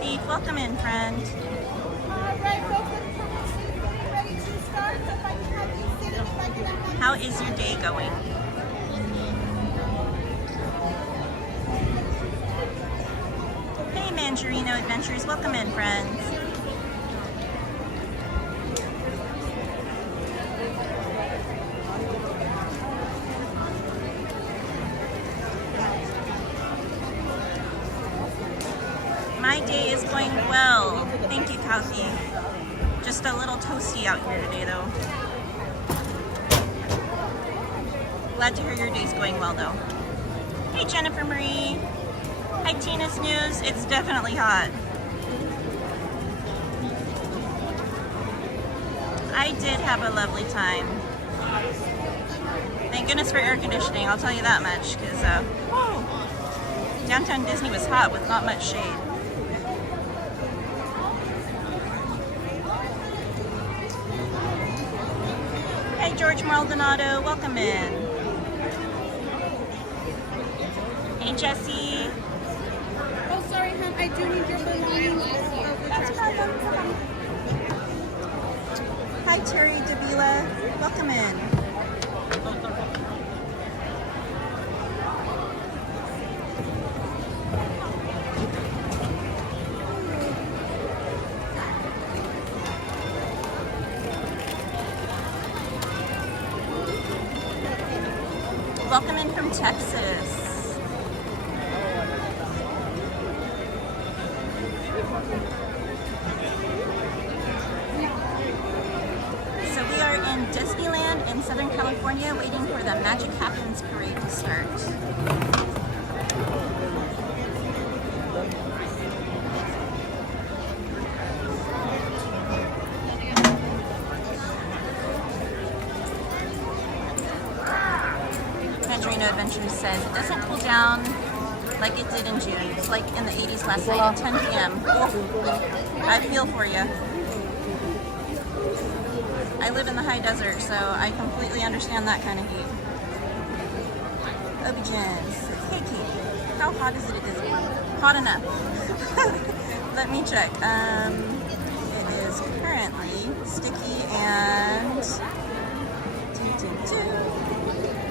Thief, welcome in, friend. Alright, folks, ready to start. So if I can have you sit and if I can have How is your day going? Hey, Mangerino Adventures, welcome in, friends. My day is going well. Thank you, Kathy. Just a little toasty out here today, though. Glad to hear your day's going well, though. Hey, Jennifer Marie. Hi, Tina's News. It's definitely hot. I did have a lovely time. Thank goodness for air conditioning, I'll tell you that much, because downtown Disney was hot with not much shade. Hey, George Maldonado, welcome in. Hey, Jesse. Oh, sorry, hon. I do need your belongings over That's problem. Come on. Hi, Terry Davila. Welcome in. Welcome in from Texas. So we are in Disneyland in Southern California waiting for the Magic Happens parade to start. Mandarino Adventures says it doesn't cool down like it did in June. It's like in the 80s last night at 10 p.m. Oh, I feel for you. I live in the high desert, so I completely understand that kind of heat. Obi-Jen says, hey Katie, how hot is it at Disney? Hot enough. Let me check. It is currently sticky and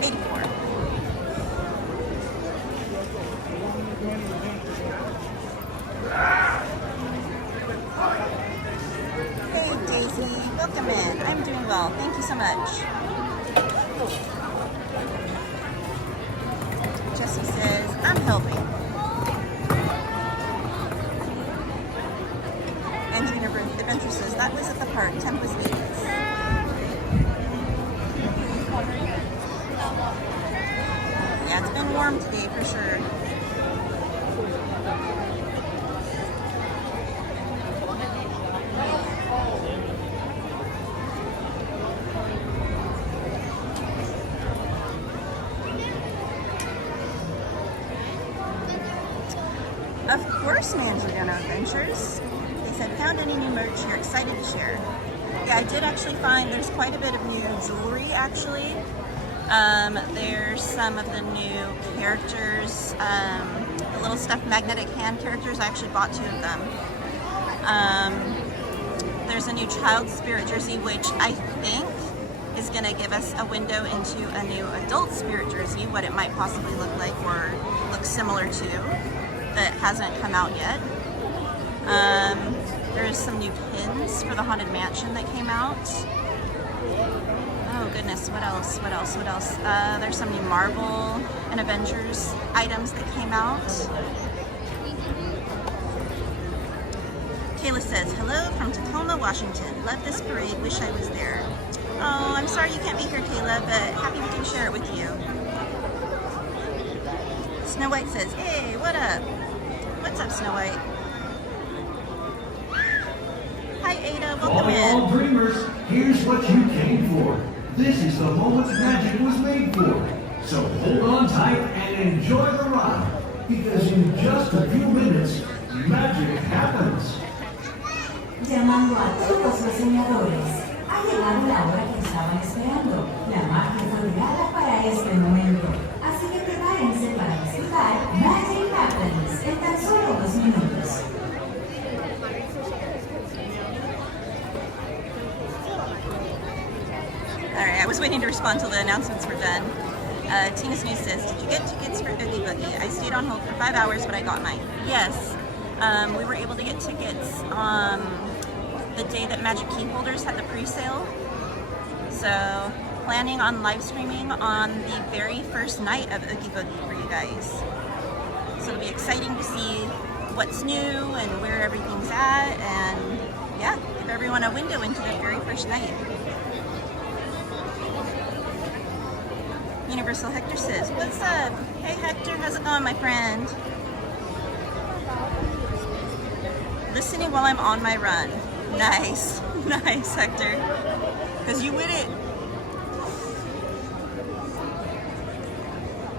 84. Hey Daisy, welcome in. I'm doing well. Thank you so much. Jessie says, I'm helping. And Junior Bird Adventure says, that was at the park. Temp was 80s. Yeah, it's been warm today for sure. Of course, Mangiano Adventures. They said, found any new merch you're excited to share? Yeah, I did actually find there's quite a bit of new jewelry, actually. There's some of the new characters, the little stuffed magnetic hand characters. I actually bought 2 of them. There's a new child spirit jersey, which I think is going to give us a window into a new adult spirit jersey, what it might possibly look like or look similar to, that hasn't come out yet. There's some new pins for the Haunted Mansion that came out. Oh goodness, what else? There's some new Marvel and Avengers items that came out. Kayla says, hello from Tacoma, Washington. Love this parade, wish I was there. Oh, I'm sorry you can't be here, Kayla, but happy we can share it with you. Snow White says, hey, what up? What's up, Snow White? Hi, Ada, welcome in. All dreamers, here's what you came for. This is the moment magic was made for. So hold on tight and enjoy the ride, because in just a few minutes, magic happens. Llamando a todos los soñadores. Ha llegado la hora que estaban esperando. La magia fue creada para este momento. Así que prepárense para disfrutar Magic Happens en tan solo 2 minutos. respond till the announcements were done. Tina Snooze says, did you get tickets for Oogie Boogie? I stayed on hold for 5 hours, but I got mine. Yes, we were able to get tickets the day that Magic Key Holders had the pre-sale. So, planning on live streaming on the very first night of Oogie Boogie for you guys. So it'll be exciting to see what's new and where everything's at, and yeah, give everyone a window into the very first night. Universal Hector says, what's up? Hey Hector, how's it going, my friend? Listening while I'm on my run. Nice, nice Hector. Because you with it.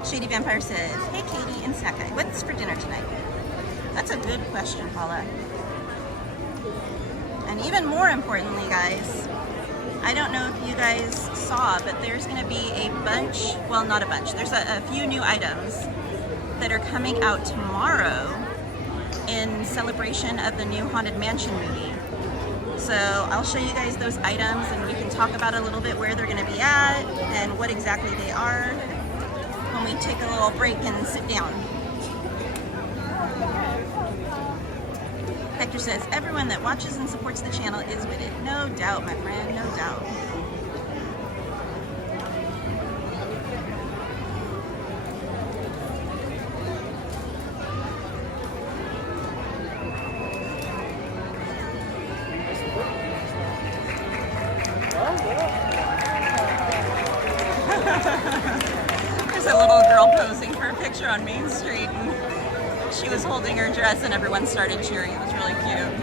Shady Vampire says, hey Katie and Sakai, what's for dinner tonight? That's a good question, Paula. And even more importantly, guys, I don't know if you guys saw, but there's going to be a bunch, well, not a bunch, there's a few new items that are coming out tomorrow in celebration of the new Haunted Mansion movie. So I'll show you guys those items and we can talk about a little bit where they're going to be at and what exactly they are when we take a little break and sit down. Hector says, everyone that watches and supports the channel is with it. No doubt, my friend, no doubt. There's a little girl posing for a picture on Main Street, and she was holding her dress and everyone started cheering. It was really cute.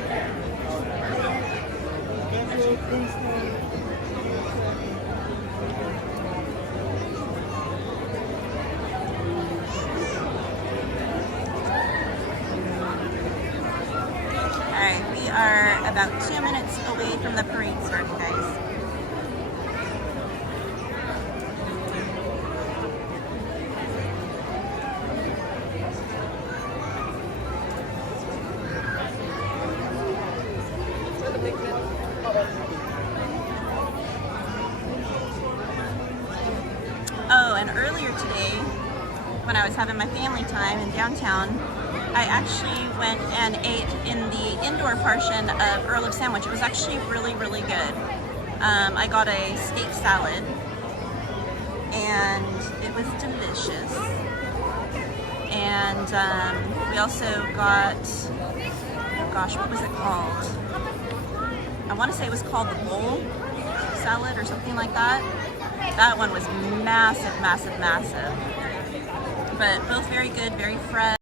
Alright, we are about 2 minutes away from the parade starting, guys. Oh, and earlier today, when I was having my family time in downtown, I actually went and ate in the indoor portion of Earl of Sandwich. It was actually really, really good. I got a steak salad, and it was delicious. And we also got, oh gosh, what was it called? I want to say it was called the bowl salad or something like that. That one was massive, massive, massive. But both very good, very fresh.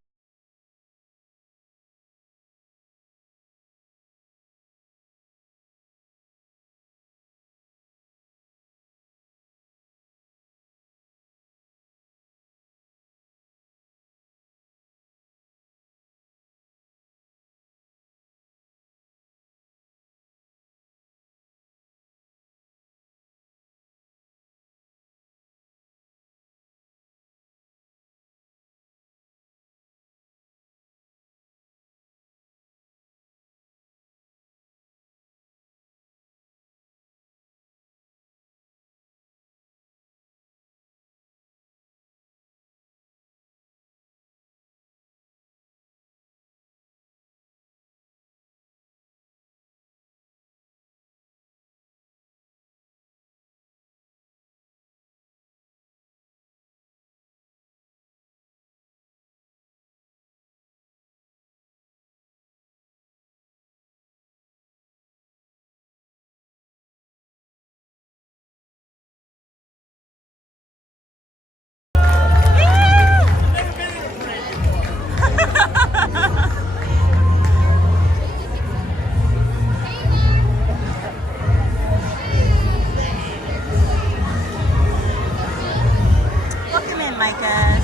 Welcome in, Micah.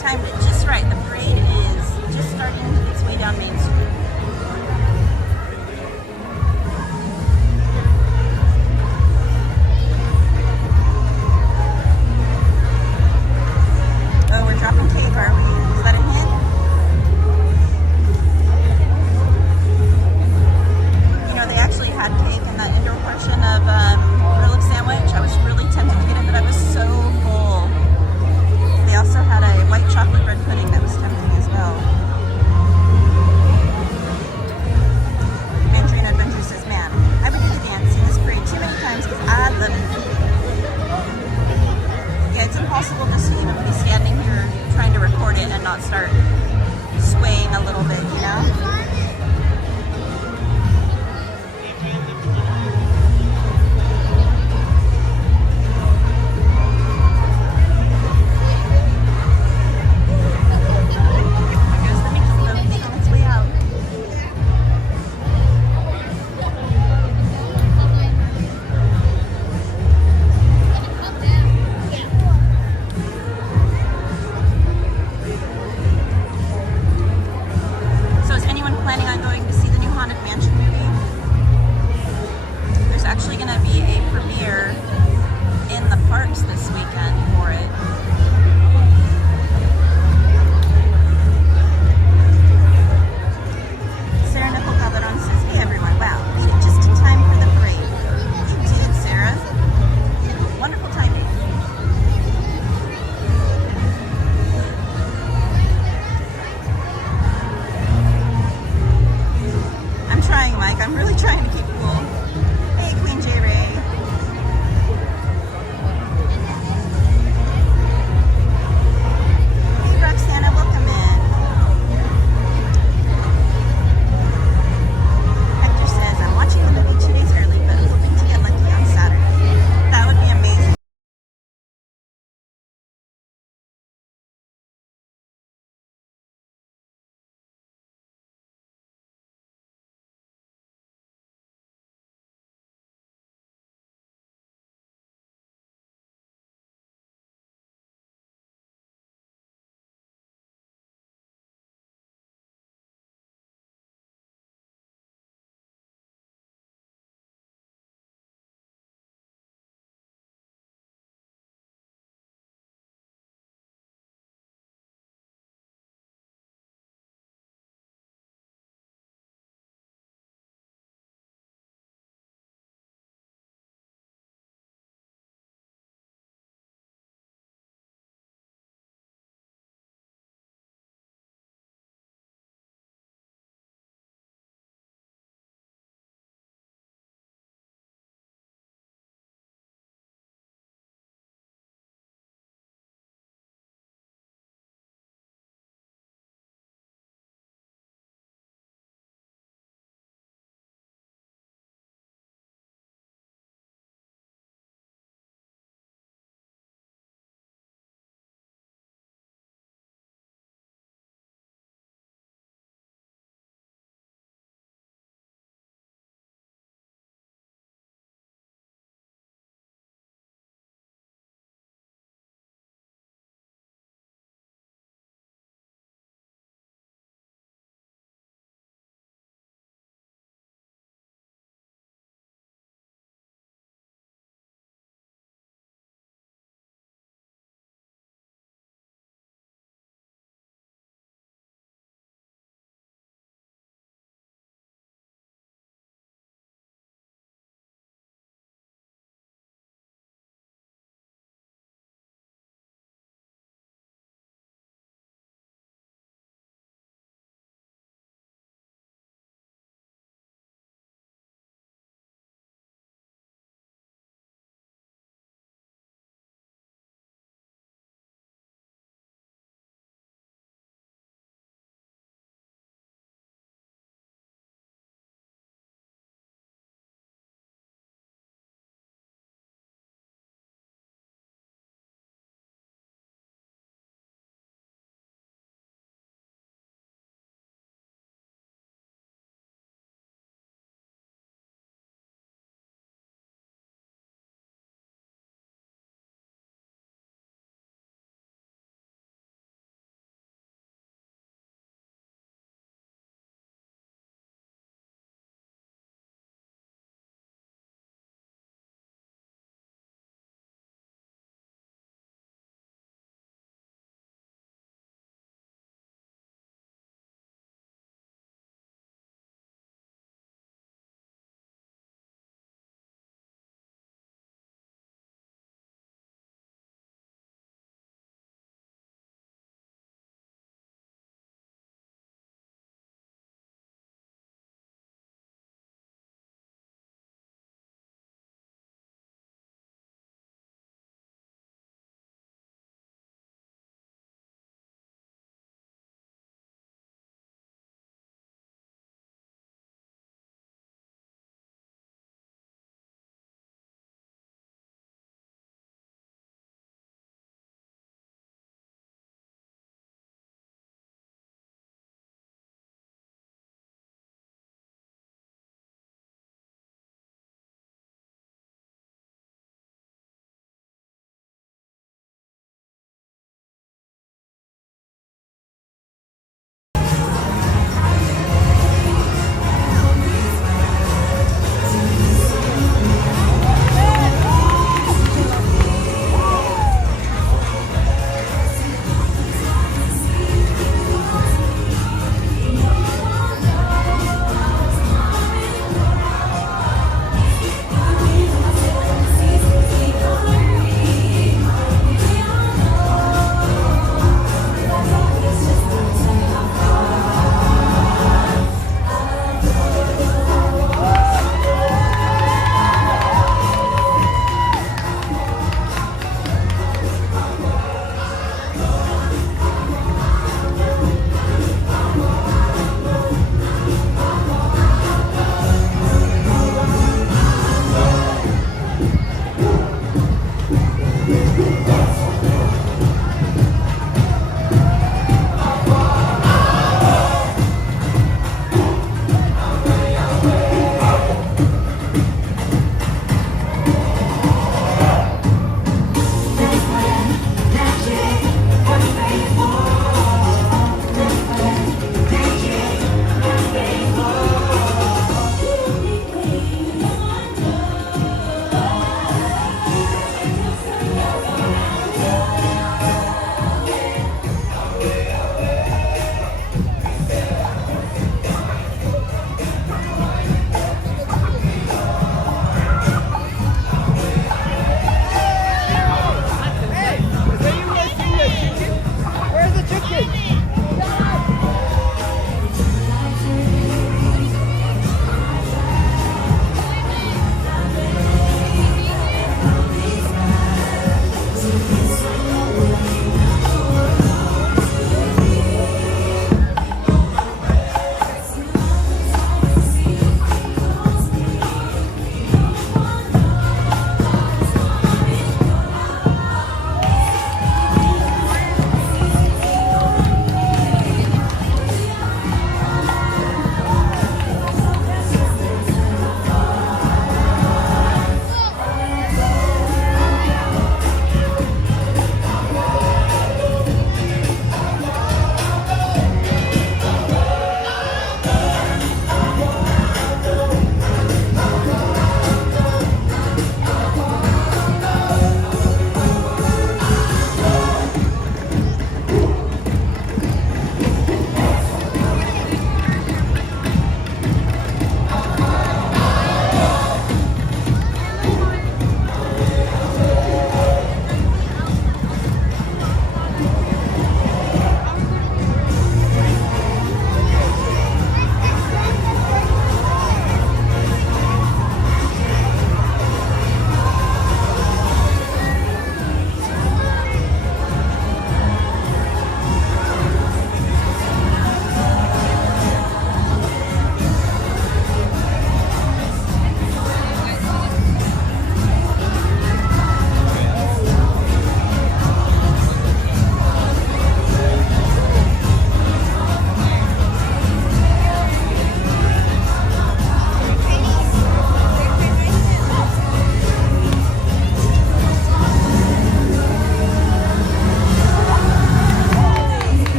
Timed it just right. The parade is just starting its way down Main Street. Oh, we're dropping cake, are we? Is that a hint? You know, they actually had cake in that indoor portion of Earl of parks this weekend for it. Sarah Nicole Calderon says, hey everyone, wow, made it just in time for the parade. You did, Sarah. Wonderful timing. I'm trying, Mike. I'm really trying to keep cool. Hey, Queen J. Ray.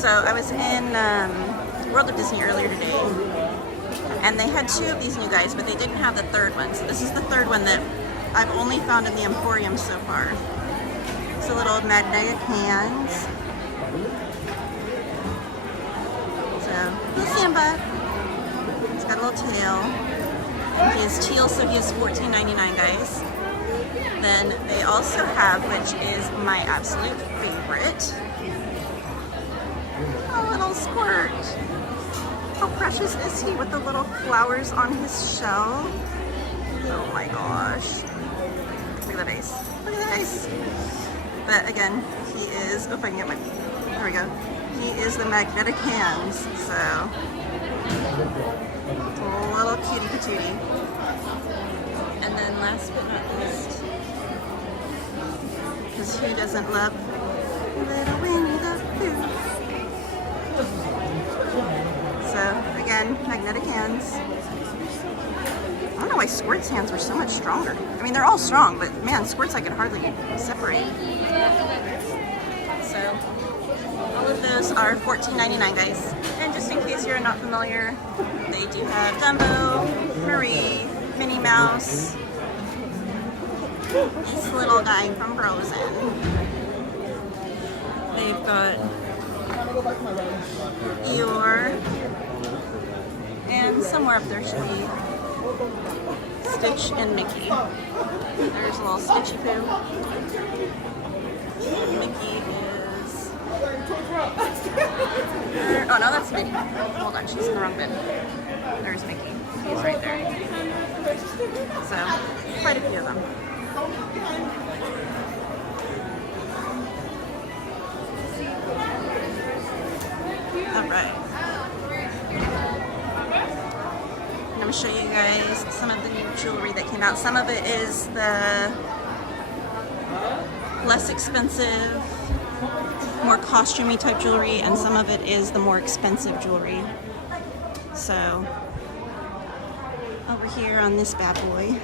So I was in World of Disney earlier today, and they had 2 of these new guys, but they didn't have the 3rd one. So this is the 3rd one that I've only found in the Emporium so far. It's a little magnetic hands. So he's Simba. He's got a little tail. He is teal, so he is $14.99, guys. Then they also have, which is my absolute favorite, a little squirt. How precious is he with the little flowers on his shell? Oh my gosh. Look at the face. Look at the face. But again, he is, oh, if I can get my, there we go. He is the magnetic hands, so a little cutie patootie. And then last but not least, because who doesn't love little Winnie the Pooh? So again, magnetic hands. I don't know why Squirt's hands were so much stronger. I mean, they're all strong, but man, Squirt's I can hardly separate. So all of those are $14.99, guys. And just in case you're not familiar, they do have Dumbo, Marie, Minnie Mouse, this little guy from Frozen. They've got Eeyore, and somewhere up there should be Stitch and Mickey. There's a little Stitchy Poo. Mickey is... oh no, that's Minnie. Hold on, she's in the wrong bit. There's Mickey. He's right there. So, quite a few of them. Alright. I'm going to show you guys some of the new jewelry that came out. Some of it is the less expensive, more costumey type jewelry, and some of it is the more expensive jewelry. So, over here on this bad boy,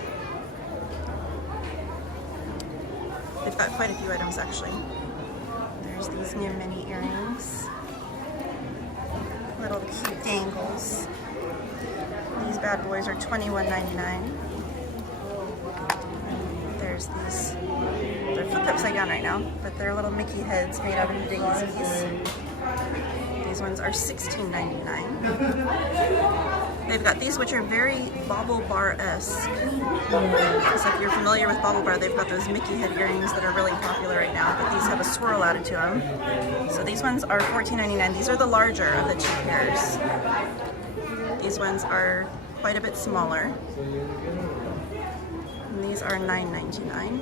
they've got quite a few items actually. There's these new mini earrings, little cute dangles. These bad boys are $21.99. There's these, they're flipped upside down right now, but they're little Mickey heads made out of daisies. These ones are $16.99. They've got these, which are very Bauble Bar-esque. So if you're familiar with Bauble Bar, they've got those Mickey head earrings that are really popular right now, but these have a swirl added to them. So these ones are $14.99. These are the larger of the 2 pairs. These ones are quite a bit smaller. And these are $9.99.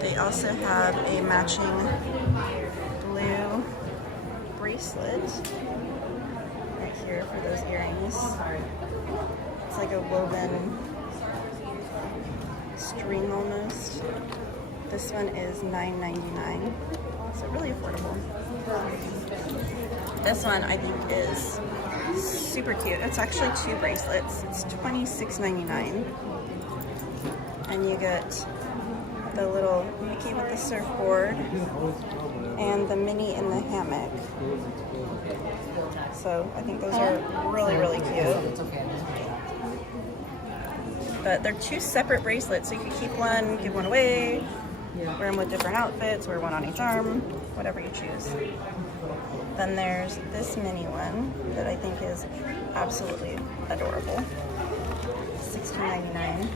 They also have a matching blue bracelet right here for those earrings. It's like a woven string almost. This one is $9.99, so really affordable. This one I think is super cute. It's actually 2 bracelets. It's $26.99, and you get the little Mickey with the surfboard and the Minnie in the hammock. So I think those are really, really cute. But they're 2 separate bracelets, so you can keep one, give one away, wear them with different outfits, wear one on each arm, whatever you choose. Then there's this mini one that I think is absolutely adorable. $16.99.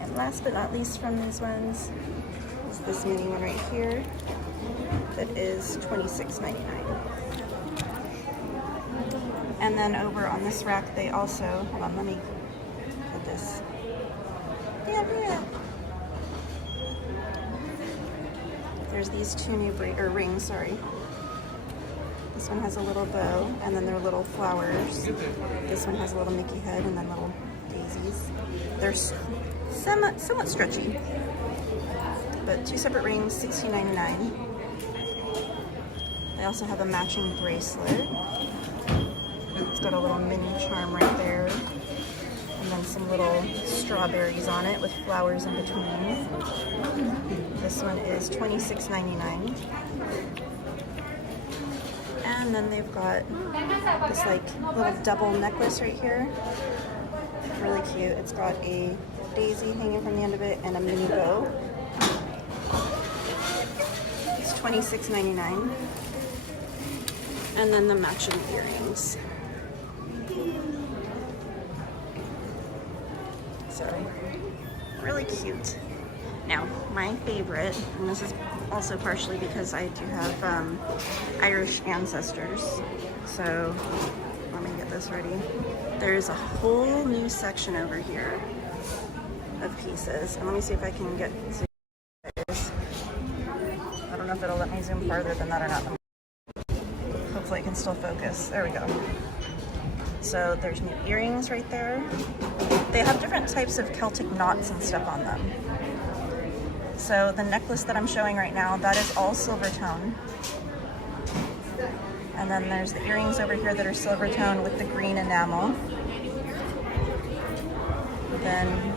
And last but not least from these ones is this mini one right here that is $26.99. And then over on this rack they also, hold on, let me put this. Yeah. There's these 2 new rings, sorry. This one has a little bow, and then they're little flowers. This one has a little Mickey head, and then little daisies. They're somewhat stretchy. But 2 separate rings, $16.99. They also have a matching bracelet. It's got a little mini charm right there. And then some little strawberries on it with flowers in between. This one is $26.99. And then they've got this like little double necklace right here. Really cute. It's got a daisy hanging from the end of it and a mini bow. It's $26.99. And then the matching earrings. So, really cute. Now, my favorite, and this is also partially because I do have Irish ancestors, so let me get this ready. There's a whole new section over here of pieces, and let me see if I can get zoom. I don't know if it'll let me zoom farther than that or not. Hopefully I can still focus. There we go. So there's new earrings right there. They have different types of Celtic knots and stuff on them. So the necklace that I'm showing right now, that is all silver tone. And then there's the earrings over here that are silver tone with the green enamel. Then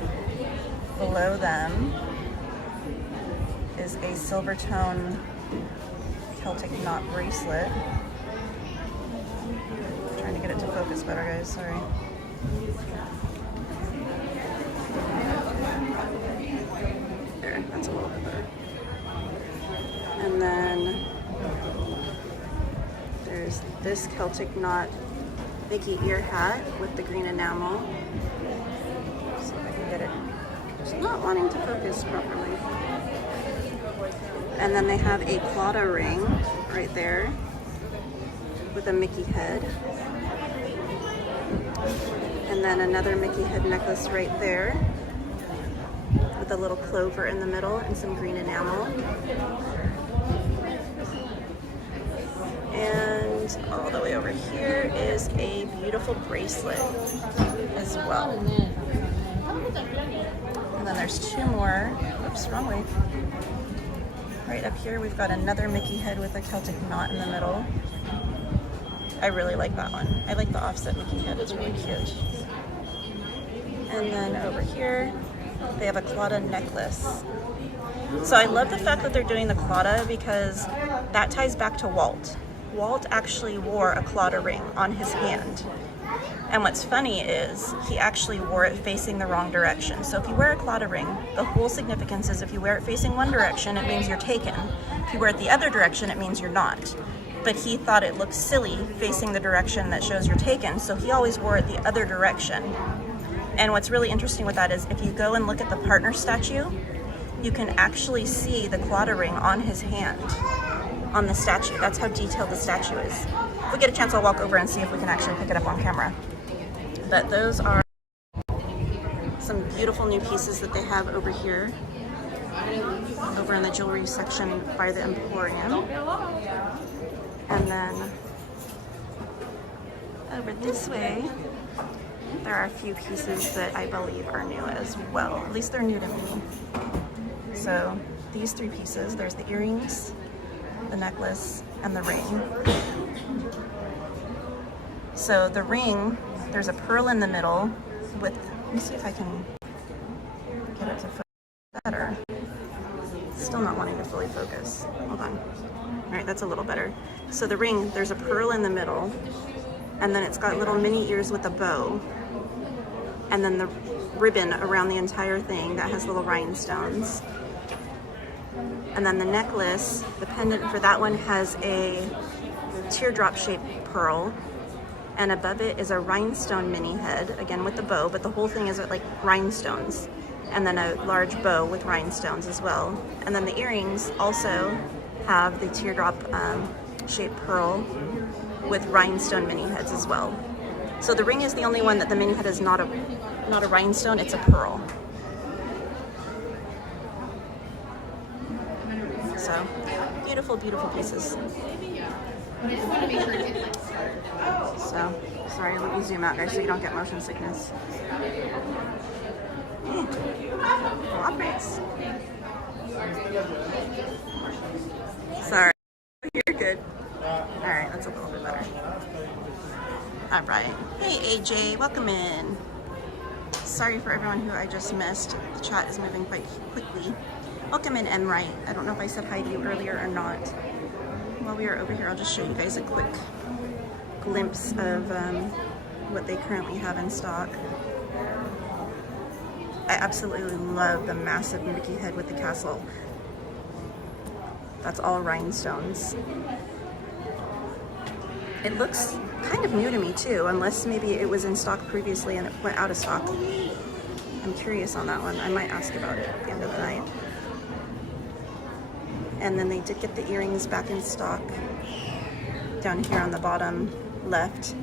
below them is a silver tone Celtic knot bracelet. I'm trying to get it to focus better, guys, sorry. There, that's a little bit better. And then there's this Celtic knot Mickey ear hat with the green enamel. See if I can get it. It's not wanting to focus properly. And then they have a Claudia ring right there with a Mickey head. And then another Mickey head necklace right there with a little clover in the middle and some green enamel. And all the way over here is a beautiful bracelet as well. And then there's two more. Oops, wrong way. Right up here we've got another Mickey head with a Celtic knot in the middle. I really like that one. I like the offset Mickey head, it's really cute. And then over here, they have a Claudia necklace. So I love the fact that they're doing the Claudia because that ties back to Walt. Walt actually wore a Claudia ring on his hand. And what's funny is he actually wore it facing the wrong direction. So if you wear a Claudia ring, the whole significance is if you wear it facing one direction, it means you're taken. If you wear it the other direction, it means you're not. But he thought it looked silly facing the direction that shows you're taken, so he always wore it the other direction. And what's really interesting with that is if you go and look at the partner statue, you can actually see the Claudia ring on his hand, on the statue. That's how detailed the statue is. If we get a chance, I'll walk over and see if we can actually pick it up on camera. But those are some beautiful new pieces that they have over here, over in the jewelry section by the Emporium. And then over this way, there are a few pieces that I believe are new as well. At least they're new to me. So these three pieces, there's the earrings, the necklace, and the ring. So the ring, there's a pearl in the middle with, let me see if I can get it to focus better. Still not wanting to fully focus. Hold on. All right, that's a little better. So the ring, there's a pearl in the middle, and then it's got little mini ears with a bow, and then the ribbon around the entire thing that has little rhinestones. And then the necklace, the pendant for that one has a teardrop shaped pearl, and above it is a rhinestone mini head, again with the bow, but the whole thing is like rhinestones, and then a large bow with rhinestones as well. And then the earrings also have the teardrop shaped pearl with rhinestone mini heads as well. So the ring is the only one that the mini head is not a rhinestone, it's a pearl. So beautiful, beautiful pieces. So sorry, let me zoom out, guys, so you don't get motion sickness. Cooperates. Sorry. You're good. Alright, that's a little bit better. Alright. Hey AJ, welcome in. Sorry for everyone who I just missed. The chat is moving quite quickly. Welcome in, Enright. I don't know if I said hi to you earlier or not. while we are over here, I'll just show you guys a quick glimpse of what they currently have in stock. I absolutely love the massive Mickey head with the castle. That's all rhinestones. It looks kind of new to me too, unless maybe it was in stock previously and it went out of stock. I'm curious on that one. I might ask about it at the end of the night. And then they did get the earrings back in stock down here on the bottom left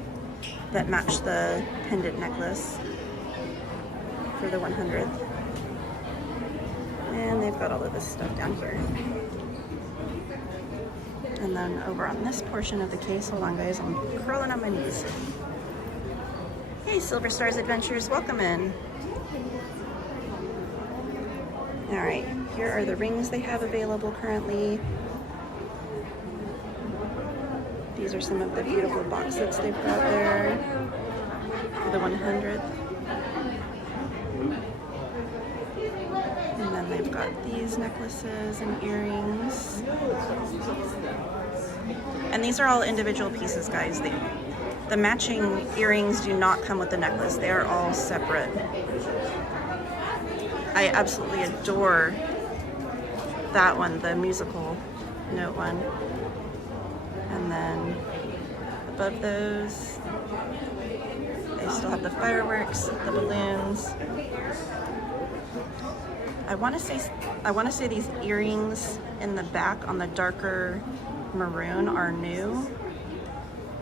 that match the pendant necklace for the 100th. And they've got all of this stuff down here. And then over on this portion of the case, hold on guys, I'm crawling on my knees. Hey Silver Stars Adventures, welcome in. All right, here are the rings they have available currently. These are some of the beautiful box sets they've got there for the 100th. And then they've got these necklaces and earrings. And these are all individual pieces, guys. The matching earrings do not come with the necklace. They are all separate. I absolutely adore that one, the musical note one. And then above those, they still have the fireworks, the balloons. I want to say these earrings in the back on the darker maroon are new.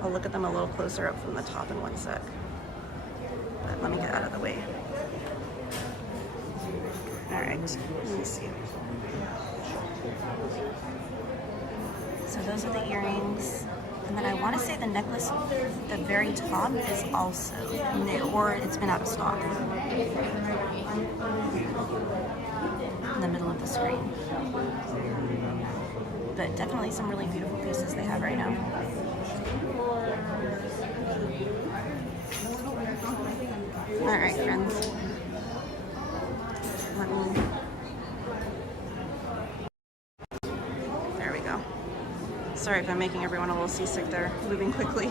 I'll look at them a little closer up from the top in one sec. But let me get out of the way. All right, let me see. So those are the earrings. And then I want to say the necklace at the very top is also new, or it's been out of stock. In the middle of the screen. But definitely some really beautiful pieces they have right now. All right, friends. There we go. Sorry if I'm making everyone a little seasick there, moving quickly.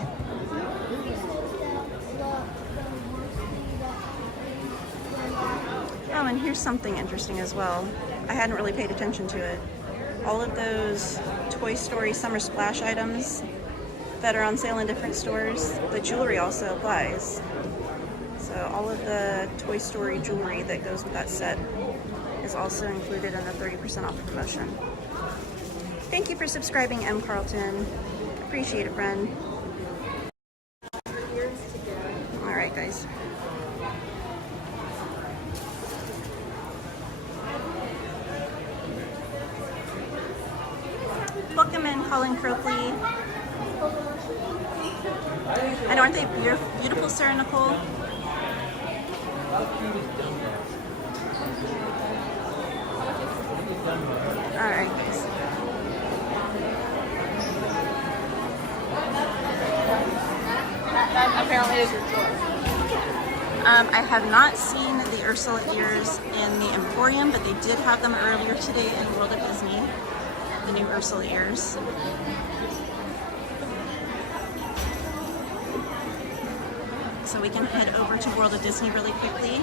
Oh, and here's something interesting as well. I hadn't really paid attention to it. All of those Toy Story Summer Splash items that are on sale in different stores, the jewelry also applies. So all of the Toy Story jewelry that goes with that set is also included in the 30% off promotion. Thank you for subscribing, M. Carlton. Appreciate it, friend. All right, guys. Welcome in, Colin Croakley. And aren't they beautiful, Sarah Nicole? All right, guys. Apparently it's your choice. I have not seen the Ursula ears in the Emporium, but they did have them earlier today in World of Disney. The new Ursula ears. So we can head over to World of Disney really quickly,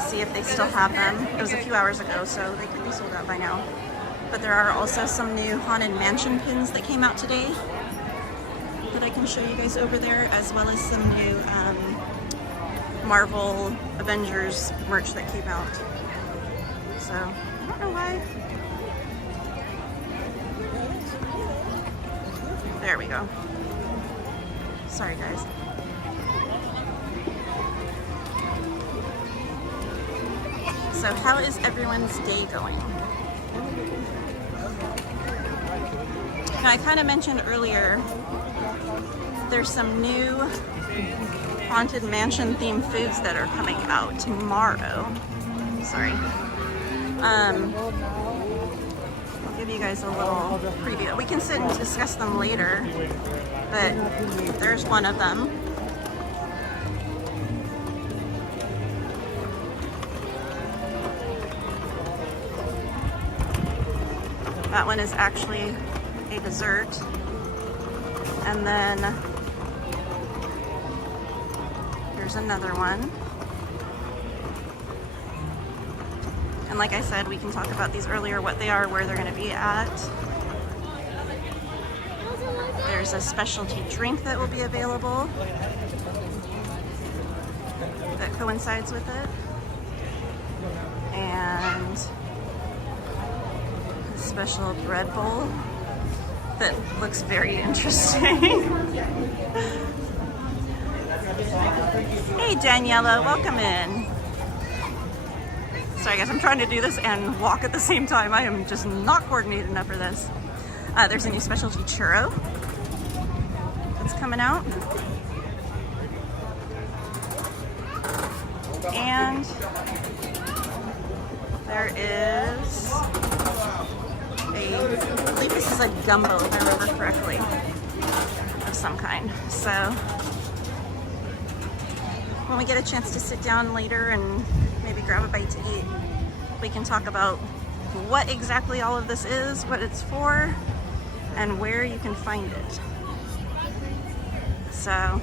see if they still have them. It was a few hours ago, so they could be sold out by now. But there are also some new Haunted Mansion pins that came out today that I can show you guys over there, as well as some new Marvel Avengers merch that came out. So, I don't know why. There we go. Sorry, guys. So how is everyone's day going? Now, I kind of mentioned earlier, there's some new Haunted Mansion themed foods that are coming out tomorrow. Sorry. I'll give you guys a little preview. We can sit and discuss them later, but there's one of them. That one is actually a dessert. And then there's another one. And like I said, we can talk about these earlier, what they are, where they're going to be at. There's a specialty drink that will be available that coincides with it. And a special bread bowl that looks very interesting. Hey Daniela, welcome in. Sorry guys, I'm trying to do this and walk at the same time. I am just not coordinated enough for this. There's a new specialty churro that's coming out. And there is I believe this is a gumbo, if I remember correctly, of some kind. So when we get a chance to sit down later and maybe grab a bite to eat, we can talk about what exactly all of this is, what it's for, and where you can find it. So,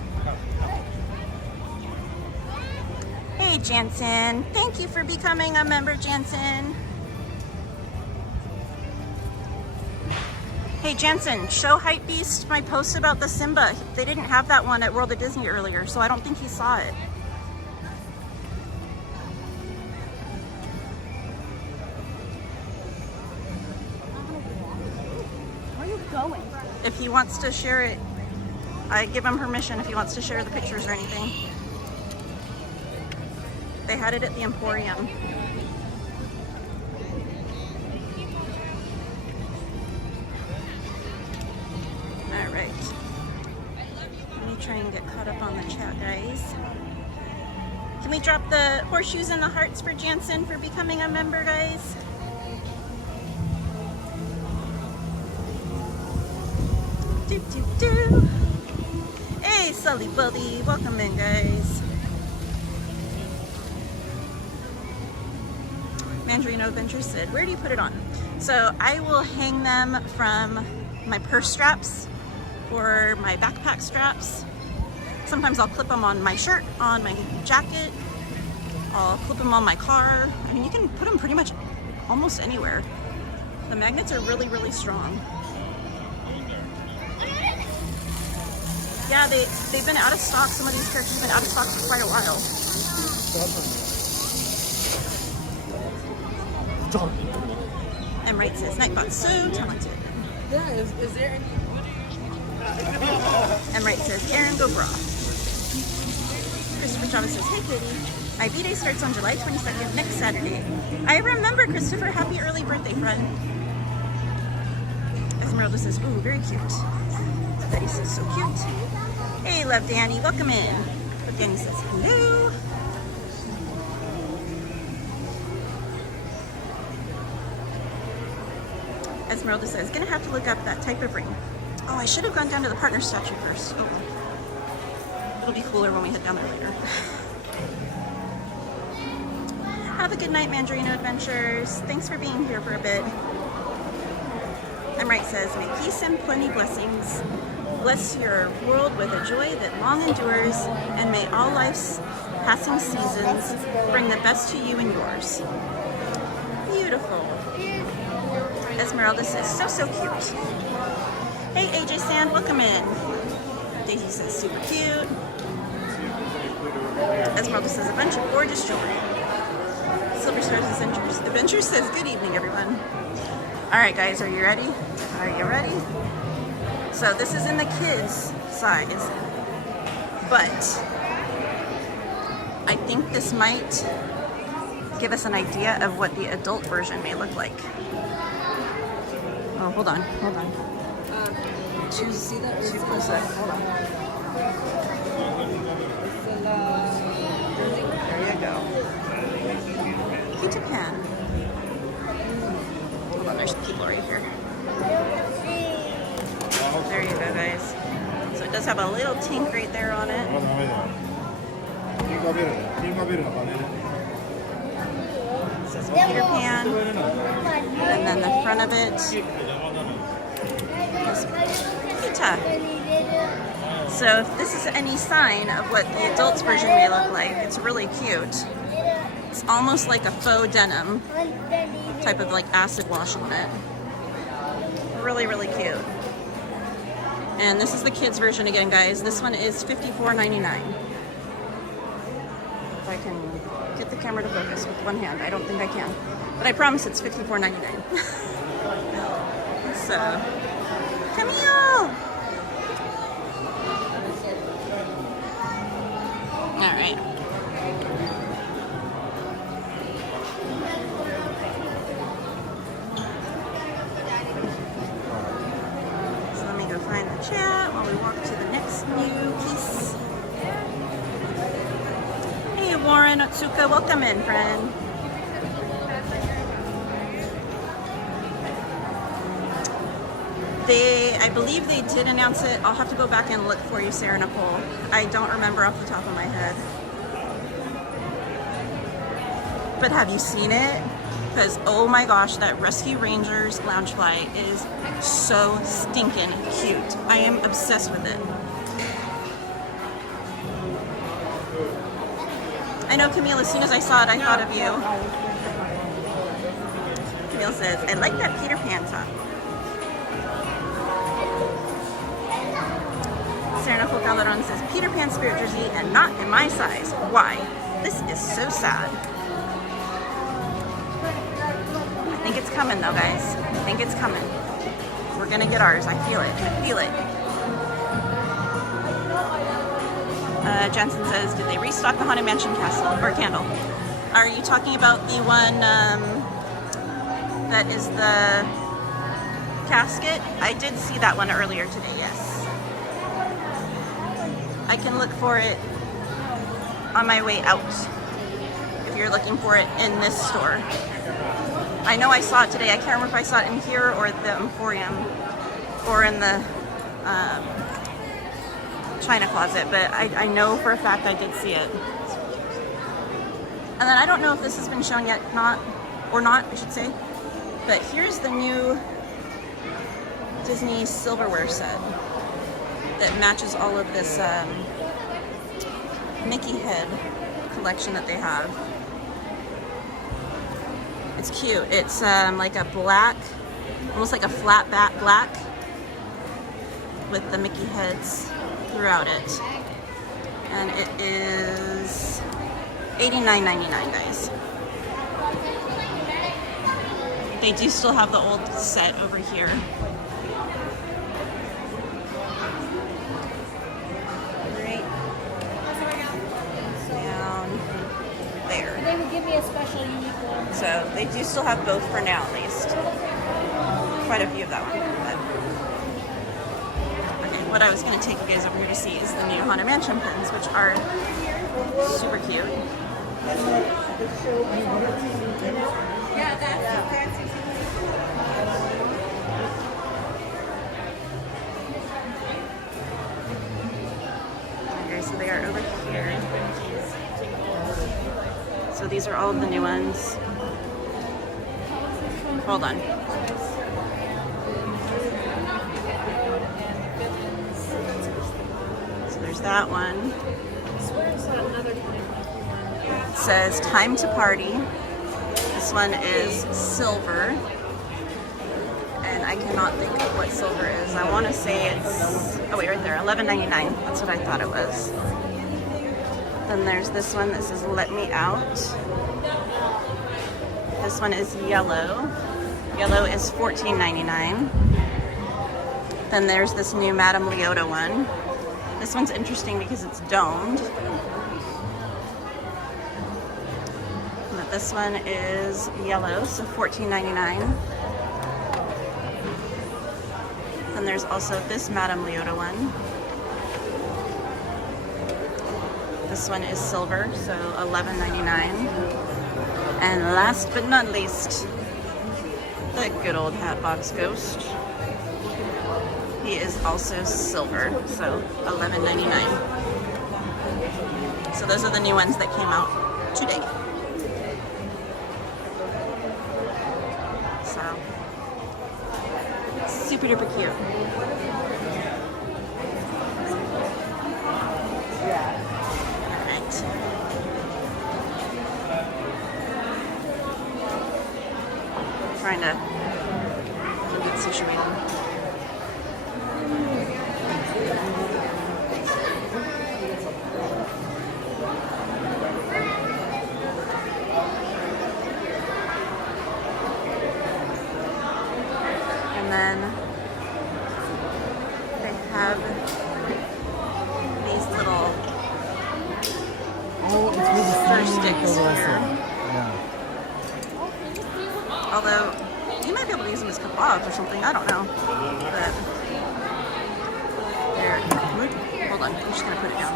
hey Jansen, thank you for becoming a member, Jansen. Hey Jansen, show Hypebeast my post about the Simba. They didn't have that one at World of Disney earlier, so I don't think he saw it. Where are you going? If he wants to share it, I give him permission if he wants to share the pictures or anything. They had it at the Emporium. Alright. Let me try and get caught up on the chat, guys. Can we drop the horseshoes and the hearts for Jansen for becoming a member, guys? Do, do, do. Hey, Sully Bully, welcome in, guys. Mandarino Adventures said, where do you put it on? So I will hang them from my purse straps or my backpack straps. Sometimes I'll clip them on my shirt, on my jacket. I'll clip them on my car. I mean, you can put them pretty much almost anywhere. The magnets are really, really strong. Yeah, they've been out of stock. Some of these characters have been out of stock for quite a while. And Wright says, Nightbot's so talented. Yeah, is there any? And Wright says, Aaron, go bra. Christopher Chavez says, hey Katie, my B-Day starts on July 22nd, next Saturday. I remember, Christopher. Happy early birthday, friend. Esmeralda says, ooh, very cute. Betty says, so cute. Hey, love Danny, welcome in. But Danny says, hello. Esmeralda says, gonna have to look up that type of ring. Oh, I should have gone down to the partner statue first. Oh, it'll be cooler when we head down there later. Have a good night, Mandarino Adventures. Thanks for being here for a bit. And Wright says, may peace and plenty blessings bless your world with a joy that long endures, and may all life's passing seasons bring the best to you and yours. Beautiful. Esmeralda says, so, so cute. Hey, AJ Sand, welcome in. Daisy says, super cute. Esmeralda says, a bunch of gorgeous jewelry. Silver Stars Adventures says, good evening, everyone. All right, guys, are you ready? Are you ready? So this is in the kids size, but I think this might give us an idea of what the adult version may look like. Oh, hold on, hold on. Do you see that? Super close up. Hold on. There you go. Peter Pan. Hold on, there's people right here. There you go, guys. So it does have a little tink right there on it. It says Peter Pan. And then the front of it is Pita. So if this is any sign of what the adults version may look like, it's really cute. It's almost like a faux denim type of like acid wash on it. Really, really cute. And this is the kids version again, guys. This one is $54.99. If I can get the camera to focus with one hand. I don't think I can. But I promise it's $54.99. So, Camille! Alright. So let me go find the chat while we walk to the next new piece. Hey Warren Otsuka, welcome in, friend. I believe they did announce it. I'll have to go back and look for you, Sarah Nicole. I don't remember off the top of my head. But have you seen it? Because, oh my gosh, that Rescue Rangers Loungefly is so stinking cute. I am obsessed with it. I know, Camille, as soon as I saw it, I thought of you. Camille says, I like that Peter Pan top. Sarah Nicole Calderon says, Peter Pan spirit jersey and not in my size. Why? This is so sad. I think it's coming though, guys. I think it's coming. We're gonna get ours. I feel it. I feel it. Jensen says, did they restock the Haunted Mansion castle or candle? Are you talking about the one that is the casket? I did see that one earlier today, yes. I can look for it on my way out if you're looking for it in this store. I know I saw it today. I can't remember if I saw it in here or at the Emporium or in the China closet, but I know for a fact I did see it. And then I don't know if this has been shown yet, I should say, but here's the new Disney silverware set that matches all of this Mickey head collection that they have. It's cute. It's like a black, almost like a flat back black with the Mickey heads throughout it. And it is $89.99, guys. They do still have the old set over here. Right down there. They would give me a special unique one. So they do still have both for now, at least. Quite a few of that one. But, okay, what I was going to take you guys over here to see is the new Haunted Mansion pins, which are super cute. Yeah, that's fancy. Okay, so they are over here. So these are all of the new ones. Hold on. So there's that one. It says time to party. This one is silver. And I cannot think of what silver is. I want to say it's, oh wait, right there, $11.99. That's what I thought it was. Then there's this one that says let me out. This one is yellow. Yellow is $14.99. Then there's this new Madame Leota one. This one's interesting because it's domed. But this one is yellow, so $14.99. Then there's also this Madame Leota one. This one is silver, so $11.99. And last but not least, the good old Hatbox Ghost. He is also silver, so $11.99. So those are the new ones that came out today. So super duper cute. Alright. Trying to keep it situated. And then they have these little stir sticks here. Although you might be able to use them as kebabs or something, I don't know. But there. Hold on, I'm just gonna put it down.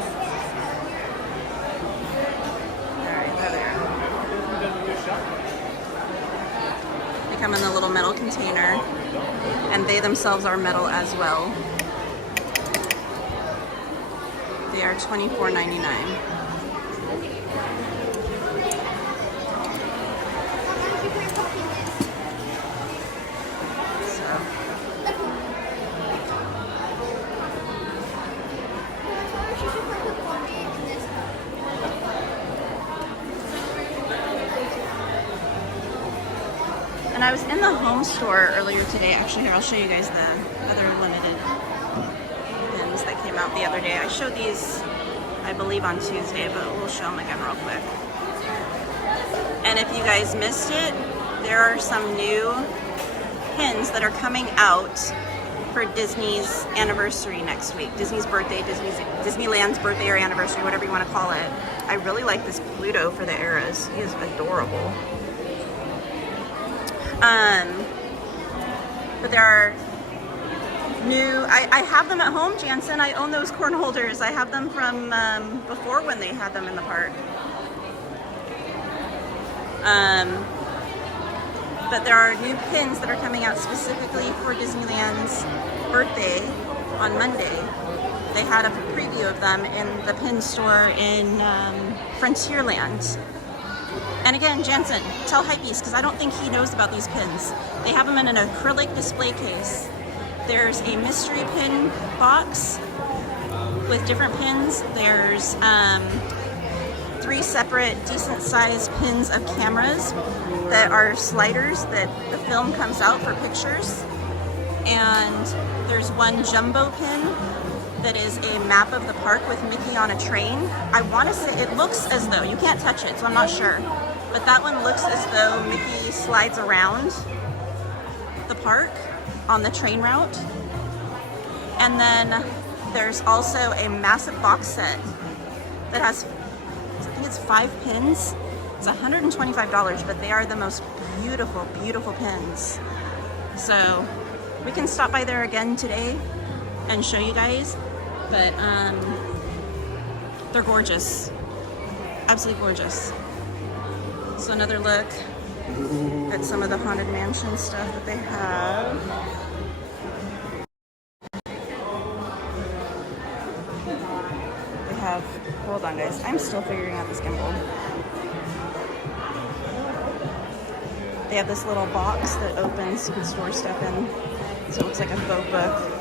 Alright, there. They come in a little metal container, and they themselves are metal as well. They are $24.99. And I was in the home store earlier today. Actually, here, I'll show you guys the other limited pins that came out the other day. I showed these, I believe, on Tuesday, but we'll show them again real quick. And if you guys missed it, there are some new pins that are coming out for Disney's anniversary next week. Disney's birthday, Disneyland's birthday or anniversary, whatever you want to call it. I really like this Pluto for the eras. He is adorable. But there are new, I have them at home, Jansen. I own those corn holders. I have them from before when they had them in the park. But there are new pins that are coming out specifically for Disneyland's birthday on Monday. They had a preview of them in the pin store in Frontierland. And again, Jansen, tell Hypebeast, because I don't think he knows about these pins. They have them in an acrylic display case. There's a mystery pin box with different pins. There's 3 separate decent sized pins of cameras that are sliders that the film comes out for pictures. And there's one jumbo pin that is a map of the park with Mickey on a train. I want to say, it looks as though, you can't touch it, so I'm not sure. But that one looks as though Mickey slides around the park on the train route. And then there's also a massive box set that has, I think it's 5 pins. It's $125, but they are the most beautiful, beautiful pins. So we can stop by there again today and show you guys, but they're gorgeous, absolutely gorgeous. So another look at some of the Haunted Mansion stuff that they have. They have, hold on guys, I'm still figuring out this gimbal. They have this little box that opens, you can store stuff in, so it looks like a faux book.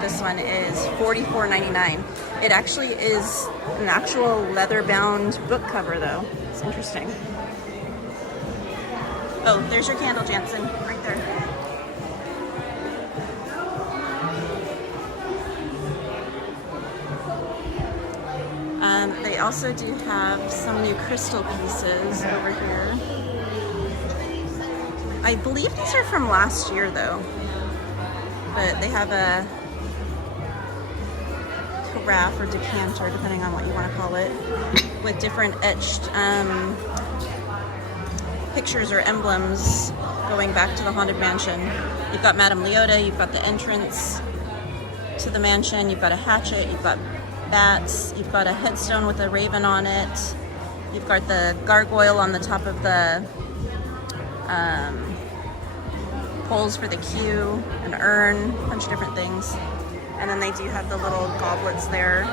This one is $44.99. It actually is an actual leather-bound book cover, though. It's interesting. Oh, there's your candle, Jansen, right there. They also do have some new crystal pieces over here. I believe these are from last year, though. But they have a carafe or decanter, depending on what you want to call it, with different etched pictures or emblems going back to the Haunted Mansion. You've got Madame Leota, you've got the entrance to the mansion, you've got a hatchet, you've got bats, you've got a headstone with a raven on it, you've got the gargoyle on the top of the poles for the queue, an urn, a bunch of different things. And then they do have the little goblets there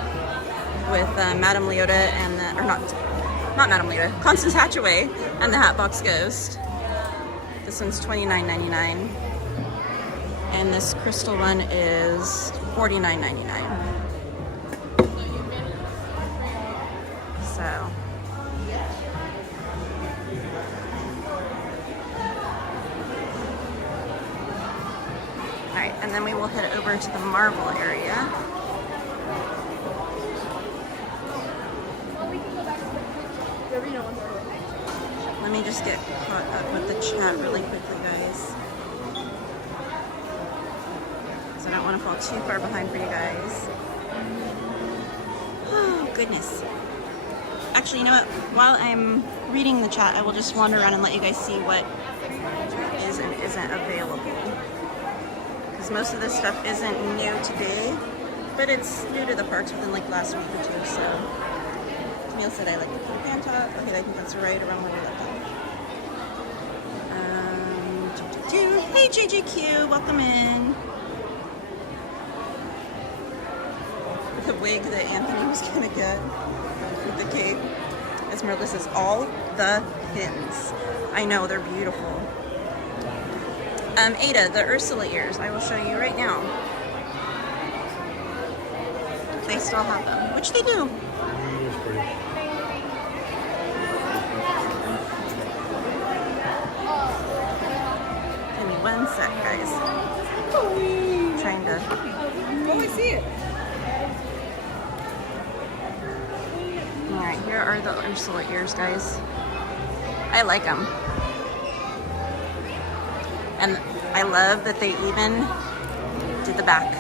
with Madame Leota and the, or not Madame Leota, Constance Hatchaway and the Hatbox Ghost. This one's $29.99. And this crystal one is $49.99. So. Alright, and then we will head over to the Marvel area. Let me just get caught up with the chat really quickly, guys. So I don't want to fall too far behind for you guys. Oh, goodness. Actually, you know what? While I'm reading the chat, I will just wander around and let you guys see what is and isn't available. Because most of this stuff isn't new today, but it's new to the parks within like last week or two, so. Camille said I like the Peter Pan top. Okay, I think that's right around where we left off. Hey JJQ, welcome in. The wig that Anthony was gonna get with the cake. Esmeralda says, all the pins. I know, they're beautiful. Ada, the Ursula ears, I will show you right now. They still have them, which they do. Give me one sec, guys. Trying to. Oh, I see it. Alright, here are the Ursula ears, guys. I like them. And I love that they even did the back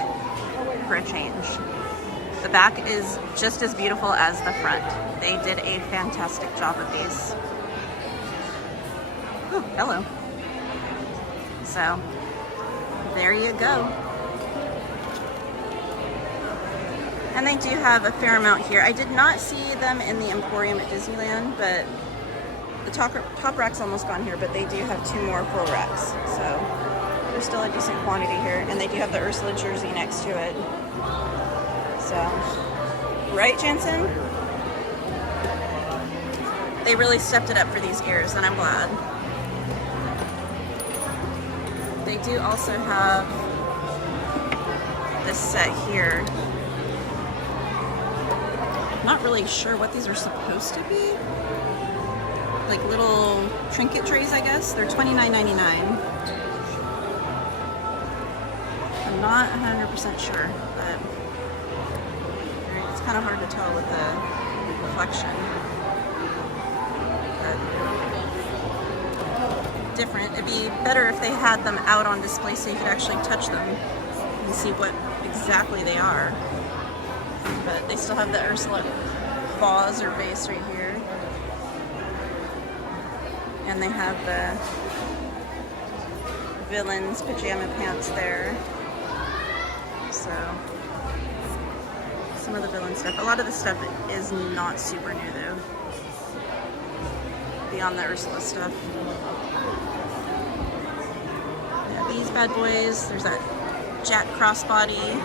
for a change. The back is just as beautiful as the front. They did a fantastic job with these. Oh, hello. So, there you go. And they do have a fair amount here. I did not see them in the Emporium at Disneyland, but the top rack's almost gone here, but they do have 2 more full racks. So there's still a decent quantity here. And they do have the Ursula jersey next to it. So, right, Jensen? They really stepped it up for these ears, and I'm glad. They do also have this set here. Not really sure what these are supposed to be. Like little trinket trays, I guess. They're $29.99. I'm not 100% sure, but it's kind of hard to tell with the reflection. But different. It'd be better if they had them out on display so you could actually touch them and see what exactly they are. But they still have the Ursula vase or vase right here. And they have the villain's pajama pants there. So, some of the villain stuff. A lot of the stuff is not super new though. Beyond the Ursula stuff. Yeah, these bad boys. There's that Jack crossbody.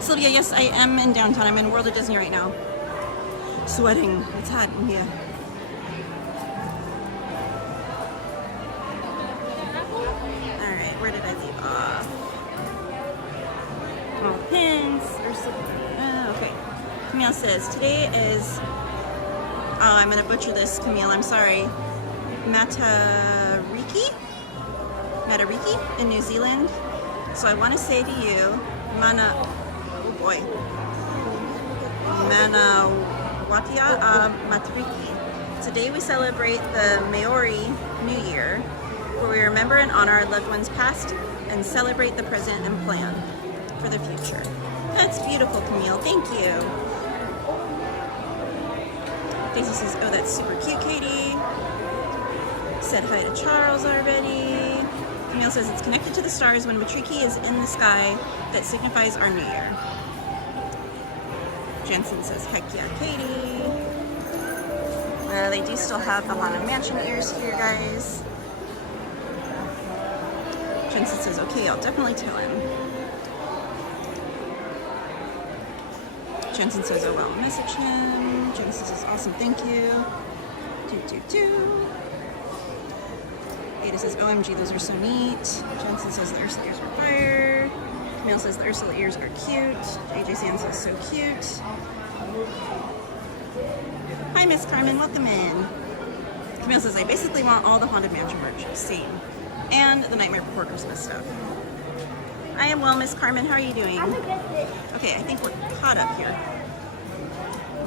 Sylvia, yes, I am in downtown. I'm in World of Disney right now. Sweating. It's hot in here. Alright, where did I leave off? Oh, pins. Okay. Camille says, today is... Oh, I'm going to butcher this, Camille. I'm sorry. Matariki in New Zealand. So I want to say to you, Manawatia Matariki. Today we celebrate the Maori New Year, where we remember and honor our loved ones past and celebrate the present and plan for the future. That's beautiful, Camille. Thank you. Daisy says, oh, that's super cute, Katie. Said hi to Charles already. Camille says it's connected to the stars when Matariki is in the sky. That signifies our new year. Jensen says, heck yeah, Katie. They do still have the Haunted Mansion ears here, guys. Jensen says, okay, I'll definitely tell him. Jensen says, oh well, message him. Jensen says, awesome, thank you. Ada says, OMG, those are so neat. Jensen says, the Ursula ears are fire. Camille says, the Ursula ears are cute. AJ Sand says, so cute. Hi, Miss Carmen, welcome in. Camille says, I basically want all the Haunted Mansion merch. Same. And the Nightmare Before Christmas stuff. I am well, Miss Carmen. How are you doing? Okay, I think we're caught up here.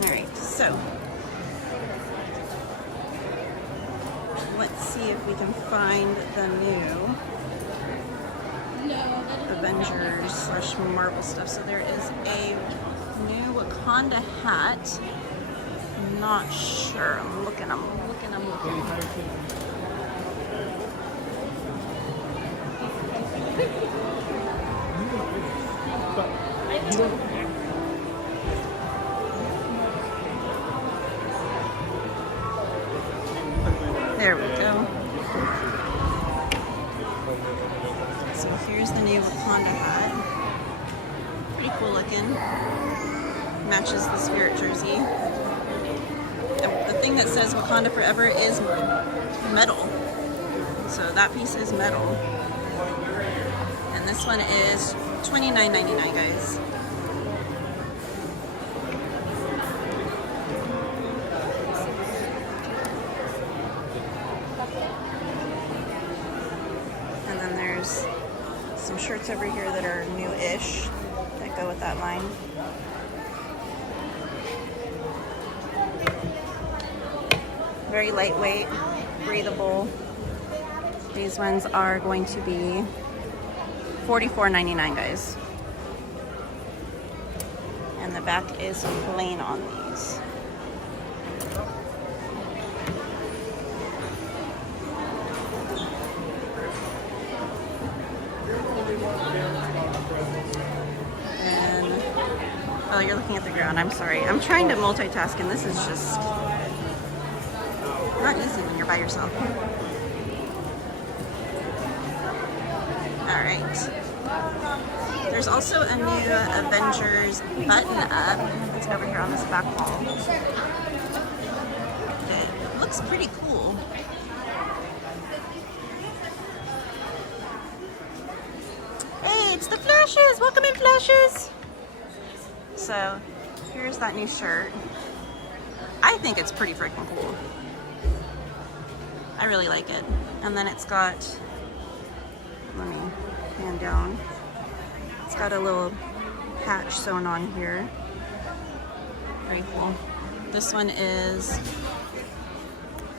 Alright, so let's see if we can find the new Avengers / Marvel stuff. So there is a new Wakanda hat. I'm not sure. I'm looking. There we go. So here's the new Wakanda hat. Pretty cool looking. Matches the Spirit jersey. The thing that says Wakanda Forever is metal. So that piece is metal. And this one is $29.99, guys. And then there's some shirts over here that are new-ish that go with that line. Very lightweight, breathable. These ones are going to be $44.99, guys. And the back is plain on these. And, oh, you're looking at the ground. I'm sorry. I'm trying to multitask, and this is just not easy when you're by yourself. Alright. There's also a new Avengers button up that's over here on this back wall. It looks pretty cool. Hey, it's the Flashes! Welcome in, Flashes! So, here's that new shirt. I think it's pretty freaking cool. I really like it. And then it's got, let me hand down. It's got a little patch sewn on here. Very cool. This one is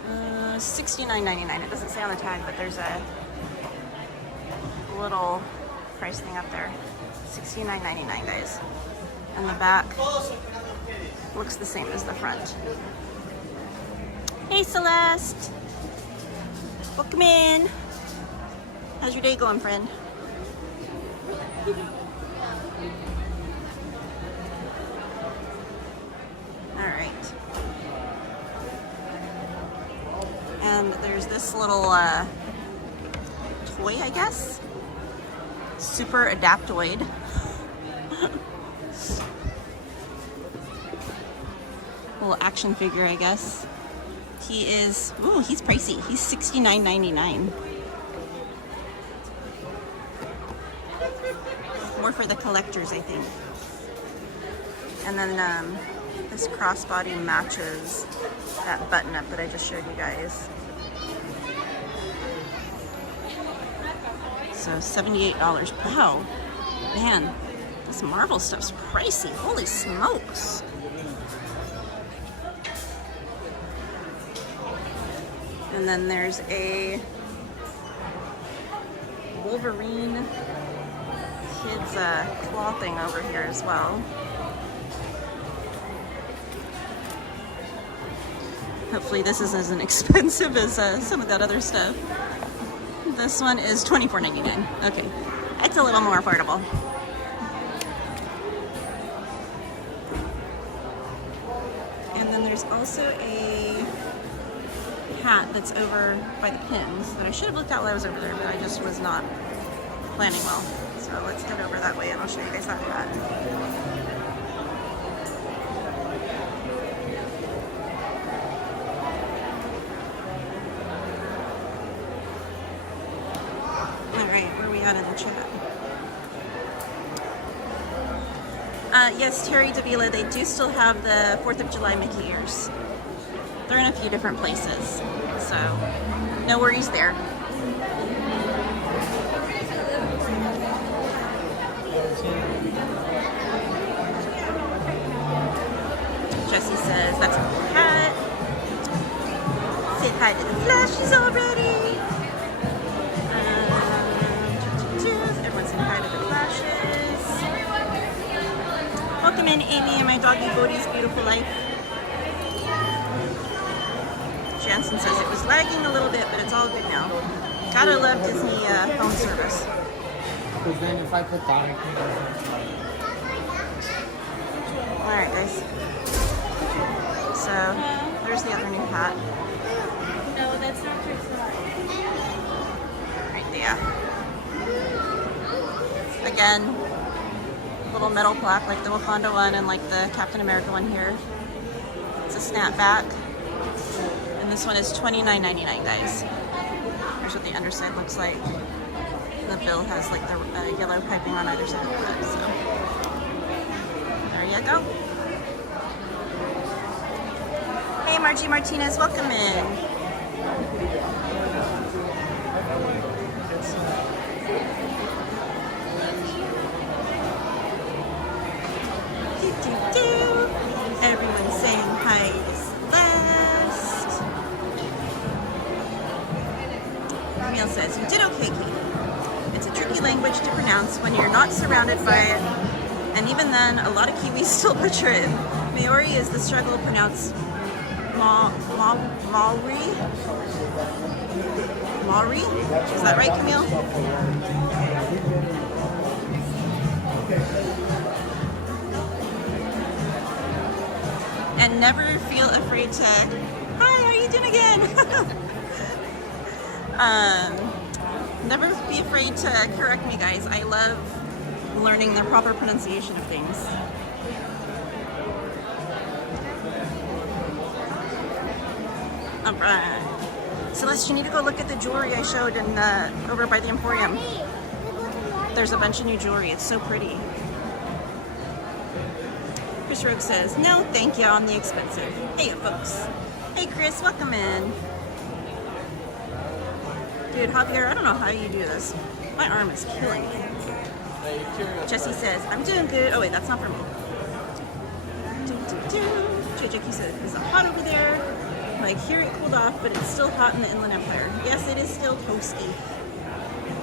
$69.99. It doesn't say on the tag, but there's a little price thing up there. $69.99, guys. And the back looks the same as the front. Hey, Celeste. Welcome in. How's your day going, friend? Alright. And there's this little toy, I guess. Super Adaptoid. Little action figure, I guess. He is, ooh, he's pricey. He's $69.99. More for the collectors, I think. And then this crossbody matches that button up that I just showed you guys. So $78. Wow. Man, this Marvel stuff's pricey. Holy smokes. And then there's a Wolverine kids claw thing over here as well. Hopefully this isn't as expensive as some of that other stuff. This one is $24.99. Okay, it's a little more affordable. And then there's also a hat that's over by the pins that I should have looked at while I was over there, but I just was not planning well. So let's get over that way and I'll show you guys that hat. got in the chat. Yes, Terry Davila, they do still have the 4th of July Mickey ears. They're in a few different places, so no worries there. Jesse says, that's a cool hat. Say hi to the flashies already. Everyone's saying hi to the flashes. Welcome in, Amy, and my doggy Bodhi's beautiful life. Jansen says it was lagging a little bit, but it's all good now. Gotta love Disney phone service. Because then if I put that, I can go. Alright, guys. So, there's the other new hat. No, that's not true. Right there. Again, little metal plaque like the Wakanda one and like the Captain America one here. It's a snapback. And this one is $29.99, guys. Here's what the underside looks like. The bill has like the yellow piping on either side of the hood, so there you go. Hey Margie Martinez, welcome in. Everyone's saying hi to Celeste. Camille says, you did okay, Katie. It's a tricky language to pronounce when you're not surrounded by it, and even then, a lot of Kiwis still butcher it. Maori is the struggle pronounced Maori? Maori? Is that right, Camille? And never feel afraid to, hi, how are you doing again? Never be afraid to correct me, guys. I love learning the proper pronunciation of things. Alright. Celeste, you need to go look at the jewelry I showed in over by the Emporium. There's a bunch of new jewelry. It's so pretty. Chris Rogue says, no, thank you on the expensive. Hey, folks. Hey, Chris, welcome in. Dude, Javier, I don't know how you do this. My arm is killing me. Jesse says, I'm doing good. Oh, wait, that's not for me. JJQ says, is it hot over there? Like, here it cooled off, but it's still hot in the Inland Empire. Yes, it is still toasty.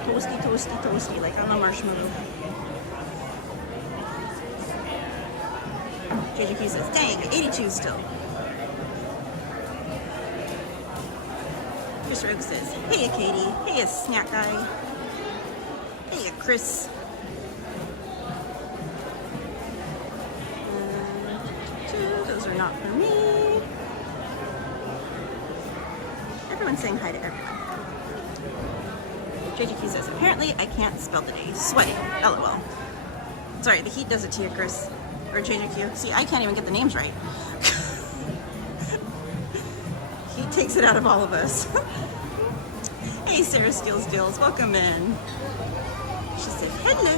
Toasty, toasty, toasty, like I'm a marshmallow. JJQ says, dang, 82 still. Chris Rogue says, hey, Katie. Hey, Snack Guy. Hey, Chris. Those are not for me. Everyone's saying hi to everyone. JJQ says, apparently I can't spell the day. Sweaty. LOL. Sorry, the heat does it to you, Chris. Or JJQ. See, I can't even get the names right. Heat takes it out of all of us. Hey, Sarah Steels Dills. Welcome in. She said, hello.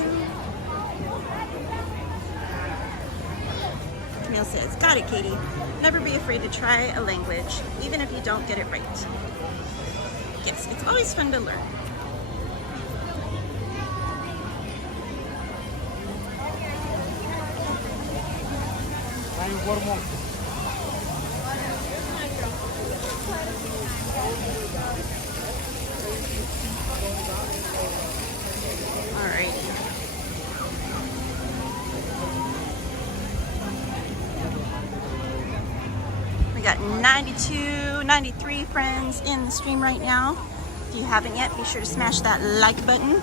Camille says, got it, Katie. Never be afraid to try a language, even if you don't get it right. Yes, it's always fun to learn. Alrighty. We got 92, 93 friends in the stream right now. If you haven't yet, be sure to smash that like button.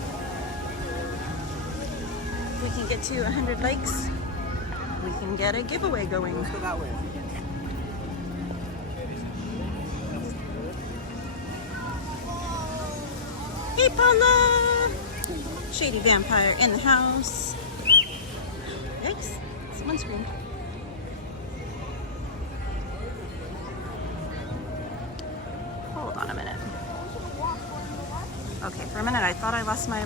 If we can get to 100 likes, we can get a giveaway going. Let's go that way. Hey, Paula! Shady Vampire in the house. Yikes, someone screamed. Hold on a minute. Okay, for a minute I thought I lost my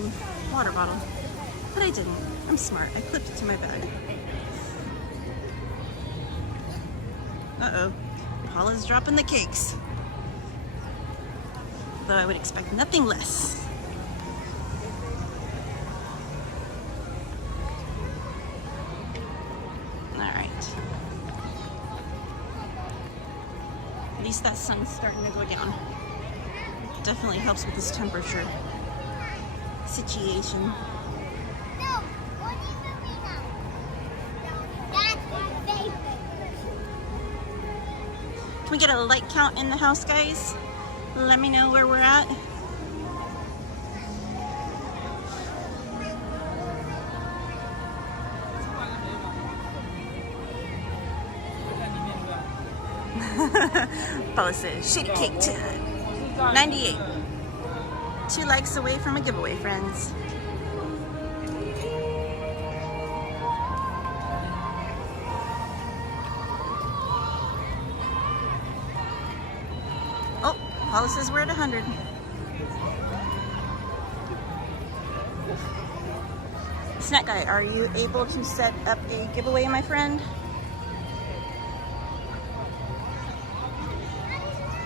water bottle. But I didn't. I'm smart. I clipped it to my bag. Uh-oh. Paula's dropping the cakes. Though I would expect nothing less. Alright. At least that sun's starting to go down. Definitely helps with this temperature situation. No, what are you moving on? That's my favorite. Can we get a light count in the house, guys? Let me know where we're at. Paula says, shake a cake time. 98. 2 likes away from a giveaway, friends. Oh, Paula says we're at 100. Snack Guy, are you able to set up a giveaway, my friend?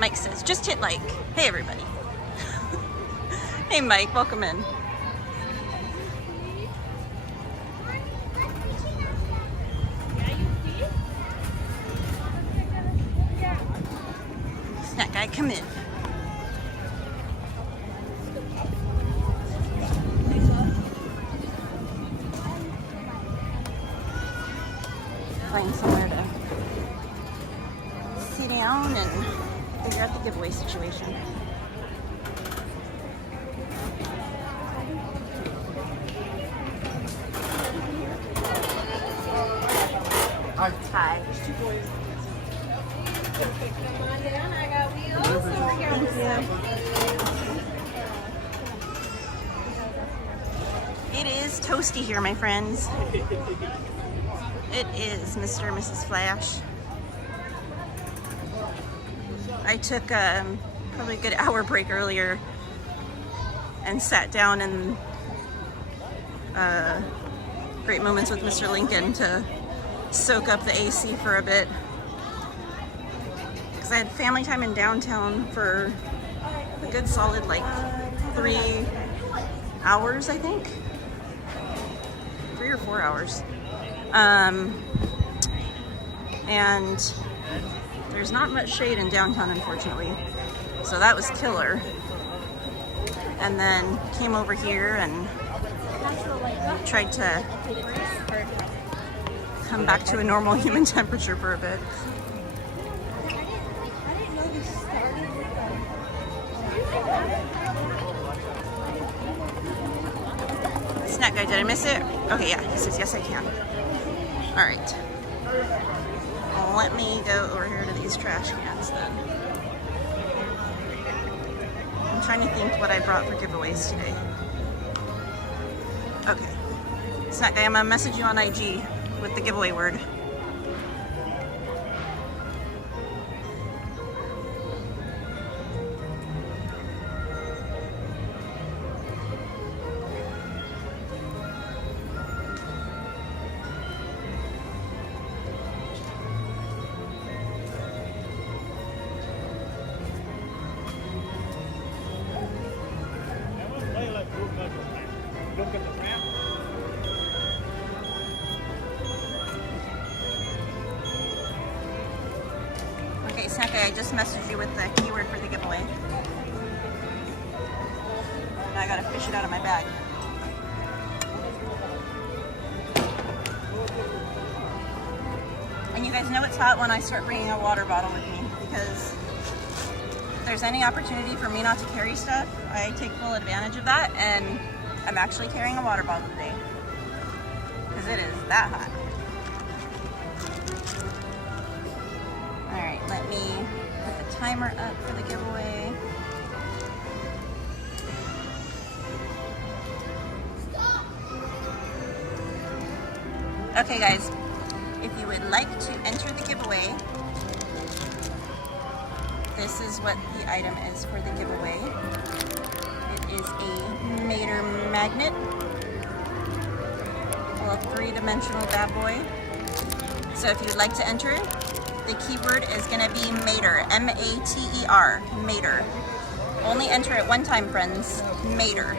Mike says, just hit like. Hey, everybody. Hey, Mike, welcome in. Snack Guy, come in. Find somewhere to sit down and figure out the giveaway situation. Hi. Come on down, I got wheels over here on this side. It is toasty here, my friends. It is Mr. and Mrs. Flash. I took probably a good hour break earlier and sat down in Great Moments with Mr. Lincoln to soak up the AC for a bit. Because I had family time in downtown for a good solid like 3 hours, I think. 3 or 4 hours. And there's not much shade in downtown, unfortunately. So that was killer. And then came over here and tried to come back to a normal human temperature for a bit. Snack Guy, did I miss it? Okay, yeah, he says yes I can. All right. Let me go over here to these trash cans then. I'm trying to think what I brought for giveaways today. Okay. Snack Guy, I'm gonna message you on IG with the giveaway word. Okay, Snack Guy, I just messaged you with the keyword for the giveaway. Now I gotta fish it out of my bag. And you guys know it's hot when I start bringing a water bottle with me, because if there's any opportunity for me not to carry stuff, I take full advantage of that, and I'm actually carrying a water bottle today, because it is that hot. Alright, let me put the timer up for the giveaway. Okay guys, if you would like to enter the giveaway, this is what the item is for the giveaway. It is a Mater magnet. A little three-dimensional bad boy. So if you'd like to enter, the keyword is going to be Mater, M-A-T-E-R, Mater. Only enter it one time, friends. Mater.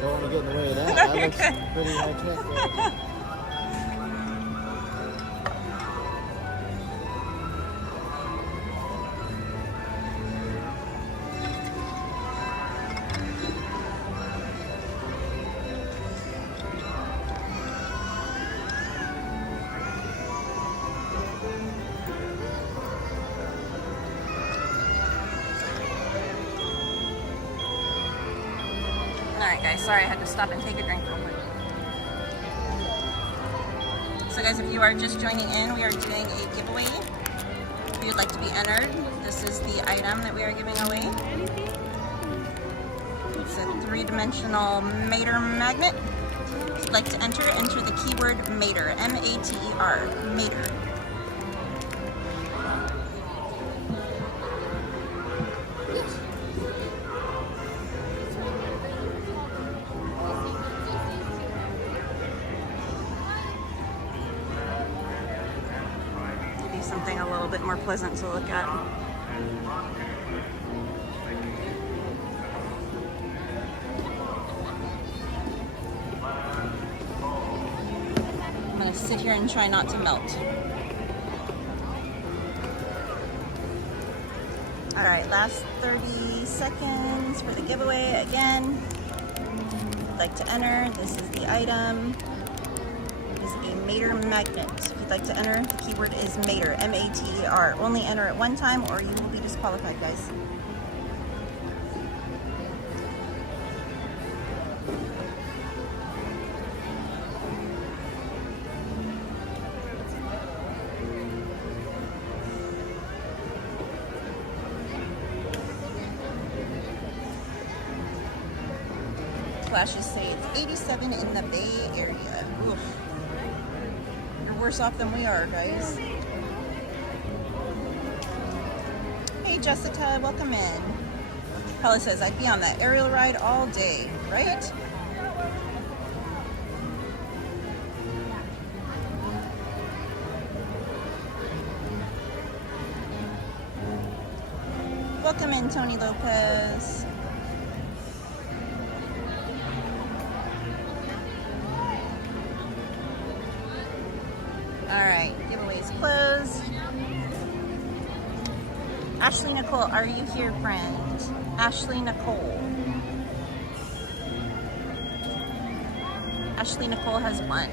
Don't want to get in the way of that. That looks pretty high tech there. Alright guys, sorry I had to stop and take a drink real quick. So guys, if you are just joining in, we are doing a giveaway. If you'd like to be entered, this is the item that we are giving away. It's a three-dimensional Mater magnet. If you'd like to enter the keyword Mater, M-A-T-E-R, Mater. Something a little bit more pleasant to look at. I'm gonna sit here and try not to melt. All right, last 30 seconds for the giveaway again. If you'd like to enter, this is the item. It is a Mater magnet. If you'd like to enter, the keyword is Mater, M-A-T-E-R. Only enter it one time or you will be disqualified, guys. Flashes say it's 87 in the Bay Area. Oof. You're worse off than we are, guys. Hey Jessica, welcome in. Paula says, I'd be on that aerial ride all day, right? Welcome in, Tony Lopez. Alright, giveaway's closed. Ashley Nicole, are you here, friend? Ashley Nicole. Ashley Nicole has won.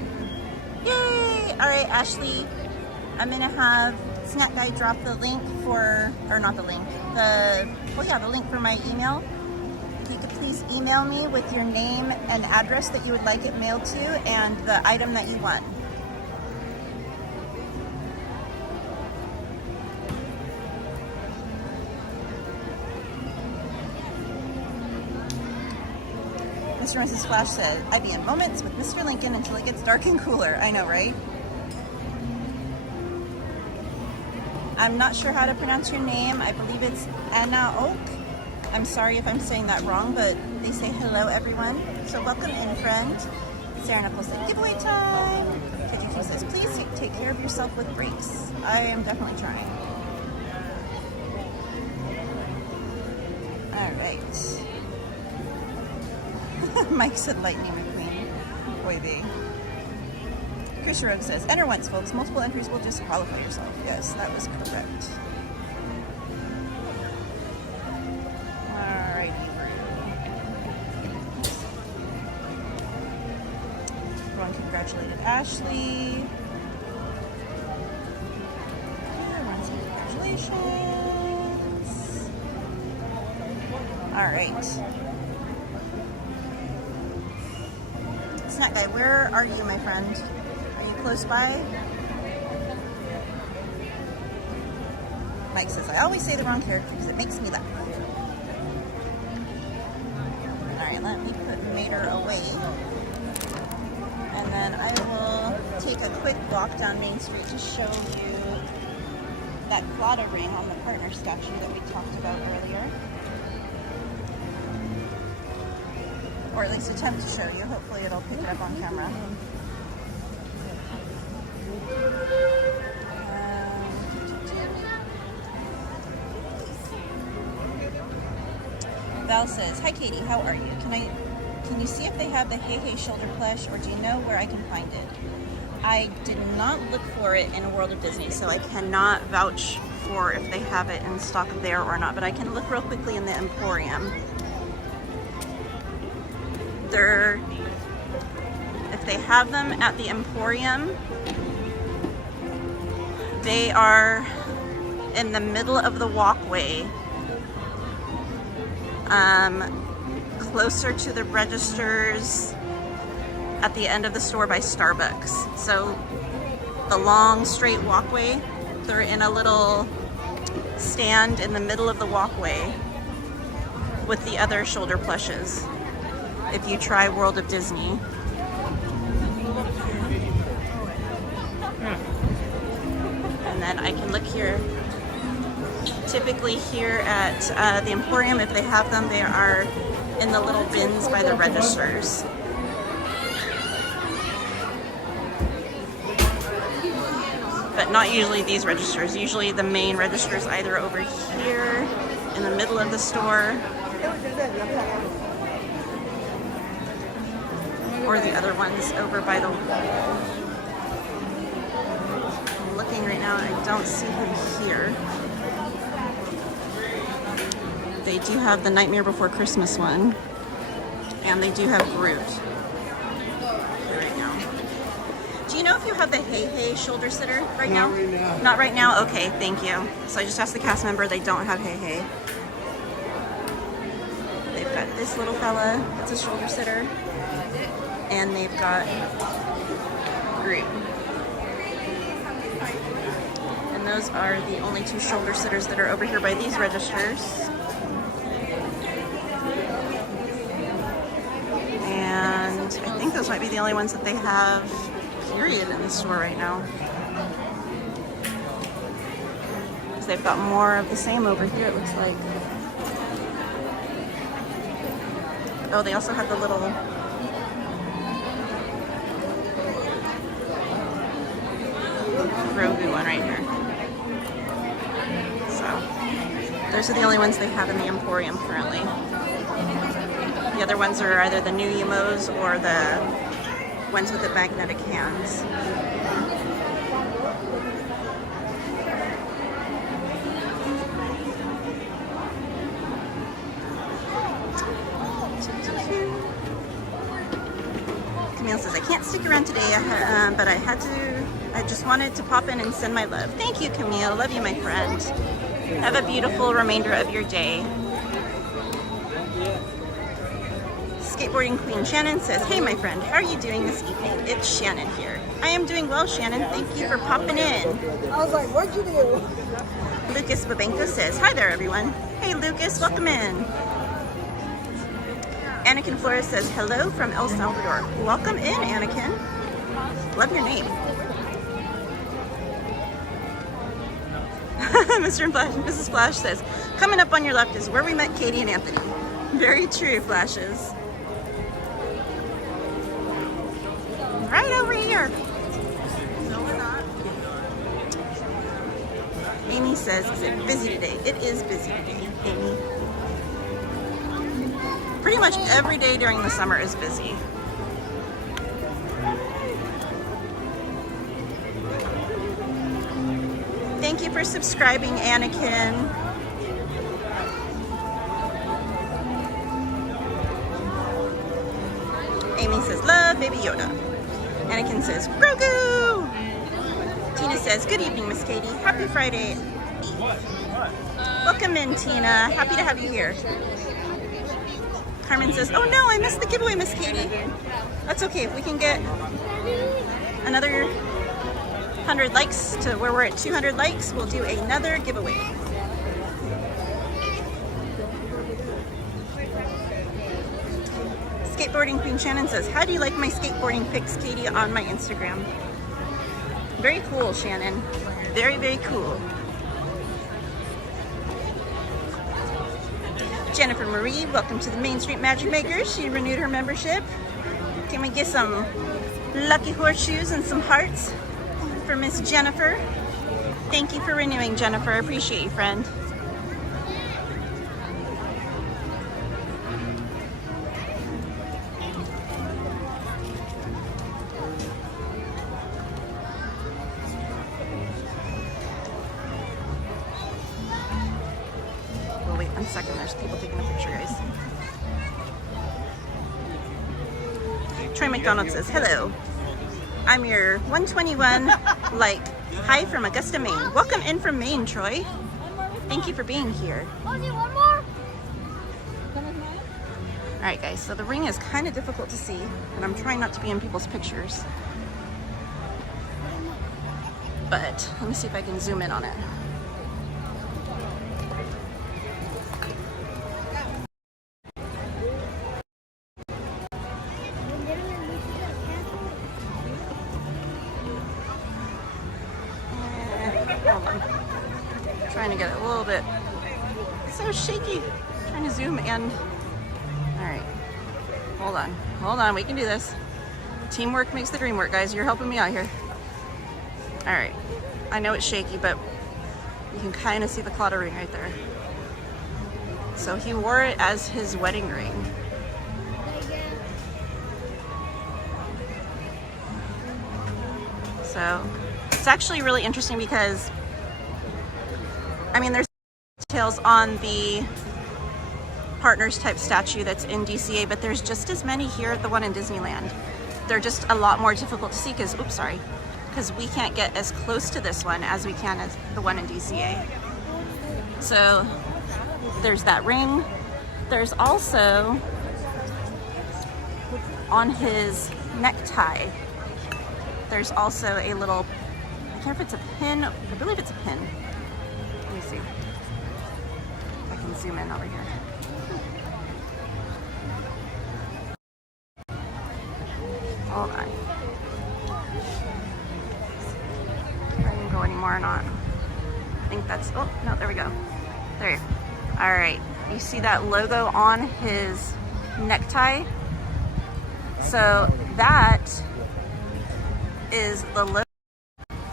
Yay! Alright, Ashley, I'm gonna have Snack Guy drop the link for, or not the link, the link for my email. If you could please email me with your name and address that you would like it mailed to and the item that you won. Mr. and Mrs. Flash said, I'd be in moments with Mr. Lincoln until it gets dark and cooler. I know, right? I'm not sure how to pronounce your name. I believe it's Anna Oak. I'm sorry if I'm saying that wrong, but they say hello, everyone. So welcome in, friend. Sarah Nichols said, giveaway time. Teddy Q says, please take care of yourself with breaks. I am definitely trying. All right. Mike said Lightning McQueen. Boy, they. Chris Rogue says, enter once, folks. Multiple entries will disqualify yourself. Yes, that was correct. Alrighty. Everyone congratulated Ashley. Everyone said congratulations. Alright. Snack Guy, where are you, my friend? Are you close by? Mike says, I always say the wrong character because it makes me laugh. Alright, let me put Mater away. And then I will take a quick walk down Main Street to show you that Claddagh ring on the partner statue that we talked about earlier. Or at least attempt to show you. Hopefully it'll pick it up on camera. Val says, hi Katie, how are you? Can you see if they have the Hey Hey shoulder plush, or do you know where I can find it? I did not look for it in World of Disney, so I cannot vouch for if they have it in stock there or not, but I can look real quickly in the Emporium. If they have them at the Emporium, they are in the middle of the walkway, closer to the registers at the end of the store by Starbucks. So the long straight walkway, they're in a little stand in the middle of the walkway with the other shoulder plushes if you try World of Disney. And then I can look here. Typically here at the Emporium, if they have them, they are in the little bins by the registers. But not usually these registers. Usually the main register is either over here in the middle of the store, or the other ones over by the wall. I'm looking right now and I don't see them here. They do have the Nightmare Before Christmas one, and they do have Groot here right now. Do you know if you have the Hey Hey shoulder sitter right now? Not right now. Not right now? Okay, thank you. So I just asked the cast member, they don't have Hey Hey. They've got this little fella, that's a shoulder sitter, and they've got Groot. And those are the only two shoulder sitters that are over here by these registers. And I think those might be the only ones that they have, period, in the store right now. Because they've got more of the same over here, it looks like. Oh, they also have the little Grogu one right here. So, those are the only ones they have in the Emporium currently. The other ones are either the new Yumos or the ones with the magnetic hands. Camille says, I can't stick around today, but I just wanted to pop in and send my love. Thank you, Camille. Love you, my friend. Have a beautiful remainder of your day. Skateboarding Queen Shannon says, hey my friend, how are you doing this evening? It's Shannon here. I am doing well, Shannon. Thank you for popping in. I was like, what'd you do? Lucas Babenko says, hi there everyone. Hey Lucas, welcome in. Anakin Flores says, hello from El Salvador. Welcome in, Anakin. Love your name. Mrs. Flash says, coming up on your left is where we met Katie and Anthony. Very true, Flashes. Right over here. No, we're not. Amy says, is it busy today? It is busy today, Amy. Pretty much every day during the summer is busy. Thank you for subscribing, Anakin. Amy says, love, Baby Yoda. Anakin says, Grogu! Tina says, good evening, Miss Katie. Happy Friday. Welcome in, Tina. Happy to have you here. Carmen says, oh no, I missed the giveaway, Miss Katie. That's okay. If we can get another 100 likes to where we're at 200 likes, we'll do another giveaway. Skateboarding Queen Shannon says, how do you like my skateboarding pics, Katie, on my Instagram? Very cool, Shannon. Very, very cool. Jennifer Marie, welcome to the Main Street Magic Makers. She renewed her membership. Can we get some lucky horseshoes and some hearts for Miss Jennifer? Thank you for renewing, Jennifer. I appreciate you, friend. Well, wait 1 second. There's people taking a picture, guys. Troy McDonald says, hello. I'm your 121 like. Hi from Augusta, Maine. Welcome in from Maine, Troy. Thank you for being here. Oh, need one more? All right, guys, so the ring is kind of difficult to see, and I'm trying not to be in people's pictures. But let me see if I can zoom in on it. Hold on. Trying to get it a little bit. It's so shaky. Trying to zoom in. All right. Hold on. Hold on. We can do this. Teamwork makes the dream work, guys. You're helping me out here. All right. I know it's shaky, but you can kind of see the clotter ring right there. So he wore it as his wedding ring. So it's actually really interesting because, I mean, there's details on the partners type statue that's in DCA, but there's just as many here at the one in Disneyland. They're just a lot more difficult to see because, oops, sorry, because we can't get as close to this one as we can as the one in DCA. So there's that ring. There's also on his necktie, there's also a little, I can't remember if it's a pin, I believe it's a pin. Let me see. I can zoom in over here. Hold on. If I can go anymore or not. I think that's, oh, no, there we go. There. All right. You see that logo on his necktie? So that is the logo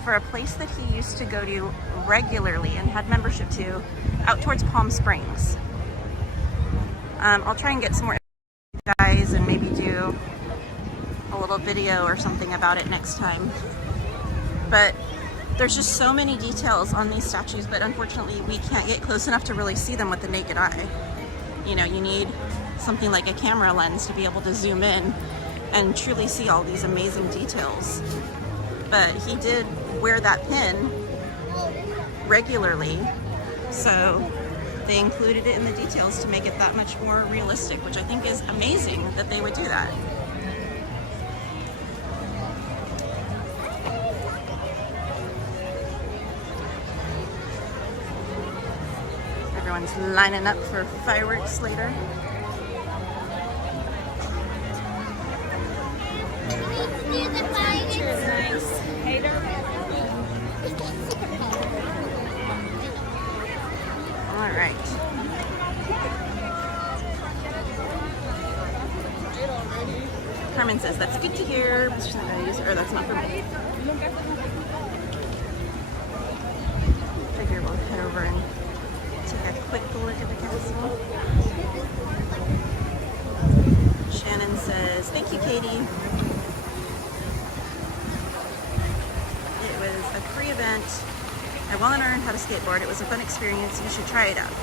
for a place that he used to go to regularly and had membership to out towards Palm Springs. I'll try and get some more guys and maybe do a little video or something about it next time. But there's just so many details on these statues, but unfortunately we can't get close enough to really see them with the naked eye. You know, you need something like a camera lens to be able to zoom in and truly see all these amazing details. But he did wear that pin regularly, so they included it in the details to make it that much more realistic, which I think is amazing that they would do that. Everyone's lining up for fireworks later. All right. Carmen says, that's good to hear. Or that's not for me. Figure we'll head over and take a quick look at the castle. Shannon says, thank you, Katie. It was a free event. I want to learn how to skateboard. It was a fun experience. You should try it out.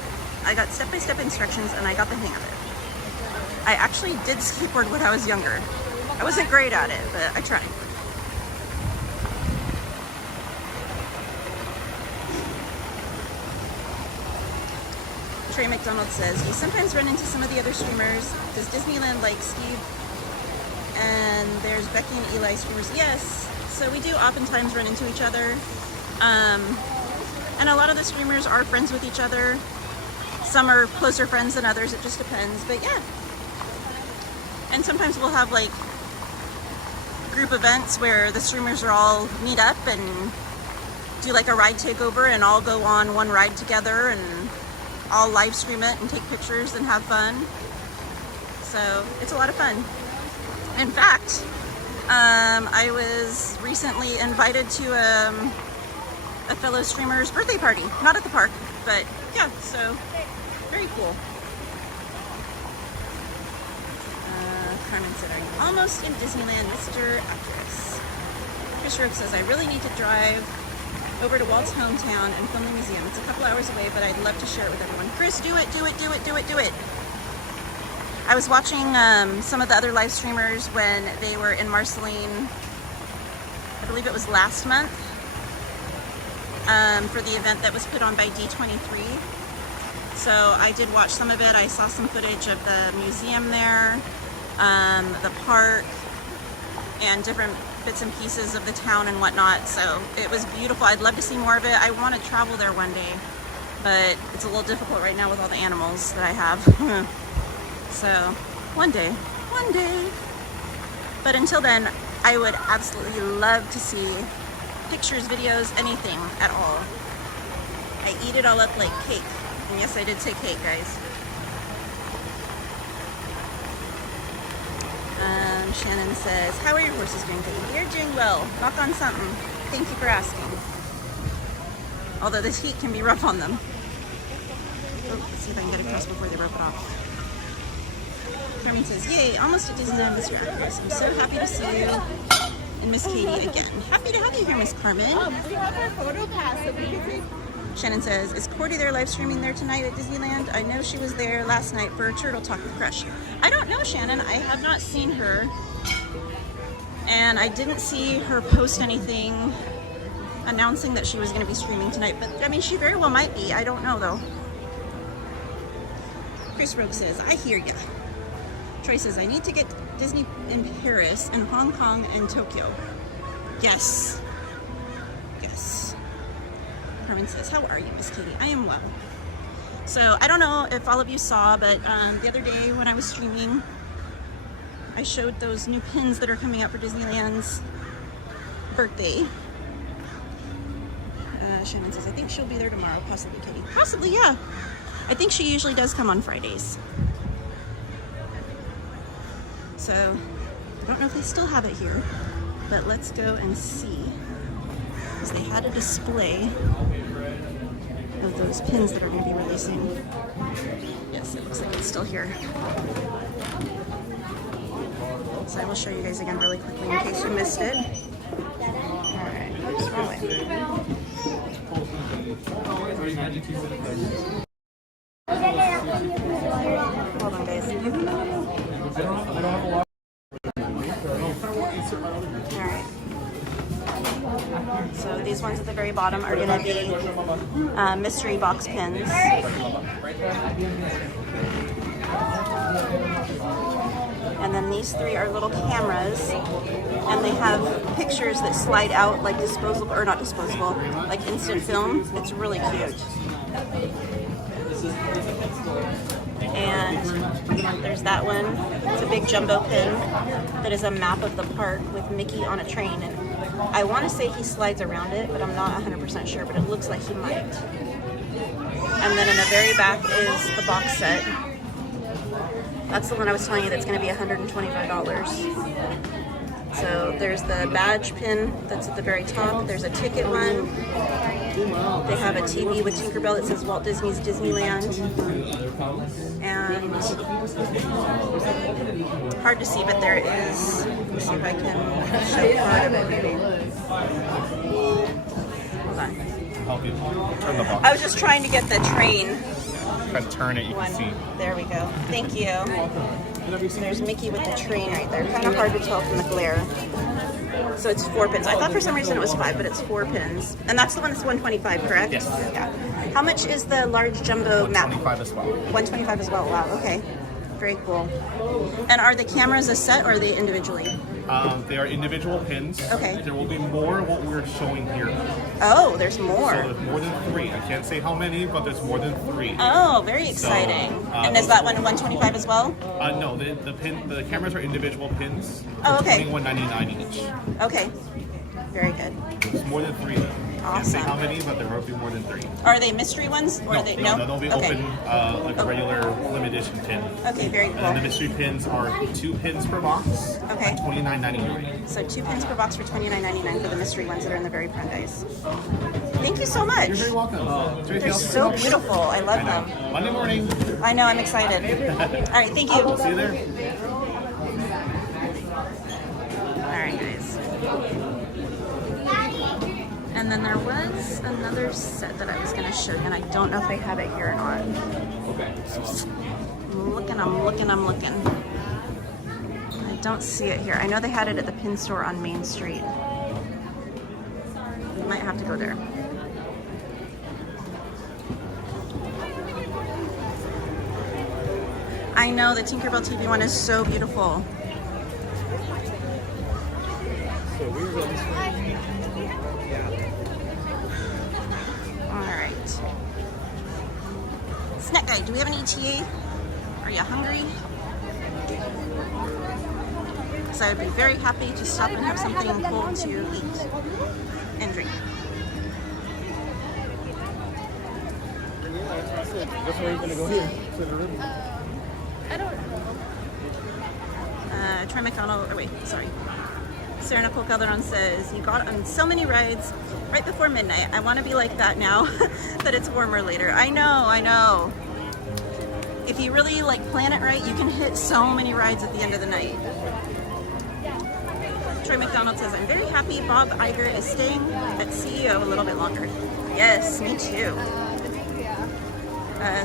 I got step-by-step instructions and I got the hang of it. I actually did skateboard when I was younger. I wasn't great at it, but I tried. Trey McDonald says, you sometimes run into some of the other streamers. Does Disneyland like Steve? And there's Becky and Eli streamers. Yes, so we do oftentimes run into each other. And a lot of the streamers are friends with each other. Some are closer friends than others, it just depends, but yeah. And sometimes we'll have like group events where the streamers are all meet up and do like a ride takeover and all go on one ride together and all live stream it and take pictures and have fun. So it's a lot of fun. In fact, I was recently invited to a fellow streamer's birthday party. Not at the park, but yeah, so very cool. Carmen said, "Are you almost in Disneyland, Mr. Actress?" Chris Rook says, "I really need to drive over to Walt's hometown and film the museum. It's a couple hours away, but I'd love to share it with everyone." Chris, do it, do it, do it, do it, do it. I was watching some of the other live streamers when they were in Marceline, I believe it was last month, for the event that was put on by D23. So I did watch some of it. I saw some footage of the museum there, the park, and different bits and pieces of the town and whatnot. So it was beautiful. I'd love to see more of it. I want to travel there one day, but it's a little difficult right now with all the animals that I have. So one day. But until then, I would absolutely love to see pictures, videos, anything at all. I eat it all up like cake. And yes, I did say cake, guys. Shannon says, "How are your horses doing today?" They're doing well. Knock on something. Thank you for asking. Although this heat can be rough on them. Oh, let's see if I can get across before they rope it off. Carmen says, "Yay, almost at Disneyland, Mr. Actress. I'm so happy to see you and Miss Katie again." Happy to have you here, Miss Carmen. We have our photo pass so we can take. Shannon says, "Is Cordy there live streaming there tonight at Disneyland? I know she was there last night for Turtle Talk with Crush." I don't know, Shannon. I have not seen her. And I didn't see her post anything announcing that she was going to be streaming tonight. But, I mean, she very well might be. I don't know, though. Chris Rogue says, "I hear ya." Troy says, "I need to get Disney in Paris and Hong Kong and Tokyo." Yes. Yes. Carmen says, "How are you, Miss Katie?" I am well. So I don't know if all of you saw, but the other day when I was streaming, I showed those new pins that are coming out for Disneyland's birthday. Shannon says, "I think she'll be there tomorrow, possibly, Katie." Possibly, yeah. I think she usually does come on Fridays. So I don't know if they still have it here, but let's go and see. Because they had a display of those pins that are going to be releasing. Yes, it looks like it's still here. So I will show you guys again really quickly in case you missed it. Alright, oops, wrong way. Hold on, guys. Alright. So these ones at the very bottom are going to be mystery box pins. And then these three are little cameras, and they have pictures that slide out like disposable, or not disposable, like instant film. It's really cute. And there's that one. It's a big jumbo pin that is a map of the park with Mickey on a train. And I want to say he slides around it, but I'm not 100% sure, but it looks like he might. And then in the very back is the box set. That's the one I was telling you that's going to be $125. So there's the badge pin that's at the very top. There's a ticket one. They have a TV with Tinkerbell that says Walt Disney's Disneyland. And hard to see, but there is. Let me see if I can show part of it maybe. Hold on. I was just trying to get the train. Try to turn it, you can see. There we go. Thank you. There's Mickey with the train right there. Kind of hard to tell from the glare. So it's 4 pins. I thought for some reason it was 5, but it's 4 pins. And that's the one that's $125, correct? Yes. Yeah. How much is the large jumbo map? $125 as well. $125 as well. Wow. Okay. Very cool. And are the cameras a set or are they individually? They are individual pins. Okay. There will be more of what we're showing here. Oh, there's more. So there's more than 3. I can't say how many, but there's more than 3. Oh, very exciting. And is that one 125 as well? No, the cameras are individual pins. Oh, okay. $21.99 each. Okay. Very good. There's more than 3 though. Can't say Awesome. how many, but there will be more than 3. Are they mystery ones? Or No, are they no, they'll be okay. open like a regular limited edition pin. Okay, very And then the cool. mystery pins are 2 pins per box. Okay. At $29.99. So 2 pins per box for $29.99 for the mystery ones that are in the very front, guys. Thank you so much. You're very welcome. Is there anything They're else? so beautiful. I love I them. know. Monday morning. I know, I'm excited. All right, thank you. See you there. All right, guys. And then there was another set that I was going to show you, and I don't know if they have it here or not. I'm looking. I don't see it here. I know they had it at the pin store on Main Street. Might have to go there. I know, the Tinkerbell TV one is so beautiful. Alright. Snack guy, do we have an ETA? Are you hungry? So I would be very happy to stop and have something cool to eat and drink. That's where you're gonna go here to the river. Troy McDonald, or wait, sorry. Sarah Nicole Calderon says, you got on so many rides right before midnight. I want to be like that now that it's warmer later. I know. If you really like plan it right, you can hit so many rides at the end of the night. Troy McDonald says, I'm very happy Bob Iger is staying at CEO a little bit longer. Yes, me too.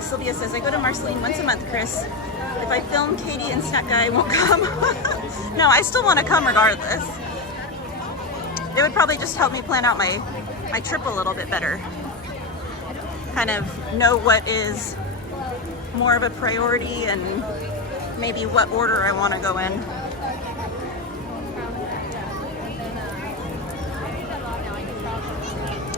Sylvia says, I go to Marceline once a month, Chris. If I film Katie and Snack Guy, I won't come. No, I still want to come regardless. It would probably just help me plan out my trip a little bit better. Kind of know what is more of a priority and maybe what order I want to go in.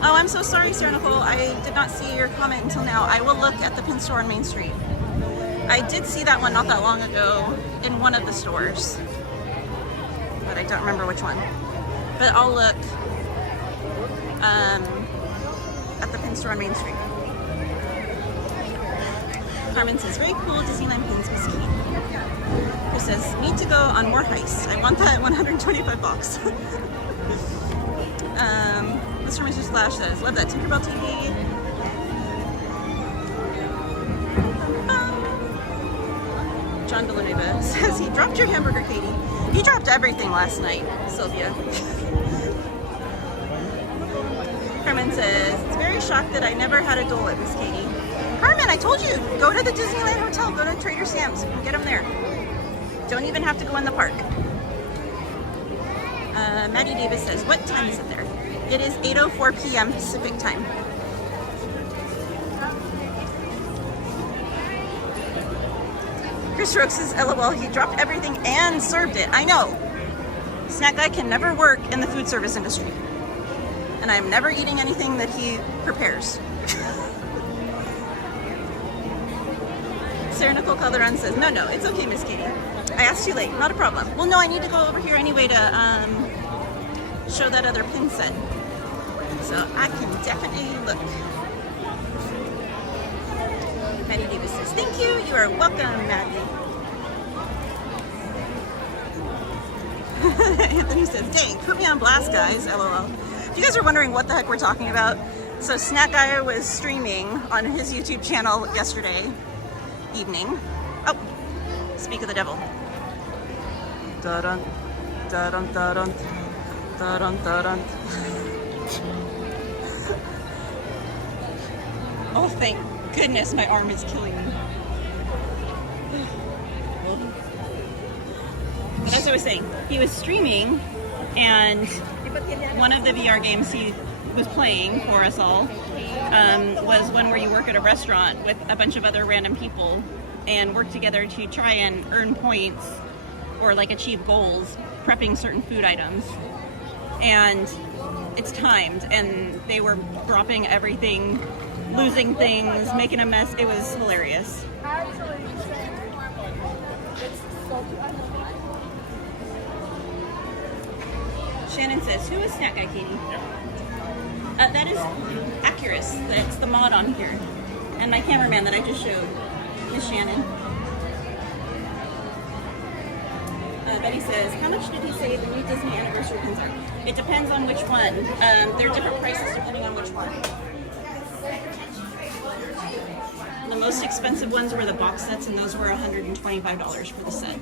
Oh, I'm so sorry, Sarah Nicole. I did not see your comment until now. I will look at the pin store on Main Street. I did see that one not that long ago in one of the stores, but I don't remember which one. But I'll look at the pin store on Main Street. Carmen says, very cool Disneyland pins, Miss Kate. Chris says, need to go on more heists. I want that 125 box. Mr. Mr. Splash says, love that Tinkerbell TV. John Villanueva says, he dropped your hamburger, Katie. He dropped everything last night, Sylvia. Carmen says, it's very shocked that I never had a Dole at Miss Katie. Carmen, I told you, go to the Disneyland Hotel, go to Trader Sam's, get them there. Don't even have to go in the park. Maddie Davis says, what time is it there? It is 8:04 p.m. Pacific time. Chris Rooks says, LOL, he dropped everything and served it. I know. Snack Guy can never work in the food service industry. And I'm never eating anything that he prepares. Sarah Nicole Calderon says, no, it's okay, Miss Katie. I asked too late, not a problem. Well, no, I need to go over here anyway to show that other pin set. So I can definitely look. Maddie Davis says, thank you. You are welcome, Maddie. Anthony says, dang, put me on blast, guys, LOL. If you guys are wondering what the heck we're talking about, so Snack Guy was streaming on his YouTube channel yesterday evening. Oh, speak of the devil. Da-dun, da-dun, da-dun, da-dun, da-dun. Oh, thank goodness my arm is killing me. But as I was saying, he was streaming, and one of the VR games he was playing for us all was one where you work at a restaurant with a bunch of other random people and work together to try and earn points or like achieve goals prepping certain food items, and it's timed, and they were dropping everything, losing things, making a mess. It was hilarious. Actually, it's so Shannon says, who is Snack Guy, Katie? That is Accurus. That's the mod on here. And my cameraman that I just showed is Shannon. Betty says, how much did he say the new Disney anniversary pins are? It depends on which one. They're different prices depending on which one. The most expensive ones were the box sets, and those were $125 for the set.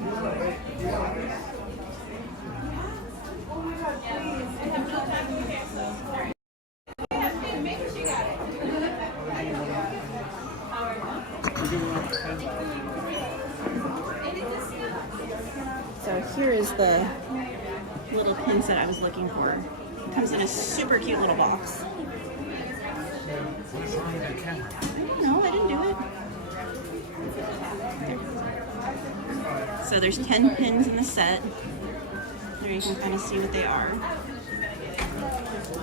So here is the little pin set I was looking for. It comes in a super cute little box. What is wrong with that camera? No, I didn't do it. So there's 10 pins in the set. There you can kind of see what they are.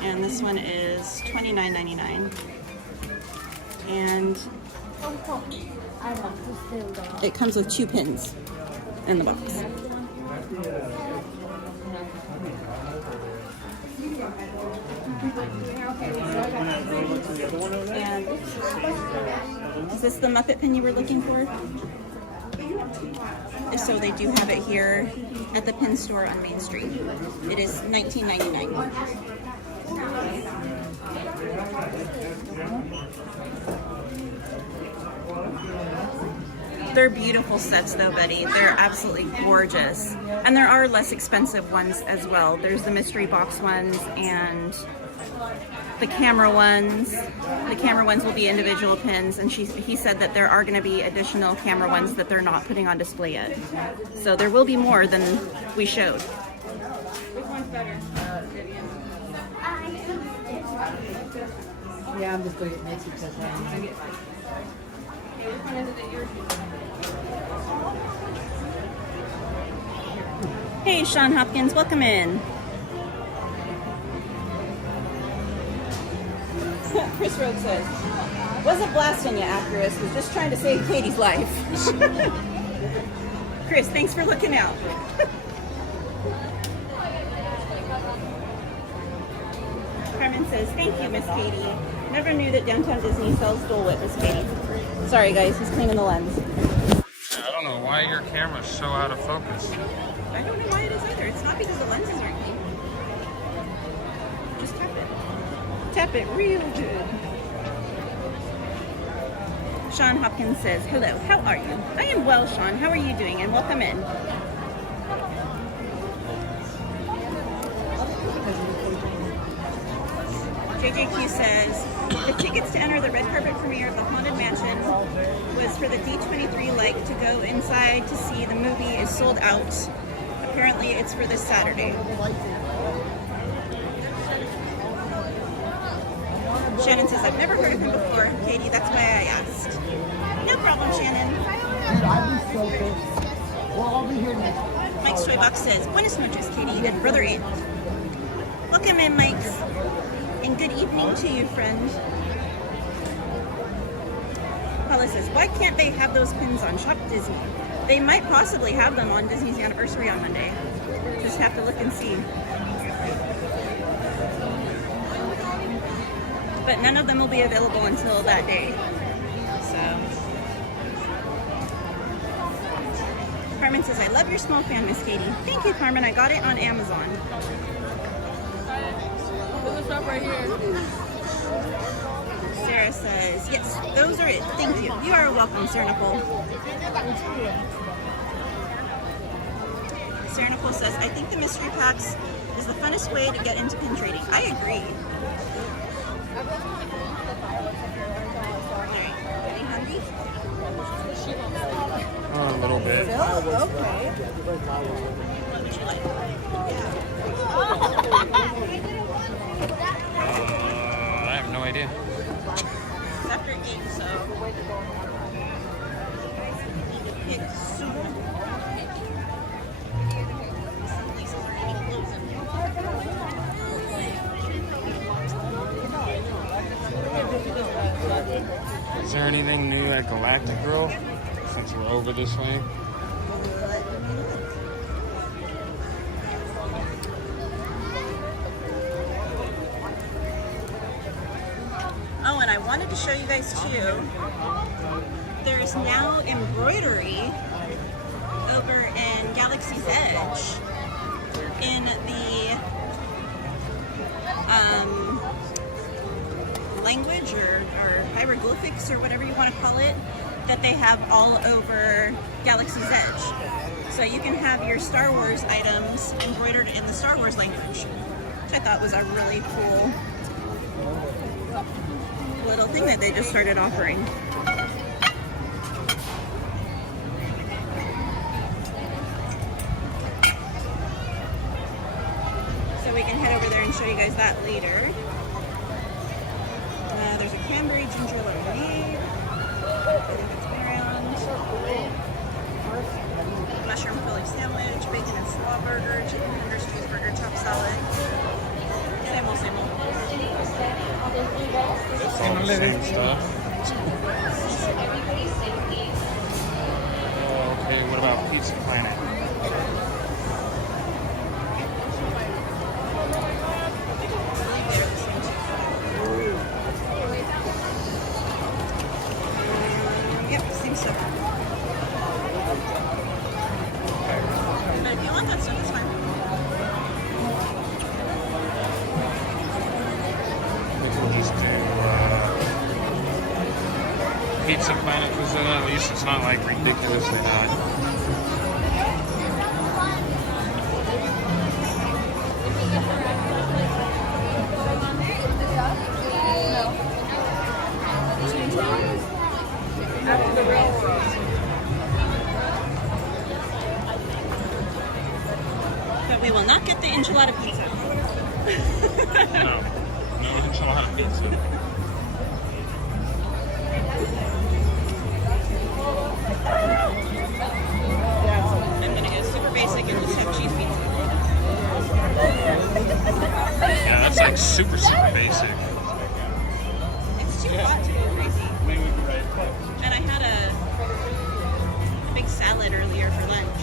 And this one is $29.99. And it comes with 2 pins in the box. And is this the Muppet pin you were looking for? If so, they do have it here at the pin store on Main Street. It is $19.99. They're beautiful sets though, Betty. They're absolutely gorgeous. And there are less expensive ones as well. There's the mystery box ones and the camera ones. The camera ones will be individual pins, and he said that there are going to be additional camera ones that they're not putting on display yet. So there will be more than we showed. Which one's better? Yeah, I'm just going to get mixed because Which one is it that you're... Hey, Sean Hopkins, welcome in. Chris Rhodes says, wasn't blasting you, Accurus. Was just trying to save Katie's life. Chris, thanks for looking out. Carmen says, thank you, Miss Katie. Never knew that Downtown Disney sells Dole Whip, Miss Katie. Sorry, guys, he's cleaning the lens. I don't know why your camera's so out of focus. I don't know why it is either. It's not because the lenses aren't clean. Just tap it. Tap it real good. Sean Hopkins says, hello, how are you? I am well, Sean. How are you doing? And welcome in. JJQ says, the tickets to enter the red carpet premiere of the Haunted Mansion was for the D23 like to go inside to see the movie is sold out. Apparently it's for this Saturday. Shannon says, I've never heard of him before. Katie, that's why I asked. No problem, Shannon. I'll be here next. Mike Stoybox says, Buenas noches, Katie and Brother Ed. Welcome in, Mike. And good evening to you, friend. Paula says, why can't they have those pins on Shop Disney? They might possibly have them on Disney's anniversary on Monday. Just have to look and see. But none of them will be available until that day. So. Carmen says, I love your small fan, Miss Katie. Thank you, Carmen. I got it on Amazon. This up right here. Sarah says, yes, those are it. Thank you. You are welcome, Sarah Nicole. Sarah Nicole says, I think the mystery packs is the funnest way to get into pin trading. I agree. Alright, getting hungry? A little bit. Oh, okay. What would you like? I have no idea. It's after 8, so pick soon. Some places are Is there anything new at Galactic Girl? Since we're over this way. Oh, and I wanted to show you guys too. There's now embroidery over in Galaxy's Edge in the language or hieroglyphics or whatever you want to call it that they have all over Galaxy's Edge. So you can have your Star Wars items embroidered in the Star Wars language, which I thought was a really cool little thing that they just started offering. So we can head over there and show you guys that later. There's a cranberry ginger lemonade. I think it's been around. Mushroom Philly sandwich, bacon and slaw burger, chicken tenders, cheeseburger, chopped salad. Same old, same old. It's all the same stuff. Oh, okay, what about Pizza Planet? Yep, same stuff. But if you want that stuff, it's fine. Pizza Planet, because at least it's not like ridiculously hot. But we will not get the enchilada pizza. No enchilada pizza. I'm gonna go super basic and just have cheese pizza. Yeah, that's like super basic. It's too hot to go crazy. And I had a big salad earlier for lunch.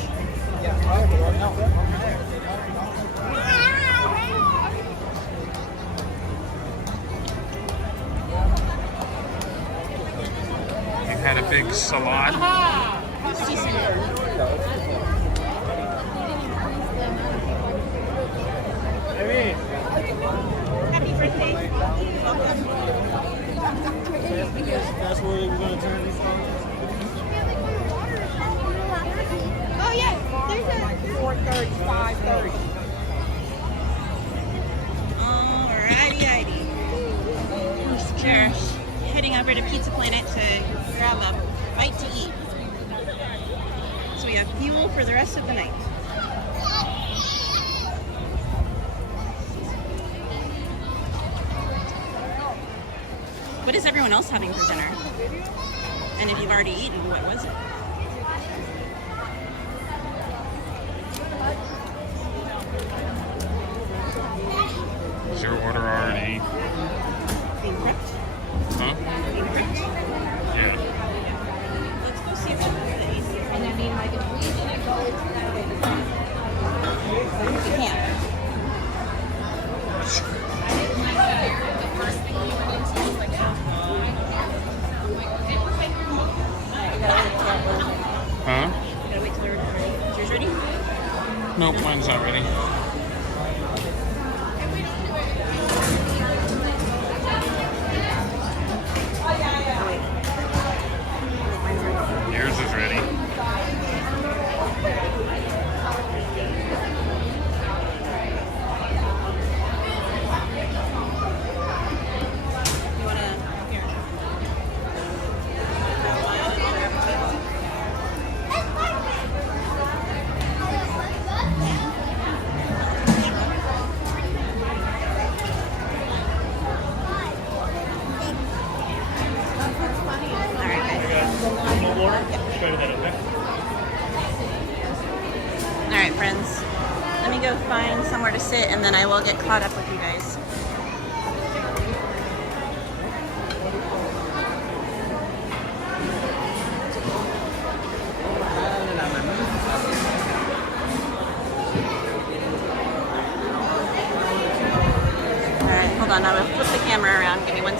You had a big salad. Happy birthday. Welcome. That's where they were going to turn these things. Oh yeah, there's a 4:30, 5:30. Alrighty. We're heading over to Pizza Planet to grab a bite to eat. So we have fuel for the rest of the night. What is everyone else having for dinner? And if you've already eaten, what was it? Is your order already? Being prepped? Huh? Being prepped? Yeah. Let's go see what the AC is. And I mean, like, if we didn't go into that way, We can't. the first thing we went into was like, Huh? Gotta wait till they're ready. Is yours ready? Nope, mine's not ready. Yours is ready. You wanna, here. Alright, friends. Let me go find somewhere to sit and then I will get caught up with you guys.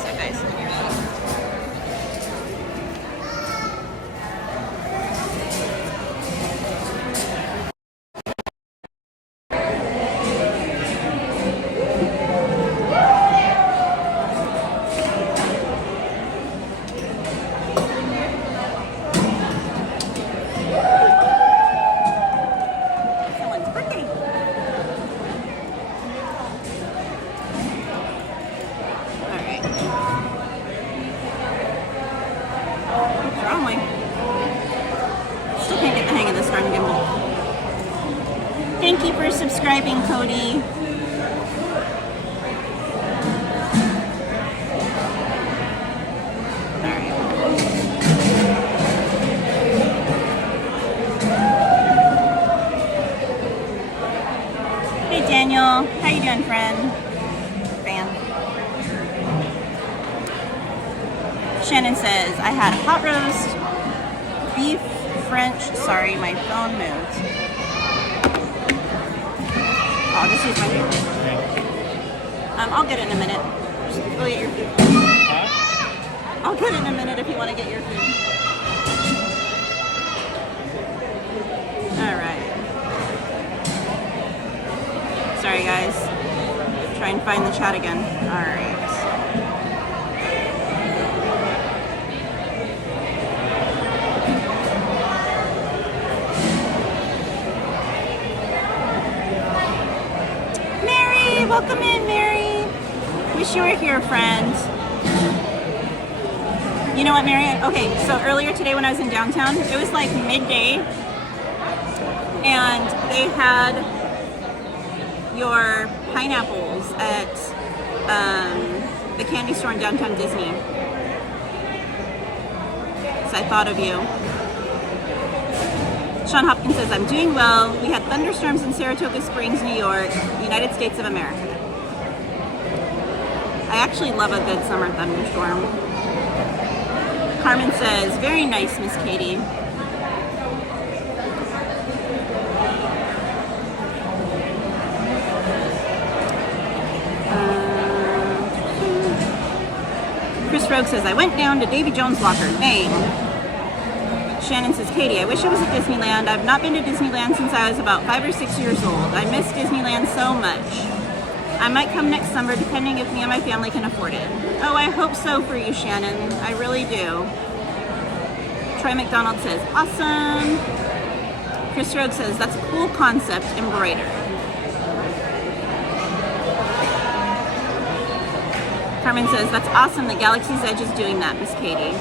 sec, guys. Someone's birthday. Alright. Wrong way. Still can't get the hang of this darn gimbal. Thank you for subscribing, Cody. Hey Daniel, how you doing, friend? Fan. Shannon says, I had hot roast, beef, French. Sorry, my phone moved. Oh, I'll just use my phone. I'll get it in a minute. Go get your food. I'll get it in a minute if you want to get your food. All right. Sorry, guys. Try and find the chat again. All right. Mary, welcome in, Mary. Wish you were here, friend. You know what, Mary? Okay, so earlier today when I was in downtown, it was like midday, and they had your pineapples at the candy store in downtown Disney. So I thought of you. Sean Hopkins says, I'm doing well. We had thunderstorms in Saratoga Springs, New York, United States of America. I actually love a good summer thunderstorm. Carmen says, very nice, Miss Katie. Chris Rogue says, I went down to Davy Jones' locker. Dang. Shannon says, Katie, I wish I was at Disneyland. I've not been to Disneyland since I was about 5 or 6 years old. I miss Disneyland so much. I might come next summer depending if me and my family can afford it. Oh, I hope so for you, Shannon. I really do. Troy McDonald says, awesome. Chris Rogue says, that's a cool concept, embroider. Carmen says, that's awesome that Galaxy's Edge is doing that, Miss Katie.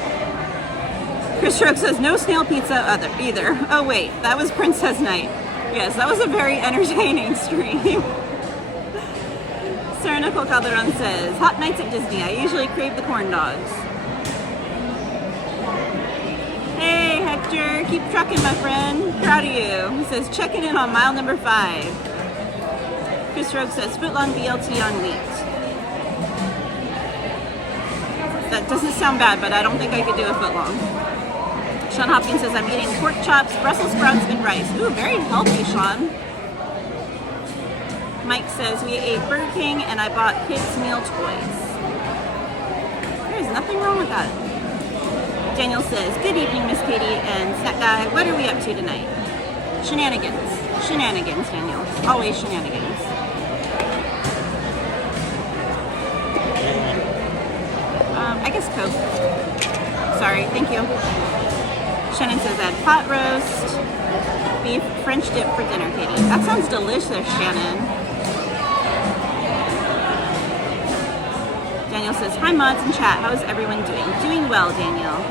Chris Rogue says, no snail pizza either. Oh wait, that was Princess Night. Yes, that was a very entertaining stream. Sarah Nicole Calderon says, hot nights at Disney. I usually crave the corn dogs. Hey Hector, keep trucking, my friend. Proud of you. He says, checking in on mile number 5. Chris Rogue says, footlong BLT on wheat. That doesn't sound bad, but I don't think I could do a footlong. Sean Hopkins says, I'm eating pork chops, Brussels sprouts, and rice. Ooh, very healthy, Sean. Mike says, we ate Burger King, and I bought kids' meal toys. There's nothing wrong with that. Daniel says, good evening, Miss Katie and Snack Guy. What are we up to tonight? Shenanigans. Shenanigans, Daniel. Always shenanigans. I guess Coke. Sorry, thank you. Shannon says, add pot roast, beef French dip for dinner, Katie. That sounds delicious, Shannon. Daniel says, hi mods and chat, how's everyone doing? Doing well, Daniel.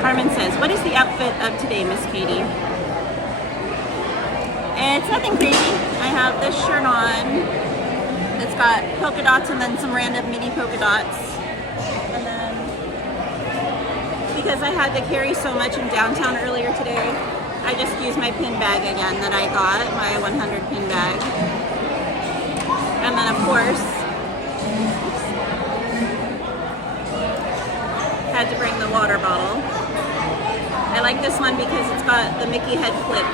Carmen says, what is the outfit of today, Miss Katie? It's nothing crazy. I have this shirt on. It's got polka dots and then some random mini polka dots. And then, because I had to carry so much in downtown earlier today, I just used my pin bag again that I got, my 100 pin bag. And then of course, had to bring the water bottle. I like this one because it's got the Mickey head flip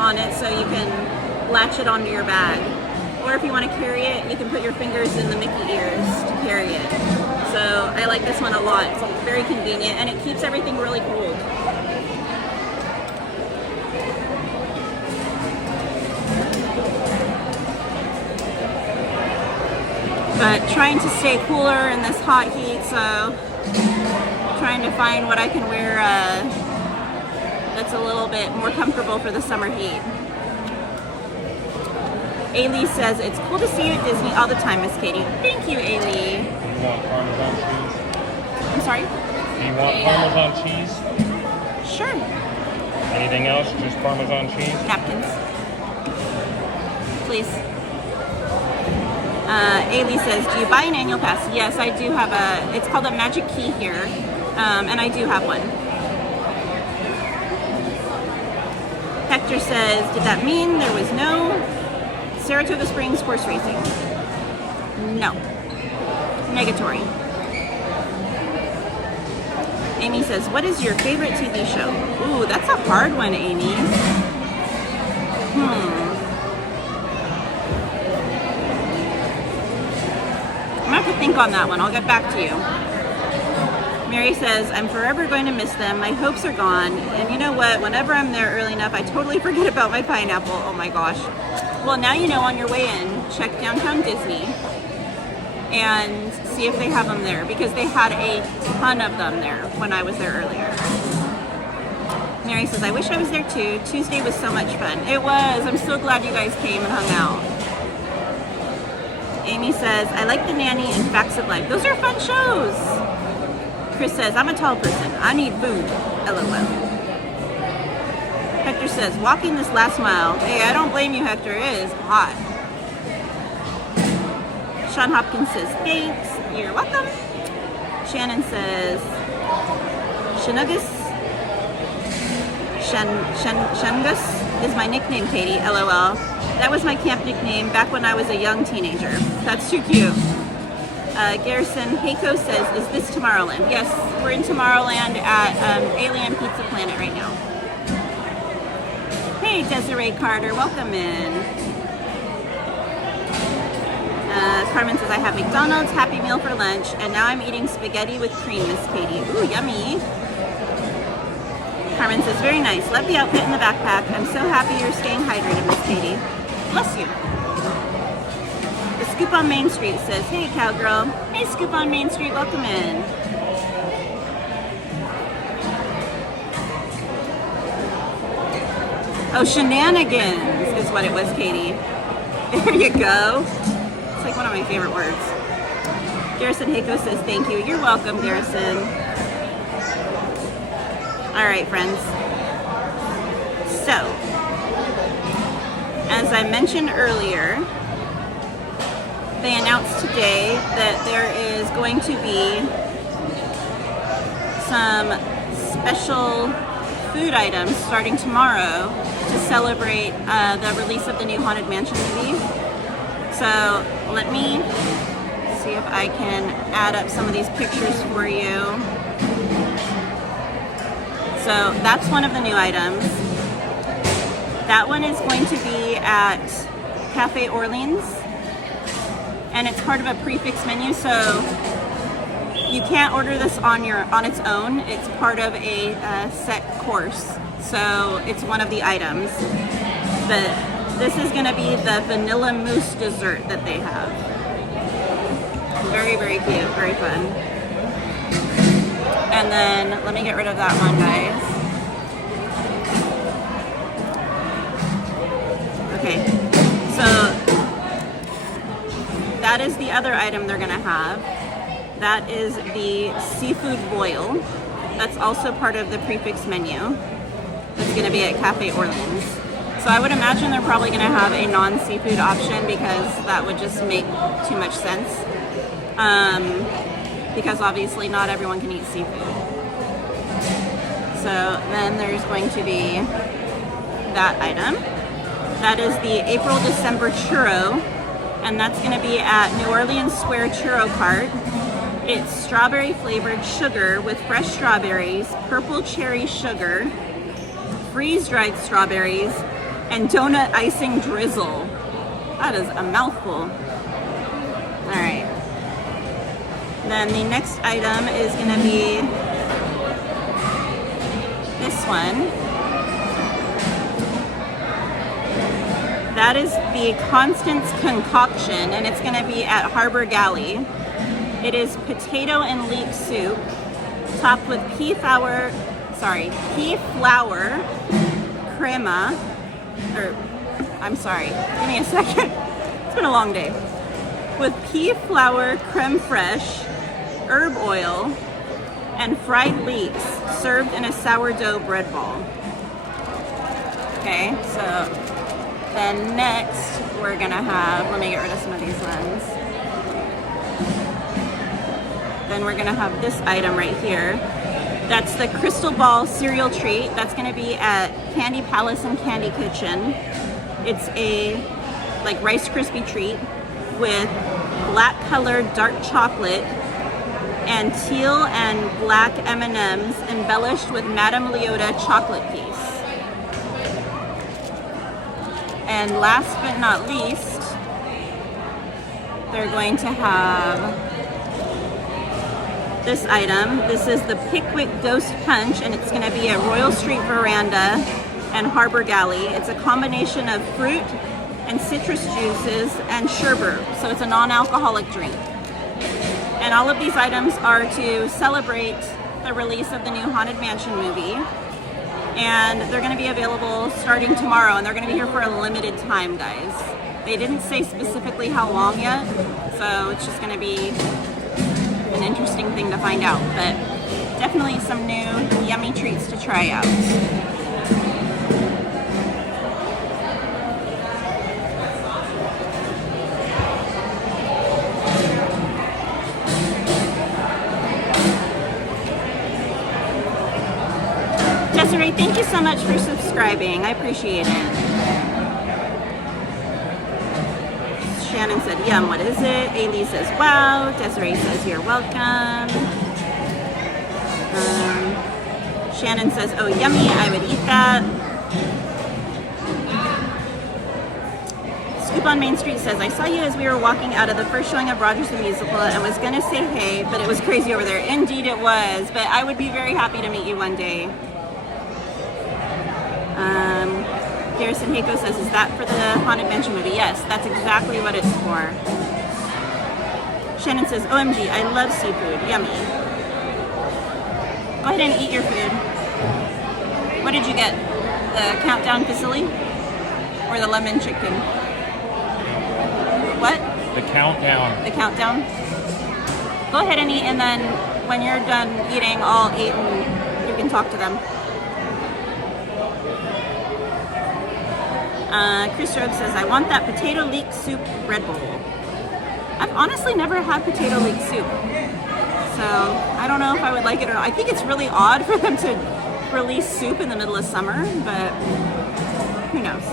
on it so you can latch it onto your bag. Or if you want to carry it, you can put your fingers in the Mickey ears to carry it. So I like this one a lot. It's very convenient and it keeps everything really cold. But trying to stay cooler in this hot heat, so trying to find what I can wear that's a little bit more comfortable for the summer heat. Ailey says, it's cool to see you at Disney all the time, Miss Katie. Thank you, Ailey. You want Parmesan cheese? I'm sorry? Do you want Parmesan cheese? Sure. Anything else? Just Parmesan cheese? Napkins. Please. Ailey says, do you buy an annual pass? Yes, I do have it's called a Magic Key here, and I do have one. Hector says, did that mean there was no Saratoga Springs horse racing? No. Negatory. Amy says, what is your favorite TV show? Ooh, that's a hard one, Amy. I'm gonna have to think on that one. I'll get back to you. Mary says, I'm forever going to miss them. My hopes are gone. And you know what? Whenever I'm there early enough, I totally forget about my pineapple. Oh my gosh. Well, now you know on your way in, check Downtown Disney and see if they have them there because they had a ton of them there when I was there earlier. Mary says, I wish I was there too. Tuesday was so much fun. It was. I'm so glad you guys came and hung out. Amy says, I like The Nanny and Facts of Life. Those are fun shows. Chris says, I'm a tall person. I need food. LOL. Hector says, walking this last mile. Hey, I don't blame you, Hector. It is hot. Sean Hopkins says, thanks. You're welcome. Shannon says, Shanugus. Shangus is my nickname, Katie. LOL. That was my camp nickname back when I was a young teenager. That's too cute. Garrison Heiko says, is this Tomorrowland? Yes, we're in Tomorrowland at Alien Pizza Planet right now. Hey, Desiree Carter, welcome in. Carmen says, I have McDonald's Happy Meal for lunch, and now I'm eating spaghetti with cream, Miss Katie. Ooh, yummy. Carmen says, very nice. Love the outfit and the backpack. I'm so happy you're staying hydrated, Miss Katie. Bless you. The Scoop on Main Street says, hey, cowgirl. Hey, Scoop on Main Street, welcome in. Oh, shenanigans is what it was, Katie. There you go. It's like one of my favorite words. Garrison Heiko says, thank you. You're welcome, Garrison. All right, friends. So, as I mentioned earlier, they announced today that there is going to be some special food items starting tomorrow to celebrate the release of the new Haunted Mansion movie. So let me see if I can add up some of these pictures for you. So that's one of the new items. That one is going to be at Cafe Orleans, and it's part of a prefix menu, so you can't order this on its own. It's part of a set course, so it's one of the items. But this is going to be the vanilla mousse dessert that they have. Very, very cute, very fun. And then let me get rid of that one, guys. Okay, so that is the other item they're gonna have. That is the seafood boil. That's also part of the prefix menu. It's gonna be at Cafe Orleans. So I would imagine they're probably gonna have a non-seafood option because that would just make too much sense. Because obviously not everyone can eat seafood. So then there's going to be that item. That is the April-December churro, and that's going to be at New Orleans Square Churro Cart. It's strawberry flavored sugar with fresh strawberries, purple cherry sugar, freeze-dried strawberries, and donut icing drizzle. That is a mouthful. All right. Then the next item is going to be this one. That is the Constance concoction, and it's going to be at Harbor Galley. It is potato and leek soup, topped with pea flour crema, give me a second. It's been a long day. With pea flour creme fraiche, herb oil, and fried leeks served in a sourdough bread ball. Okay, so then next we're gonna have, let me get rid of some of these ones. Then we're gonna have this item right here. That's the Crystal Ball cereal treat. That's gonna be at Candy Palace and Candy Kitchen. It's a like Rice Krispie treat with black colored dark chocolate and teal and black M&Ms embellished with Madame Leota chocolate piece. And last but not least, they're going to have this item. This is the Pickwick Ghost Punch, and it's going to be at Royal Street Veranda and Harbor Galley. It's a combination of fruit and citrus juices and sherbet, so it's a non-alcoholic drink. And all of these items are to celebrate the release of the new Haunted Mansion movie. And they're going to be available starting tomorrow, and they're going to be here for a limited time, guys. They didn't say specifically how long yet, so it's just going to be an interesting thing to find out. But definitely some new yummy treats to try out. Desiree, thank you so much for subscribing. I appreciate it. Shannon said, yum, what is it? Ailey says, wow. Desiree says, you're welcome. Shannon says, oh, yummy, I would eat that. Scoop on Main Street says, I saw you as we were walking out of the first showing of Rogers the Musical and was going to say hey, but it was crazy over there. Indeed it was, but I would be very happy to meet you one day. Garrison Heiko says, is that for the Haunted Mansion movie? Yes, that's exactly what it's for. Shannon says, OMG, I love seafood. Yummy. Go ahead and eat your food. What did you get? The Countdown Fusilli? Or the lemon chicken? What? The Countdown. The Countdown? Go ahead and eat, and then when you're done eating, I'll eat and you can talk to them. Chris Rogue says, I want that potato leek soup bread bowl. I've honestly never had potato leek soup, so I don't know if I would like it or not. I think it's really odd for them to release soup in the middle of summer, but who knows.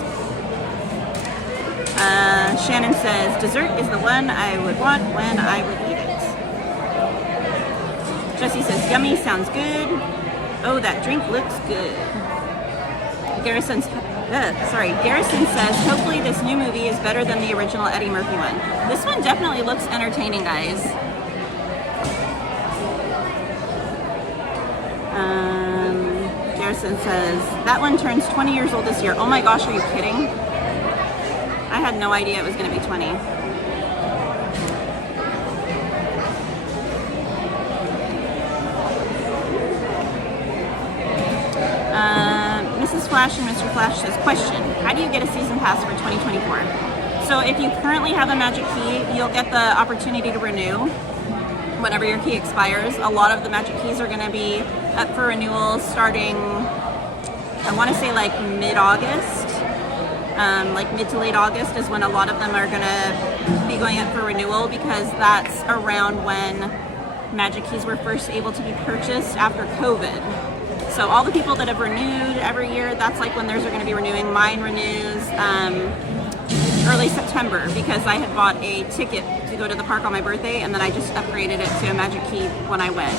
Shannon says, dessert is the one I would want when I would eat it. Jessie says, yummy, sounds good. Oh, that drink looks good. Garrison says, hopefully this new movie is better than the original Eddie Murphy one. This one definitely looks entertaining, guys. Garrison says, that one turns 20 years old this year. Oh my gosh, are you kidding? I had no idea it was going to be 20. Mrs. Flash and Mr. Flash says, question, how do you get a season pass for 2024? So if you currently have a Magic Key, you'll get the opportunity to renew whenever your key expires. A lot of the Magic Keys are going to be up for renewal starting, I want to say like mid-August. Like mid to late August is when a lot of them are going to be going up for renewal, because that's around when Magic Keys were first able to be purchased after COVID. So all the people that have renewed every year, that's like when theirs are going to be renewing. Mine renews early September, because I had bought a ticket to go to the park on my birthday, and then I just upgraded it to a Magic Key when I went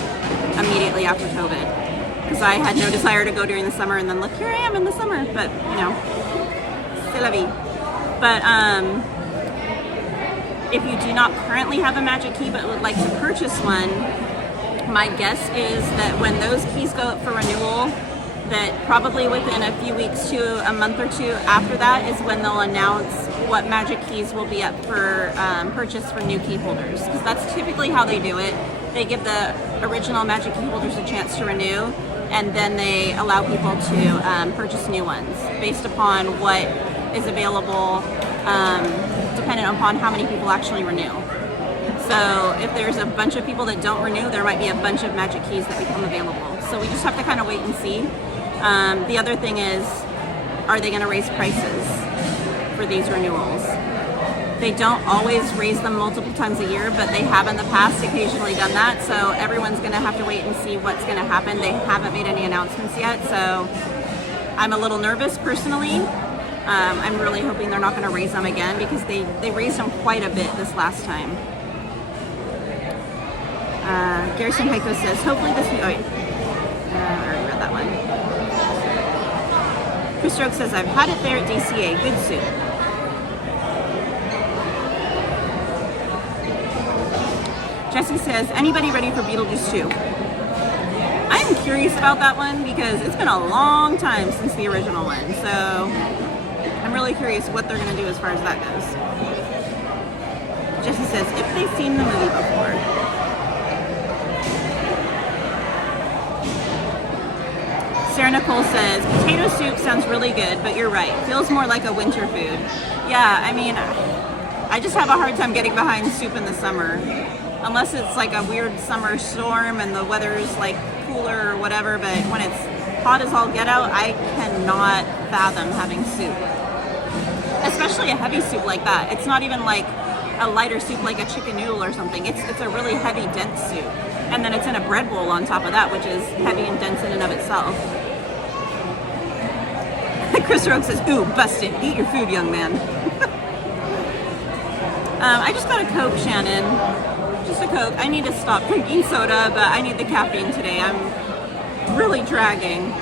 immediately after COVID, because I had no desire to go during the summer, and then look, here I am in the summer. But you know, C'est la vie. But if you do not currently have a magic key but would like to purchase one, my guess is that when those keys go up for renewal, that probably within a few weeks to a month or two after that is when they'll announce what magic keys will be up for purchase for new key holders. Because that's typically how they do it. They give the original magic key holders a chance to renew, and then they allow people to purchase new ones based upon what is available, dependent upon how many people actually renew. So if there's a bunch of people that don't renew, there might be a bunch of magic keys that become available. So we just have to kind of wait and see. The other thing is, are they going to raise prices for these renewals? They don't always raise them multiple times a year, but they have in the past occasionally done that. So everyone's going to have to wait and see what's going to happen. They haven't made any announcements yet, so I'm a little nervous personally. I'm really hoping they're not going to raise them again because they raised them quite a bit this last time. Garrison Heiko says, hopefully this week. Oh, wait. I already read that one. Chris Stroke says, I've had it there at DCA. Good soup. Jesse says, anybody ready for Beetlejuice 2? I am curious about that one because it's been a long time since the original one. So I'm really curious what they're going to do as far as that goes. Jesse says, if they've seen the movie before. Sarah Nicole says, potato soup sounds really good, but you're right. Feels more like a winter food. Yeah, I mean, I just have a hard time getting behind soup in the summer. Unless it's like a weird summer storm and the weather's like cooler or whatever, but when it's hot as all get out, I cannot fathom having soup. Especially a heavy soup like that. It's not even like a lighter soup like a chicken noodle or something. It's a really heavy, dense soup. And then it's in a bread bowl on top of that, which is heavy and dense in and of itself. Chris Rogue says, ooh, busted. Eat your food, young man. I just got a Coke, Shannon. Just a Coke. I need to stop drinking soda, but I need the caffeine today. I'm really dragging.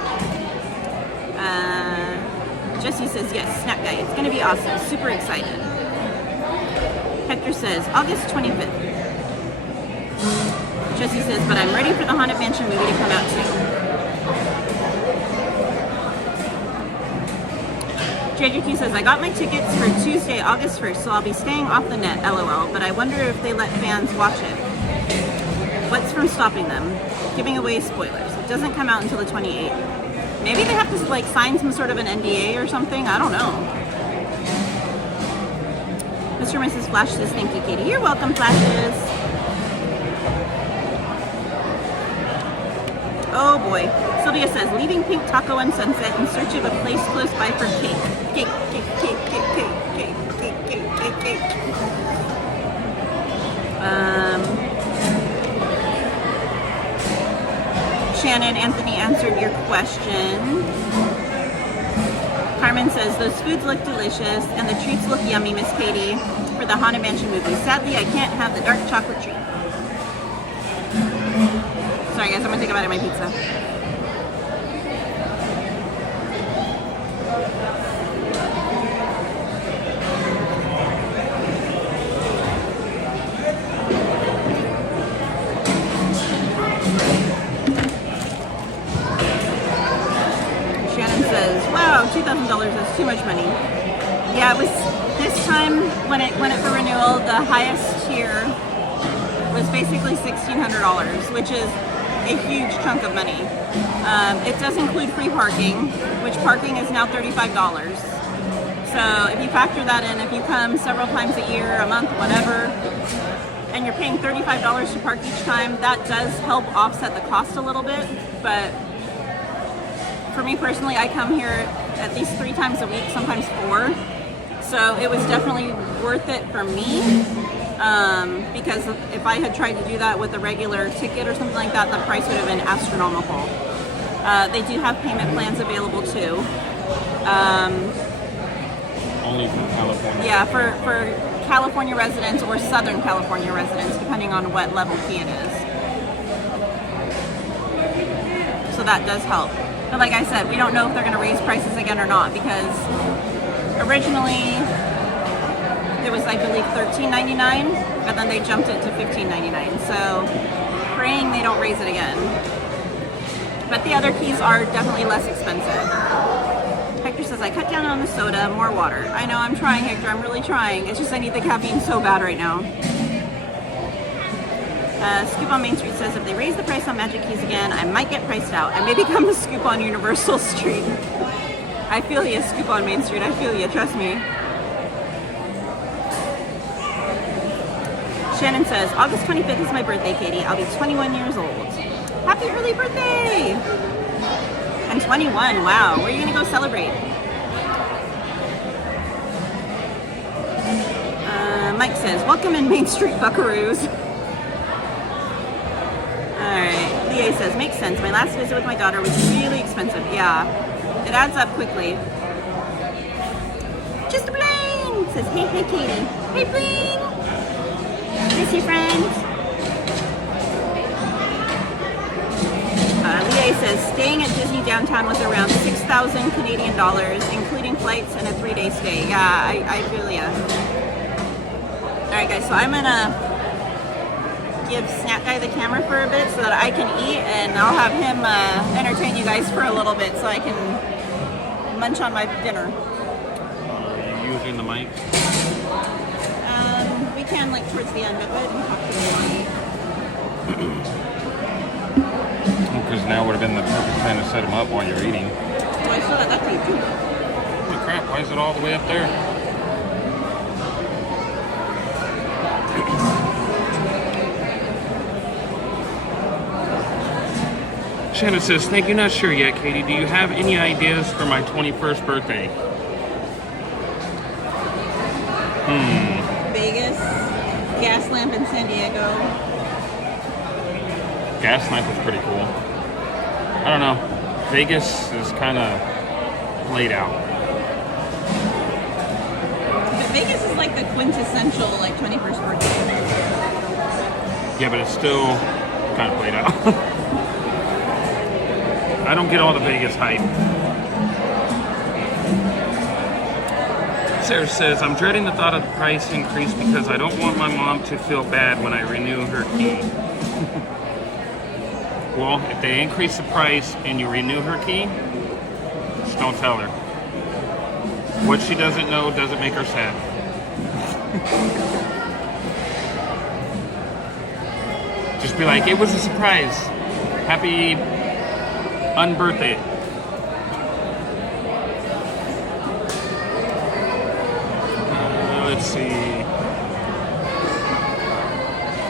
Jesse says, yes, Snack Guy. It's going to be awesome. Super excited. Hector says, August 25th. Jesse says, but I'm ready for the Haunted Mansion movie to come out too. JJQ says, I got my tickets for Tuesday, August 1st, so I'll be staying off the net, LOL, but I wonder if they let fans watch it. What's from stopping them? Giving away spoilers. It doesn't come out until the 28th. Maybe they have to like sign some sort of an NDA or something. I don't know. Mr. and Mrs. Flash says, thank you, Katie. You're welcome, Flashes. Oh boy. Sylvia says, leaving Pink Taco and Sunset in search of a place close by for cake. Cake, cake, cake, cake, cake, cake, cake, cake, cake, cake. Shannon, Anthony answered your question. Carmen says, those foods look delicious and the treats look yummy, Miss Katie, for the Haunted Mansion movie. Sadly, I can't have the dark chocolate treat. Sorry guys, I'm gonna take a bite of my pizza. $2,000 is too much money. Yeah, it was this time when it went up for renewal, the highest tier was basically $1,600, which is a huge chunk of money. It does include free parking, which parking is now $35. So if you factor that in, if you come several times a year, a month, whatever, and you're paying $35 to park each time, that does help offset the cost a little bit. But for me personally, I come here at least 3 times a week, sometimes 4. So it was definitely worth it for me, because if I had tried to do that with a regular ticket or something like that, the price would have been astronomical. They do have payment plans available too. Only from California. Yeah, for California residents or Southern California residents, depending on what level fee it is. So that does help. But like I said, we don't know if they're going to raise prices again or not, because Originally, it was, I believe, $13.99, but then they jumped it to $15.99. So, praying they don't raise it again. But the other keys are definitely less expensive. Hector says, I cut down on the soda, more water. I know, I'm trying, Hector, I'm really trying. It's just I need the caffeine so bad right now. Scoop on Main Street says, if they raise the price on Magic Keys again, I might get priced out. I may become a Scoop on Universal Street. I feel you, Scoop on Main Street. I feel you, trust me. Shannon says, August 25th is my birthday, Katie. I'll be 21 years old. Happy early birthday! I'm 21, wow. Where are you gonna go celebrate? Mike says, welcome in Main Street, buckaroos. Alright, Leah says, makes sense. My last visit with my daughter was really expensive. Yeah, it adds up quickly. Just a Blaine says, hey, hey, Katie. Hey, Blaine! Miss you, friends. Leah says, staying at Disney downtown was around 6,000 Canadian dollars, including flights and a 3-day stay. Yeah, I feel ya. Alright guys, so I'm gonna give Snap Guy the camera for a bit so that I can eat, and I'll have him entertain you guys for a little bit so I can munch on my dinner. Are you using the mic? We can, like, towards the end, but go ahead and talk to me. Because now would have been the perfect time to set them up while you're eating. Oh, I still got that for you too. Holy crap, why is it all the way up there? Shannon says, thank you, not sure yet, Katie. Do you have any ideas for my 21st birthday? Vegas, gas lamp in San Diego. Gas lamp was pretty cool. I don't know. Vegas is kind of laid out. But Vegas is like the quintessential, like, 21st birthday. Yeah, but it's still kind of played out. I don't get all the Vegas hype. Sarah says, I'm dreading the thought of the price increase because I don't want my mom to feel bad when I renew her key. Well, if they increase the price and you renew her key, just don't tell her. What she doesn't know doesn't make her sad. Just be like, it was a surprise. Happy unbirthday. Let's see.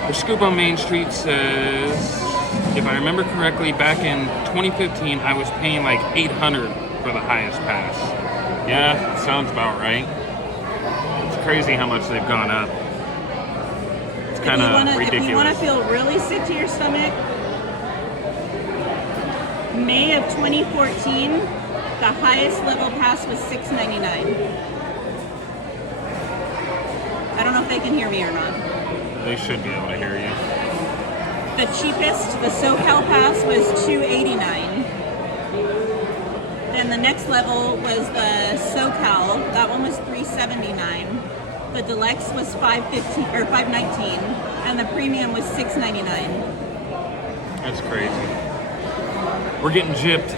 The Scoop on Main Street says, if I remember correctly, back in 2015, I was paying like $800 for the highest pass. Yeah, that sounds about right. It's crazy how much they've gone up. It's kind of ridiculous. If you want to feel really sick to your stomach, May of 2014, the highest level pass was $6.99. I don't know if they can hear me or not. They should be able to hear you. The cheapest, the SoCal pass, was $2.89. Then the next level was the SoCal. That one was $3.79. The Deluxe was $5.15 or $5.19, and the Premium was $6.99. That's crazy. We're getting gypped.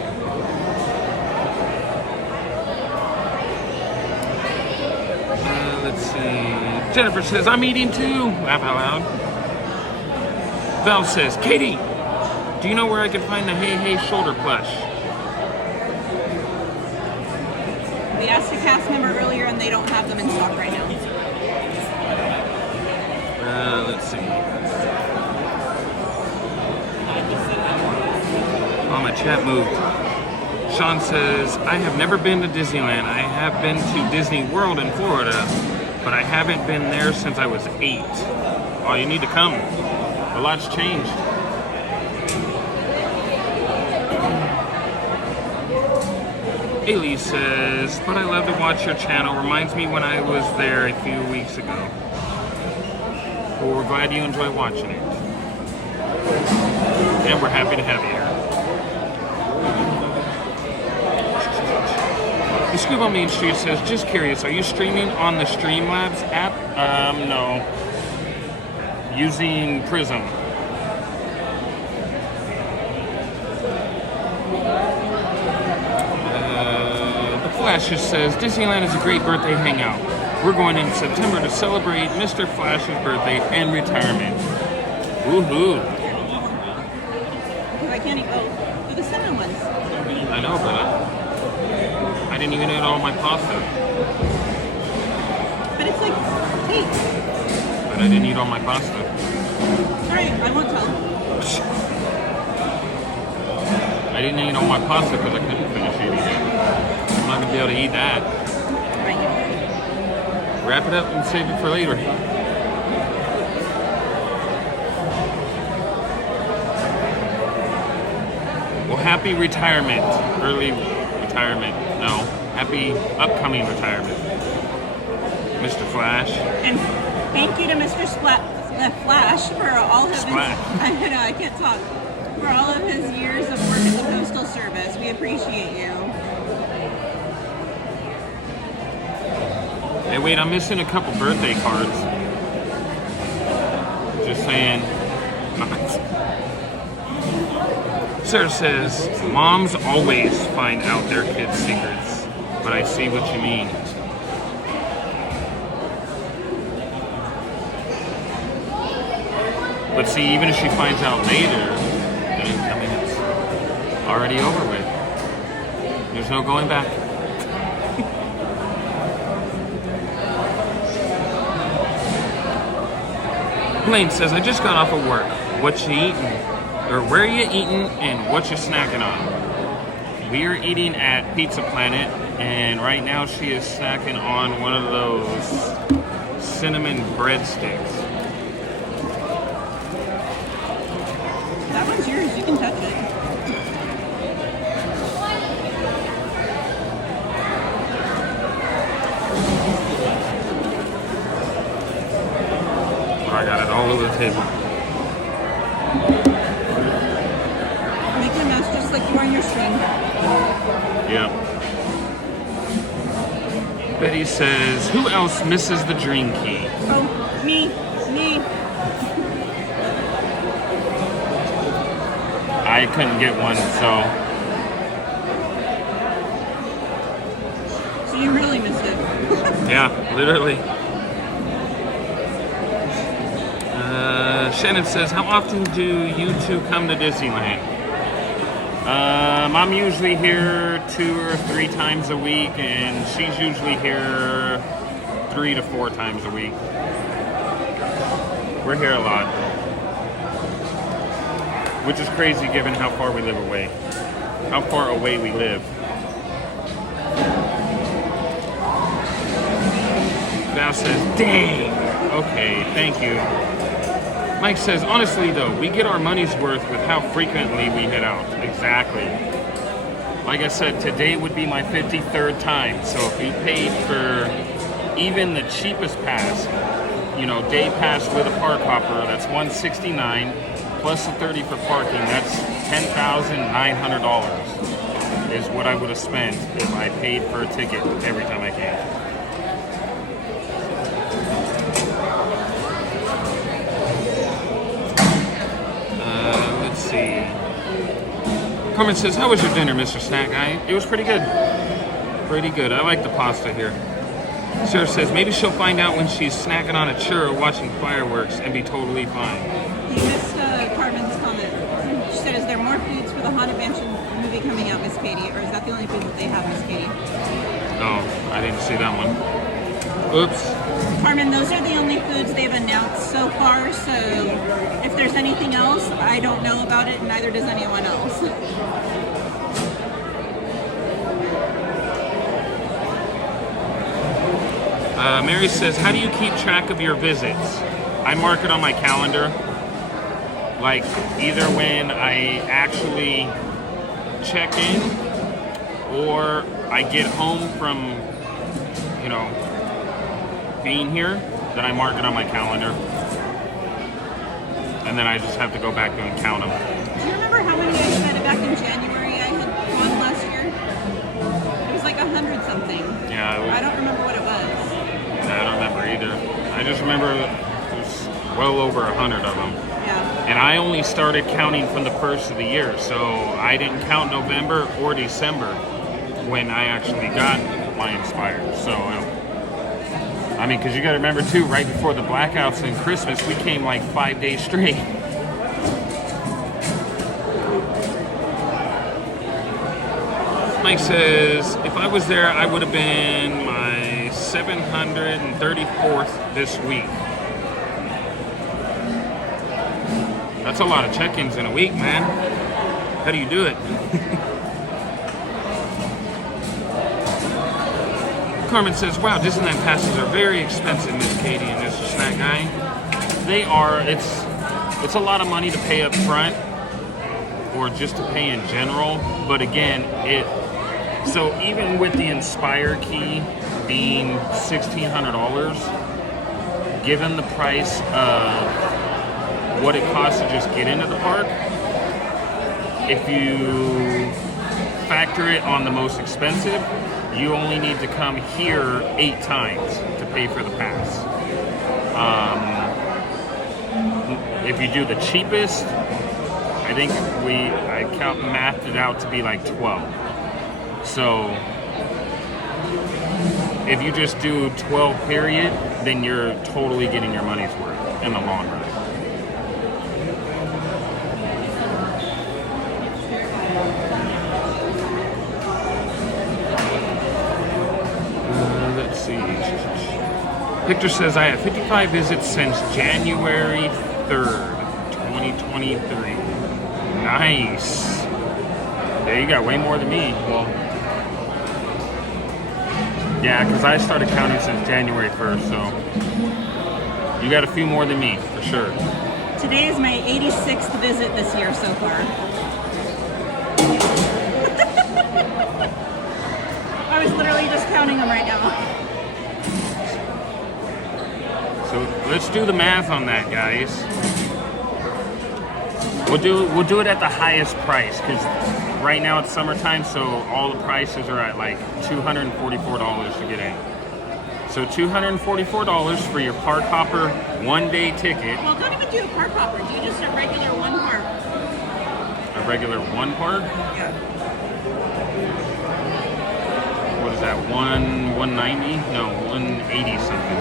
Let's see. Jennifer says, I'm eating too. Laugh out loud. Val says, Katie, do you know where I can find the Hey Hey shoulder plush? We asked a cast member earlier, and they don't have them in stock right now. Let's see. Oh, my chat moved. Sean says, I have never been to Disneyland. I have been to Disney World in Florida, but I haven't been there since I was 8. Oh, you need to come. A lot's changed. Ailey says, but I love to watch your channel. Reminds me when I was there a few weeks ago. Well, we're glad you enjoy watching it. And we're happy to have you here. The Scuba on Main Street says, just curious, are you streaming on the Streamlabs app? No. Using Prism. The Flash just says, Disneyland is a great birthday hangout. We're going in September to celebrate Mr. Flash's birthday and retirement. Woohoo! I can't eat both. They're the cinnamon ones. I know, but I didn't even eat all my pasta. But it's like, hey. But I didn't eat all my pasta. Alright, I won't tell. I didn't eat all my pasta because I couldn't finish eating it. I'm not going to be able to eat that. Right. Wrap it up and save it for later. Well, happy retirement. Early retirement. No. Happy upcoming retirement. Mr. Flash. And thank you to Mr. Flash for all of his... Splash. I know, I can't talk. For all of his years of work at the Postal Service. We appreciate you. Hey, wait, I'm missing a couple birthday cards. Just saying. Sarah says, moms always find out their kids' secrets, but I see what you mean. But see, even if she finds out later, then I mean, it's already over with. There's no going back. Blaine says, I just got off of work. What you eating? Or where are you eating and what you snacking on? We are eating at Pizza Planet, and right now she is snacking on one of those cinnamon breadsticks. That one's yours. You can touch it. I got it all over the table. Make a mess just like you are on your stream. Yeah. Betty says, who else misses the dream key? Oh, me. I couldn't get one, so So you really missed it. yeah, literally. Shannon says, how often do you two come to Disneyland? I'm usually here 2 or 3 times a week, and she's usually here 3 to 4 times a week. We're here a lot. Which is crazy given how far we live away. How far away we live. Val says, dang! Okay, thank you. Mike says, honestly though, we get our money's worth with how frequently we head out. Exactly. Like I said, today would be my 53rd time, so if we paid for even the cheapest pass, you know, day pass with a park hopper, that's $169, plus the $30 for parking, that's $10,900 is what I would have spent if I paid for a ticket every time I came. Let's see. Carmen says, how was your dinner, Mr. Snack Guy? It was pretty good. Pretty good. I like the pasta here. Sarah says, maybe she'll find out when she's snacking on a churro watching fireworks and be totally fine. You missed Carmen's comment. She said, is there more foods for the Haunted Mansion movie coming out, Miss Katie? Or is that the only food that they have, Miss Katie? Oh, I didn't see that one. Oops. Carmen, those are the only foods they've announced so far, so if there's anything else, I don't know about it, and neither does anyone else. Mary says, how do you keep track of your visits? I mark it on my calendar. Like, either when I actually check in or I get home from, you know, being here, then I mark it on my calendar. And then I just have to go back and count them. Do you remember how many I said back in January I had gone last year? It was like 100 something. Yeah, I don't remember what it was. I don't remember either. I just remember there's well over 100 of them. Yeah. And I only started counting from the first of the year, so I didn't count November or December when I actually got my Inspired. So, I mean, because you got to remember too, right before the blackouts and Christmas, we came like 5 days straight. Mike says, if I was there, I would have been my 734th this week. That's a lot of check-ins in a week, man. How do you do it? Carmen says, wow, Disneyland passes are very expensive, Miss Katie and Mr. Snack Guy. They are. It's a lot of money to pay up front or just to pay in general. But again, so even with the Inspire key being $1,600, given the price of what it costs to just get into the park, if you factor it on the most expensive, you only need to come here 8 times to pay for the pass. If you do the cheapest, I think I mathed it out to be like 12. So if you just do 12 period, then you're totally getting your money's worth in the long run. Let's see. Victor says, I have 55 visits since January 3rd, 2023. Nice. Yeah, you got way more than me. Well, yeah, because I started counting since January 1st, so you got a few more than me, for sure. Today is my 86th visit this year so far. I was literally just counting them right now. So let's do the math on that, guys. We'll do it at the highest price, because right now it's summertime, so all the prices are at like $244 to get in. So $244 for your park hopper 1-day ticket. Well, don't even do a park hopper. Do just a regular one park. A regular one park? Yeah. What is that? 190? No, 180 something.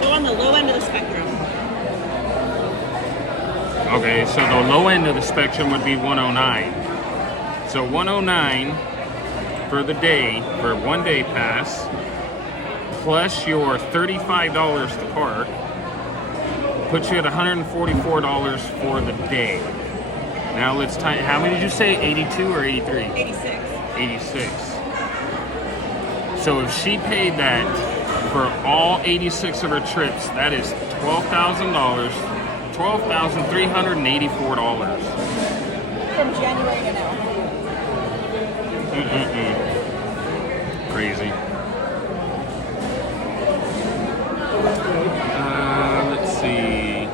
Go on the low end of the spectrum. Okay, so the low end of the spectrum would be 109. So 109 for the day, for a 1-day pass, plus your $35 to park, puts you at $144 for the day. Now let's time. How many did you say? 82 or 83? 86. 86. So if she paid that for all 86 of her trips, that is $12,000. $12,384. From January to now. Crazy. Let's see.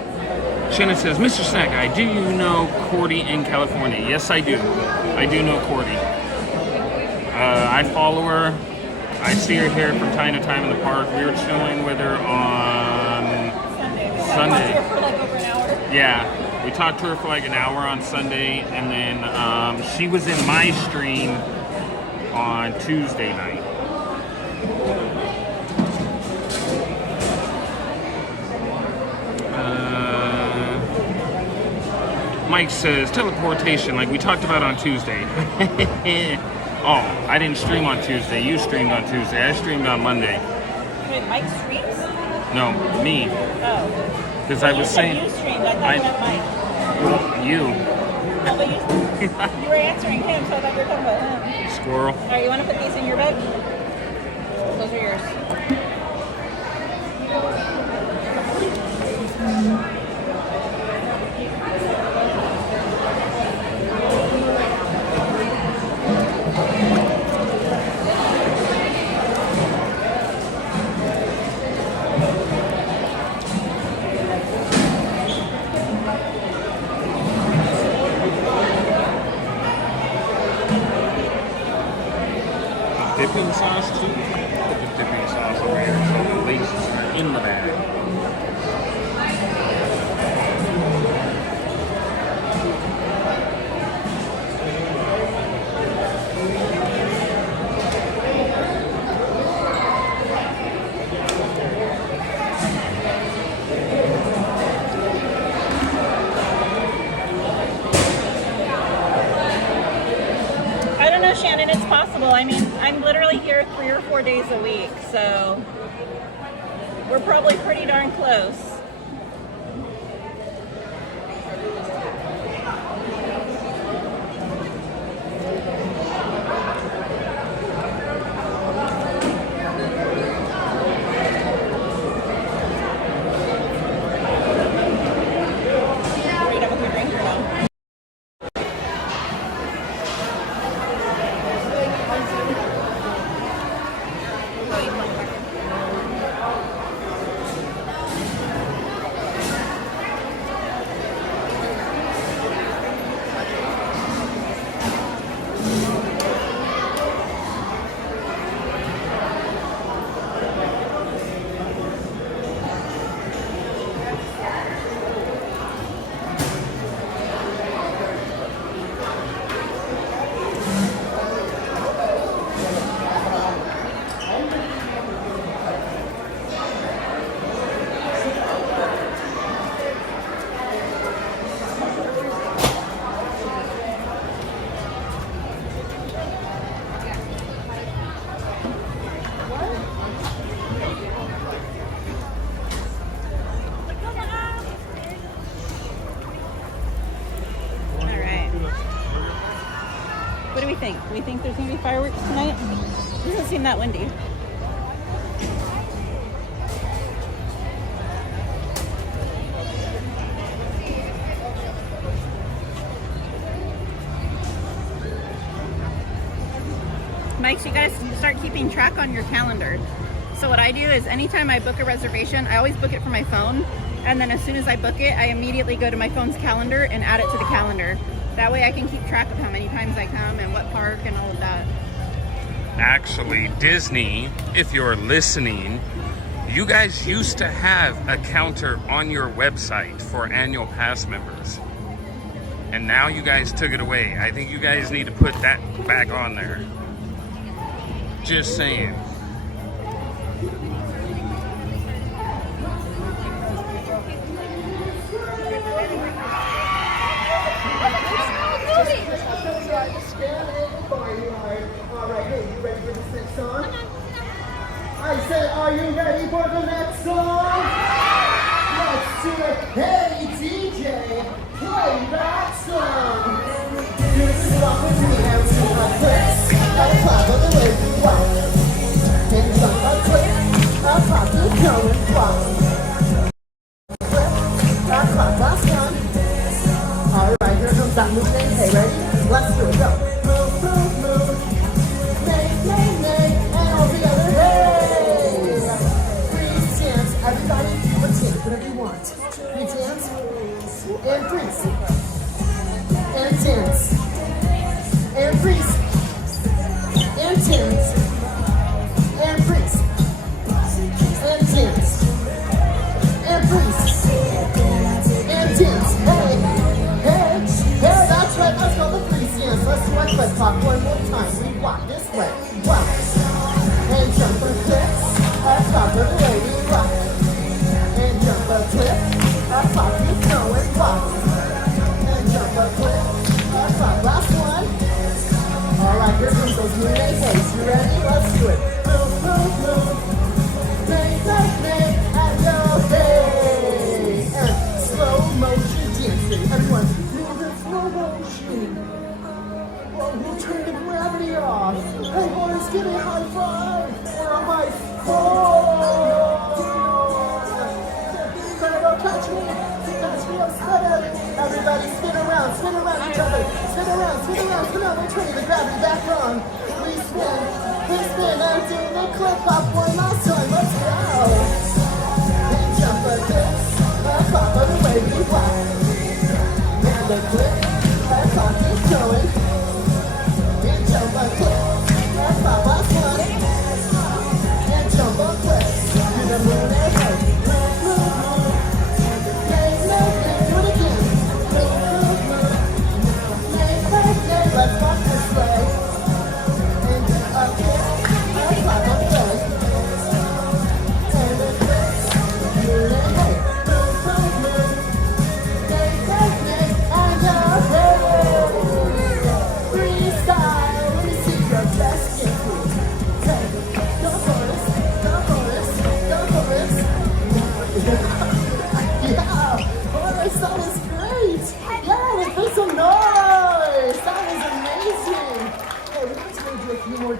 Shannon says, Mr. Snack Guy, do you know Cordy in California? Yes, I do. I do know Cordy. I follow her. I see her here from time to time in the park. We were chilling with her on Sunday. Yeah, we talked to her for like an hour on Sunday, and then she was in my stream on Tuesday night. Mike says, teleportation, like we talked about on Tuesday. Oh, I didn't stream on Tuesday. You streamed on Tuesday. I streamed on Monday. Wait, Mike streams? No, me. Oh. Because I was saying... You streamed. I thought you meant Mike. Well, you. No, but you were answering him, so I thought you were talking about him. Squirrel. All right, you want to put these in your bag? Those are yours. I mean, I'm literally here 3 or 4 days a week, so we're probably pretty darn close. Are you done with your drink or no? What do we think? Do we think there's going to be fireworks tonight? It doesn't seem that windy. Mike, so you guys start keeping track on your calendar. So what I do is anytime I book a reservation, I always book it from my phone. And then as soon as I book it, I immediately go to my phone's calendar and add it to the calendar. That way I can keep track of how many times I come and what park and all of that. Actually, Disney, if you're listening, you guys used to have a counter on your website for annual pass members. And now you guys took it away. I think you guys need to put that back on there. Just saying. Alright, hey, you ready for this next song? I said, are you ready for the next song? Let's do it. Hey, DJ, play that song. You just rock with me and see my twist. I'll clap on the way you want. Dance on my twist. I'll pop you going fly. I'll clap last one. Alright, here comes that movement. Hey, ready? Let's do it. Go. Move, move, move. Nay, nay, nay. And all together. Hey! Freeze dance.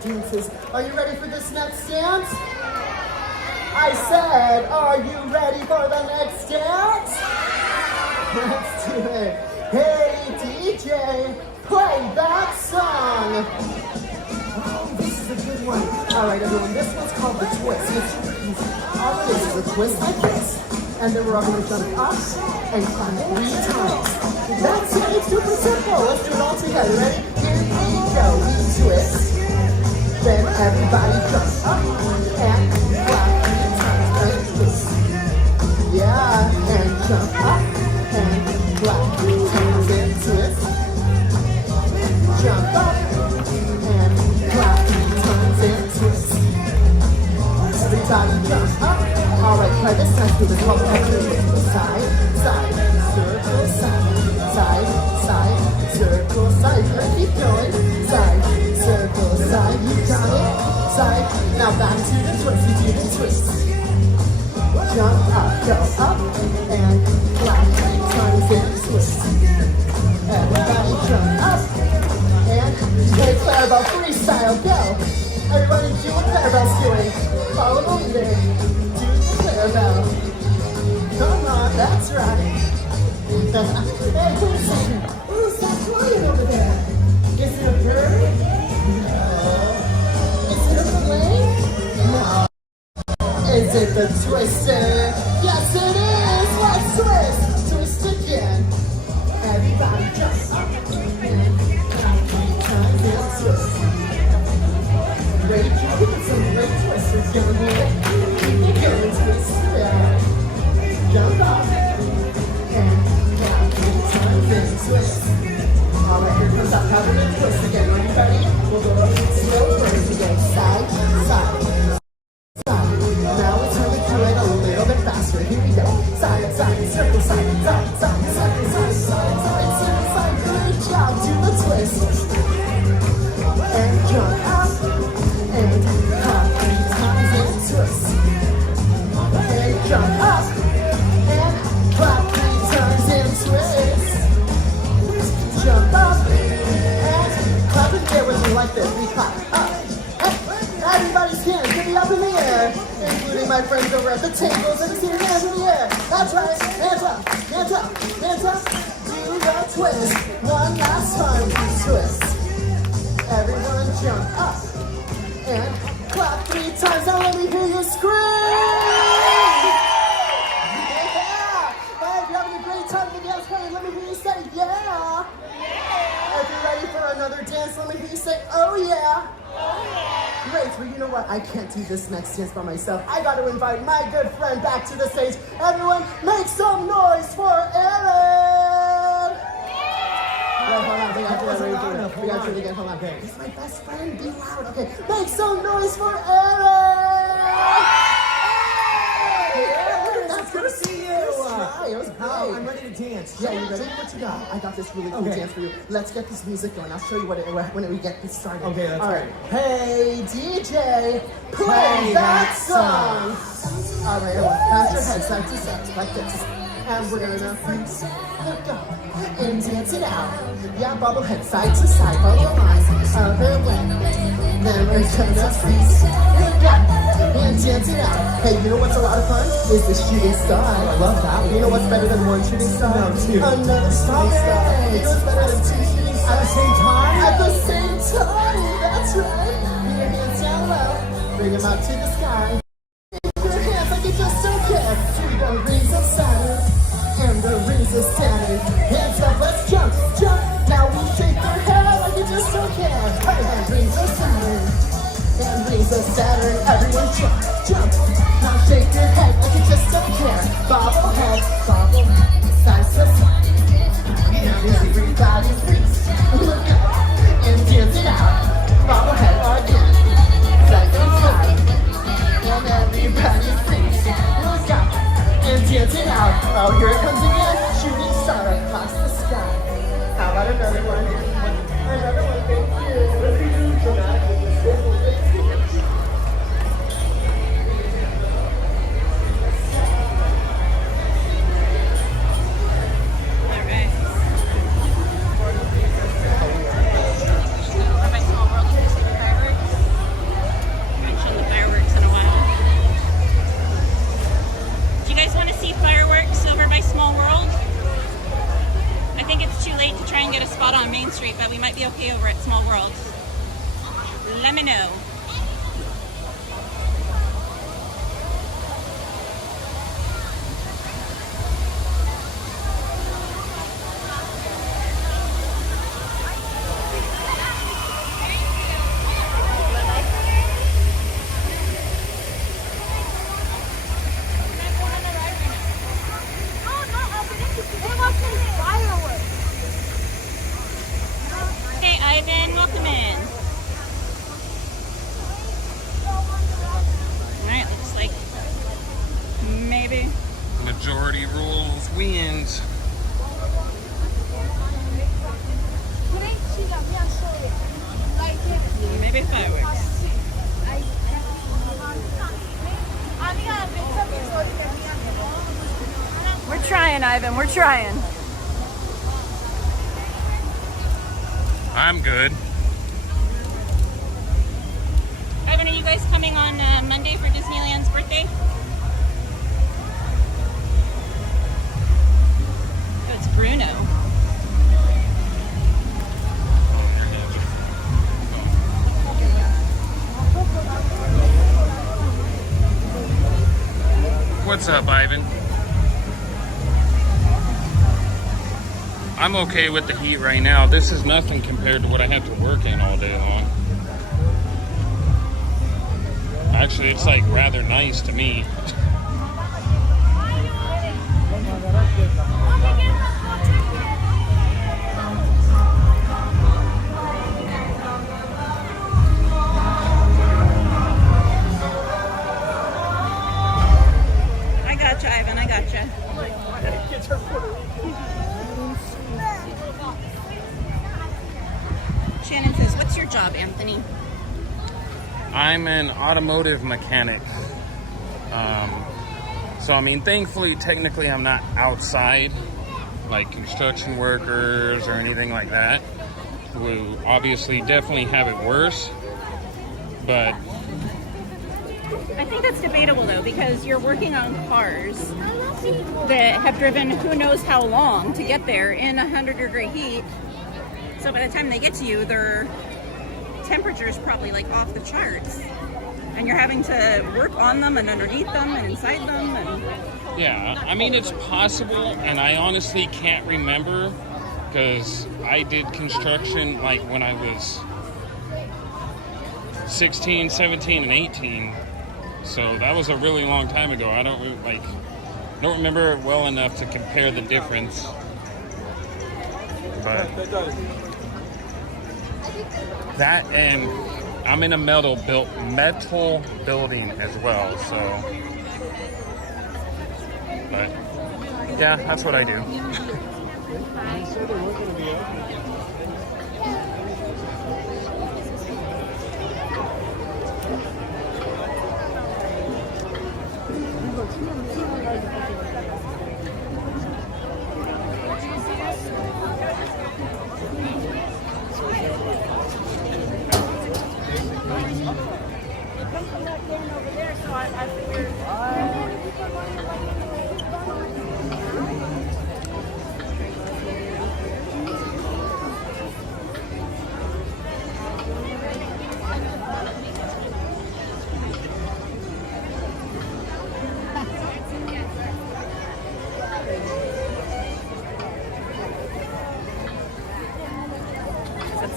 dances. Are you ready for this next dance? I said, are you ready for the next dance? Let's do it. Hey, DJ, play that song. Oh, this is a good one. All right, everyone, this one's called the twist. It's super easy. All it is a twist like this. And then we're all going to jump up and climb 3 times. That's it. It's super simple. Let's do it all together. Ready? Here we go. We twist. Then everybody jumps up and clap 3 times and twist. Yeah, and jump up and clap 3 times and twist. Jump up and clap 3 times and twist. Everybody jump up. All right, try this next move. It's called the side, side, circle, side, side, side, circle, side. Let's keep going. Side, circle, side. You got it. Side. Now back to the twist. You do the twist. Jump up, go up, and clap 3 times and twist. Everybody jump up and play Clarabelle freestyle. Go. Everybody do what Clarabelle's doing. Follow the leader. Clarabelle. Come on, that's right. Hey, wait a second. Who's that flying over there? Is it a bird? No. Is it a plane? No. Is it the twister? Yes, it is. Let's twist. Twist again. Everybody jump up and twist. Great, you get some great twisters going here. Twist, yeah. Jump up and clap 3 times and twist. All right, here comes that covenant twist again. Are you ready? We'll go up slow first again. Side, side, side. Now we're trying to do it a little bit faster. Here we go. Side, side, circle, side, side, side, circle, side, side, side, circle, side. Good job. Do the twist. And jump up and clap 3 times and twist. And jump up and clap 3 times and twist. Jump up and clap in the air with me like this. We clap up. Hey, everybody's hands can be up in the air, including my friends over at the tables. Let me see your hands in the air. That's right. Hands up, hands up, hands up. Do the twist. One last time. Twist. Everyone jump up and clap 3 times. Now let me hear you scream. Let me hear you say, yeah. If you're ready for another dance, let me hear you say, oh yeah. Oh yeah. Great, well you know what? I can't do this next dance by myself. I got to invite my good friend back to the stage. Everyone, make some noise for Aaron. Hold on, we got to do it again. Hold on. He's my best friend. Be loud. Okay, make some noise for Aaron. Good to see you. It was great. I'm ready to dance. Yeah, you ready? What you got? I got this really cool dance for you. Let's get this music going. I'll show you when we get this started. Okay, let's all right. Hey, DJ, play that song. All right, everyone, pass your head side to side like this. And we're gonna freeze, look up, and dance it out. Yeah, bobble head side to side, follow the line. Other way. Then we're gonna freeze, look up, and dance it out. Hey, you know what's a lot of fun? Is the shooting star. Oh, I love that one. You know what's better than one shooting star? No, 2. Another shooting star. You know what's better than 2 shooting stars? At the same time? At the same time. That's right. Bring your hands down low. Bring them up to the sky. Your hands like you just don't care. To the rings of Saturn and the rings of Saturn. Hands up, let's jump, jump. Now we shake our hair like you just don't care. Hey, and rings of Saturn and rings of Saturn. Everyone jump, jump. Now shake your head like you just don't care. Bobble head, bobble, side to side. Now everybody freeze. Look up and dance it out. Bobble head again. Side to side. And everybody freeze. Look up and dance it out. Oh, here it comes again. Shooting star across the sky. How about another one? Another one, thank you. Let's do dramatic with this simple thing. Street, but we might be okay over at Small World. Let me know. Hey Ivan, welcome in. Alright, looks like maybe. Majority rules wins. Maybe fireworks. We're trying, Ivan, we're trying. I'm good. Ivan, are you guys coming on Monday for Disneyland's birthday? Oh, it's Bruno. What's up, Ivan? I'm okay with the heat right now. This is nothing compared to what I have to work in all day long. Actually, it's like rather nice to me. I gotcha, Ivan, I gotcha. Shannon says, what's your job, Anthony? I'm an automotive mechanic. So, I mean, thankfully, technically, I'm not outside, like construction workers or anything like that, who obviously definitely have it worse. But I think that's debatable, though, because you're working on cars that have driven who knows how long to get there in 100-degree heat. So by the time they get to you, their temperature is probably like off the charts. And you're having to work on them and underneath them and inside them. And yeah, I mean, it's possible, and I honestly can't remember because I did construction like when I was 16, 17, and 18. So that was a really long time ago. I don't remember it well enough to compare the difference. But that, and I'm in a metal building as well, so. But yeah, that's what I do.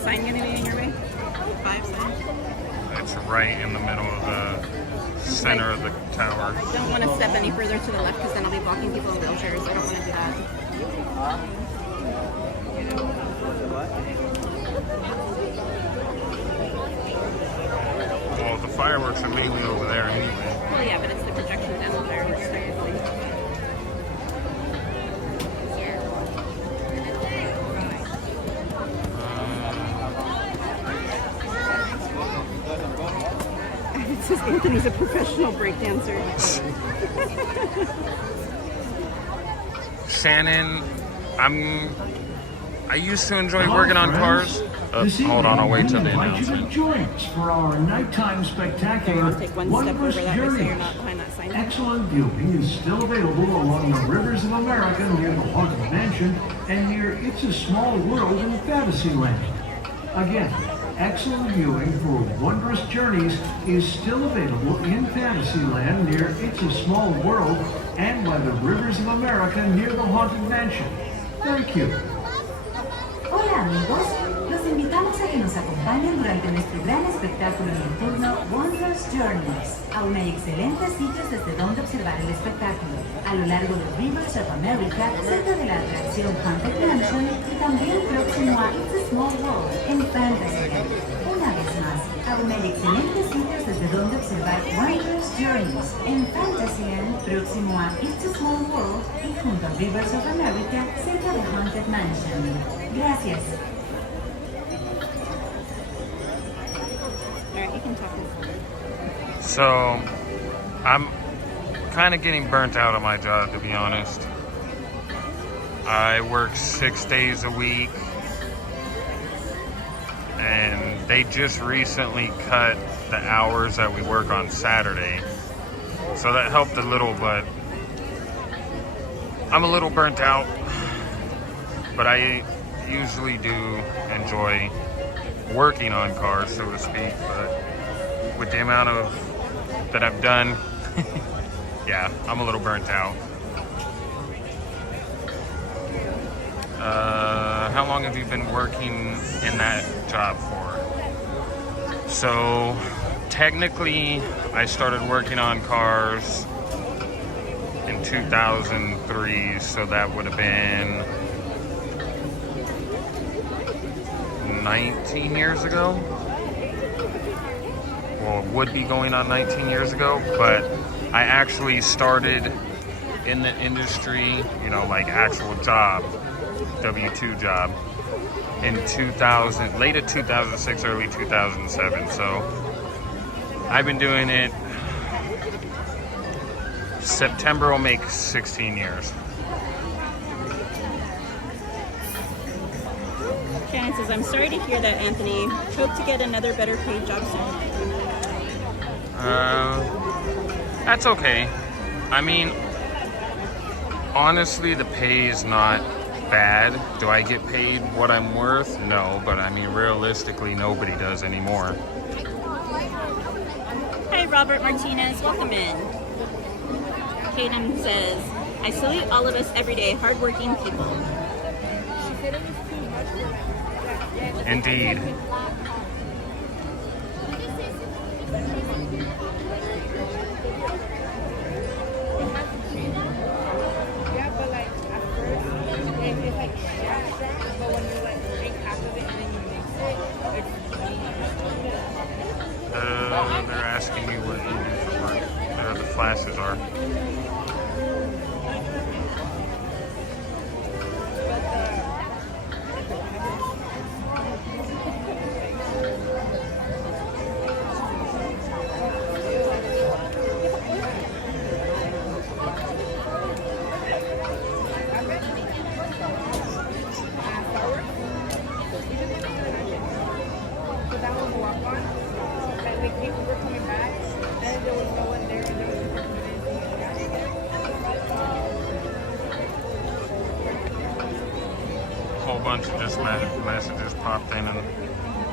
sign going to be in your way? 5 signs? It's right in the middle of the center of the tower. I don't want to step any further to the left because then I'll be blocking people in wheelchairs. I don't want to do that. Well, the fireworks are mainly over there anyway. Well, yeah, but it's the projection down there. Which it says Anthony's a professional breakdancer. Shannon, I used to enjoy working on cars. This hold on, I'll wait till we the invite you to announcement. join us for our nighttime spectacular Take one step Wondrous over that way so Journeys. you're not behind that sign. Excellent viewing is still available along the rivers of America near the Haunted Mansion and near It's a Small World in Fantasyland. Again, excellent viewing for Wondrous Journeys is still available in Fantasyland near It's a Small World and by the rivers of America near the Haunted Mansion. Thank you. Hola amigos, los invitamos a que nos acompañen durante nuestro gran espectáculo nocturno Wondrous Journeys. Aún hay excelentes sitios desde donde observar el espectáculo, a lo largo de Rivers of America, cerca de la atracción Haunted Mansion y también próximo a It's a Small World en Fantasyland. Una vez más, aún hay excelentes sitios desde donde observar Wondrous Journeys en Fantasyland, próximo a It's a Small World y junto a Rivers of America, cerca de Haunted Mansion. Gracias. Alright, you can talk. So, I'm kind of getting burnt out on my job, to be honest. I work 6 days a week, and they just recently cut the hours that we work on Saturday. So that helped a little, but I'm a little burnt out. But I usually do enjoy working on cars, so to speak, but with the amount of that I've done, yeah, I'm a little burnt out. How long have you been working in that job for? So technically I started working on cars in 2003, so that would have been 19 years ago. Well, it would be going on 19 years ago, but I actually started in the industry, you know, like actual job, W-2 job, in 2000, late of 2006, early 2007. So I've been doing it. September will make 16 years. Shannon says, I'm sorry to hear that, Anthony. Hope to get another better paid job soon. That's okay. I mean, honestly, the pay is not bad. Do I get paid what I'm worth? No, but I mean, realistically, nobody does anymore. Hi, Robert Martinez. Welcome in. Kaden says, I salute all of us every day, hardworking people. Indeed. Yeah, but like at first, it's like strong, but when you like drink half of it and then you mix it, They're asking you what you do for work. There the flashes are. so that was a walk on. And we were coming back, and there was no one there, and there was people A whole bunch of just messages popped in, and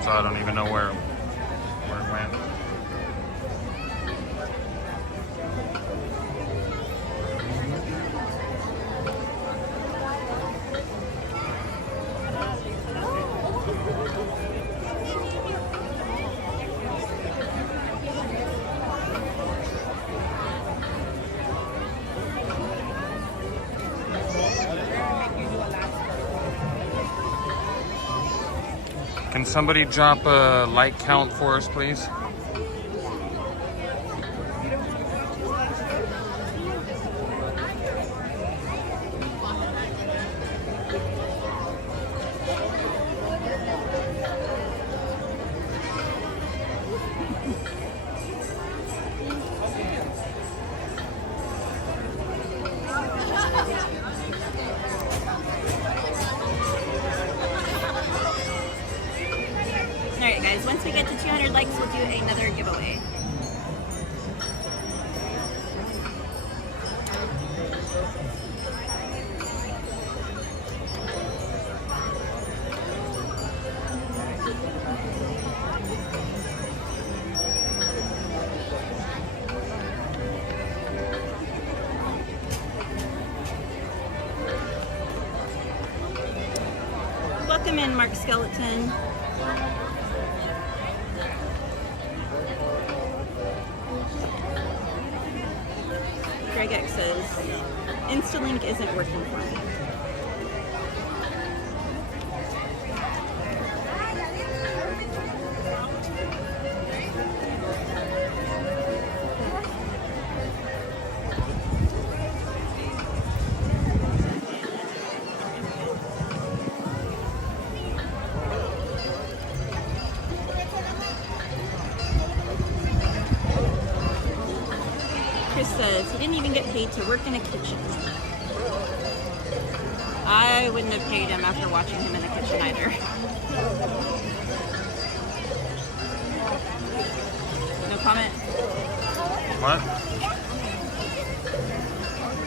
so I don't even know where it went. Can somebody drop a like count for us, please? another giveaway. Welcome in, Mark Skeleton. Greg X says, Instalink isn't working for me. Chris says he didn't even get paid to work in a kitchen. I wouldn't have paid him after watching him in the kitchen either. No comment? What?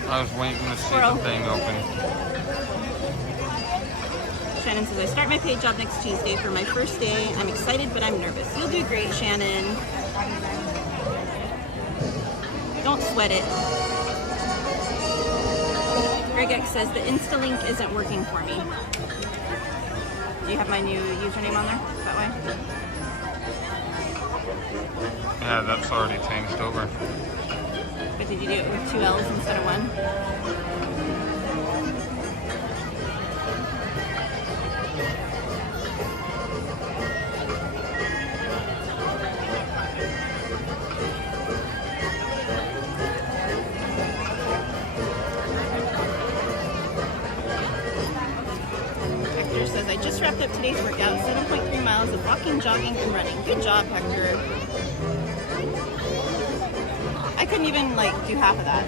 I was waiting to see Squirrel. the thing open. Shannon says, I start my paid job next Tuesday for my first day. I'm excited, but I'm nervous. You'll do great, Shannon. Don't sweat it. Greg X says, the Instalink isn't working for me. Do you have my new username on there? That way? Yeah, that's already changed over. But did you do it with 2 L's instead of 1? Hector says, I just wrapped up today's workout, 7.3 miles of walking, jogging, and running. Good job, Hector. I couldn't even, do half of that.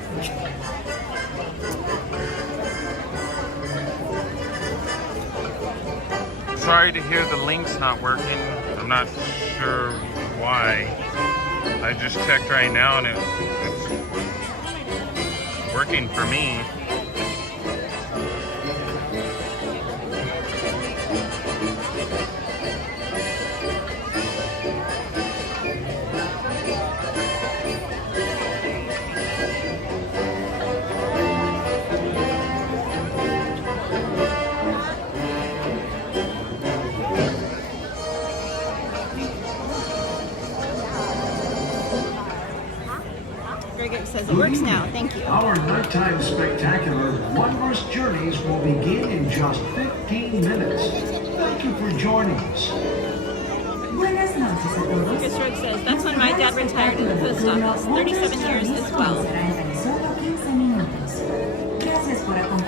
Sorry to hear the link's not working. I'm not sure why. I just checked right now and it's working for me. Says it works now. Thank you. Our nighttime spectacular Wondrous Journeys will begin in just 15 minutes. Thank you for joining us. Buenas noches a todos. Chris Rogue says, that's when my dad retired in the post office, 37 years as well.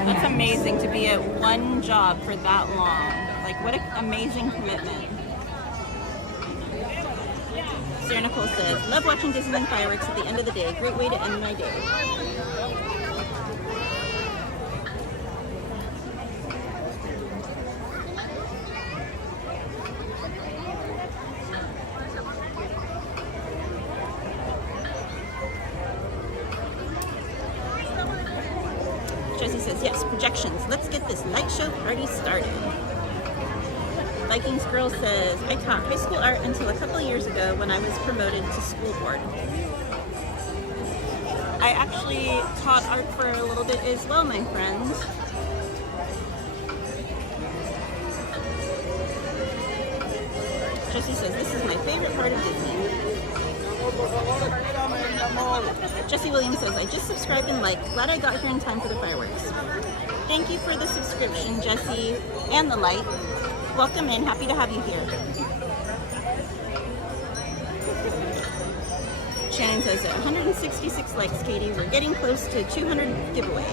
That's amazing to be at one job for that long. What an amazing commitment. Sarah Nicole says, love watching Disneyland fireworks at the end of the day. Great way to end my day. Jesse says, yes, projections. Let's get this night show party started. Vikings Girl says, I taught high school art until a couple years ago when I was promoted to school board. I actually taught art for a little bit as well, my friends. Jesse says, this is my favorite part of Disney. Jesse Williams says, I just subscribed and liked. Glad I got here in time for the fireworks. Thank you for the subscription, Jesse, and the like. Welcome in. Happy to have you here. Shannon says, at 166 likes, Katie. We're getting close to 200 giveaway.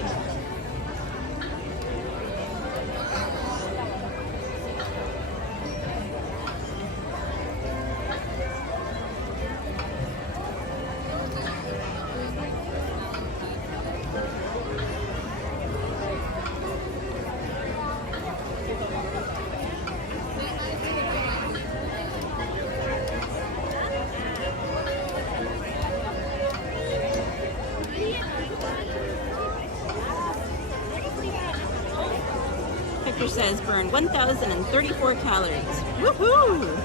Victor says burn 1,034 calories. Woohoo!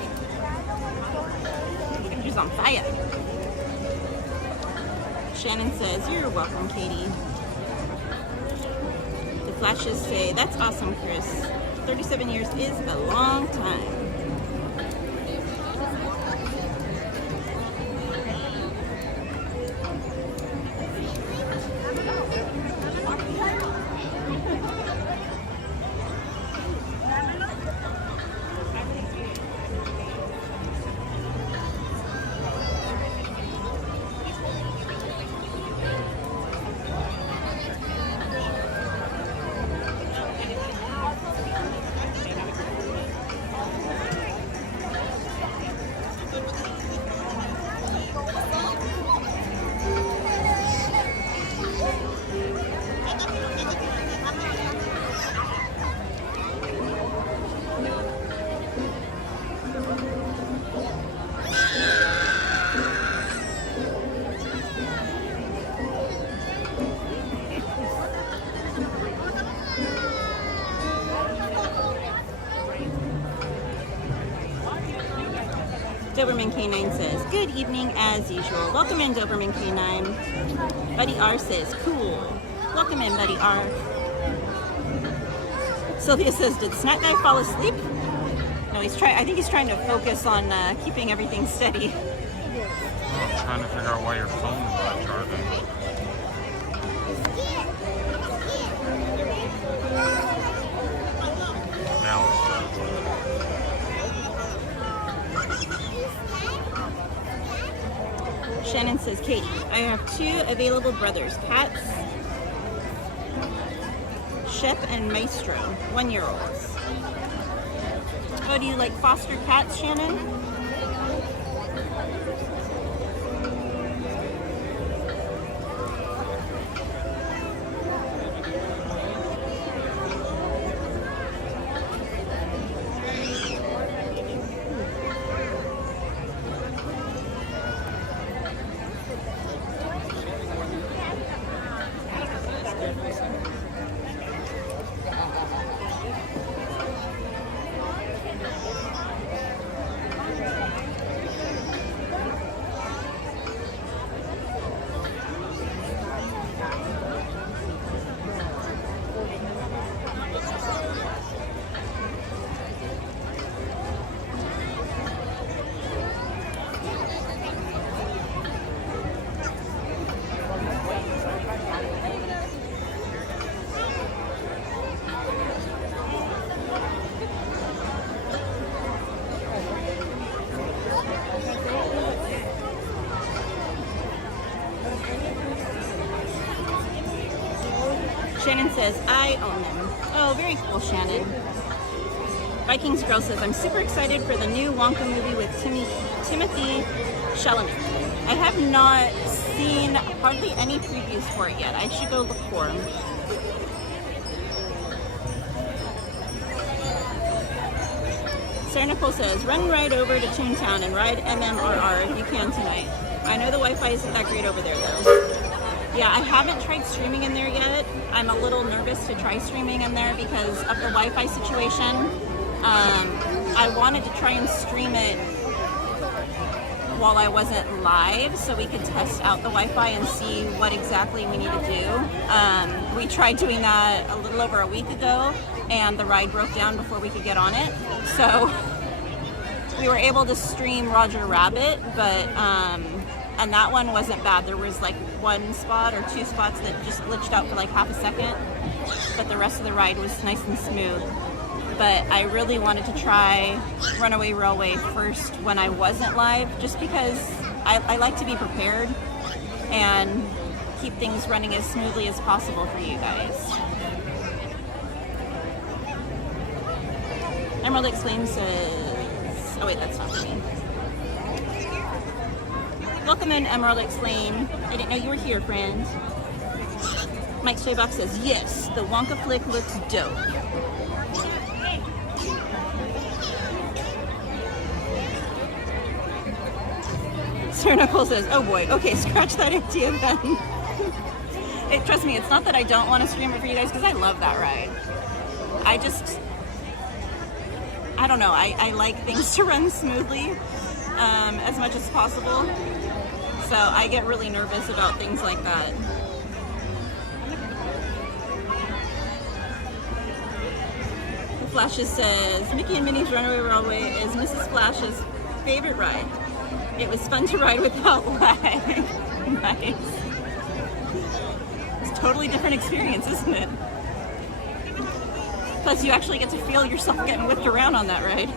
Victor's on fire. Shannon says, you're welcome, Katie. The flashes say, that's awesome, Chris. 37 years is a long time. Doberman K9 says, good evening as usual. Welcome in, Doberman K9. Buddy R says, cool. Welcome in, Buddy R. Sylvia says, did Snack Guy fall asleep? No, I think he's trying to focus on keeping everything steady. I'm trying to figure out why your phone is not charging. Now it's charging. Shannon says, Katie, I have 2 available brothers, cats, Shep and Maestro, 1-year-olds. Oh, do you like foster cats, Shannon? Shannon says, I own them. Oh, very cool, Shannon. Vikings Girl says, I'm super excited for the new Wonka movie with Timothy Chalamet. I have not seen hardly any previews for it yet. I should go look for them. Sarah Nicole says, run right over to Toontown and ride MMRR if you can tonight. I know the Wi-Fi isn't that great over there though. Yeah, I haven't tried streaming in there yet. I'm a little nervous to try streaming in there because of the Wi-Fi situation. I wanted to try and stream it while I wasn't live so we could test out the Wi-Fi and see what exactly we need to do. We tried doing that a little over a week ago and the ride broke down before we could get on it. So we were able to stream Roger Rabbit, but and that one wasn't bad. There was like 1 spot or 2 spots that just glitched out for like half a second, but the rest of the ride was nice and smooth. But I really wanted to try Runaway Railway first when I wasn't live, just because I like to be prepared and keep things running as smoothly as possible for you guys. Emerald Explains says, oh wait, that's not for me. Welcome in, Emerald Explain. I didn't know you were here, friend. Mike Straybox says, yes, the Wonka flick looks dope. Sir Nicole says, oh boy, okay, scratch that idea then. Trust me, it's not that I don't want to stream it for you guys, because I love that ride. I don't know, I like things to run smoothly as much as possible. So I get really nervous about things like that. Flashes says, Mickey and Minnie's Runaway Railway is Mrs. Flash's favorite ride. It was fun to ride without lag. Nice. It's a totally different experience, isn't it? Plus, you actually get to feel yourself getting whipped around on that ride.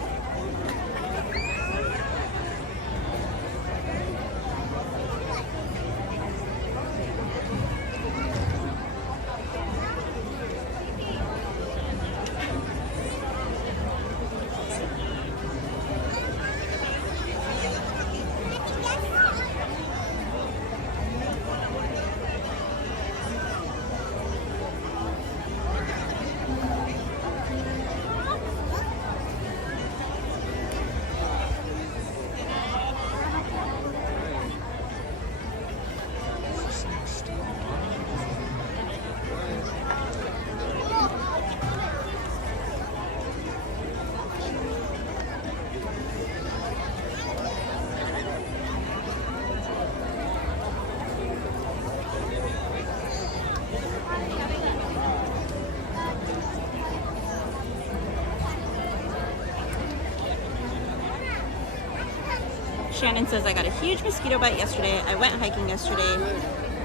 Shannon says, I got a huge mosquito bite yesterday. I went hiking yesterday.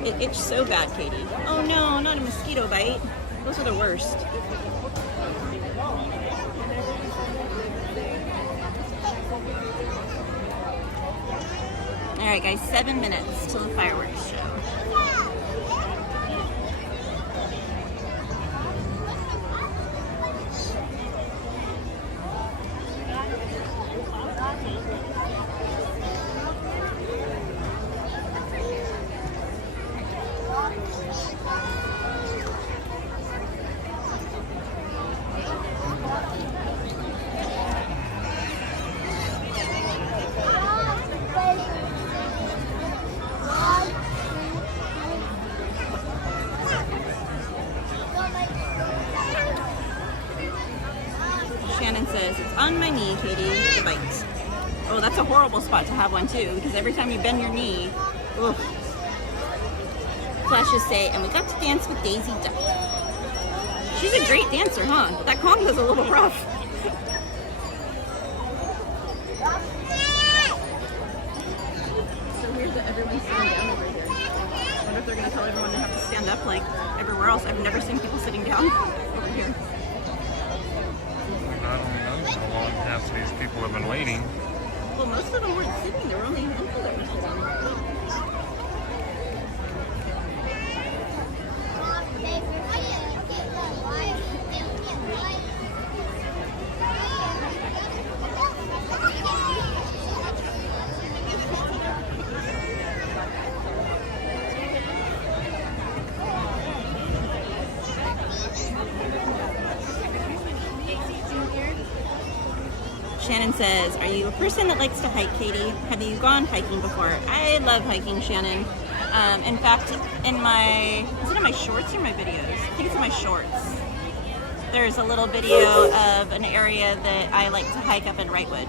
It itched so bad, Katie. Oh no, not a mosquito bite. Those are the worst. Alright guys, 7 minutes till the fireworks show. Shannon says, it's on my knee, Katie, the bite. Oh, that's a horrible spot to have one too, because every time you bend your knee, oof. Flashes say, and we got to dance with Daisy Duck. She's a great dancer, huh? But that conga's a little rough. So weird that everyone's sitting down over here. I wonder if they're going to tell everyone they have to stand up like everywhere else. I've never seen people sitting down over here. I don't know how long half of these people have been waiting. Well, most of them weren't sitting. There were only a handful that were sitting. Shannon says, are you a person that likes to hike, Katie? Have you gone hiking before? I love hiking, Shannon. In fact, in my, is it in my shorts or my videos? I think it's in my shorts. There's a little video of an area that I like to hike up in Wrightwood.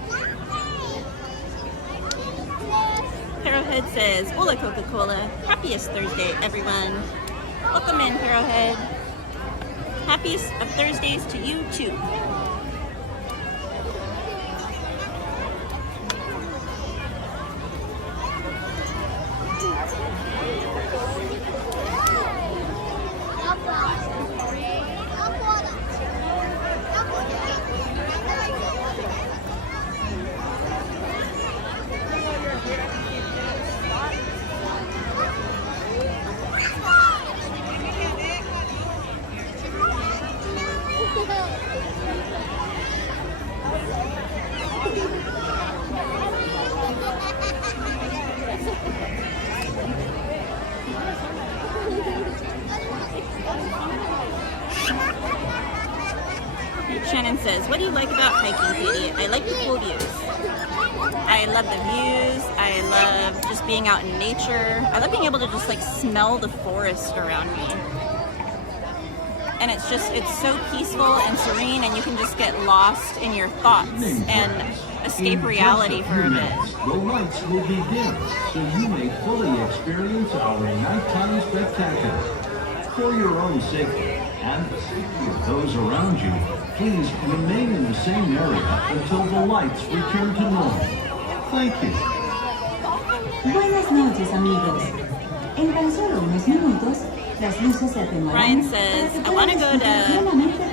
Arrowhead says, hola Coca-Cola. Happiest Thursday, everyone. Welcome in, Arrowhead. Happiest of Thursdays to you, too. Shannon says, what do you like about hiking, Katie? I like the cool views. I love the views. I love just being out in nature. I love being able to just like smell the forest around me. and it's so peaceful and serene, and you can just get lost in your thoughts and escape reality for a bit. The lights will be dim, so you may fully experience our nighttime spectacular. For your own safety and the safety of those around you, please remain in the same area until the lights return to normal. Thank you. Buenas noches, amigos. En tan solo unos minutos, las luces se atenuarán. Ryan says, I want to go to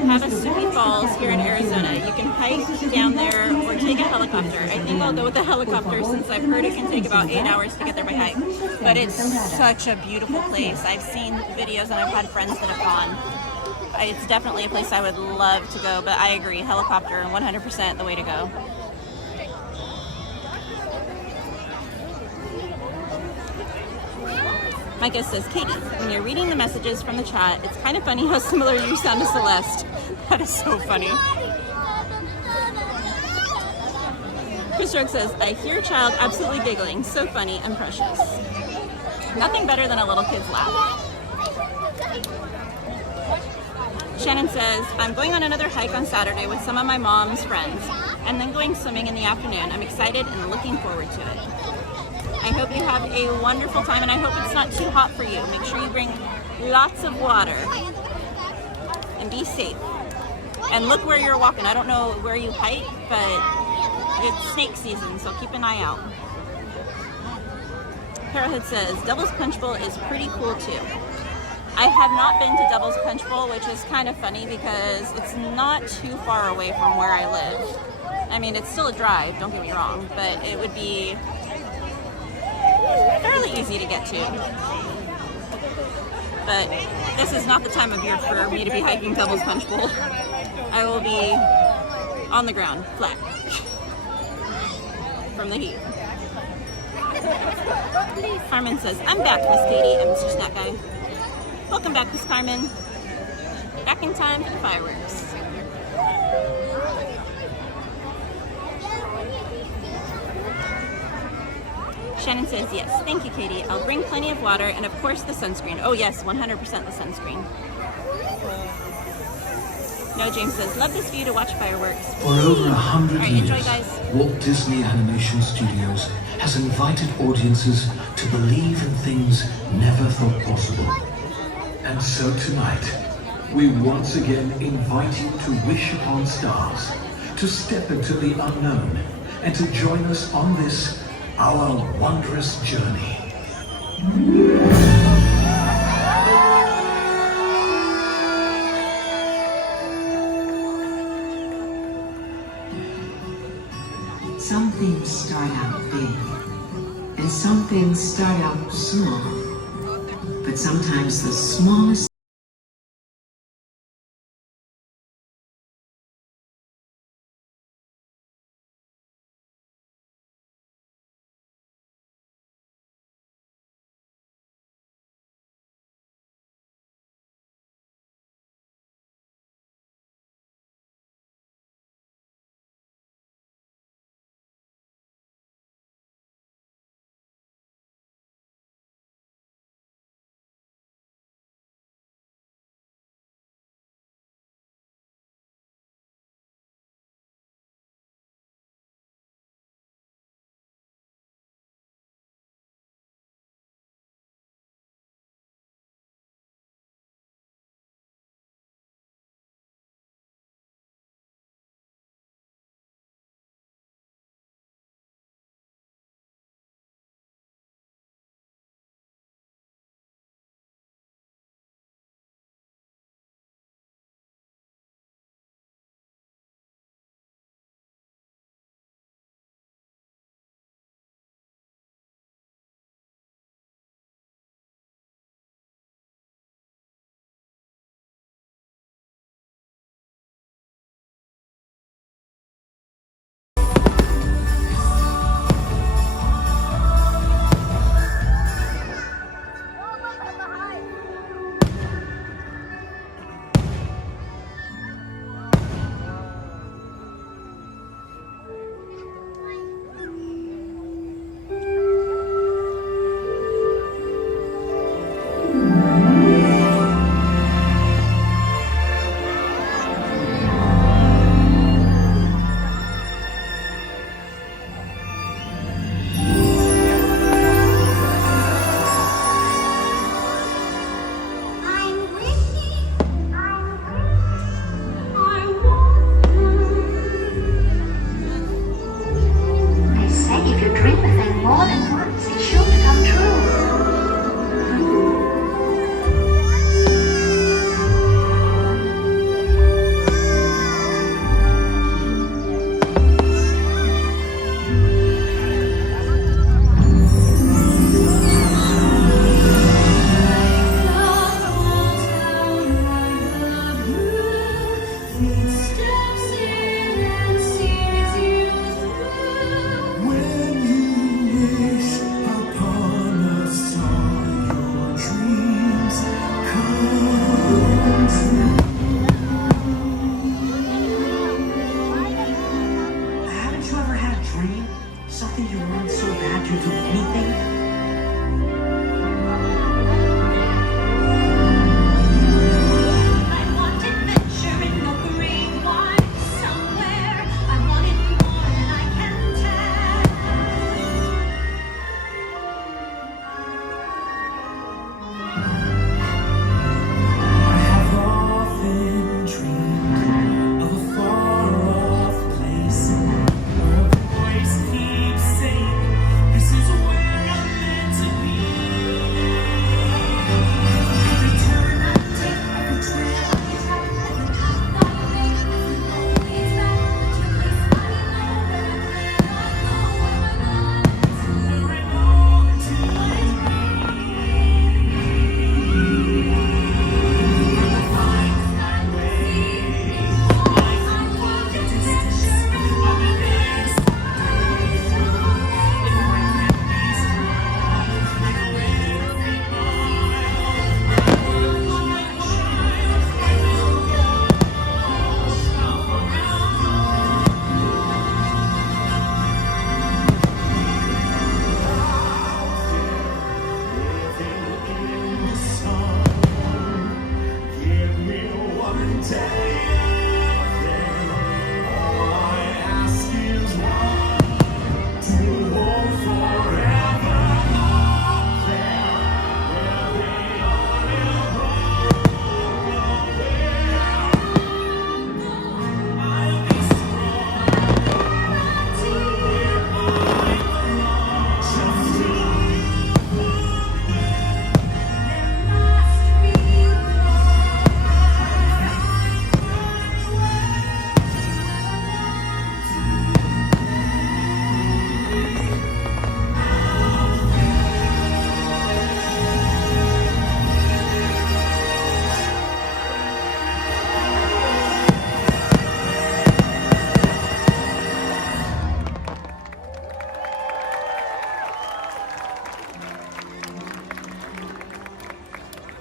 Havasupai Falls here in Arizona. You can hike down there or take a helicopter. I think I'll go with the helicopter since I've heard it can take about 8 hours to get there by hike. But it's such a beautiful place. I've seen videos and I've had friends that have gone. It's definitely a place I would love to go, but I agree, helicopter 100% the way to go. Micah says, Katie, when you're reading the messages from the chat, it's kind of funny how similar you sound to Celeste. That is so funny. Chris Rogue says, I hear a child absolutely giggling. So funny and precious. Nothing better than a little kid's laugh. Shannon says, I'm going on another hike on Saturday with some of my mom's friends, and then going swimming in the afternoon. I'm excited and looking forward to it. I hope you have a wonderful time, and I hope it's not too hot for you. Make sure you bring lots of water and be safe. And look where you're walking. I don't know where you hike, but it's snake season, so keep an eye out. Arrowhead says, Devil's Punch Bowl is pretty cool too. I have not been to Devil's Punch Bowl, which is kind of funny because it's not too far away from where I live. I mean, it's still a drive, don't get me wrong, but it would be fairly easy to get to. But this is not the time of year for me to be hiking Devil's Punch Bowl. I will be on the ground, flat, from the heat. Carmen says, I'm back, Miss Katie and Mr. Snack Guy. Welcome back, Miss Carmen. Back in time for the fireworks. Shannon says, yes, thank you, Katie. I'll bring plenty of water and, of course, the sunscreen. Oh, yes, 100% the sunscreen. No, James says, love this view to watch fireworks. For over 100 right, years, enjoy, guys. Walt Disney Animation Studios has invited audiences to believe in things never thought possible. And so tonight, we once again invite you to wish upon stars, to step into the unknown, and to join us on this, our wondrous journey. Some things start out big, and some things start out small. But sometimes the smallest Haven't you ever had a dream? Something you want so bad you'd do anything?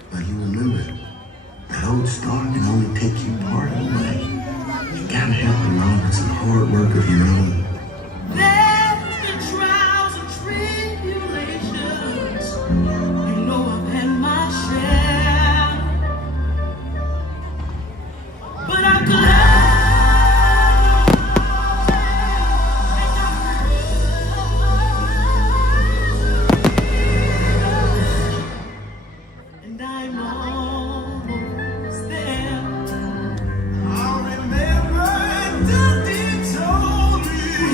But you remember, that old star can only take you part of the way. You gotta help along with some hard work of your own. There's the trials and tribulations. You know I've had my share. But I could and I'm almost there. I remember Daddy told me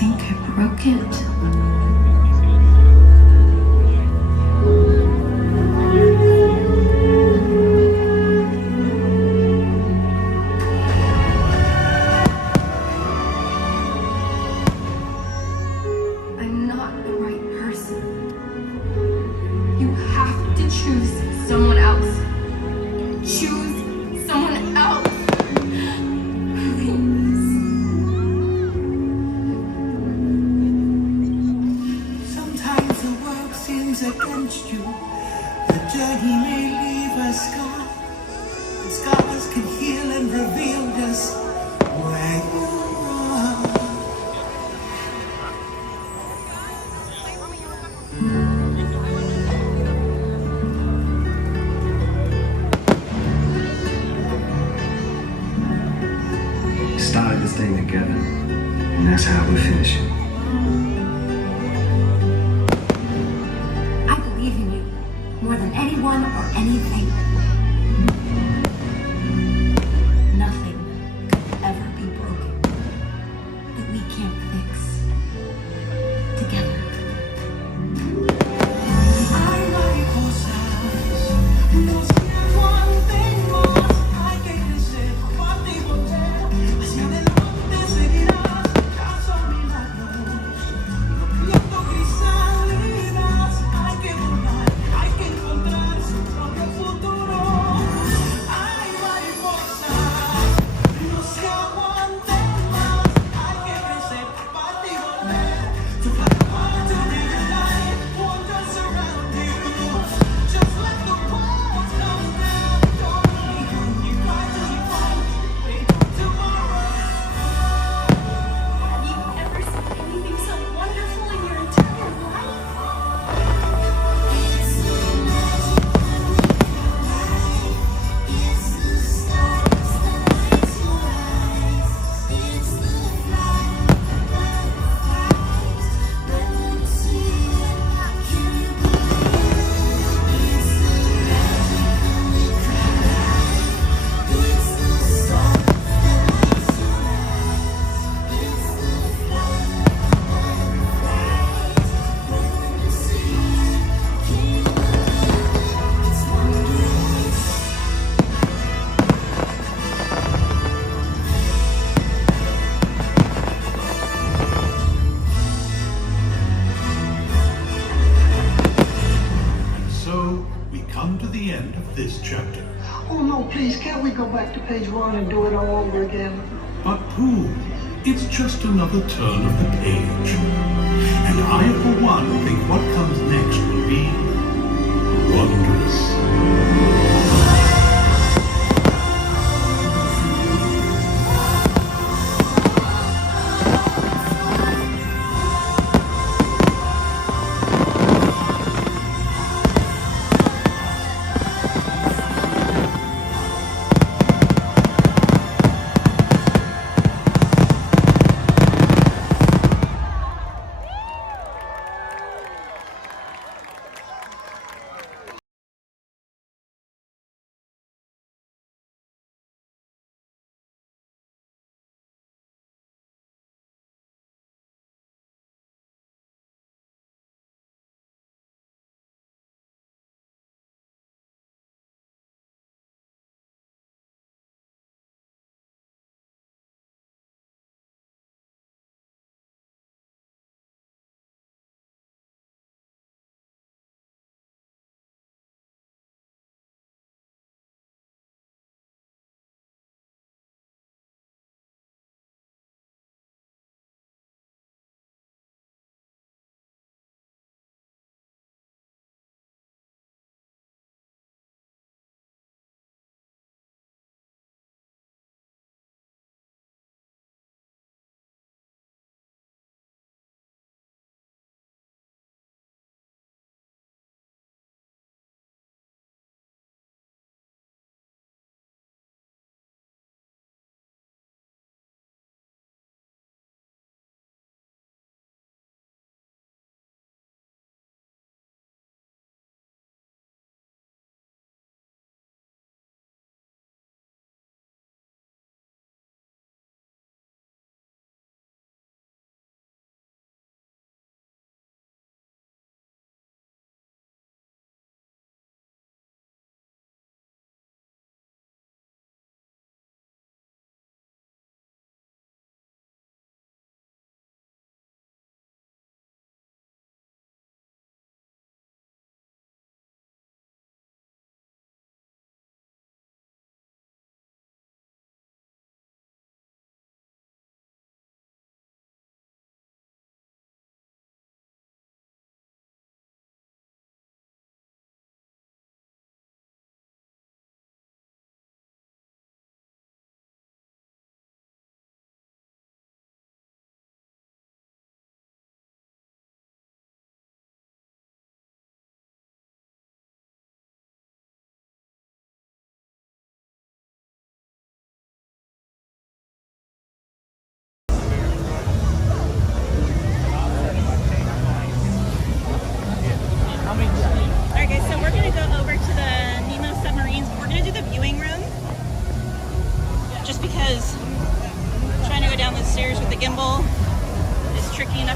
think I broke it. I'm not the right person. You have to choose someone else. Choose someone else. Sometimes the world seems against you. The journey may leave a scar. And scars can heal and reveal just where you are. Started this thing together, and that's how we finish it. I believe in you more than anyone or anything. Nothing could ever be broken that we can't fix together. This chapter. Oh no, please, can't we go back to page 1 and do it all over again? But Pooh, it's just another turn of the page. And I, for one, think what comes next will be wondrous.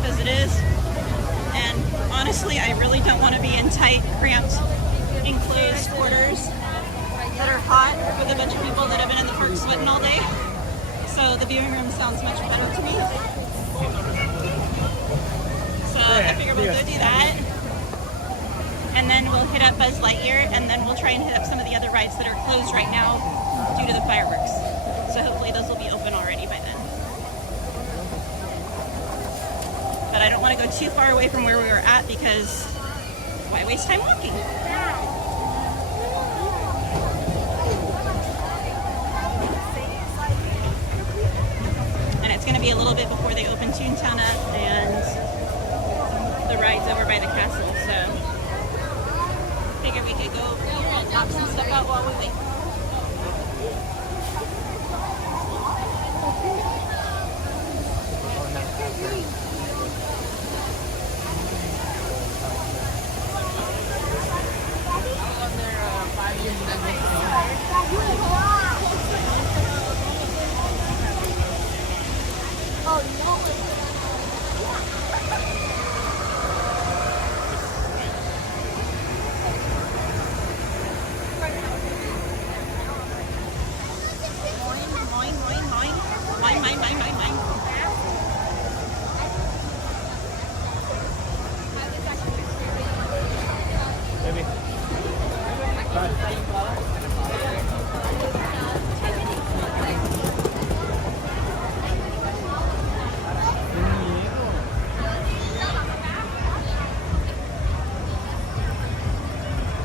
as it is. And honestly, I really don't want to be in tight, cramped, enclosed quarters that are hot with a bunch of people that have been in the park sweating all day. So the viewing room sounds much better to me. So I figure we'll go do that. And then we'll hit up Buzz Lightyear, and then we'll try and hit up some of the other rides that are closed right now due to the fireworks. So hopefully those will be open already by then. But I don't want to go too far away from where we were at because why waste time walking? And it's going to be a little bit before they open Toontown up and the rides over by the castle. So figured we could go and knock some stuff out while we wait.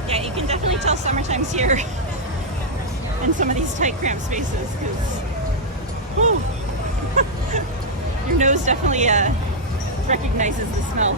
Yeah, you can definitely tell summertime's here in some of these tight, cramped spaces because your nose definitely recognizes the smell.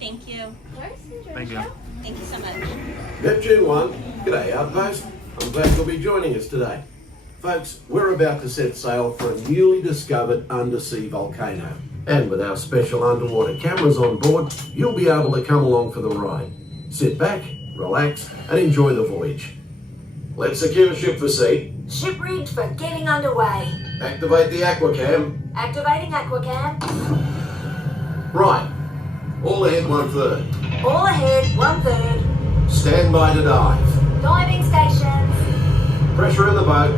Thank you. Thank you. Thank you so much. Neptune 1, g'day Outpost. I'm glad you'll be joining us today. Folks, we're about to set sail for a newly discovered undersea volcano. And with our special underwater cameras on board, you'll be able to come along for the ride. Sit back, relax, and enjoy the voyage. Let's secure ship for sea. Ship rigged for getting underway. Activate the aquacam. Activating aquacam. Right. All ahead 1/3. All ahead 1/3. Stand by to dive. Diving stations. Pressure in the boat.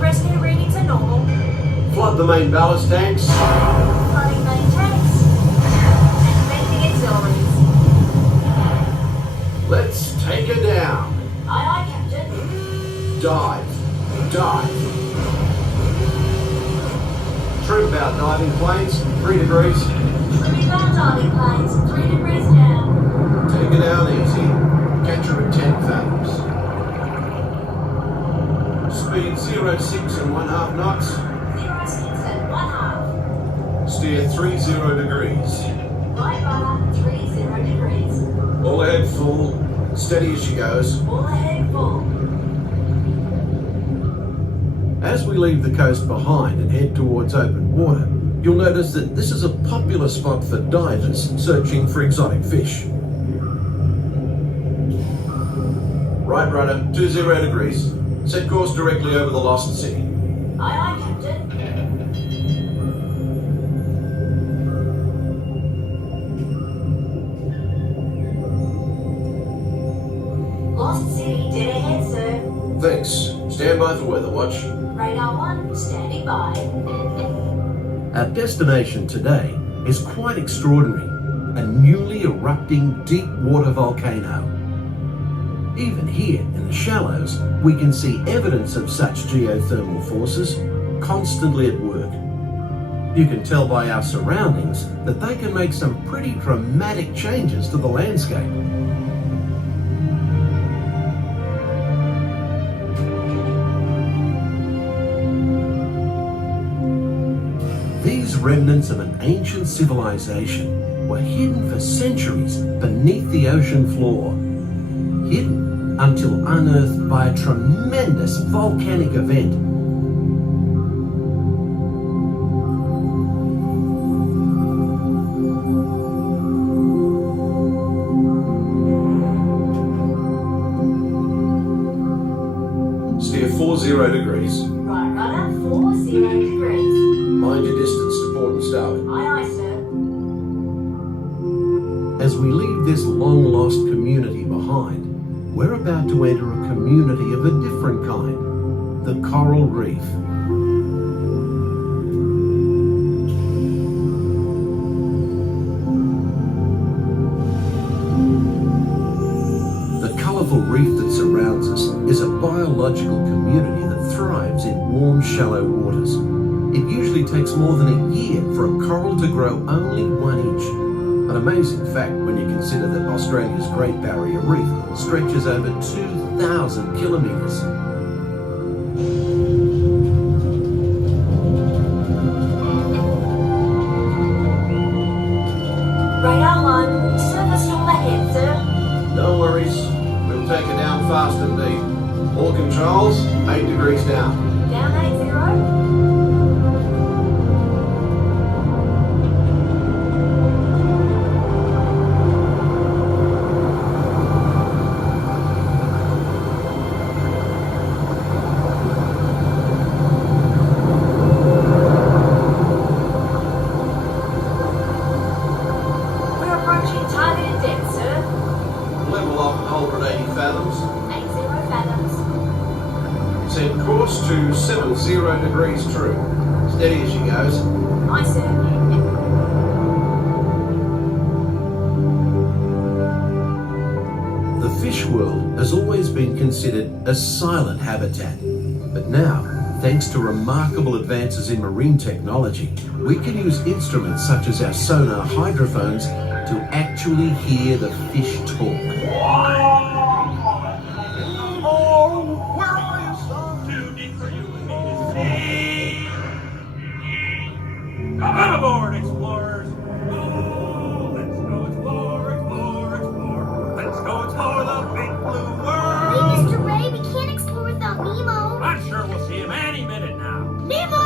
Rescue readings are normal. Flood the main ballast tanks. Flooding main tanks. And venting auxiliaries. Let's take her down. Aye, aye, Captain. Dive. Dive. Trim bow diving planes, 3 degrees. Trimming bow diving planes, 3 degrees down. Take it down easy. Catch speed 06 and 1/2 knots. 06 and 1/2. Steer 30 degrees. Right rudder, 30 degrees. All ahead full, steady as she goes. All ahead full. As we leave the coast behind and head towards open water, you'll notice that this is a popular spot for divers searching for exotic fish. Right rudder, 20 degrees. Set course directly over the lost city. Aye, aye, Captain. Lost City, dead ahead, sir. Thanks. Stand by for weather watch. Radar 1, standing by. Our destination today is quite extraordinary. A newly erupting deep water volcano. Even here in the shallows, we can see evidence of such geothermal forces constantly at work. You can tell by our surroundings that they can make some pretty dramatic changes to the landscape. These remnants of an ancient civilization were hidden for centuries beneath the ocean floor. Hidden until unearthed by a tremendous volcanic event. Steer 40 degrees. Right rudder, 40 degrees. Mind your distance to port and starboard. Aye, aye, sir. As we leave this long-lost community behind, we're about to enter a community of a different kind, the coral reef. The colourful reef that surrounds us is a biological community that thrives in warm, shallow waters. It usually takes more than a year for a coral to grow only 1 inch. An amazing fact when you consider that Australia's Great Barrier Reef stretches over 2,000 kilometres. Radar 1, surface storm ahead, sir. No worries, we'll take it down fast and deep. All controls, 8 degrees down. Down 80. We're approaching targeted depth, sir. Level off and hold at 80 fathoms. 80 fathoms. Set course to 70 degrees true. Steady as she goes. Aye, sir. The fish world has always been considered a silent habitat. But now, thanks to remarkable advances in marine technology, we can use instruments such as our sonar hydrophones to actually hear the fish talk. Come aboard, explorers! Oh, let's go explore, explore, explore. Let's go explore the big blue world! Hey, Mr. Ray, we can't explore without Nemo. I'm sure we'll see him any minute now. Nemo!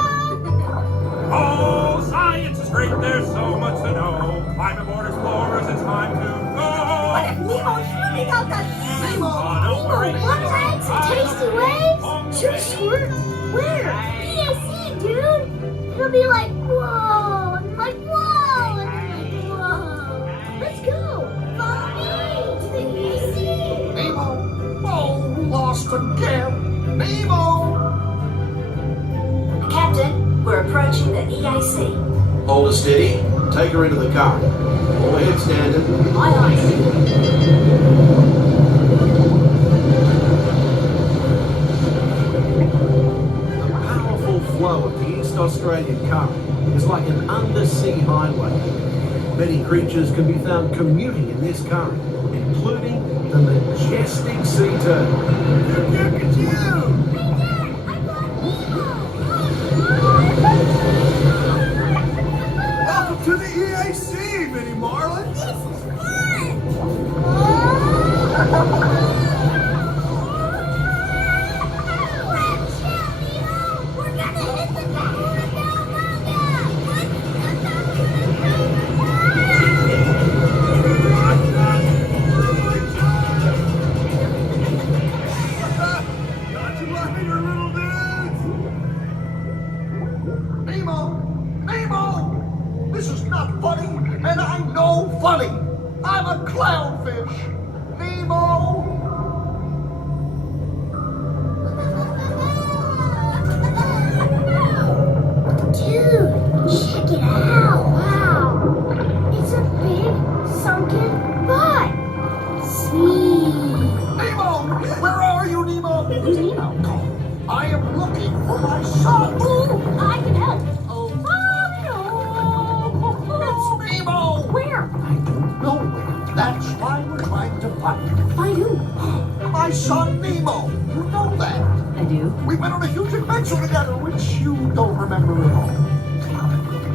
Oh, science is great, there's so much to know. Climb aboard, explorers, it's time to go! What if Nemo's swimming out the Nemo? Oh, don't worry. One legs and tasty waves? Too short? Where? PAC, dude! It'll be like, whoa, and like, whoa, and like, whoa. Let's go. Follow me to the EAC. Nemo! Oh, lost again! Nemo! Captain, we're approaching the EAC. Hold her steady, take her into the current. All ahead standard. Aye, aye. The powerful flow of the East Australian current is like an undersea highway. Many creatures can be found commuting in this current, including the majestic sea turtle. Look at you! Hey, Dad, I Clownfish! Nemo! Dude, check it out. Wow. It's a big sunken butt. Sweet. Nemo! Where are you, Nemo? Who's Nemo? I am looking for my son. Ooh, I can help. Oh, It's Nemo! where? I don't know where. That's why we're trying to find him. Find who? My son, Nemo. You know that. I do. We went on a huge adventure together, which you don't remember at all.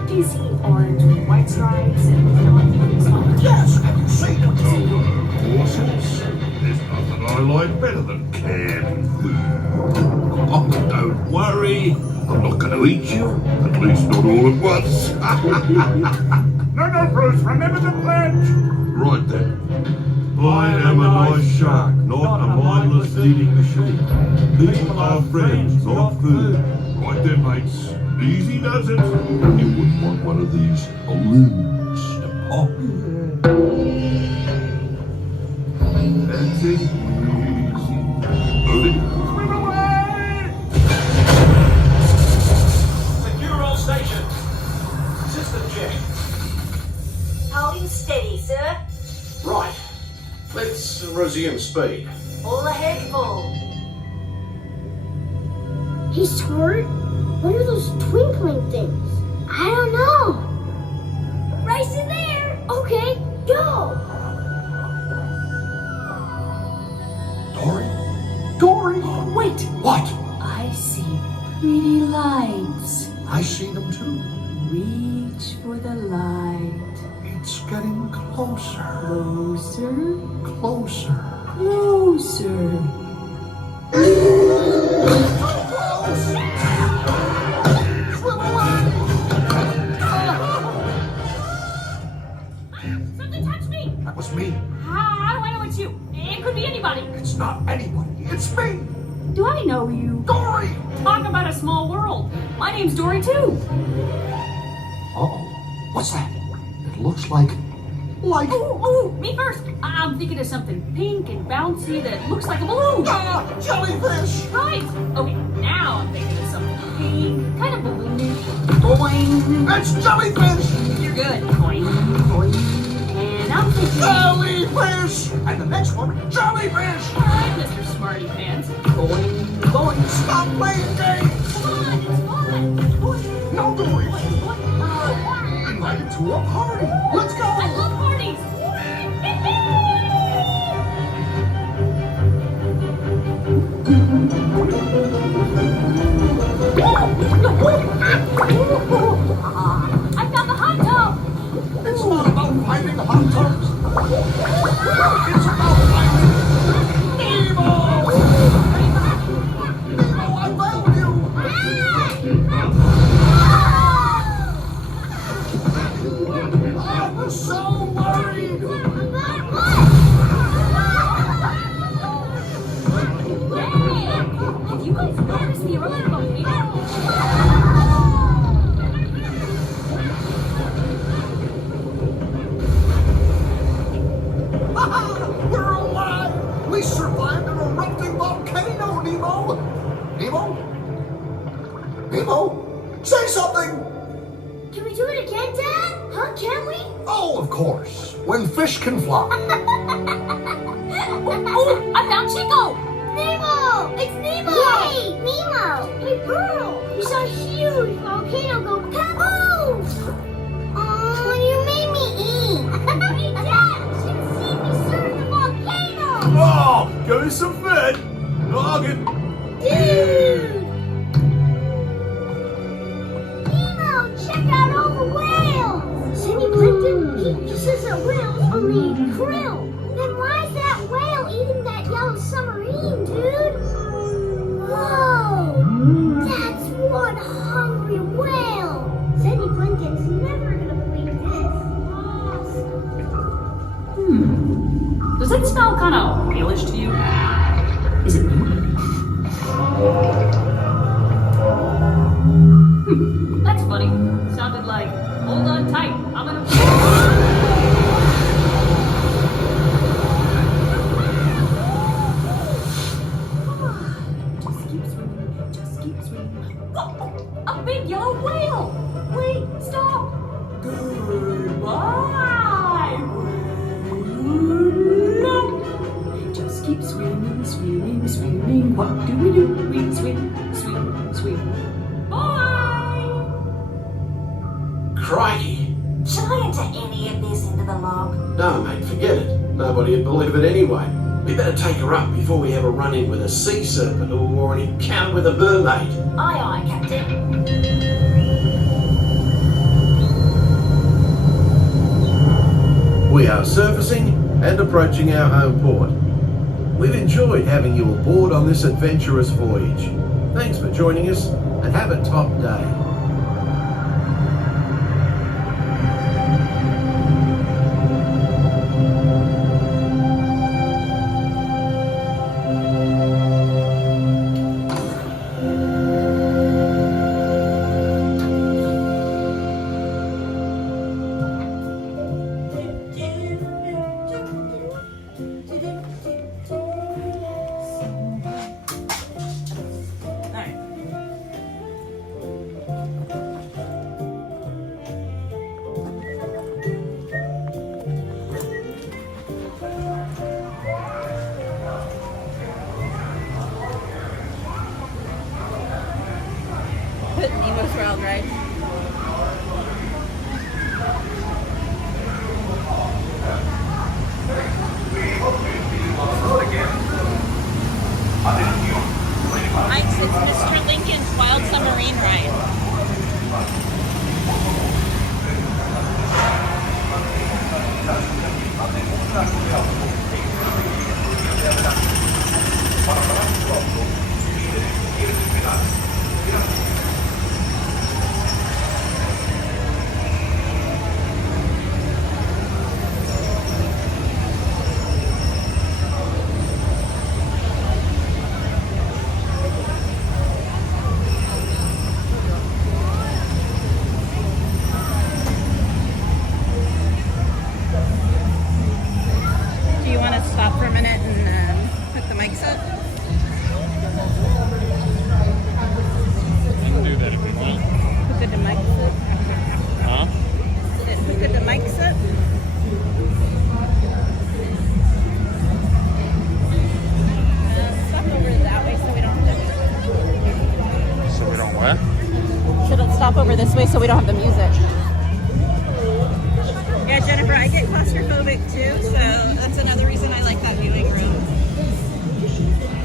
Do you see orange with white stripes and small? Yes, have you seen him? Horses. There's nothing I like better than canned food. Oh, don't worry. I'm not going to eat you. At least not all at once. No, Bruce, remember the pledge. Right then. I am a nice shark, not a mindless eating machine. People are friends, not food. Right then, mates. Easy does it. You wouldn't want one of these balloons to pop. That's it. Easy. Hold Swim away! Secure all stations. System check. Holding steady, sir. Right. Let's resume speed. All ahead full. Hey, Squirt, what are those twinkling things? I don't know. Race in there. Okay, go. Dory? Dory? Wait! What? I see pretty lights. I see them too. Reach for the light. It's getting closer. Closer, Closer. closer. Something touched me. That was me. How do I know it's you? It could be anybody. It's not anybody. It's me. Do I know you? Dory! Talk about a small world. My name's Dory too. Uh-oh. What's that? It looks like... Ooh, me first. I'm thinking of something pink and bouncy that looks like a balloon. Ah! Jellyfish! Right. Okay, now I'm thinking of something pink, kind of balloony. Boing. It's jellyfish! You're good. Boing, boing. And I'm thinking... Jellyfish! And the next one, jellyfish! All right, Mr. Smarty Pants. Boing, boing. Stop playing games! Come on, it's fun. Boing. No, Dory! Boing, boing. We're invited to a party! Let's go! I love parties. I found the hot tub. It's not about finding the hot tubs. It's about finding Nemo! Nemo, I found you! I was so worried! Hey, have you guys noticed the earlier volcano? We're alive! We survived an erupting volcano, Nemo! Nemo? Nemo? Say something! Can we do it again, Dad? Huh, can we? Oh, of course. When fish can fly. Oh, I found Chico. Nemo! It's Nemo! Yay! Nemo! Hey, Pearl! We saw a huge volcano go kaboom! Oh, you made me eat! Hey, Dad! You should see me surf the volcano! Oh, give me some food. Noggin. Dude! Nemo, check out all the whales! Cindy Plimpton, he says that whales only eat krill. Then why is that whale eating that yellow submarine, dude? Whoa! That's one hungry whale! Cindy Plimpton's never gonna believe this. Awesome. Does that smell kind of whalish to you? Is it me? That's funny. Sounded like, hold on tight. I'm gonna... Swimming, swimming, swimming. What do? We swim, swim, swim. Bye! Crikey! Should I enter any of this into the log? No, mate, forget it. Nobody would believe it anyway. We better take her up before we have a run-in with a sea serpent or an encounter with a mermaid. Aye, aye, Captain. We are surfacing and approaching our home port. We've enjoyed having you aboard on this adventurous voyage. Thanks for joining us and have a top day. Nemo's Wild Ride. Mike's, it's Mr. Lincoln's Wild Submarine Ride. Do you want to stop for a minute and hook the mics up? You can do that if you want. Hook the mics up? Huh? Hook the mics up? Stop over that way so we don't have So we don't what? the... Should it stop over this way so we don't have the music? Yeah, Jennifer, I get claustrophobic too, so that's another reason I like that viewing room.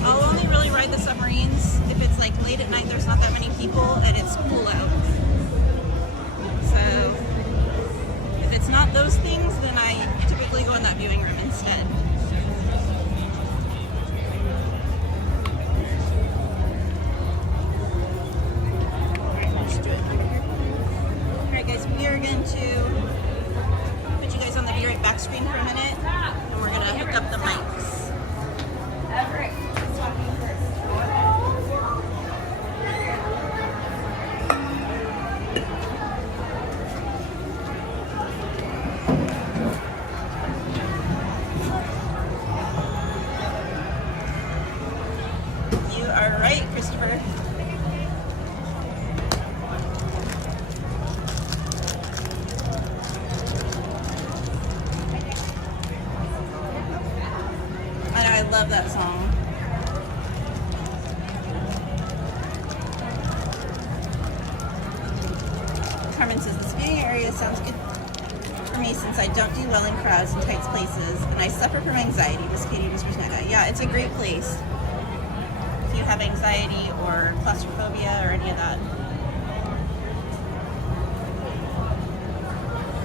I'll only really ride the submarines if it's like late at night, there's not that many people, and it's cool out. So if it's not those things, then I typically go in that viewing room instead. Let's do it. Alright guys, we are going to put you guys on the Be Right Back screen for a minute, and we're going to hook up the mics. You are right, Christopher. I love that song. Carmen says, this viewing area sounds good for me since I don't do well in crowds and tight places, and I suffer from anxiety. Miss Katie whispers Nega. Yeah, it's a great place if you have anxiety or claustrophobia or any of that.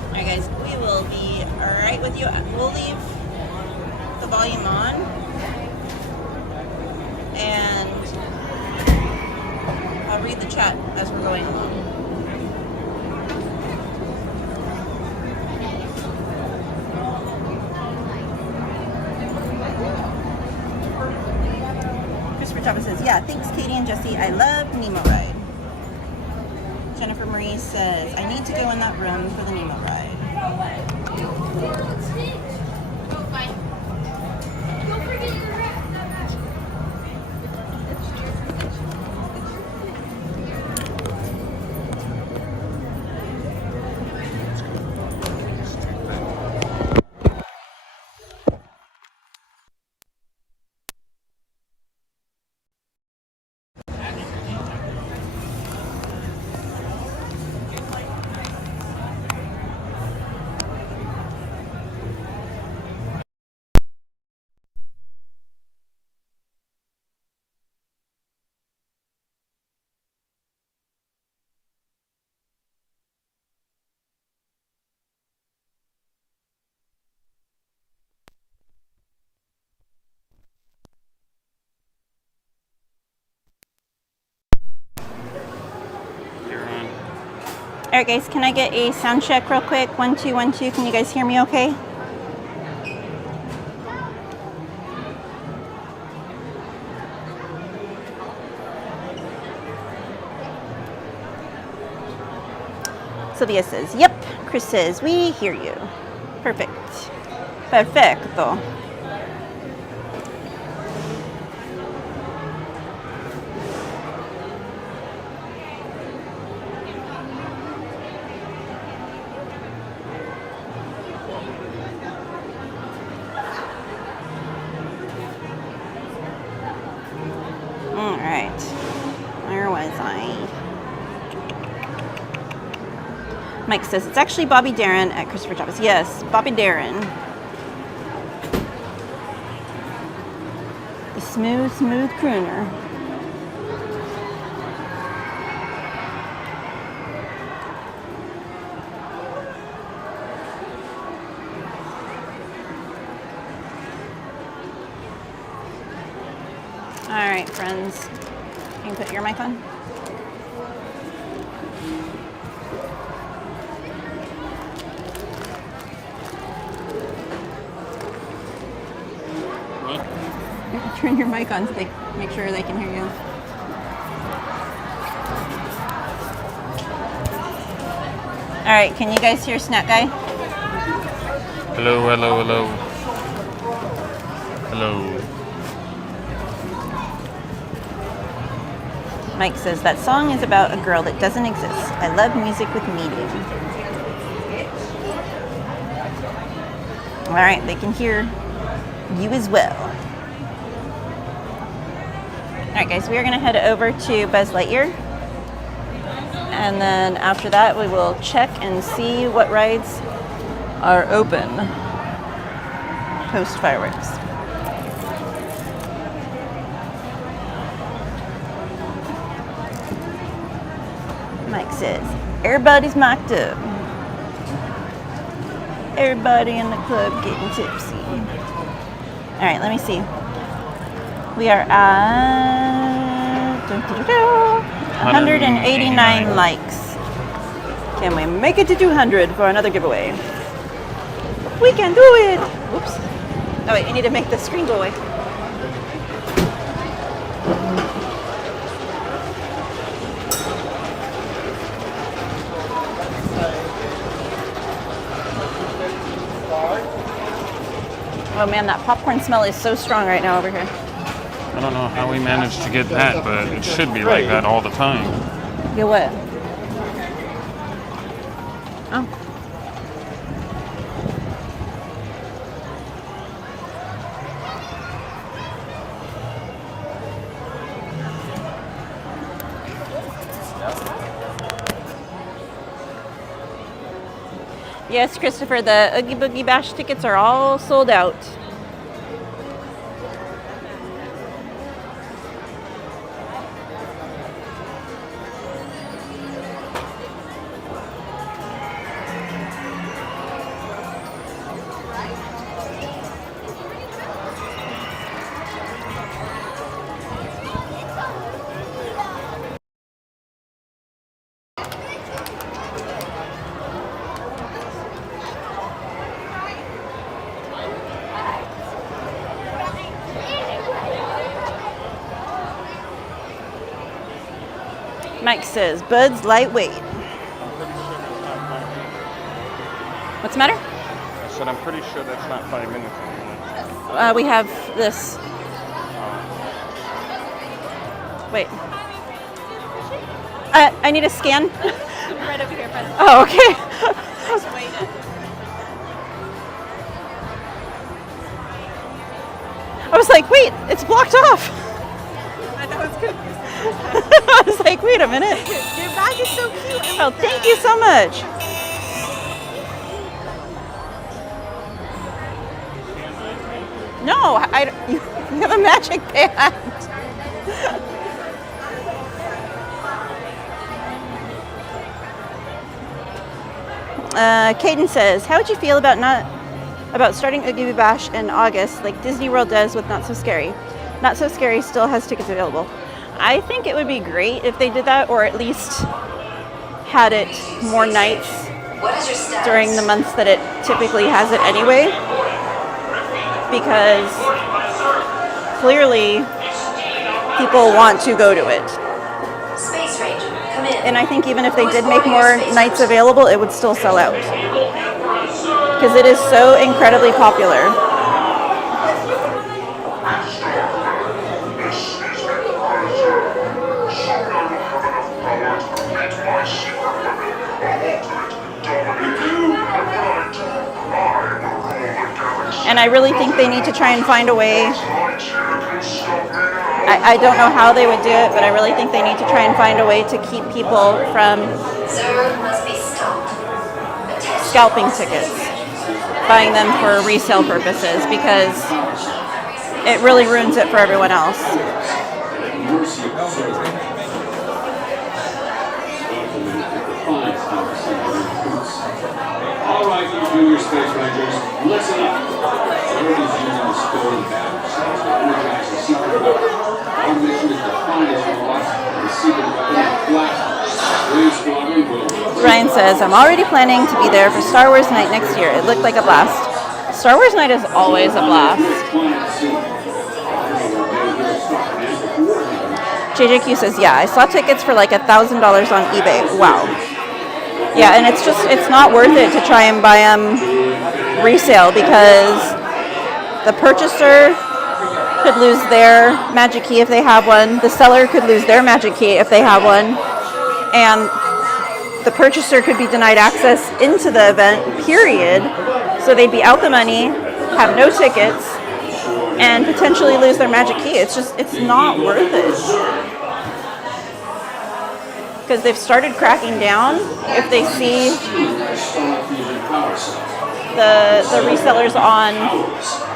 Alright guys, we will be alright with you. We'll leave the volume on, and I'll read the chat as we're going along. Christopher Thomas says, yeah, thanks Katie and Jesse, I love Nemo Ride. Jennifer Marie says, I need to go in that room for the Nemo Ride. Alright guys, can I get a sound check real quick? 1, 2, 1, 2. Can you guys hear me okay? Sylvia says, yep. Chris says, we hear you. Perfect. Perfecto. All right. Where was I? Mike says, it's actually Bobby Darin at Christopher Chavez. Yes, Bobby Darin. The smooth, smooth crooner. All right, friends. Can you put your mic on? Turn your mic on so they make sure they can hear you. All right, can you guys hear Snack Guy? Hello, hello, hello. Hello. Mike says, that song is about a girl that doesn't exist. I love music with meaning. All right, they can hear you as well. All right, guys, we are going to head over to Buzz Lightyear. And then after that, we will check and see what rides are open post fireworks. Mike says, everybody's mic'd up. Everybody in the club getting tipsy. All right, let me see. We are at 189 likes. Can we make it to 200 for another giveaway? We can do it! Oops. Oh wait, you need to make the screen go away. Oh man, that popcorn smell is so strong right now over here. I don't know how we managed to get that, but it should be like that all the time. Get what? Oh. Yes, Christopher, the Oogie Boogie Bash tickets are all sold out. Mike says, Bud's lightweight. What's the matter? I said, I'm pretty sure that's not 5 minutes anymore. We have this. Wait. I need a scan. Right over here, President. Oh, okay. Just waited. I was like, wait, it's blocked off. I know it's good. I was like, wait a minute. Your bag is so cute. Oh, thank you so much. No, you have a magic band. Caden says, how would you feel about starting Oogie Bash in August like Disney World does with Not So Scary? Not So Scary still has tickets available. I think it would be great if they did that, or at least had it more nights during the months that it typically has it anyway, because clearly people want to go to it. Space Ranger, come in. And I think even if they did make more nights available, it would still sell out. Because it is so incredibly popular. And I really think they need to try and find a way. I don't know how they would do it, but I really think they need to try and find a way to keep people from scalping tickets, buying them for resale purposes, because it really ruins it for everyone else. All right, you junior Space Rangers, listen up. Everybody's using the stolen battle cells to energize the secret weapon. Our mission is to find its robots and the secret weapon and blast it. Green Squadron will... Ryan says, I'm already planning to be there for Star Wars Night next year. It looked like a blast. Star Wars Night is always a blast. JJQ says, yeah, I saw tickets for like $1,000 on eBay. Wow. Yeah, and it's not worth it to try and buy them resale, because the purchaser could lose their magic key if they have one, the seller could lose their magic key if they have one, and the purchaser could be denied access into the event, period. So they'd be out the money, have no tickets, and potentially lose their magic key. It's not worth it. Because they've started cracking down. If they see the resellers on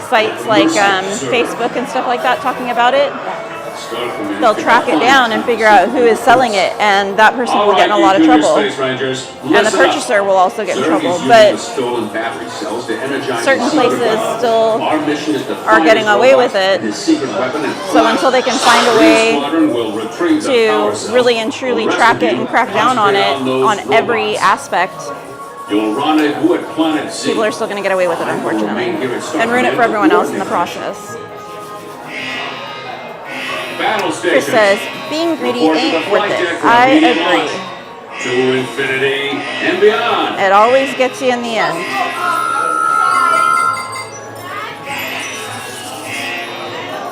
sites like Facebook and stuff like that talking about it, they'll track it down and figure out who is selling it, and that person will get in a lot of trouble. And the purchaser will also get in trouble. But certain places still are getting away with it. So until they can find a way to really and truly track it and crack down on it on every aspect, people are still going to get away with it, unfortunately, and ruin it for everyone else in the process. Chris says, being greedy ain't worth it. I agree. To infinity and beyond. It always gets you in the end.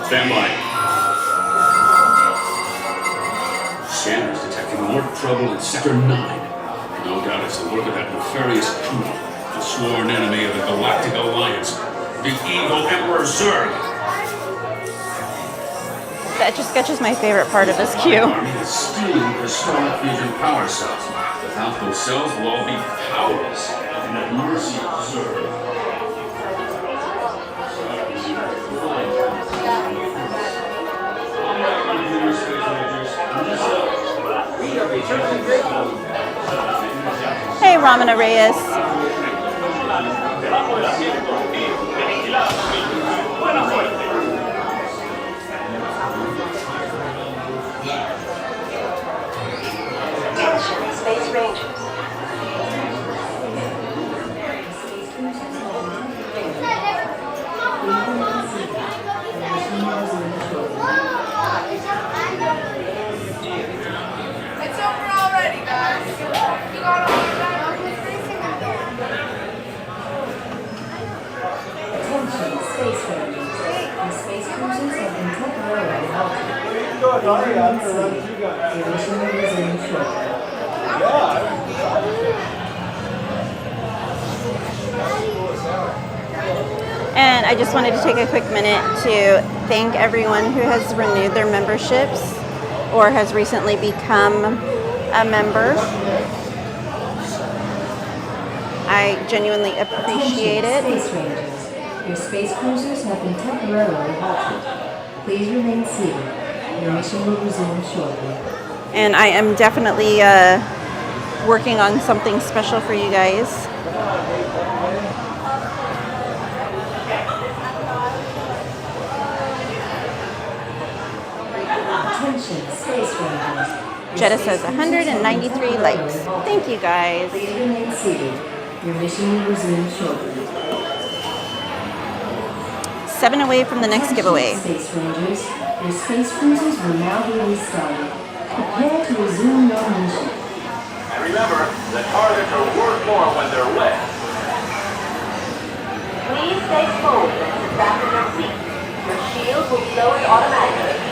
Stand by. Scanners detecting more trouble in Sector 9. No doubt it's the work of that nefarious crew, the sworn enemy of the Galactic Alliance, the evil Emperor Zurg. That just sketches my favorite part of this queue. Stealing the star fusion power cells. Without those cells, we'll all be powerless. And at mercy of Zurg. Hey, Ramana Reyes. Space Rangers. It's over already, guys. You got all your Attention, Space Rangers. The space cruisers have been temporarily halted. Your mission will resume shortly. And I just wanted to take a quick minute to thank everyone who has renewed their memberships or has recently become a member. I genuinely appreciate it. Space Rangers, your space cruisers have been temporarily halted. Please remain seated. Your mission will resume shortly. And I am definitely working on something special for you guys. Attention, Space Rangers. Jetta says 193 likes. Thank you guys. Your mission will resume shortly. 7 away from the next giveaway. Space Rangers, your space cruisers will now be restarted. Prepare to resume your mission. And remember, the targets are worth more when they're wet. Please stay forward and sit back in your seat. Your shield will be lowered automatically.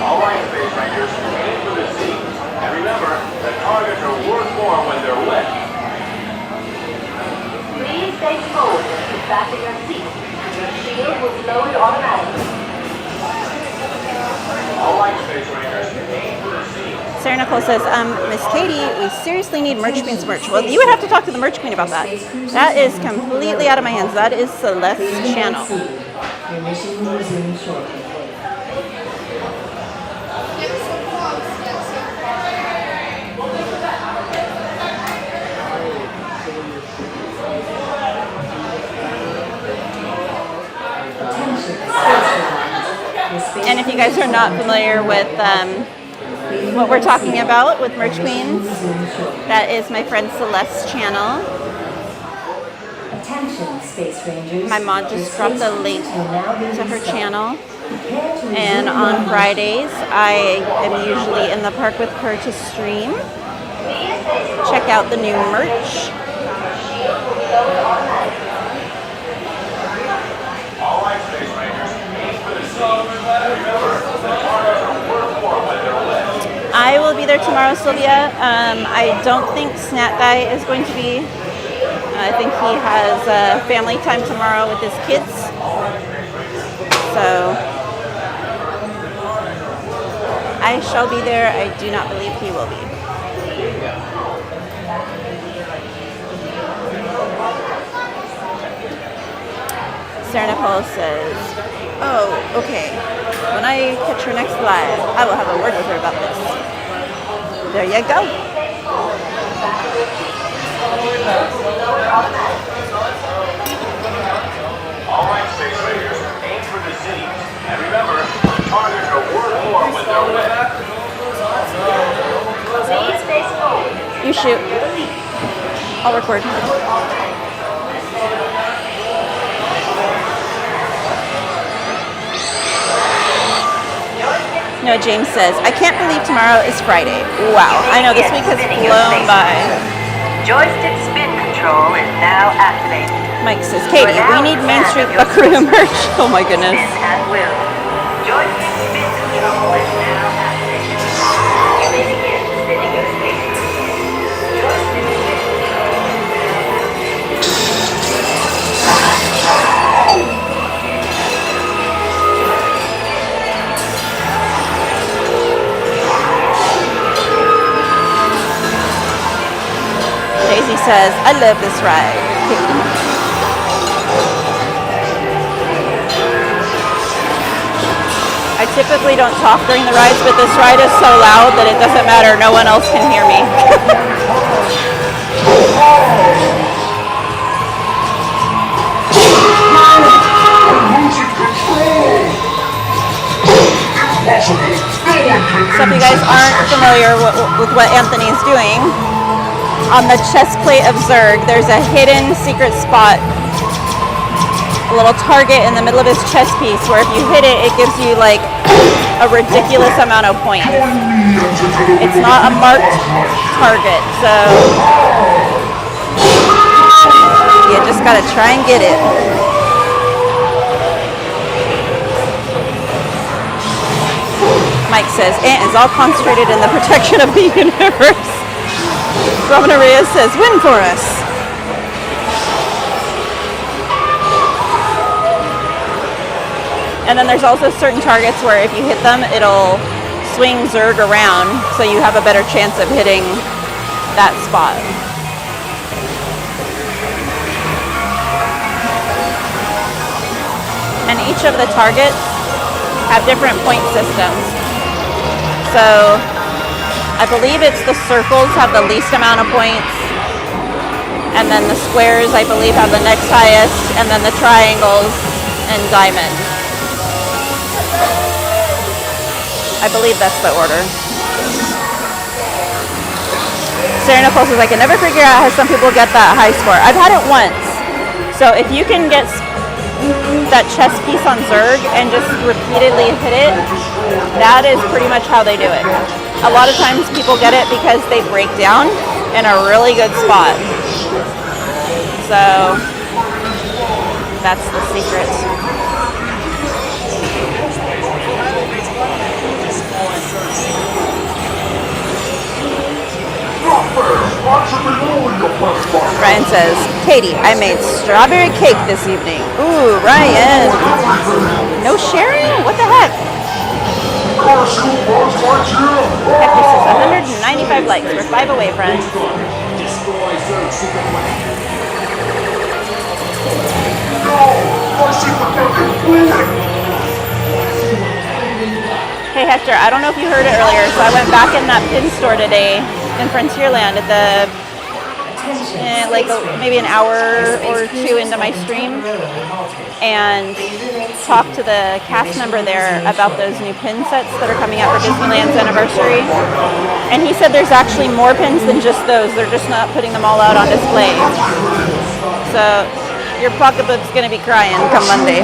All right, Space Rangers, aim for the seat. And remember, the targets are worth more when they're wet. Please stay forward and sit back in your seat. Your shield will be lowered automatically. All right, Space Rangers, aim for the seat. Sarah Nicole says, Miss Katie, we seriously need Merch Queen's merch. Well, you would have to talk to the Merch Queen about that. That is completely out of my hands. That is Celeste's channel. Your mission will resume shortly. And if you guys are not familiar with what we're talking about with Merch Queens, that is my friend Celeste's channel. Attention, Space Rangers. My mom just dropped a link to her channel. And on Fridays, I am usually in the park with her to stream. Check out the new merch. All right, Space Rangers, aim for the seat. Remember, the targets are worth more when they're wet. I will be there tomorrow, Sylvia. I don't think Snat Guy is going to be. I think he has family time tomorrow with his kids. So I shall be there. I do not believe he will be. Sarah Nicole says, oh, okay. When I catch her next live, I will have a word with her about this. There you go. All right, Space Rangers, aim for the seat. And remember, the targets are worth more when they're wet. Please stay forward. You shoot. I'll record. No, James says, I can't believe tomorrow is Friday. Wow, I know, this week has flown by. Joystick spin control is now activated. Mike says, Katie, we need Main Street Buckaroo merch. Oh my goodness. Spin at will. Joystick spin control is now activated. You may begin spinning your space. Joystick spin control is now Daisy says, I love this ride. I typically don't talk during the rides, but this ride is so loud that it doesn't matter. No one else can hear me. So if you guys aren't familiar with what Anthony is doing, on the chest plate of Zurg, there's a hidden secret spot, a little target in the middle of his chest piece where if you hit it, it gives you like a ridiculous amount of points. It's not a marked target, so you just gotta try and get it. Mike says, Ant is all concentrated in the protection of the universe. Ramana Reyes says, win for us. And then there's also certain targets where if you hit them, it'll swing Zurg around, so you have a better chance of hitting that spot. And each of the targets have different point systems. So I believe it's the circles have the least amount of points, and then the squares I believe have the next highest, and then the triangles and diamonds. I believe that's the order. Sarah Nicole says, I can never figure out how some people get that high score. I've had it once. So if you can get that chess piece on Zerg and just repeatedly hit it, that is pretty much how they do it. A lot of times people get it because they break down in a really good spot. So that's the secret. Ryan says, Katie, I made strawberry cake this evening. Ooh, Ryan. No sharing? What the heck? Hector says 195 likes. We're 5 away, friends. Hey Hector, I don't know if you heard it earlier, so I went back in that pin store today in Frontierland at the like maybe an hour or two into my stream, and talked to the cast member there about those new pin sets that are coming out for Disneyland's anniversary. And he said there's actually more pins than just those. They're just not putting them all out on display. So your pocketbook's going to be crying come Monday.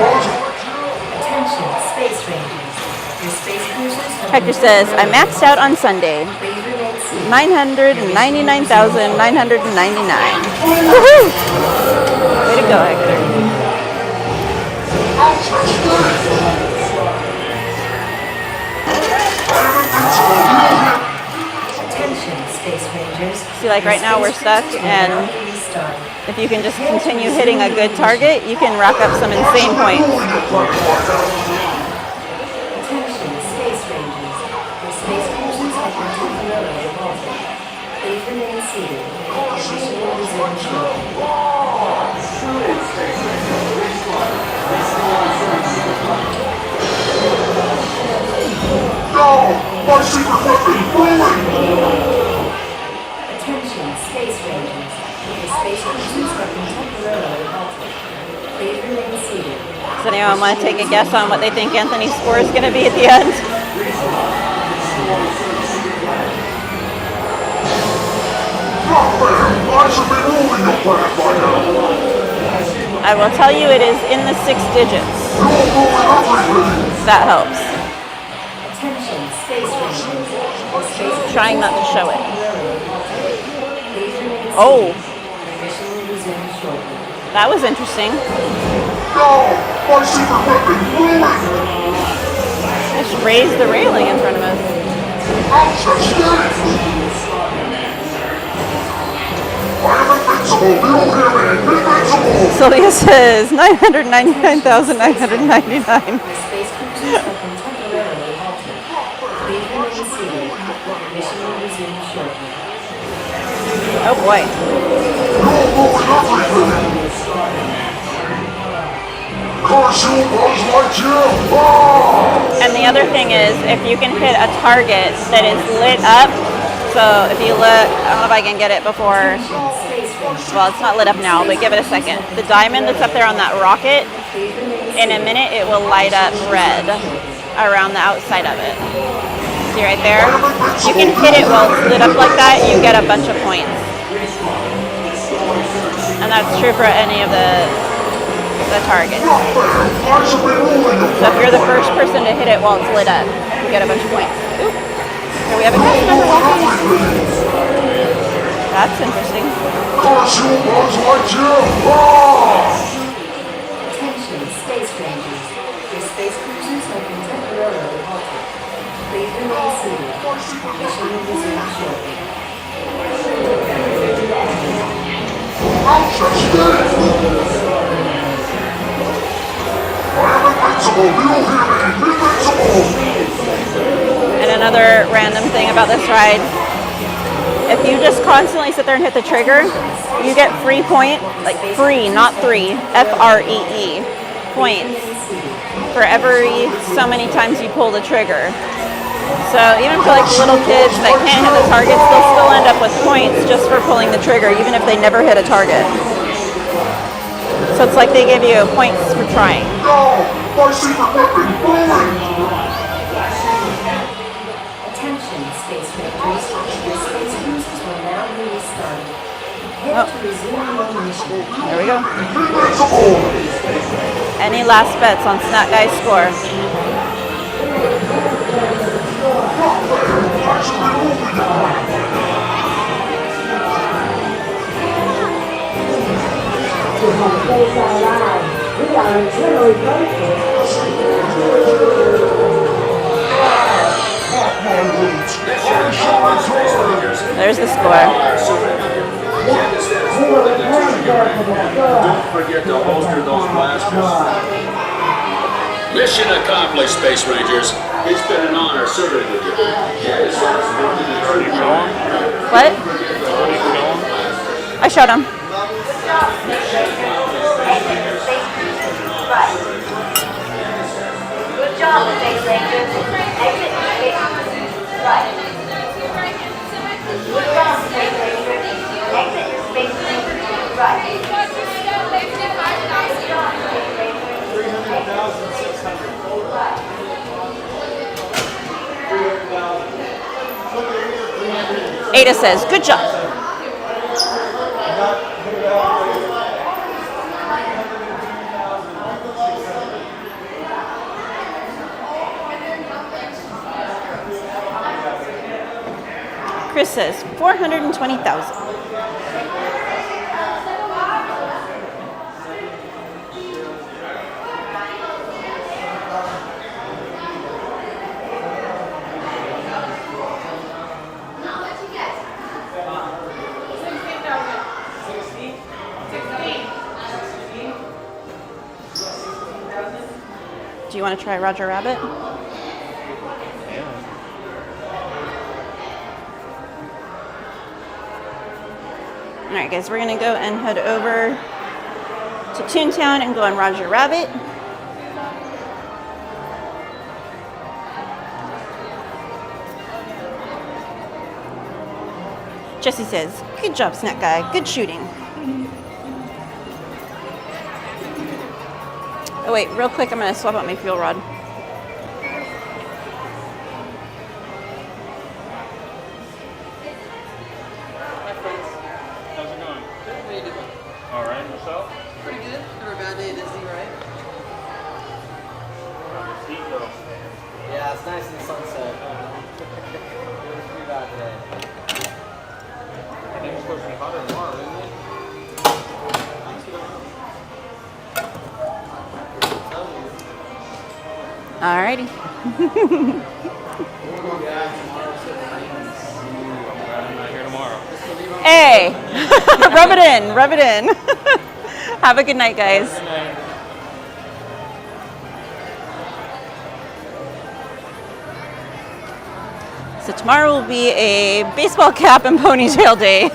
Hector says, I maxed out on Sunday. 999,999. Woohoo! Way to go, Hector. See, like right now we're stuck, and if you can just continue hitting a good target, you can rack up some insane points. My secret weapon, Attention, Space Rangers. The Space Cruisers have been temporarily halted. Please remain seated. Does anyone want to take a guess on what they think Anthony's score is going to be at the end? I will tell you it is in the 6 digits. That helps. Trying not to show it. Oh. That was interesting. Just raised the railing in front of us. Sylvia says 999,999. Oh boy. And the other thing is, if you can hit a target that is lit up, so if you look, I don't know if I can get it before, well, it's not lit up now, but give it a second. The diamond that's up there on that rocket, in a minute it will light up red around the outside of it. See right there? You can hit it while it's lit up like that, you get a bunch of points. And that's true for any of the targets. So if you're the first person to hit it while it's lit up, you get a bunch of points. Oop. Here we have a cast member walking. That's interesting. Attention, Space Rangers. Your space cruisers have been temporarily halted. Please remain seated. Mission will resume shortly. And another random thing about this ride, if you just constantly sit there and hit the trigger, you get free point, like free, not 3, F-R-E-E, points for every so many times you pull the trigger. So even for like little kids that can't hit the targets, they'll still end up with points just for pulling the trigger, even if they never hit a target. So it's like they give you points for trying. There we go. Any last bets on Snack Guy's score? There's the score. Don't forget to holster those blasters. Mission accomplished, Space Rangers. It's been an honor serving with you. What? I showed him. Good job, Space Rangers. Exit Space right. Good job, Space Rangers. Exit Space right. 300,000. Ada says, good job. Chris says 420,000. Do you want to try Roger Rabbit? Alright guys, we're going to go and head over to Toontown and go on Roger Rabbit. Jesse says, good job, Snack Guy. Good shooting. Oh wait, real quick, I'm going to swap out my fuel rod. Pretty good. Never a bad day at Disney, right? Yeah, it's nice in the sunset. It was pretty bad today. I think it's supposed to be hotter tomorrow, isn't it? Alrighty. I'm not here tomorrow. Hey! Rub it in, rub it in. Have a good night, guys. Good night. So tomorrow will be a baseball cap and ponytail day.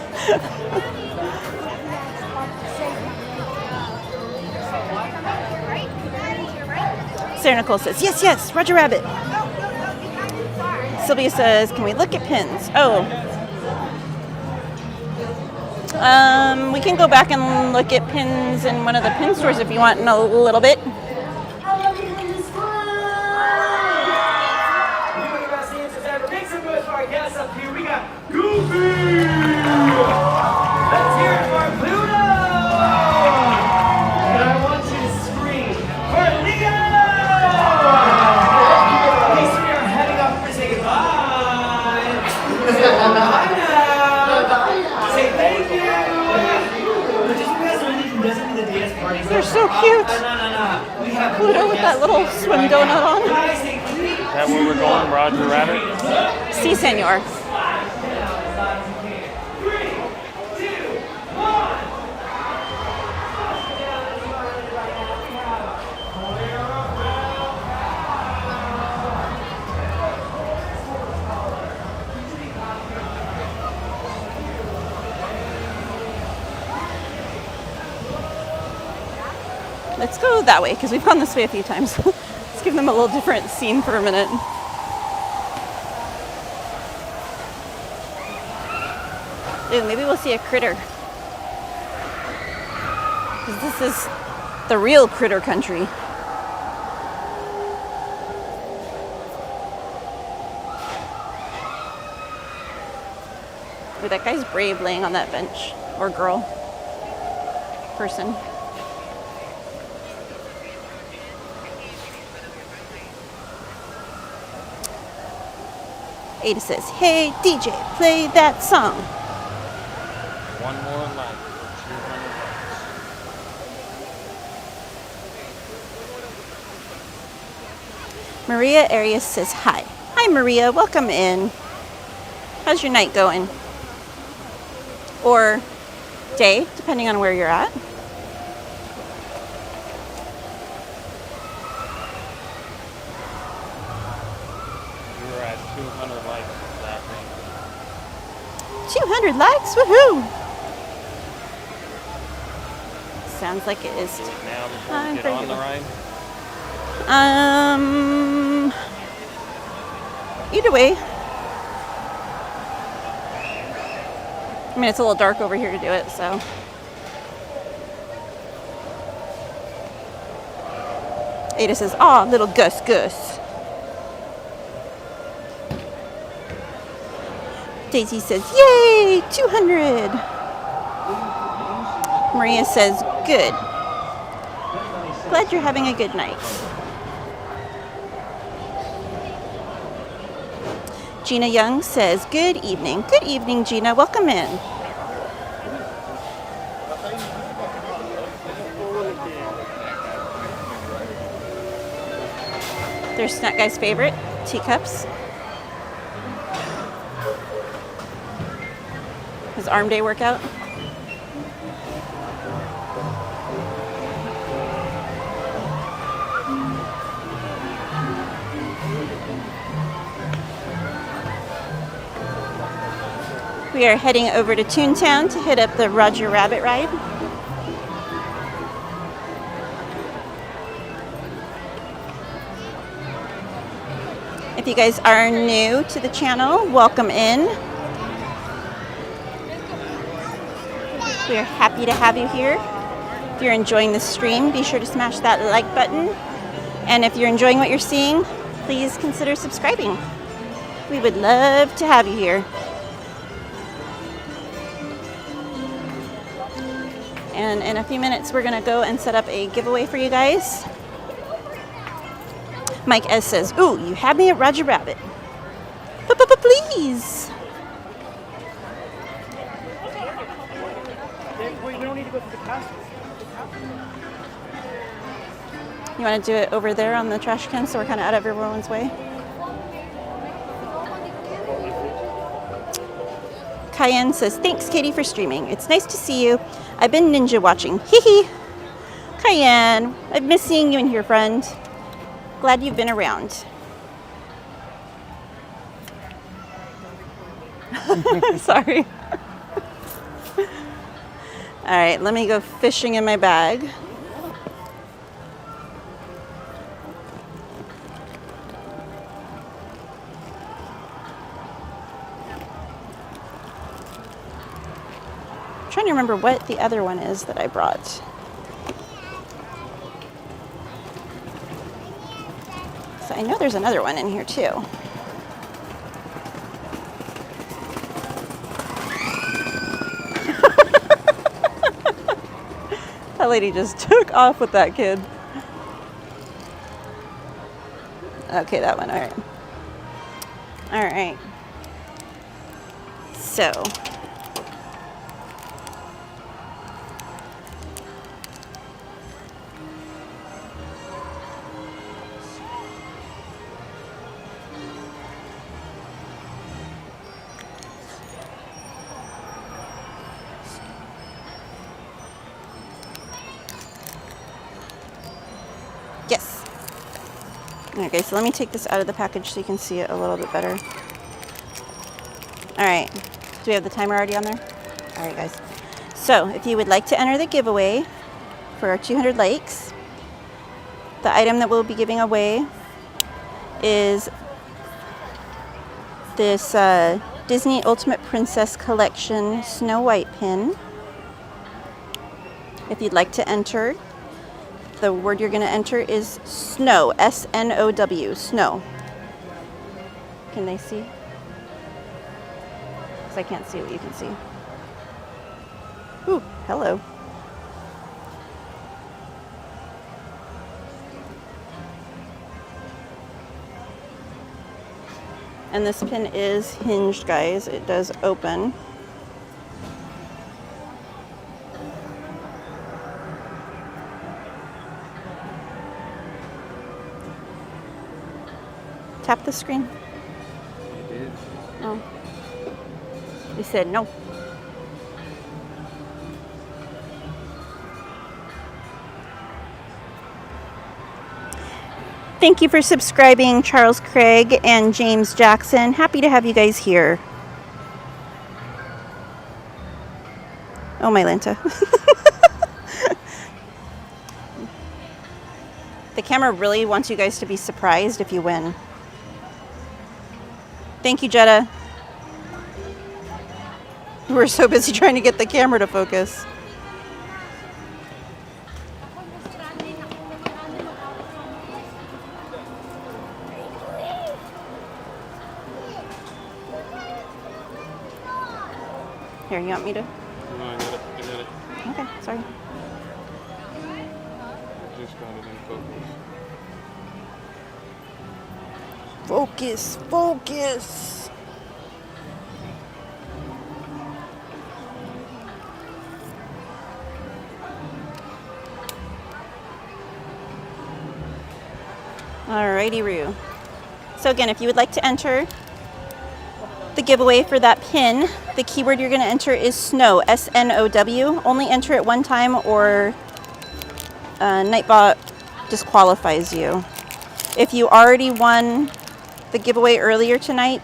Sarah Nicole says, yes, yes, Roger Rabbit. Sylvia says, can we look at pins? Oh. We can go back and look at pins in one of the pin stores if you want in a little bit. We got Goofy! Let's hear it for Pluto! And I want you to scream for Leo! These three are heading off to say goodbye. Bye now. Say thank you. But just because Lindy doesn't do the dance parties. They're so cute. No. We have Pluto with that little swim donut on. Is that where we're going, Roger Rabbit? Si, senor. Let's go that way, because we've gone this way a few times. Let's give them a little different scene for a minute. Ooh, maybe we'll see a critter. Because this is the real critter country. Ooh, that guy's brave laying on that bench. Or girl. person. Ada says, "Hey DJ, play that song." One more life for 200 bucks. Maria Arias says, "Hi." Hi Maria, welcome in. How's your night going? Or day, depending on where you're at. We were at 200 likes last night. 200 likes, woohoo! Sounds like it is Do it now before time we for get on you. the ride. Either way. I mean, it's a little dark over here to do it, so. Ada says, "Aw, little Gus Gus." Daisy says, "Yay, 200." Maria says, "Good. Glad you're having a good night." Gina Young says, "Good evening." Good evening, Gina. Welcome in. There's Snack Guy's favorite, teacups. His arm day workout. We are heading over to Toontown to hit up the Roger Rabbit ride. If you guys are new to the channel, welcome in. We are happy to have you here. If you're enjoying the stream, be sure to smash that like button. And if you're enjoying what you're seeing, please consider subscribing. We would love to have you here. And in a few minutes, we're gonna go and set up a giveaway for you guys. Mike S says, "Ooh, you had me at Roger Rabbit." Please. You want to do it over there on the trash can so we're kind of out of everyone's way? Cayenne says, "Thanks, Katie, for streaming. It's nice to see you. I've been ninja watching. Hee hee." Cayenne, I've missed seeing you in here, friend. Glad you've been around. Sorry. All right, let me go fishing in my bag. I'm trying to remember what the other one is that I brought. So I know there's another one in here too. That lady just took off with that kid. Okay, that one, all right. All right. So. Yes. Okay, so let me take this out of the package so you can see it a little bit better. All right, do we have the timer already on there? All right, guys. So if you would like to enter the giveaway for our 200 likes, the item that we'll be giving away is this Disney Ultimate Princess Collection Snow White pin. If you'd like to enter, the word you're going to enter is snow, S-N-O-W, snow. Can they see? Because I can't see what you can see. Ooh, hello. And this pin is hinged, guys. It does open. Tap the screen. I did. Oh. You said no. Thank you for subscribing, Charles Craig and James Jackson. Happy to have you guys here. Oh, my Lanta. The camera really wants you guys to be surprised if you win. Thank you, Jetta. We're so busy trying to get the camera to focus. Here, you want me to? No, I got it. Okay, sorry. I just got it in focus. Focus, focus. Alrighty, Roo. So again, if you would like to enter the giveaway for that pin, the keyword you're going to enter is snow, S-N-O-W. Only enter it one time or Nightbot disqualifies you. If you already won the giveaway earlier tonight,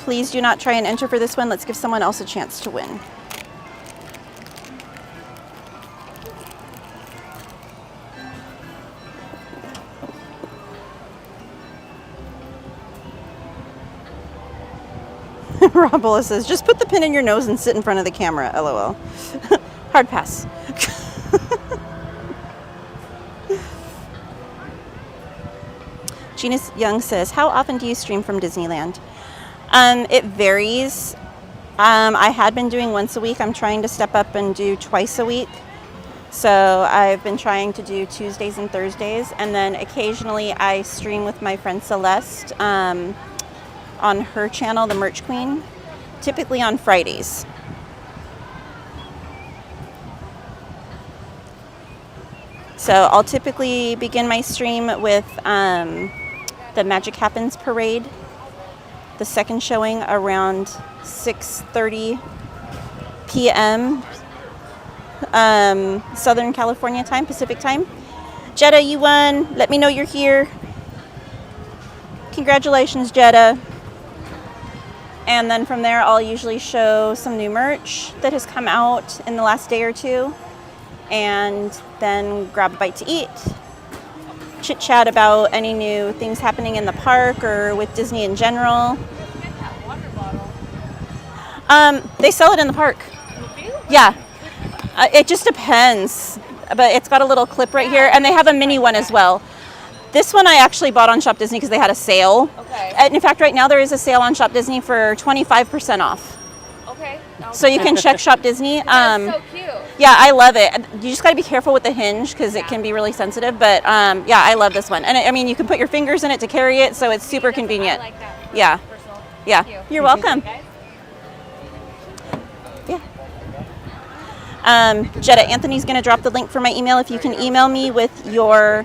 please do not try and enter for this one. Let's give someone else a chance to win. Robola says, just put the pin in your nose and sit in front of the camera, LOL. Hard pass. Gina Young says, how often do you stream from Disneyland? It varies. I had been doing once a week. I'm trying to step up and do twice a week. So I've been trying to do Tuesdays and Thursdays. And then occasionally I stream with my friend Celeste on her channel, The Merch Queen, typically on Fridays. So I'll typically begin my stream with the Magic Happens Parade, the second showing around 6:30 p.m. Southern California time, Pacific time. Jetta, you won. Let me know you're here. Congratulations, Jetta. And then from there, I'll usually show some new merch that has come out in the last day or two, and then grab a bite to eat, chit chat about any new things happening in the park or with Disney in general. They sell it in the park. Yeah, it just depends, but it's got a little clip right here, and they have a mini one as well. This one I actually bought on Shop Disney because they had a sale. Okay. And in fact, right now there is a sale on Shop Disney for 25% off. Okay. So you can check Shop Disney. That's so cute. Yeah, I love it. You just got to be careful with the hinge because it can be really sensitive. But yeah, I love this one. And I mean, you can put your fingers in it to carry it, so it's super convenient. I like that. Yeah. Yeah. You're welcome. Jetta, Anthony's going to drop the link for my email. If you can email me with your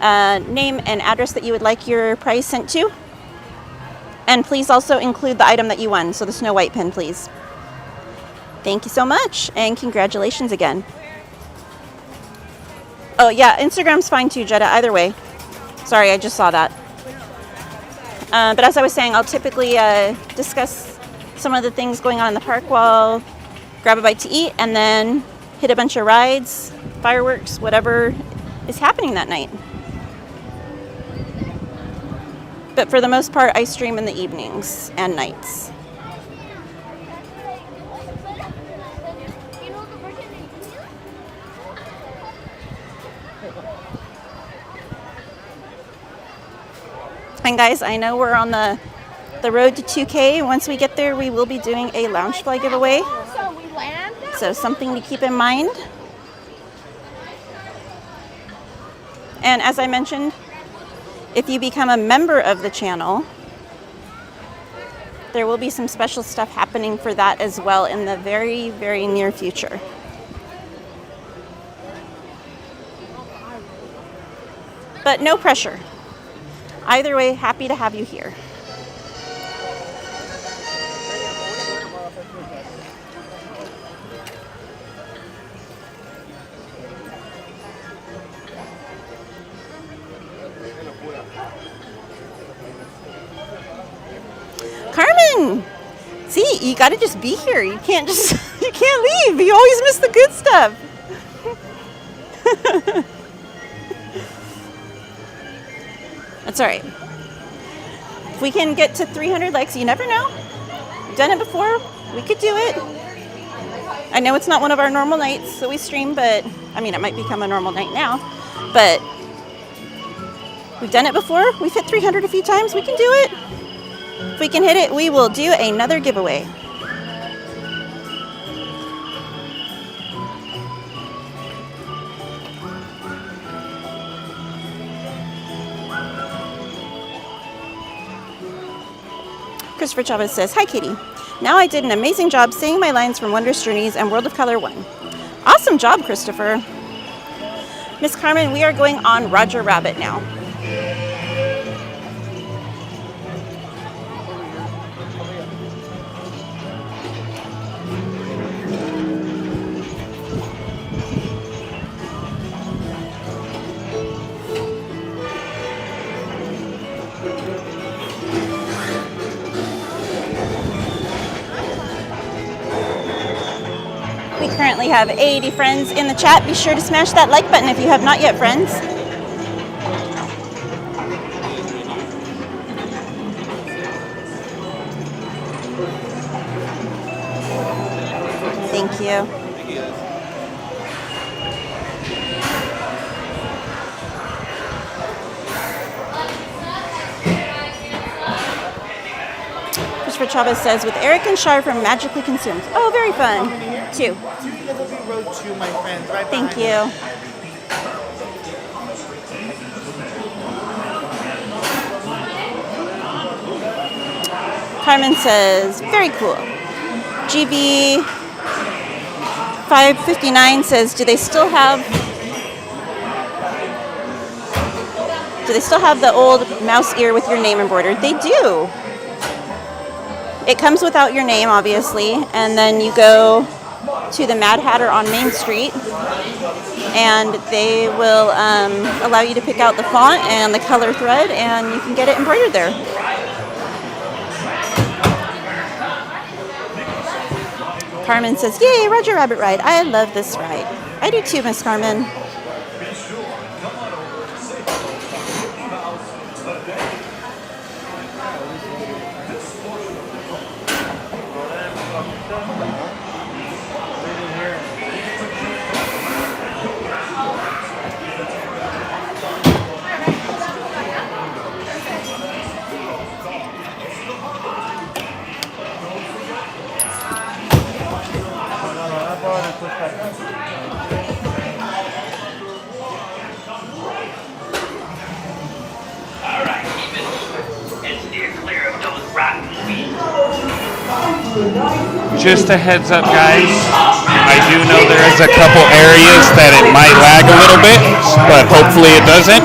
name and address that you would like your prize sent to. And please also include the item that you won, so the Snow White pin, please. Thank you so much, and congratulations again. Oh yeah, Instagram's fine too, Jetta, either way. Sorry, I just saw that. But as I was saying, I'll typically discuss some of the things going on in the park while grab a bite to eat, and then hit a bunch of rides, fireworks, whatever is happening that night. But for the most part, I stream in the evenings and nights. And guys, I know we're on the road to 2K. Once we get there, we will be doing a Loungefly giveaway. So something to keep in mind. And as I mentioned, if you become a member of the channel, there will be some special stuff happening for that as well in the very, very near future. But no pressure. Either way, happy to have you here. Carmen! See, you gotta just be here. You can't just, you can't leave. You always miss the good stuff. That's all right. If we can get to 300 likes, you never know. We've done it before. We could do it. I know it's not one of our normal nights that we stream, but I mean, it might become a normal night now. But we've done it before. We've hit 300 a few times. We can do it. If we can hit it, we will do another giveaway. Christopher Chavez says, "Hi, Kitty. Now I did an amazing job saying my lines from Wondrous Journeys and World of Color 1. Awesome job, Christopher." Miss Carmen, we are going on Roger Rabbit now. We currently have 80 friends in the chat. Be sure to smash that like button if you have not yet, friends. Thank you. Christopher Chavez says, "With Eric and Shar from Magically Consumed." Oh, very fun. Two. Road 2, my friends. Right Thank you. Carmen says, "Very cool." GB 559 says, do they still have the old mouse ear with your name embroidered? They do. It comes without your name, obviously, and then you go to the Mad Hatter on Main Street, and they will allow you to pick out the font and the color thread, and you can get it embroidered there. Carmen says, "Yay, Roger Rabbit ride. I love this ride." I do too, Miss Carmen. Just a heads up, guys. I do know there is a couple areas that it might lag a little bit, but hopefully it doesn't.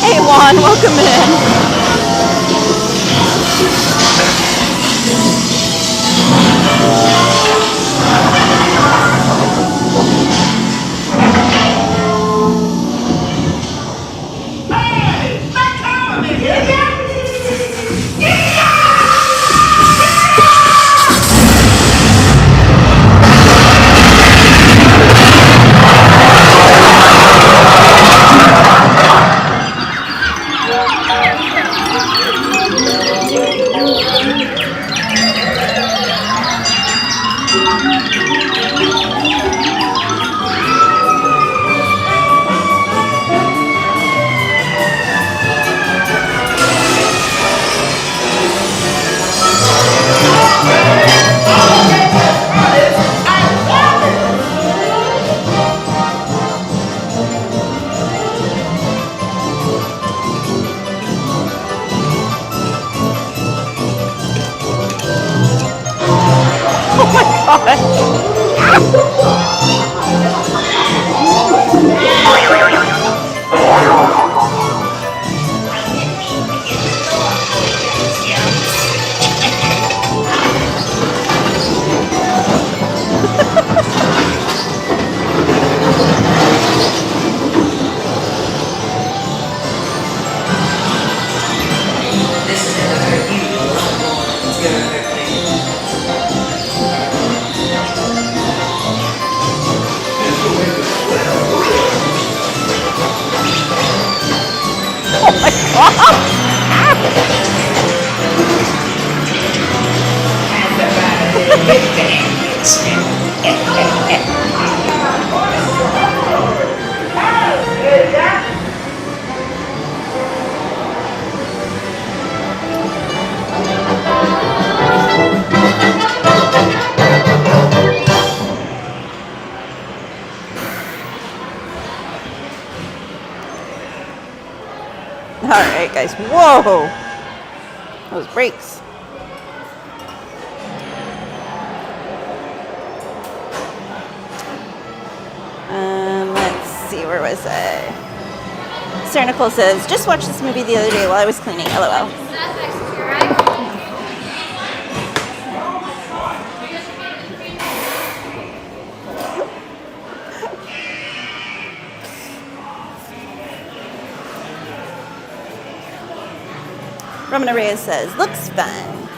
Hey Juan, welcome in. This is gonna hurt you. It's gonna hurt me. All right, guys. Whoa! Those brakes. Let's see, where was I? Sarah Nicole says, just watched this movie the other day while I was cleaning. LOL. Ramona Reyes says, looks fun.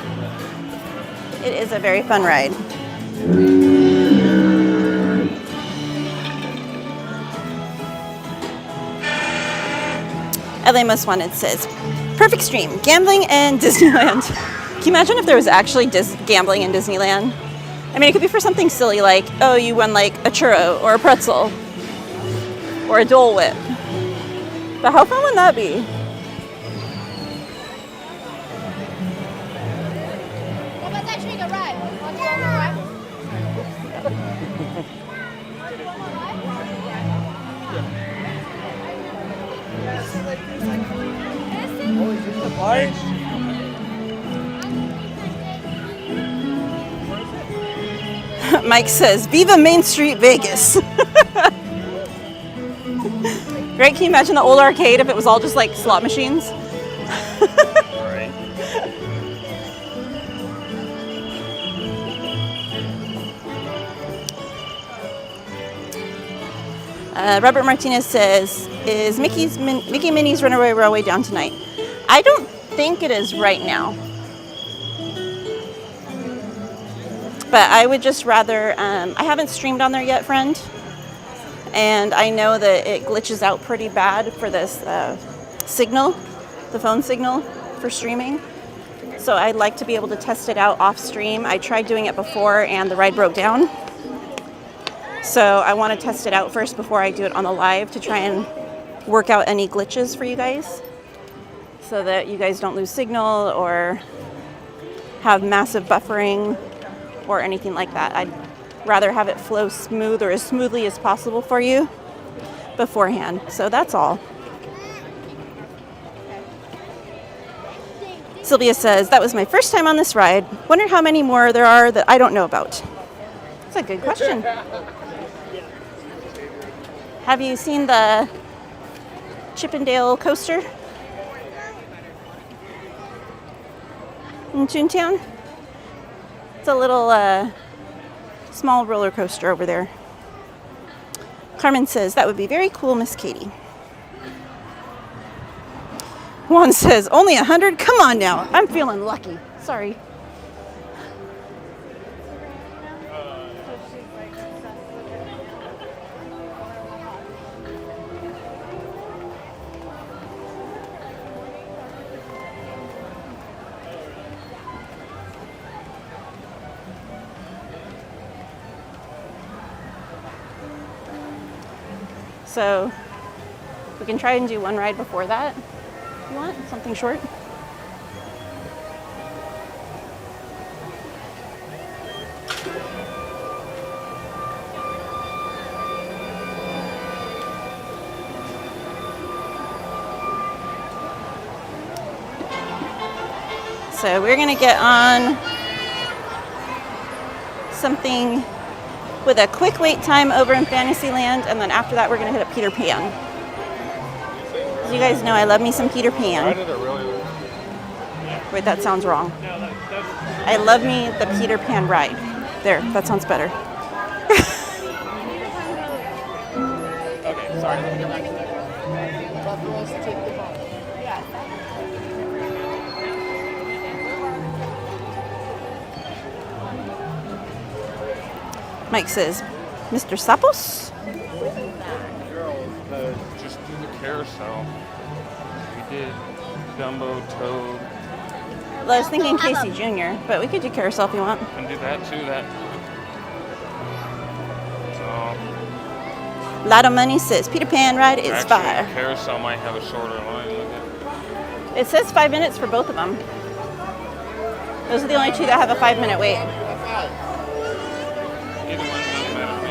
It is a very fun ride. LA Most Wanted says, perfect stream, gambling and Disneyland. Can you imagine if there was actually gambling in Disneyland? I mean, it could be for something silly like, oh, you won like a churro or a pretzel or a Dole Whip. But how fun would that be? Mike says, Viva Main Street Vegas. Right? Can you imagine the old arcade if it was all just like slot machines? Right. Robert Martinez says, is Mickey Minnie's Runaway Railway down tonight? I don't think it is right now. But I would just rather, I haven't streamed on there yet, friend. And I know that it glitches out pretty bad for this signal, the phone signal for streaming. So I'd like to be able to test it out off stream. I tried doing it before and the ride broke down. So I want to test it out first before I do it on the live to try and work out any glitches for you guys so that you guys don't lose signal or have massive buffering or anything like that. I'd rather have it flow smooth or as smoothly as possible for you beforehand. So that's all. Sylvia says, that was my first time on this ride. Wonder how many more there are that I don't know about. That's a good question. Have you seen the Chippendale coaster in Toontown? It's a little small roller coaster over there. Carmen says, that would be very cool, Miss Katie. Juan says, only 100? Come on now. I'm feeling lucky. Sorry. So we can try and do one ride before that. You want something short? So we're gonna get on something with a quick wait time over in Fantasyland, and then after that we're gonna hit up Peter Pan. As you guys know, I love me some Peter Pan. Wait, that sounds wrong. I love me the Peter Pan ride. There, that sounds better. Okay, sorry, let me get back to that. Mike says, Mr. Sapos? Just do the carousel. We did Dumbo, Toad. Well, I was thinking Casey Jr., but we could do carousel if you want. And do that too. That. So. Lotto Money says Peter Pan ride is Actually, fire. Carousel might have a shorter line. Look at. It says 5 minutes for both of them. Those are the only two that have a 5-minute wait. Either one doesn't matter to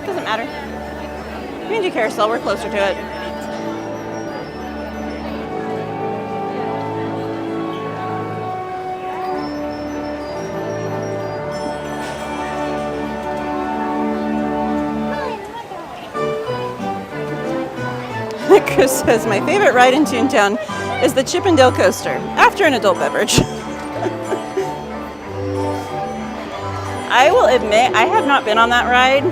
me. Doesn't matter. We can do carousel. We're closer to it. Chris says, my favorite ride in Toontown is the Chip and Dale coaster, after an adult beverage. I will admit, I have not been on that ride.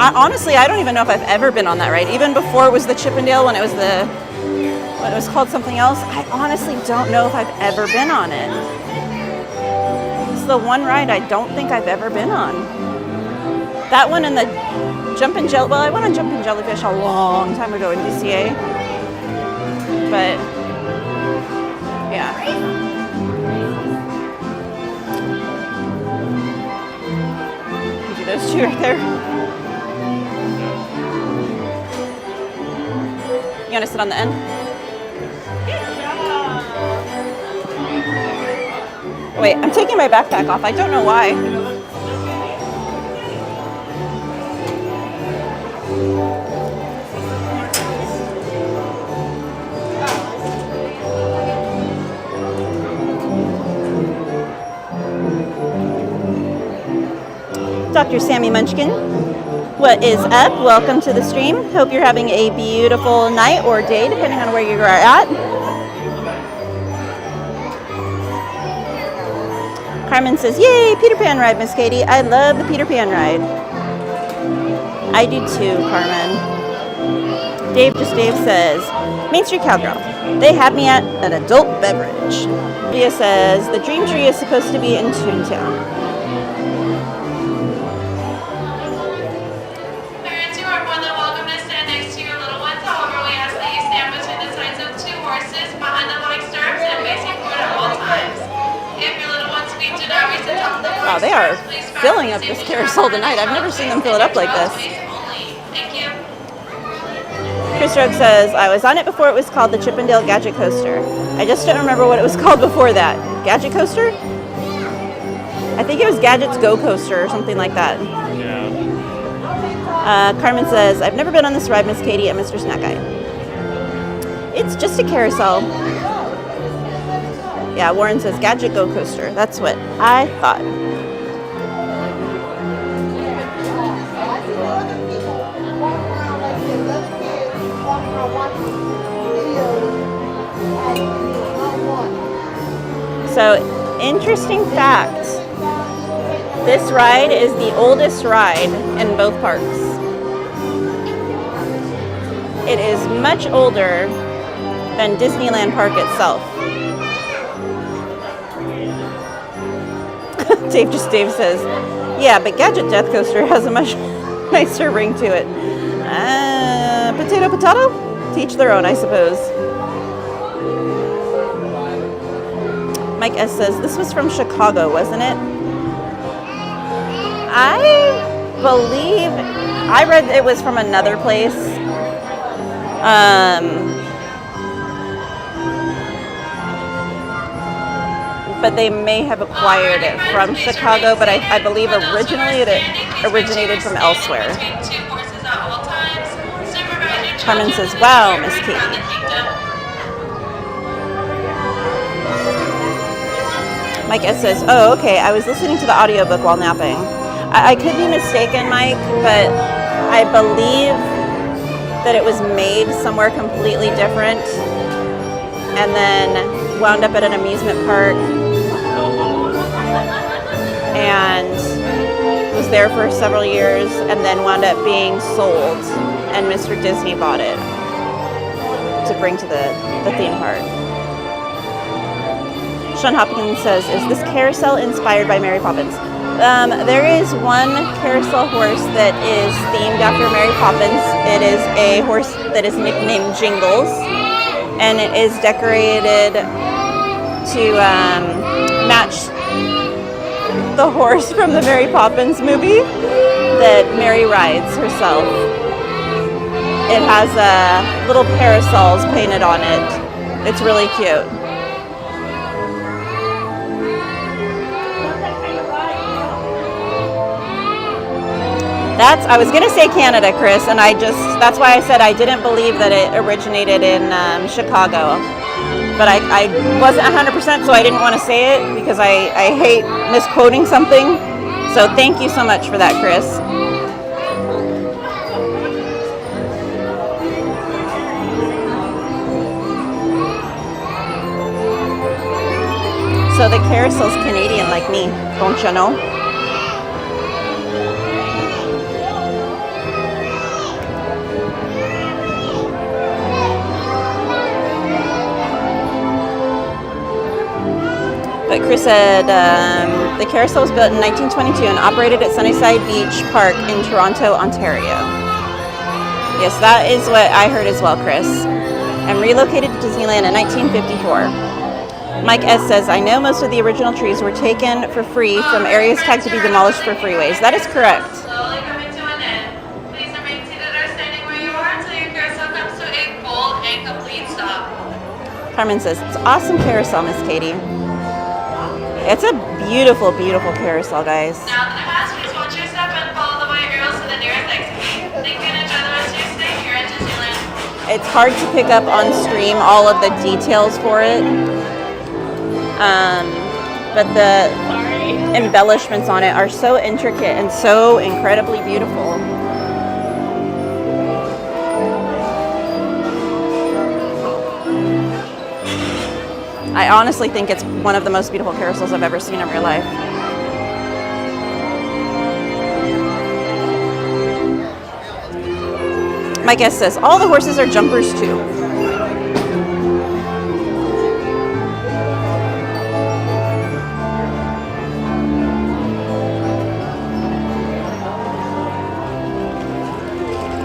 Honestly, I don't even know if I've ever been on that ride. Even before it was the Chip and Dale, when it was called something else, I honestly don't know if I've ever been on it. It's the one ride I don't think I've ever been on. That one and the Jumpin' Jelly. Well, I went on Jumpin' Jellyfish a long time ago in DCA, but yeah. You do those two right there. You want to sit on the end? Wait, I'm taking my backpack off. I don't know why. Dr. Sammy Munchkin, what is up? Welcome to the stream. Hope you're having a beautiful night or day, depending on where you are at. Carmen says, yay, Peter Pan ride, Miss Katie. I love the Peter Pan ride. I do too, Carmen. Dave says, Main Street Cowgirl. They had me at an adult beverage. Leah says, the Dream Tree is supposed to be in Toontown. Wow, they are filling up this carousel tonight. I've never seen them fill it up like this. Chris Rogue says, I was on it before it was called the Chip and Dale Gadget Coaster. I just don't remember what it was called before that. Gadget Coaster? I think it was Gadget's Go Coaster or something like that. Yeah. Carmen says, I've never been on this ride, Miss Katie and Mr. Snack Guy. It's just a carousel. Yeah, Warren says Gadget Go Coaster. That's what I thought. So, interesting fact. This ride is the oldest ride in both parks. It is much older than Disneyland Park itself. Dave says, yeah, but Gadget Death Coaster has a much nicer ring to it. Potato? To each their own, I suppose. Mike S says, this was from Chicago, wasn't it? I believe, I read it was from another place. But they may have acquired it from Chicago, but I believe originally it originated from elsewhere. Carmen says, wow, Miss Katie. Mike S says, oh, okay, I was listening to the audiobook while napping. I could be mistaken, Mike, but I believe that it was made somewhere completely different and then wound up at an amusement park and was there for several years and then wound up being sold, and Mr. Disney bought it to bring to the theme park. Sean Hopkins says, is this carousel inspired by Mary Poppins? There is one carousel horse that is themed after Mary Poppins. It is a horse that is nicknamed Jingles, and it is decorated to match the horse from the Mary Poppins movie that Mary rides herself. It has little parasols painted on it. It's really cute. I was gonna say Canada, Chris, and that's why I said I didn't believe that it originated in Chicago. But I wasn't 100%, so I didn't want to say it because I hate misquoting something. So thank you so much for that, Chris. So the carousel's Canadian like me, don't you know? But Chris said the carousel was built in 1922 and operated at Sunnyside Beach Park in Toronto, Ontario. Yes, that is what I heard as well, Chris. And relocated to Disneyland in 1954. Mike S. says, I know most of the original trees were taken for free from areas tagged to be demolished for freeways. That is correct. Slowly coming to an end. Please remain seated or standing where you are until your carousel comes to a full and complete stop. Carmen says, it's awesome carousel, Miss Katie. It's a beautiful, beautiful carousel, guys. Now that I'm asked, please watch your step and follow the white arrows to the nearest exit. Thank you and enjoy the rest of your stay here at Disneyland. It's hard to pick up on stream all of the details for it. But the embellishments on it are so intricate and so incredibly beautiful. I honestly think it's one of the most beautiful carousels I've ever seen in real life. My guest says, all the horses are jumpers too.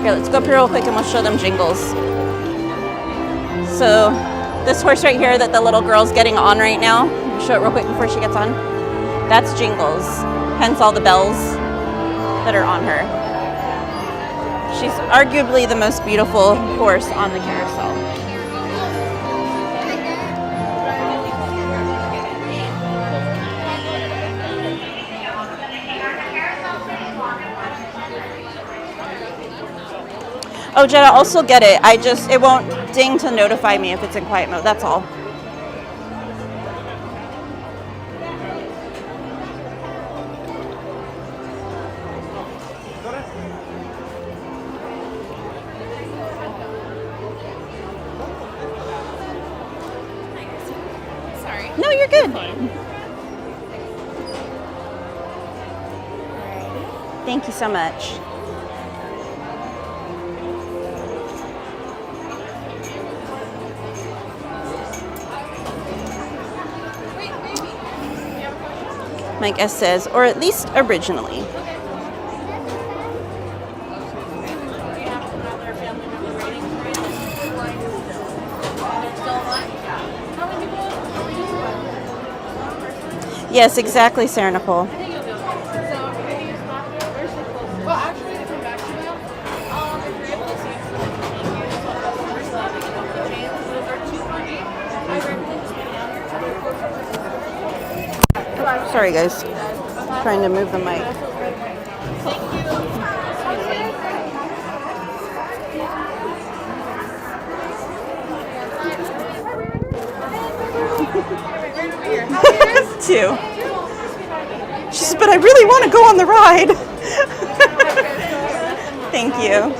Here, let's go up here real quick and we'll show them Jingles. So, this horse right here that the little girl's getting on right now, I'll show it real quick before she gets on. That's Jingles, hence all the bells that are on her. She's arguably the most beautiful horse on the carousel. Oh, Jetta, I'll also get it. It won't ding to notify me if it's in quiet mode. That's all. Sorry. No, you're good. Thank you so much. Mike S. says, or at least originally. Yes, exactly, Sarah Nicole. Sorry, guys. Trying to move the mic. too. She says, but I really want to go on the ride. Thank you.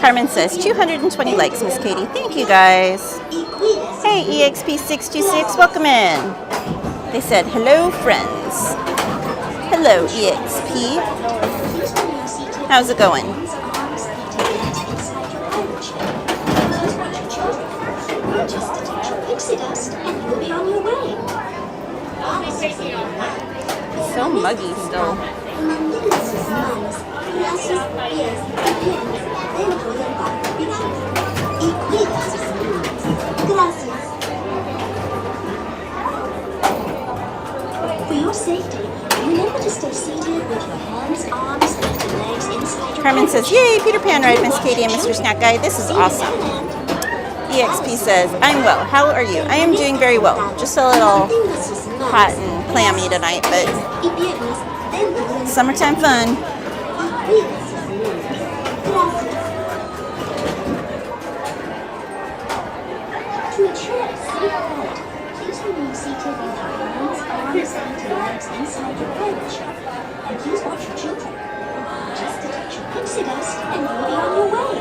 Carmen says, 220 likes, Miss Katie. Thank you, guys. Hey, EXP626, welcome in. They said, hello, friends. Hello, EXP. How's it going? So muggy still. For your safety, remember to stay seated with your hands, arms, and legs inside your Carmen says, yay, Peter Pan ride, Miss Katie and Mr. Snack Guy. This is awesome. EXP says, I'm well. How are you? I am doing very well. Just a little hot and clammy tonight, but summertime fun. To ensure a safe ride, please remain seated with your hands, arms, and legs inside your coach. And please watch your children. Just detect your pixie dust and you'll be on your way.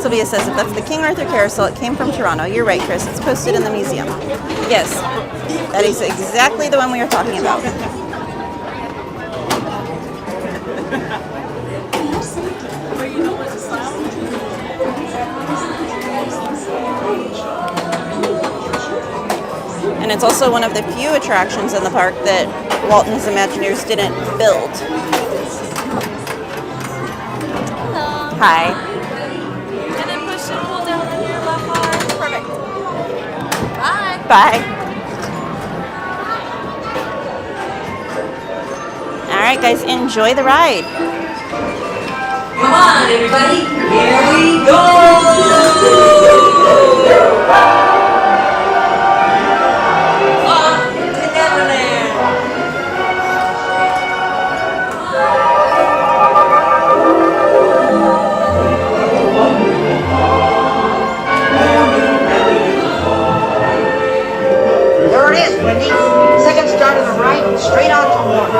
Sylvia says, if that's the King Arthur carousel, it came from Toronto. You're right, Chris. It's posted in the museum. Yes, that is exactly the one we were talking about. And it's also one of the few attractions in the park that Walt and his Imagineers didn't build. Hello. Hi. And then push and pull down on your left arm. Perfect. Bye. Bye. All right, guys, enjoy the ride. Come on, everybody. Here we go. There it is, Wendy. Second start on the right, straight on to one.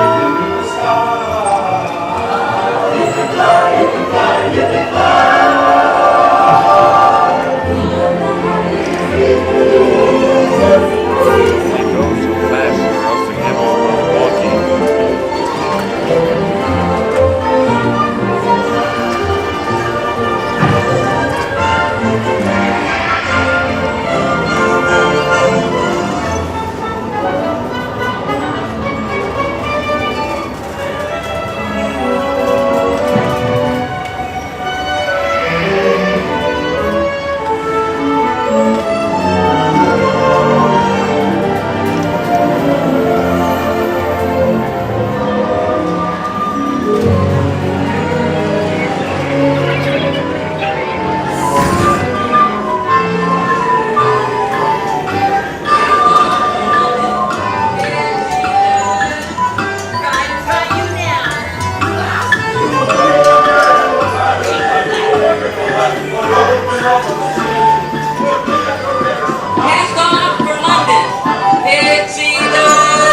Cast off for London. Pixie dust.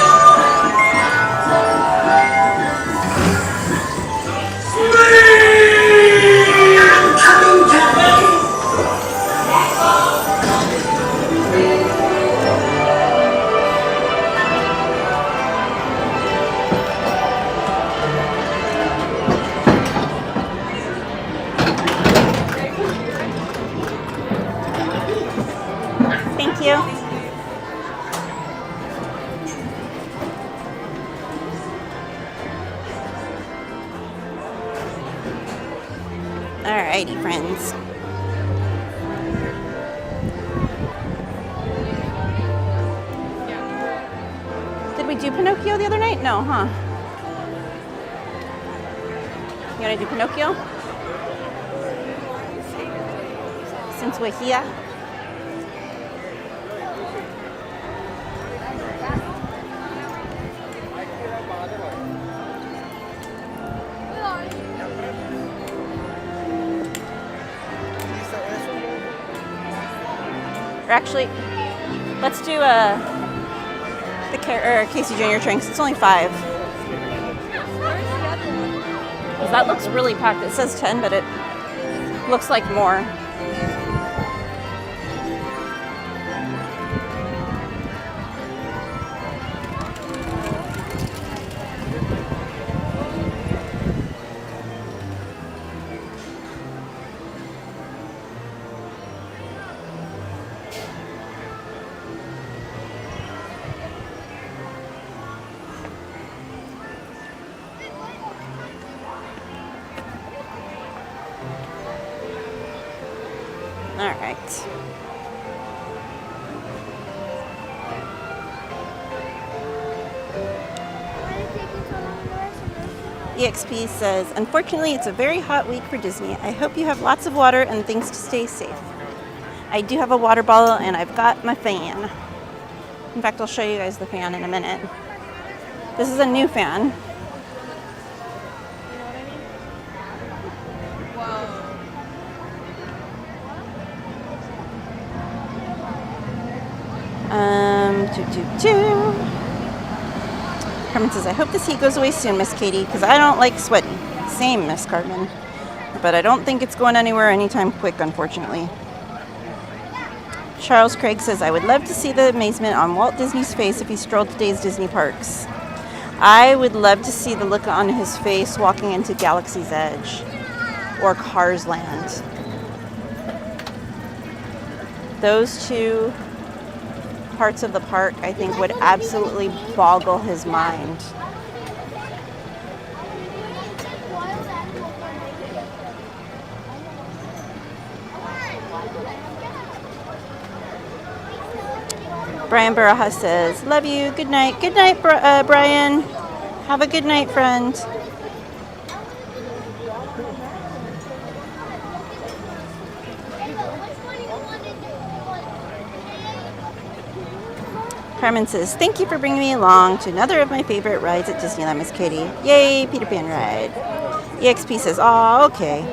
Thank you. Alrighty, friends. Did we do Pinocchio the other night? No, huh? You want to do Pinocchio? Since we're here. Or actually, let's do the Casey Jr. train 'cause it's only 5. Because that looks really packed. It says 10, but it looks like more. All right. EXP says, unfortunately, it's a very hot week for Disney. I hope you have lots of water and things to stay safe. I do have a water bottle and I've got my fan. In fact, I'll show you guys the fan in a minute. This is a new fan. Carmen says, I hope this heat goes away soon, Miss Katie, because I don't like sweaty. Same, Miss Carmen. But I don't think it's going anywhere anytime quick, unfortunately. Charles Craig says, I would love to see the amazement on Walt Disney's face if he strolled today's Disney parks. I would love to see the look on his face walking into Galaxy's Edge or Cars Land. Those two parts of the park, I think, would absolutely boggle his mind. Brian Baraja says, love you, good night. Good night, Brian. Have a good night, friend. Carmen says, thank you for bringing me along to another of my favorite rides at Disneyland, Miss Katie. Yay, Peter Pan ride. EXP says, oh, okay.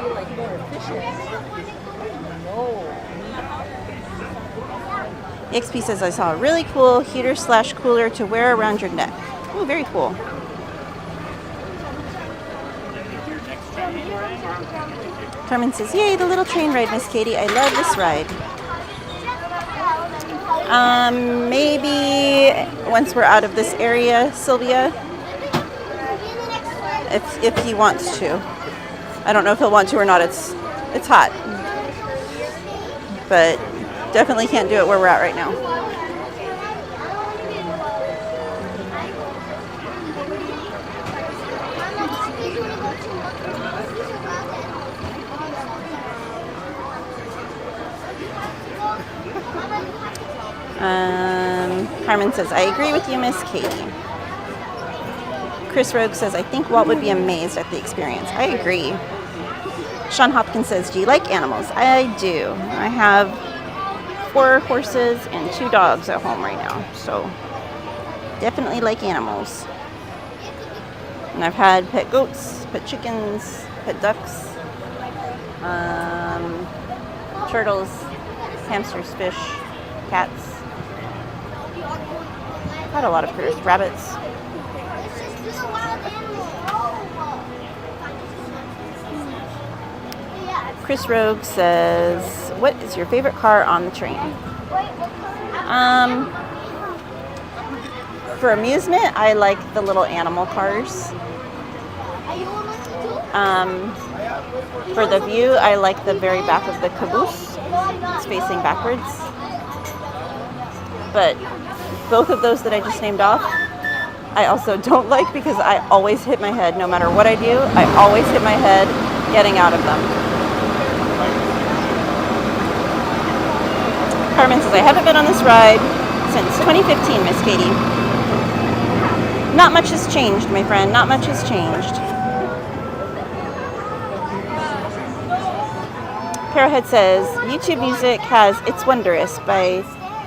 EXP says, I saw a really cool heater/cooler to wear around your neck. Oh, very cool. Carmen says, yay, the little train ride, Miss Katie. I love this ride. Maybe once we're out of this area, Sylvia, if he wants to. I don't know if he'll want to or not. It's hot, but definitely can't do it where we're at right now. Carmen says, I agree with you, Miss Katie. Chris Rogue says, I think Walt would be amazed at the experience. I agree. Sean Hopkins says, do you like animals? I do. I have 4 horses and 2 dogs at home right now, so definitely like animals. And I've had pet goats, pet chickens, pet ducks, turtles, hamsters, fish, cats. I've had a lot of critters, rabbits. Chris Rogue says, what is your favorite car on the train? For amusement, I like the little animal cars. For the view, I like the very back of the caboose. It's facing backwards. But both of those that I just named off, I also don't like because I always hit my head. No matter what I do, I always hit my head getting out of them. Carmen says, I haven't been on this ride since 2015, Miss Katie. Not much has changed, my friend. Not much has changed. Parrowhead says, YouTube Music has It's Wondrous by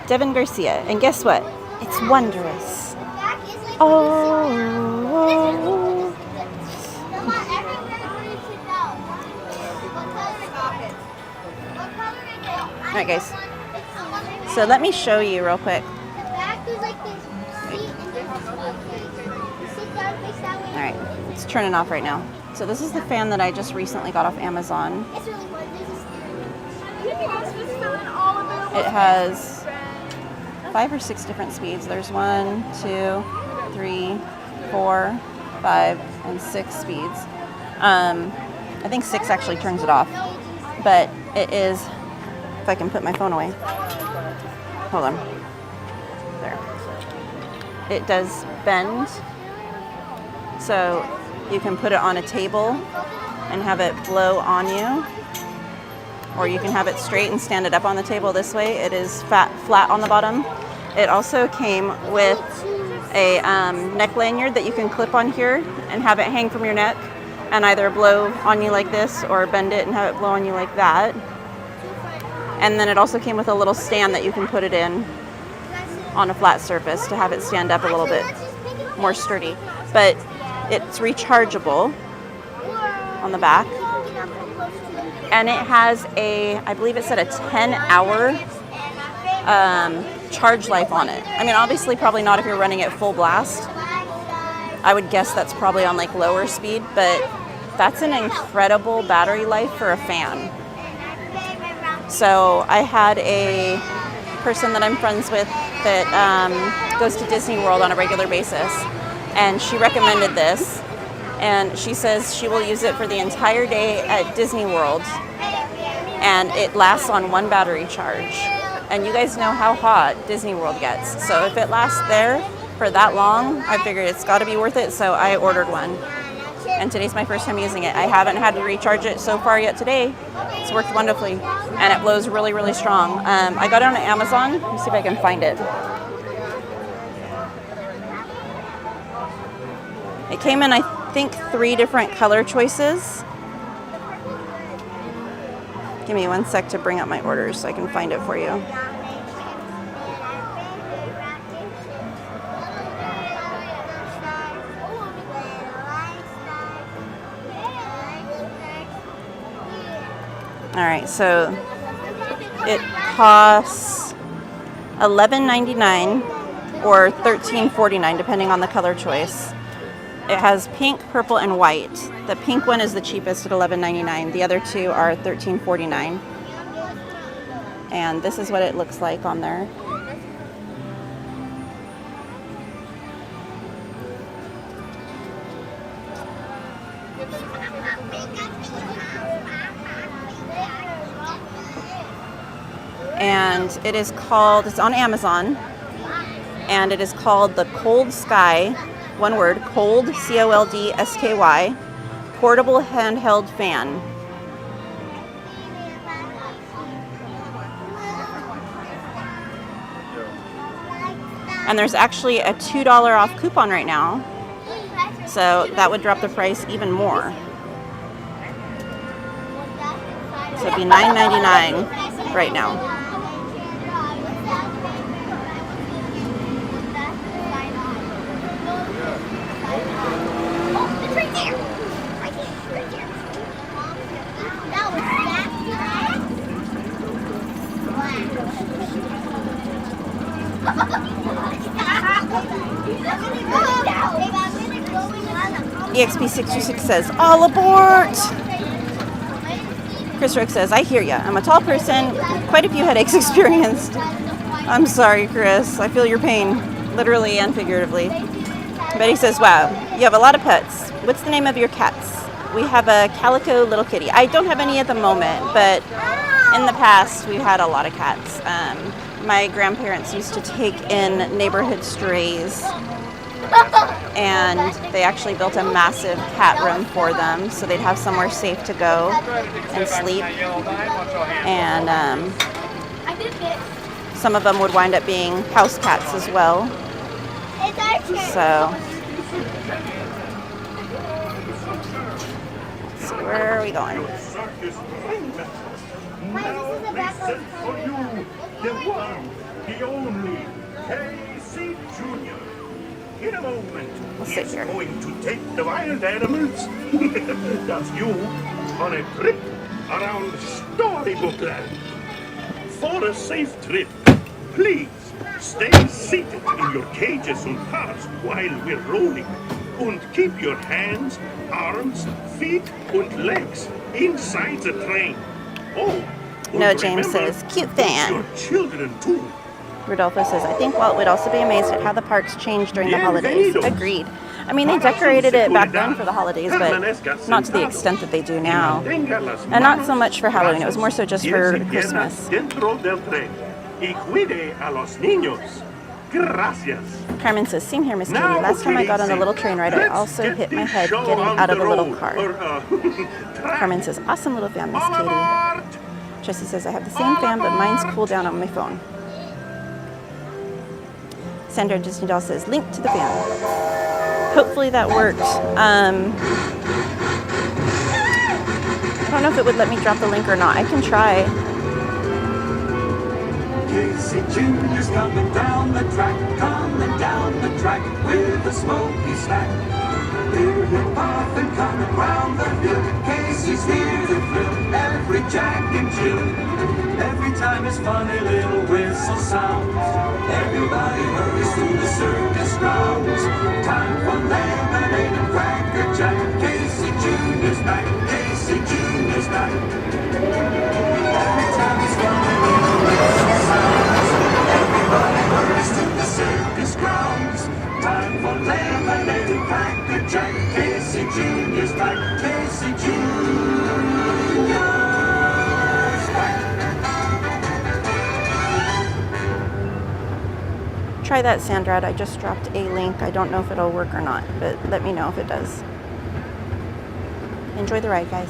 Devin Garcia. And guess what? It's wondrous. Oh. Alright, guys. So So let me show you real quick. Back there's like this seat and then this sit down, face that way. All right, it's turning off right now. So this is the fan that I just recently got off Amazon. It's really fun. It has 5 or 6 different speeds. There's 1, 2, 3, 4, 5, and 6 speeds. I think 6 actually turns it off, but it is, if I can put my phone away. Hold on. There. It does bend, so you can put it on a table and have it blow on you, or you can have it straight and stand it up on the table this way. It is flat on the bottom. It also came with a neck lanyard that you can clip on here and have it hang from your neck and either blow on you like this or bend it and have it blow on you like that. And then it also came with a little stand that you can put it in on a flat surface to have it stand up a little bit more sturdy. But it's rechargeable on the back. And it has a, I believe it said a 10-hour charge life on it. I mean, obviously probably not if you're running it full blast. I would guess that's probably on like lower speed, but that's an incredible battery life for a fan. So I had a person that I'm friends with that goes to Disney World on a regular basis, and she recommended this. And she says she will use it for the entire day at Disney World, and it lasts on 1 battery charge. And you guys know how hot Disney World gets. So if it lasts there for that long, I figured it's got to be worth it, so I ordered one. And today's my first time using it. I haven't had to recharge it so far yet today. It's worked wonderfully, and it blows really, really strong. I got it on Amazon. Let me see if I can find it. It came in, I think, 3 different color choices. Give me 1 sec to bring up my orders so I can find it for you. All right, so it costs $11.99 or $13.49 depending on the color choice. It has pink, purple, and white. The pink one is the cheapest at $11.99. The other 2 are $13.49. And this is what it looks like on there. And it is called, it's on Amazon, and it is called the Cold Sky, one word, Cold, COLDSKY, portable handheld fan. And there's actually a $2 off coupon right now, so that would drop the price even more. So it'd be $9.99 right now. EXP626 says, all aboard! Chris Rick says, I hear ya. I'm a tall person with quite a few headaches experienced. I'm sorry, Chris. I feel your pain, literally and figuratively. Betty says, wow, you have a lot of pets. What's the name of your cats? We have a calico little kitty. I don't have any at the moment, but in the past we've had a lot of cats. My grandparents used to take in neighborhood strays, and they actually built a massive cat room for them so they'd have somewhere safe to go and sleep. And some of them would wind up being house cats as well. So, let's see, where are we going? The one, the only, Casey Jr. In a moment, he's going to take the wild animals, that's you, on a trip around Storybook Land. For a safe trip, Please, stay seated in your cages and cars while we're rolling. And keep your hands, arms, feet, and legs inside the train. Oh, No, and James remember, says, cute put fan. your children too. Rodolfo says, I think Walt would also be amazed at how the parks change during the holidays. Bienvenidos. Agreed. I mean, they decorated it back then for the holidays, but not to the extent that they do now. And not so much for Halloween, it was more so just for Christmas. Dentro del tren. Y cuide a los niños. Gracias. Carmen says, same here, Miss Katie. Last time I got on a little train ride, I also hit my head getting out of a little car. Carmen says, awesome little fan, Miss Katie. Jesse says, I have the same fan, but mine's cooled down on my phone. Sandra Disney Doll says, link to the fan. Hopefully that worked. I don't know if it would let me drop the link or not. I can try. Casey Jr.'s coming down the track with a smoky snack. Hear him puffin' coming round the hill. Casey's here to thrill every Jack and Jill. Every time his funny little whistle sounds, everybody hurries to the circus grounds. Time for lemonade and Cracker Jack. Casey Jr.'s back. Casey Jr.'s back. Every time his funny little whistle sounds, everybody hurries to the circus grounds. Time for lemonade and Cracker Jack. Casey Jr.'s back. Casey Jr.'s back. Try that, Sandra. I just dropped a link. I don't know if it'll work or not, but let me know if it does. Enjoy the ride, guys.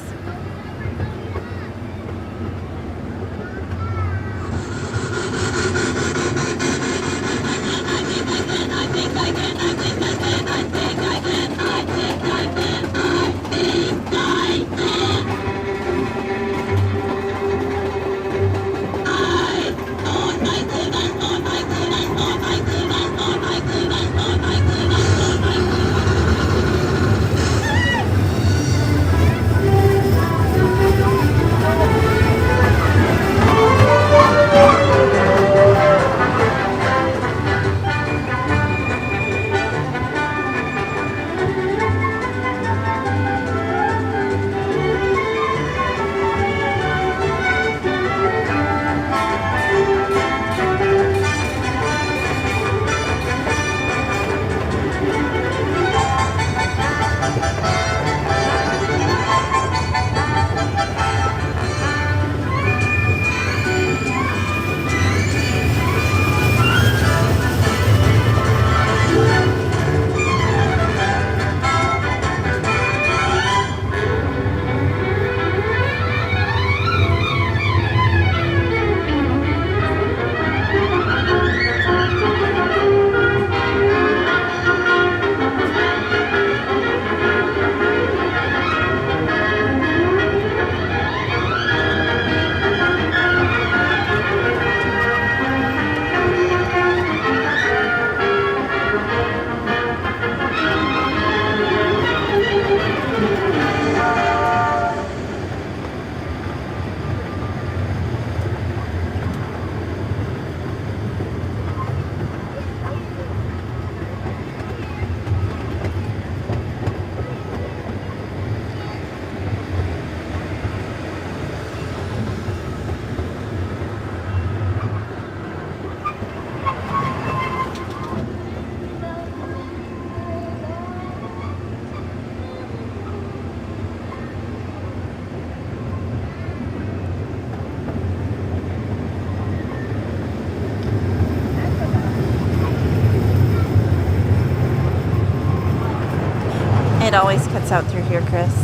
It always cuts out through here, Chris.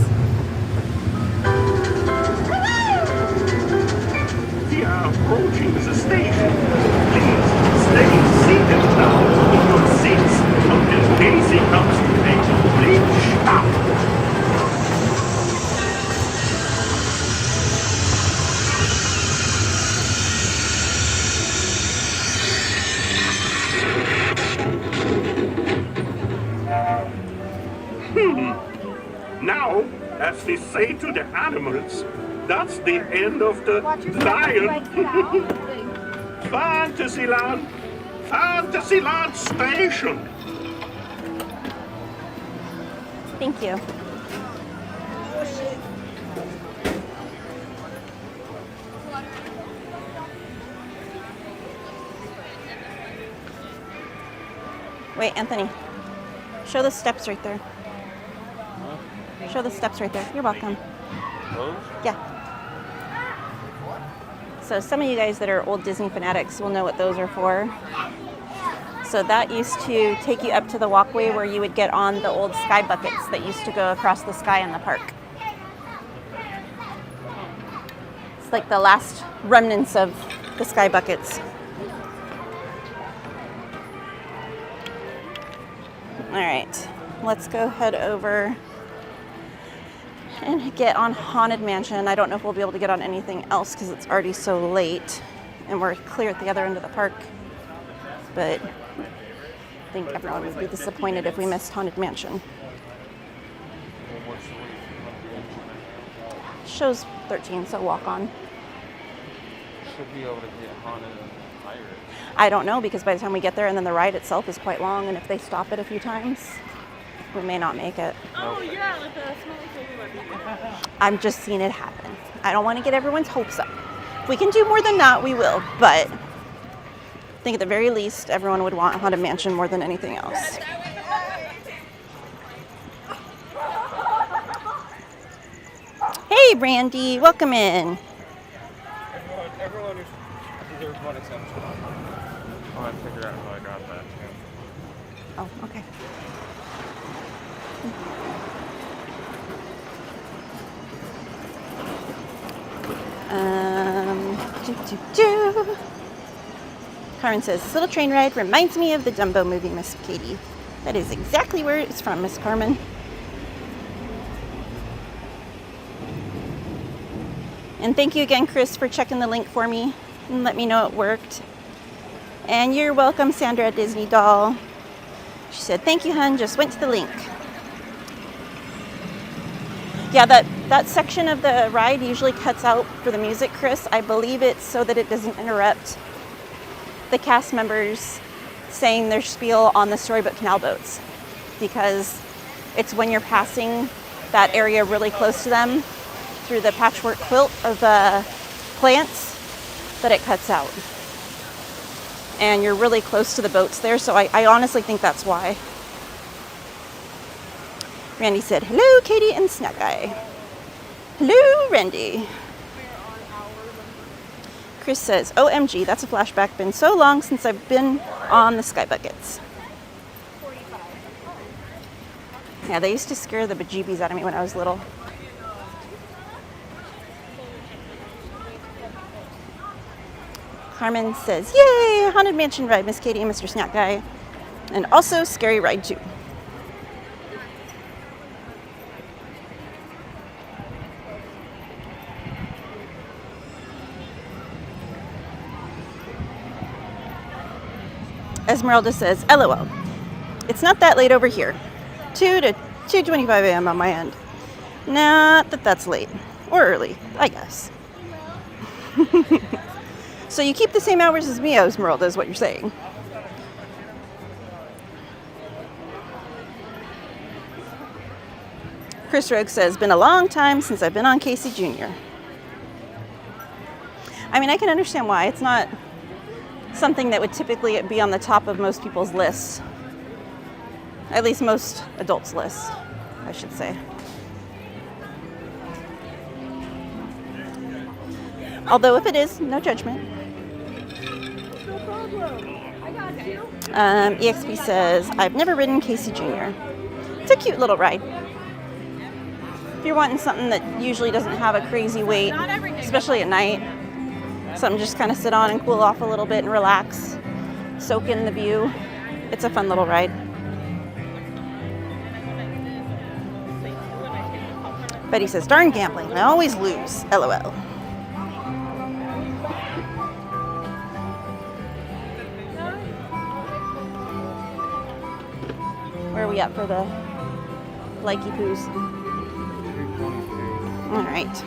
We are approaching the station. Please stay seated now in your seats until Casey comes to a complete stop. Now, as they say to the animals, that's the end of the lion. Fantasyland! Fantasyland Station! Thank you. Wait, Anthony. Show the steps right there. Show the steps right there. You're welcome. Those? Yeah. So some of you guys that are old Disney fanatics will know what those are for. So that used to take you up to the walkway where you would get on the old sky buckets that used to go across the sky in the park. It's like the last remnants of the sky buckets. All right, let's go head over and get on Haunted Mansion. I don't know if we'll be able to get on anything else because it's already so late and we're clear at the other end of the park. But I think everyone would be disappointed if we missed Haunted Mansion. Show's 13, so walk on. Should be able to get haunted and higher. I don't know because by the time we get there and then the ride itself is quite long, and if they stop it a few times, we may not make it. Oh yeah, with the smelly baby. I'm just seeing it happen. I don't want to get everyone's hopes up. If we can do more than that, we will, but I think at the very least, everyone would want Haunted Mansion more than anything else. Hey, Brandy, welcome in. Everyone is, there's one exception. I'll have to figure out how I got that too. Oh, okay. Carmen says, this little train ride reminds me of the Dumbo movie, Miss Katie. That is exactly where it's from, Miss Carmen. And thank you again, Chris, for checking the link for me and let me know it worked. And you're welcome, Sandra Disney Doll. She said, thank you, hun, just went to the link. Yeah, that section of the ride usually cuts out for the music, Chris. I believe it's so that it doesn't interrupt the cast members saying their spiel on the Storybook Canal boats, because it's when you're passing that area really close to them through the patchwork quilt of plants that it cuts out. And you're really close to the boats there, so I honestly think that's why. Randy said, hello, Katie and Snack Guy. Hello, Randy. Chris says, OMG, that's a flashback. Been so long since I've been on the sky buckets. Yeah, they used to scare the bejeebies out of me when I was little. Carmen says, yay, Haunted Mansion ride, Miss Katie and Mr. Snack Guy. And also scary ride too. Esmeralda says, LOL. It's not that late over here. 2 to 2:25 a.m. on my end. Not that that's late. Or early, I guess. So you keep the same hours as me, Esmeralda, is what you're saying. Chris Rogue says, been a long time since I've been on Casey Jr. I mean, I can understand why. It's not something that would typically be on the top of most people's lists. At least most adults' lists, I should say. Although if it is, no judgment. No problem. I got you. EXP says, I've never ridden Casey Jr. It's a cute little ride. If you're wanting something that usually doesn't have a crazy wait, especially at night, something just kind of sit on and cool off a little bit and relax, soak in the view. It's a fun little ride. Betty says, darn gambling, I always lose, LOL. Where are we at for the likey poos? All right.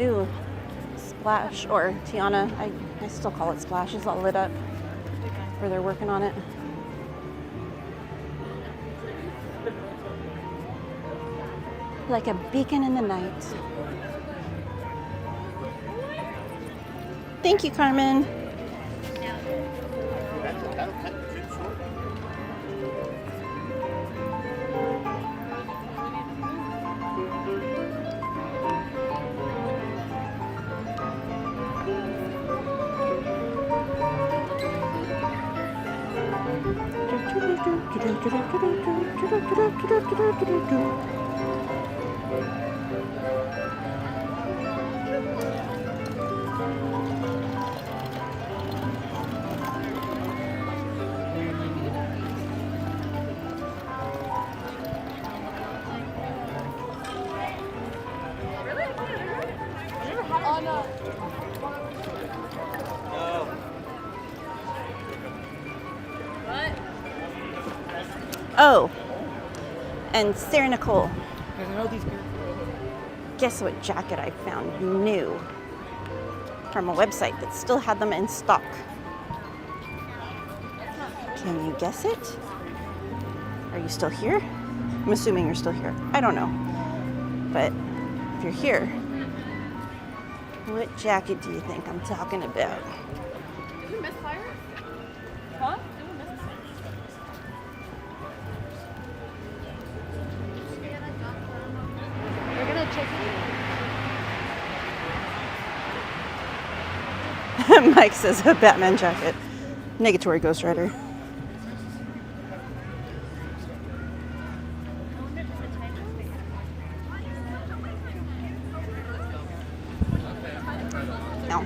Ooh, Splash, or Tiana, I still call it Splash, is all lit up where they're working on it. Like a beacon in the night. Thank you, Carmen. Oh, and Sarah Nicole, guess what jacket I found new from a website that still had them in stock? Can you guess it? Are you still here? I'm assuming you're still here. I don't know. But if you're here, what jacket do you think I'm talking about? Did we miss Pirates? Huh? Did we miss We're gonna check it. Mike says a Batman jacket. Negatory Ghost Rider. No.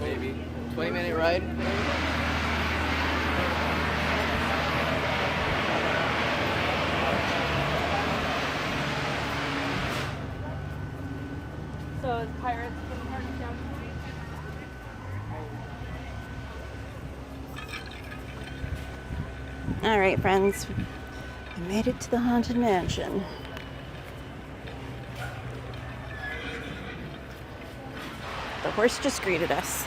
Maybe 20-minute ride. So is Pirates down? All right, friends. We made it to the Haunted Mansion. The horse just greeted us.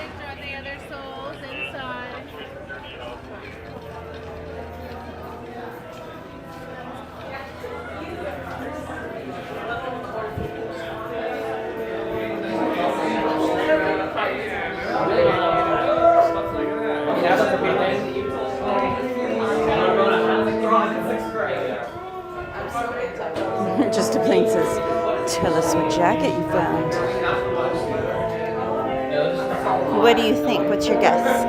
Enjoy the other souls inside. Just a plane says, tell us what jacket you found. What do you think? What's your guess?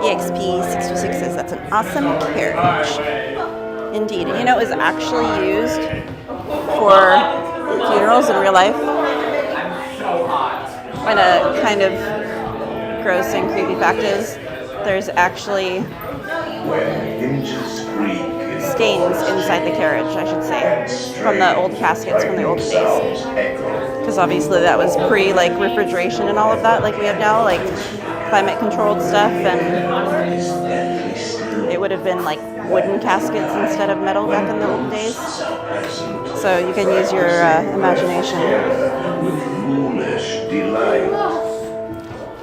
EXP626 says that's an awesome carriage. Indeed. And you know, it was actually used for funerals in real life. And a kind of gross and creepy fact is there's actually stains inside the carriage, I should say, from the old caskets from the old days. Because obviously that was pre refrigeration and all of that, like we have now, like climate controlled stuff, and it would have been like wooden caskets instead of metal back in the old days. So you can use your imagination.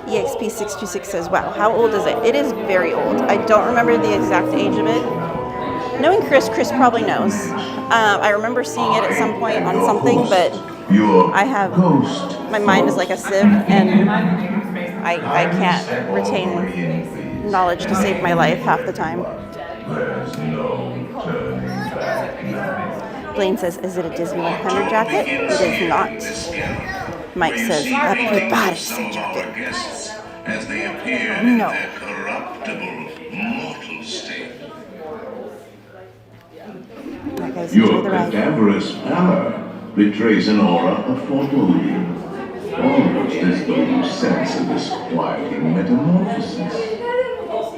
EXP626 says, wow, how old is it? It is very old. I don't remember the exact age of it. Knowing Chris probably knows. I remember seeing it at some point on something, but my mind is like a sieve, and I can't retain knowledge to save my life half the time. Blaine says, is it a Disney 100 jacket? It is not. Mike says, a Prepares jacket. As they appear in their corruptible, mortal state. Your cadaverous pallor betrays an aura of foreboding, almost as though you sense a disquieting metamorphosis.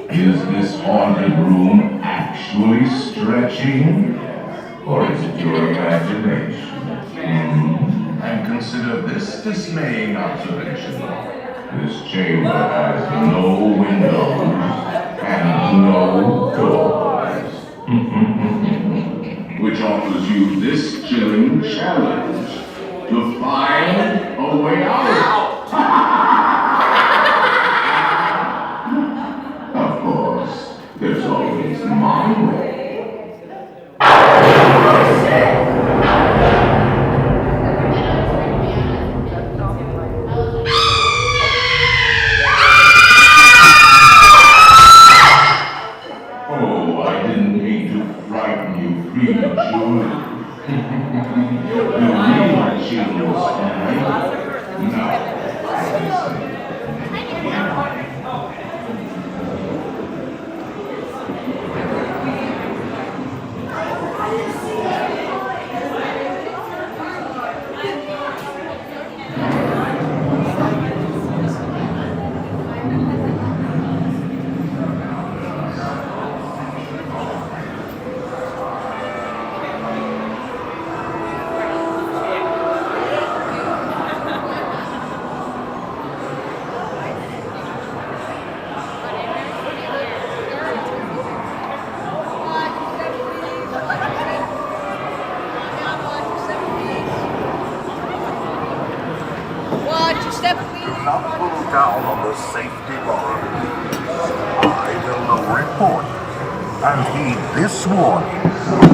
Is this haunted room actually stretching, or is it your imagination? And consider this dismaying observation. This chamber has no windows and no doors. Which offers you this chilling challenge to find a way out. Of course, there's always my way. Oh, I didn't mean to frighten you prematurely. The real chills are later. Now, Not pull down on the safety bar. I will report and heed this warning.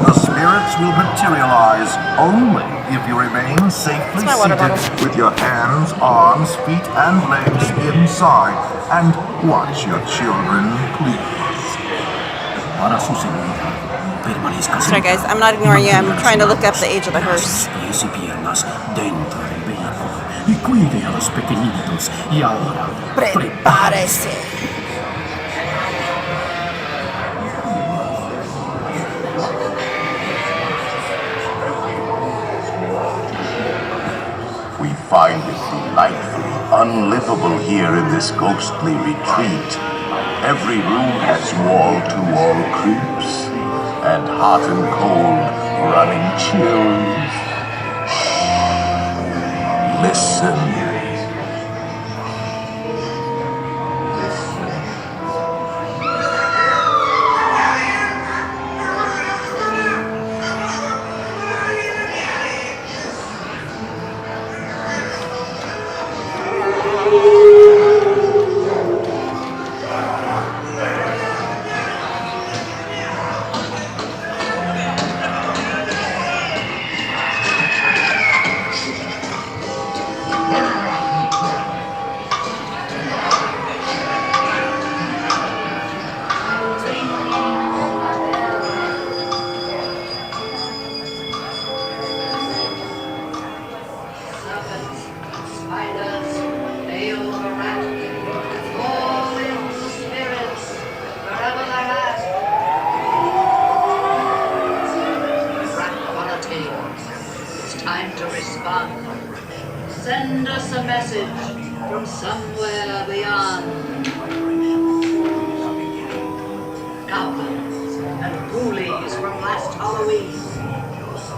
The spirits will materialize only if you remain safely seated with your hands, arms, feet, and legs inside. And watch your children, please. Sorry guys, I'm not ignoring you. I'm trying to look up the age of the hearse. Y cuide a los pequeñitos. Y ahora, prepárese. We find it delightfully unlivable here in this ghostly retreat. Every room has wall-to-wall creeps, and hot and cold running chills. Listen. Time to respond. Send us a message from somewhere beyond. Goblins and ghoulies from last Halloween.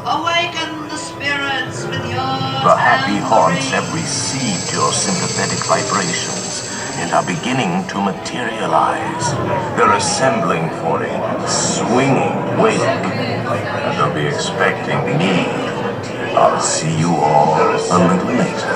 Awaken the spirits with your The happy haunts have received your sympathetic vibrations and are beginning to materialize. They're assembling for a swinging wake, and they'll be expecting me. I'll see you all a little later.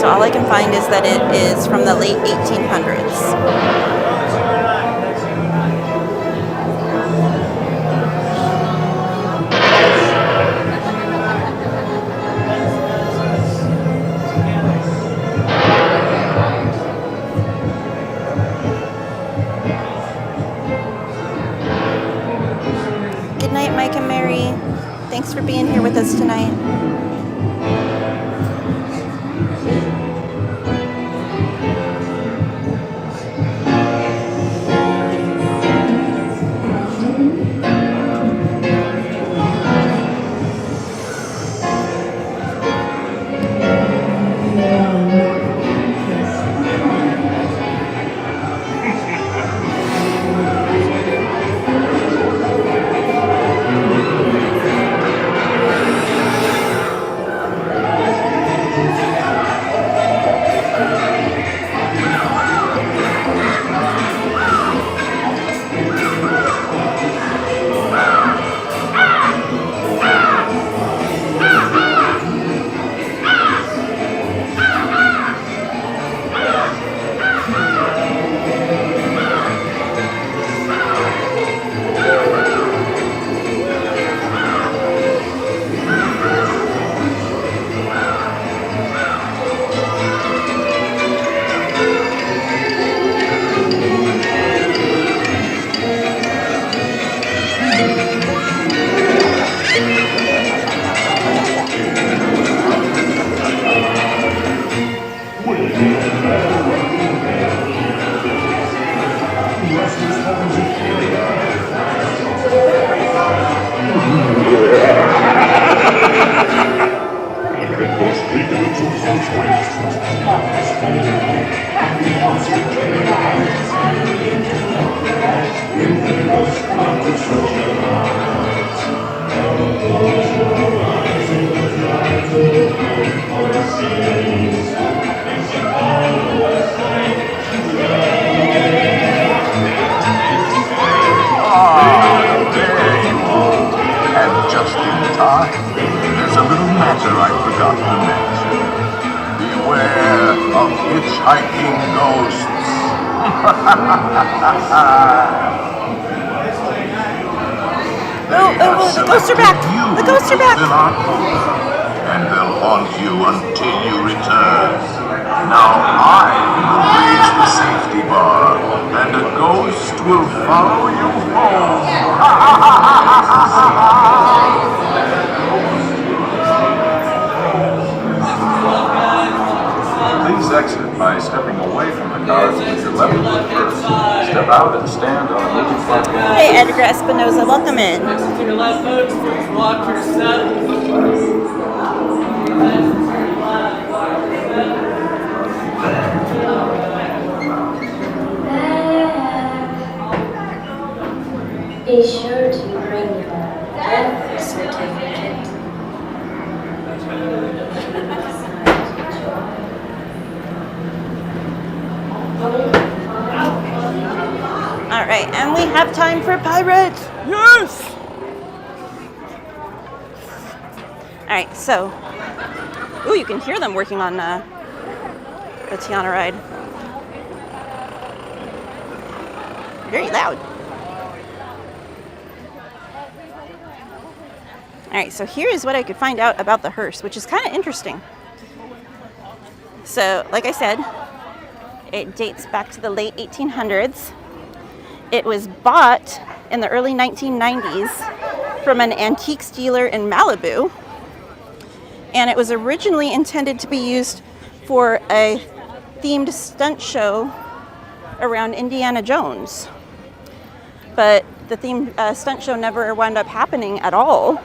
So all I can find is that it is from the late 1800s. Good night, Mike and Mary. Thanks for being here with us tonight. There you are. And just in time. There's a little matter I forgot to mention. Beware of hitchhiking ghosts. The ghosts are back! The ghosts are back! And they'll haunt you until you return. Now I will raise the safety bar, and a ghost will follow you home. Please exit by stepping away from the cars with your left foot first. Step out and stand on a moving platform. Hey, Edgar Espinoza, welcome in. To your left, folks, please walk your step. Be sure to bring your death certificate. All right, and we have time for pirates. Yes. All right, so, ooh, you can hear them working on the Tiana ride. Very loud. All right, so here is what I could find out about the hearse, which is kind of interesting. So, like I said, it dates back to the late 1800s. It was bought in the early 1990s from an antiques dealer in Malibu. And it was originally intended to be used for a themed stunt show around Indiana Jones. But the themed stunt show never wound up happening at all.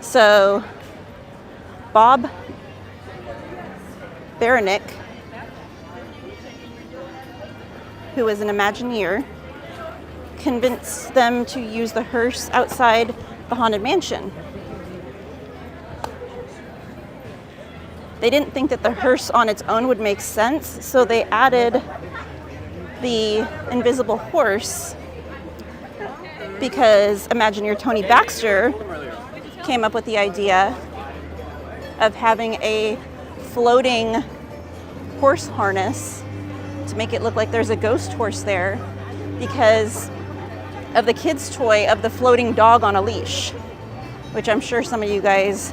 So Bob Baranick, who was an Imagineer, convinced them to use the hearse outside the Haunted Mansion. They didn't think that the hearse on its own would make sense, so they added the invisible horse because Imagineer Tony Baxter came up with the idea of having a floating horse harness to make it look like there's a ghost horse there because of the kids' toy of the floating dog on a leash, which I'm sure some of you guys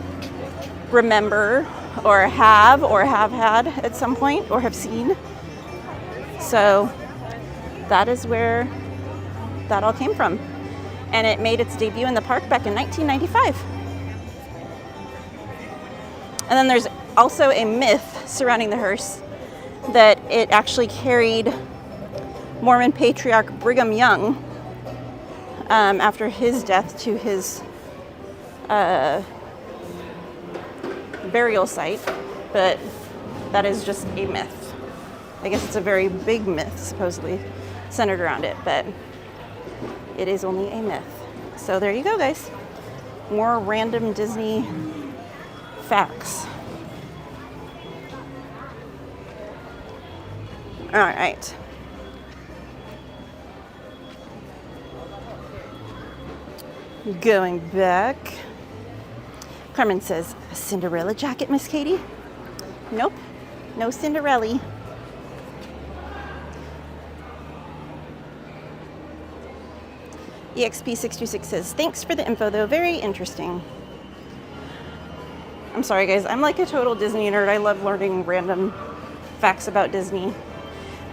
remember or have had at some point or have seen. So that is where that all came from. And it made its debut in the park back in 1995. And then there's also a myth surrounding the hearse that it actually carried Mormon patriarch Brigham Young after his death to his burial site, but that is just a myth. I guess it's a very big myth, supposedly, centered around it, but it is only a myth. So there you go, guys. More random Disney facts. All right. Going back. Carmen says, a Cinderella jacket, Miss Katie? Nope, no Cinderella. EXP626 says, thanks for the info though, very interesting. I'm sorry guys, I'm like a total Disney nerd. I love learning random facts about Disney.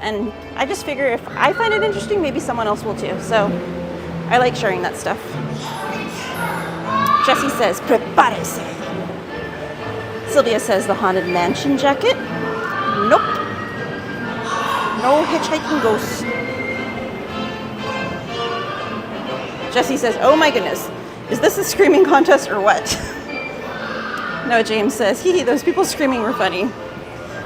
And I just figure if I find it interesting, maybe someone else will too. So I like sharing that stuff. Jessie says, prepárese. Sylvia says, the Haunted Mansion jacket. Nope. No hitchhiking ghosts. Jessie says, oh my goodness, is this a screaming contest or what? No, James says, hee hee, those people screaming were funny.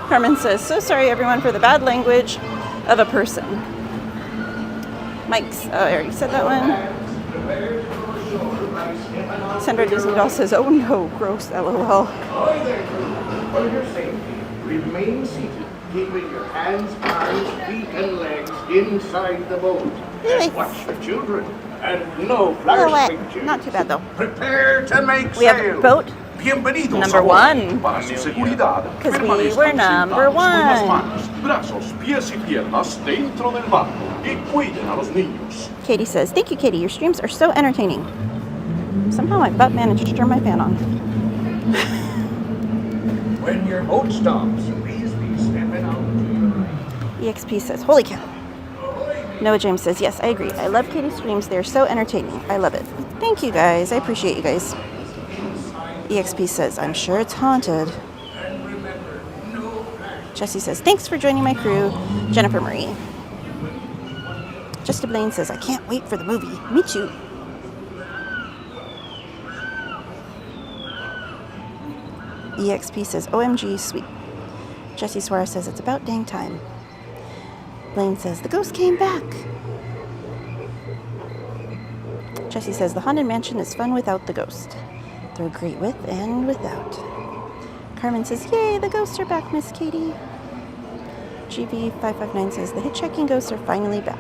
Carmen says, so sorry everyone for the bad language of a person. Mike's, oh, I already said that one. Sandra Disney Doll says, oh no, gross, lol. For your safety, remain seated, keeping your hands, arms, feet, and legs inside the boat. And watch the children. And no flash pictures. Not too bad though. Prepare to make We have boat number one. Because we were number one. Katie says, thank you, Katie. Your streams are so entertaining. Somehow my butt managed to turn my fan on. When your boat stops, please be stepping out to your right. EXP says, holy cow. Noah James says, yes, I agree. I love Katie's streams. They're so entertaining. I love it. Thank you, guys. I appreciate you guys. EXP says, I'm sure it's haunted. Jesse says, thanks for joining my crew. Jennifer Marie. Justin Blaine says, I can't wait for the movie. Me too. EXP says, OMG, sweet. Jesse Suarez says, it's about dang time. Blaine says, the ghost came back. Jesse says, the Haunted Mansion is fun without the ghost. They're great with and without. Carmen says, yay, the ghosts are back, Miss Katie. GB559 says, the hitchhiking ghosts are finally back.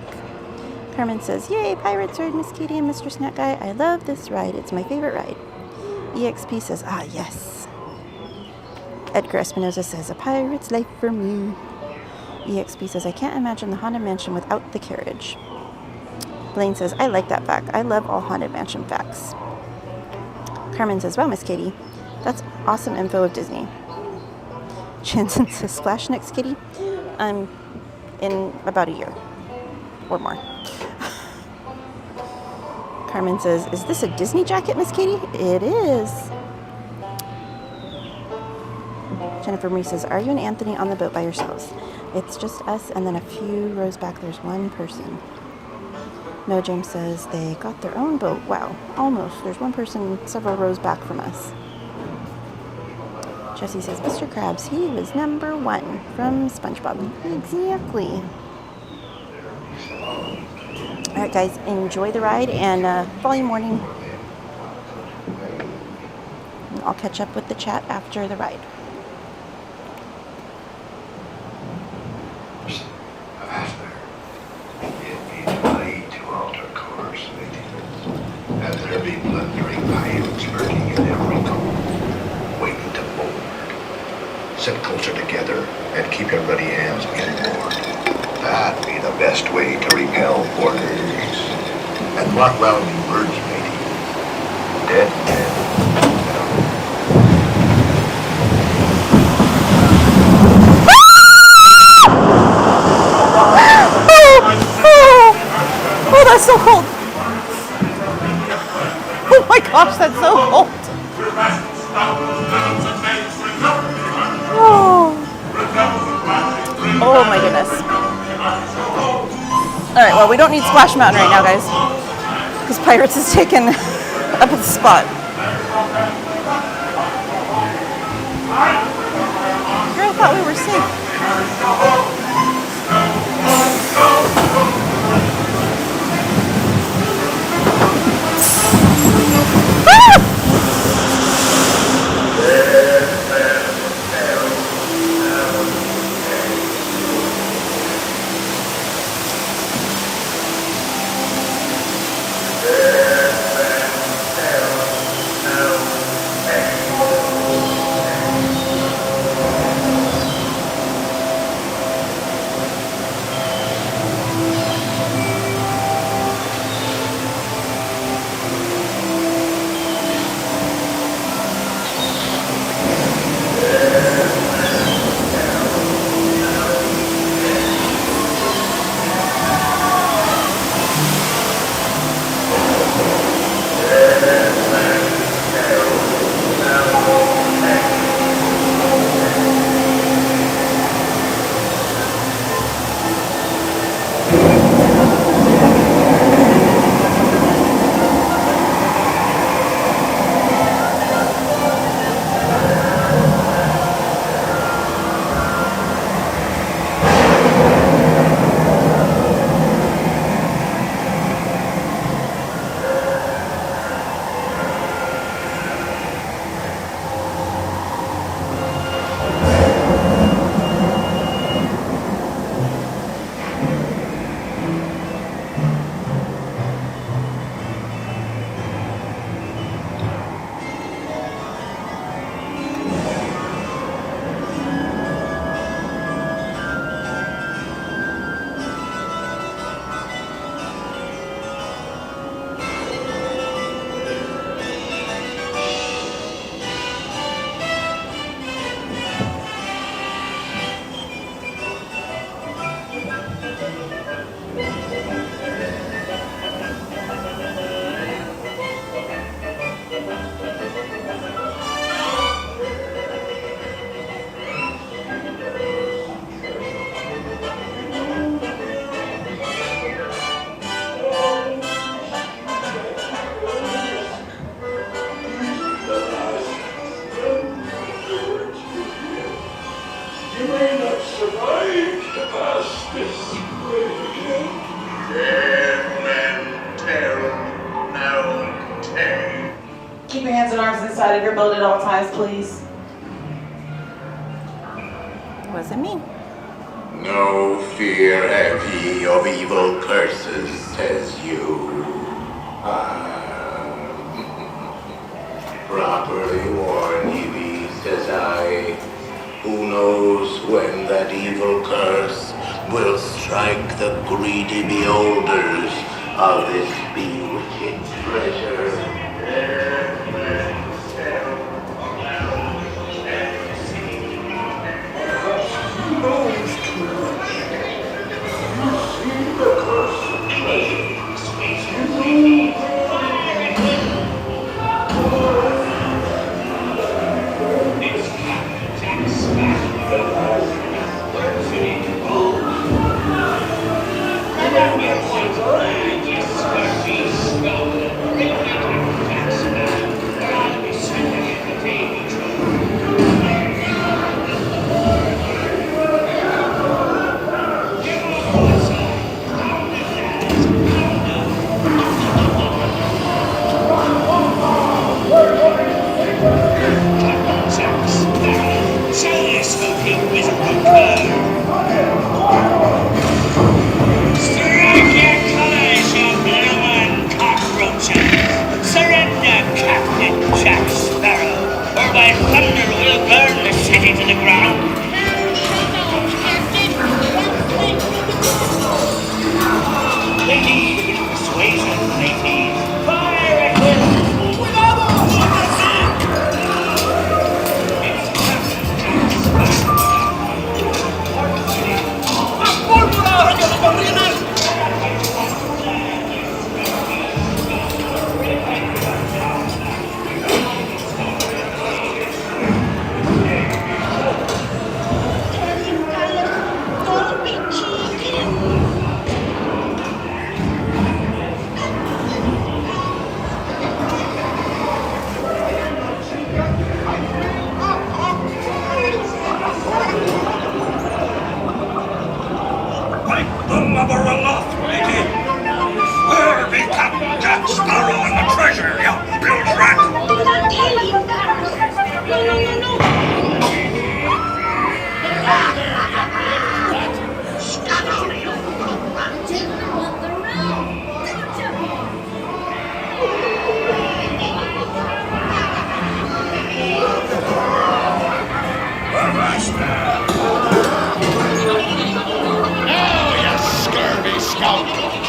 Carmen says, yay, Pirates Ride, Miss Katie and Mr. Snack Guy. I love this ride. It's my favorite ride. EXP says, ah, yes. Edgar Espinoza says, a pirate's life for me. EXP says, I can't imagine the Haunted Mansion without the carriage. Blaine says, I like that fact. I love all Haunted Mansion facts. Carmen says, wow, Miss Katie, that's awesome info of Disney. Jansen says, Splash next, Kitty? In about a year or more. Carmen says, is this a Disney jacket, Miss Katie? It is. Jennifer Marie says, are you and Anthony on the boat by yourselves? It's just us, and then a few rows back, there's one person. Noah James says, they got their own boat. Wow, almost. There's one person several rows back from us. Jesse says, Mr. Krabs, he was number one from SpongeBob. Exactly. All right, guys, enjoy the ride, and volume warning. I'll catch up with the chat after the ride. And there be blundering pirates lurking in every cove, waiting to board. Sit closer together and keep your ruddy hands inboard. That be the best way to repel boarders. And what rowdy words, matey? Dead men. Oh, that's so cold. Oh my gosh, that's so cold. Oh my goodness. Alright, well, we don't need Splash Mountain right now, guys, because Pirates has taken up the spot. Here, I thought we were safe. You may not survive to pass this way. Dead men tell no tale. Keep your hands and arms inside of your boat at all times, please. Wasn't me. No fear have ye of evil curses, says you. Properly warn ye be, says I. Who knows when that evil curse will strike the greedy beholders of this bewitching treasure?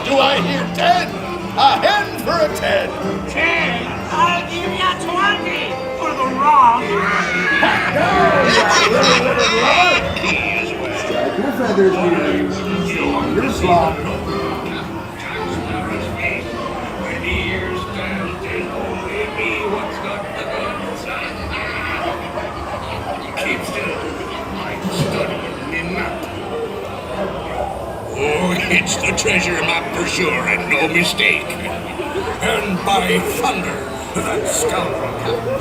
Do I hear 10? A hen for a 10. 10? I'll give you 20 for the wrong. Strike your feathers, ladies. Show 'em your slop. When the years stand in only me, what's got the guns? Keep still. I'm studying me map. Oh, it's the treasure map for sure, and no mistake. And by thunder, that scoundrel Captain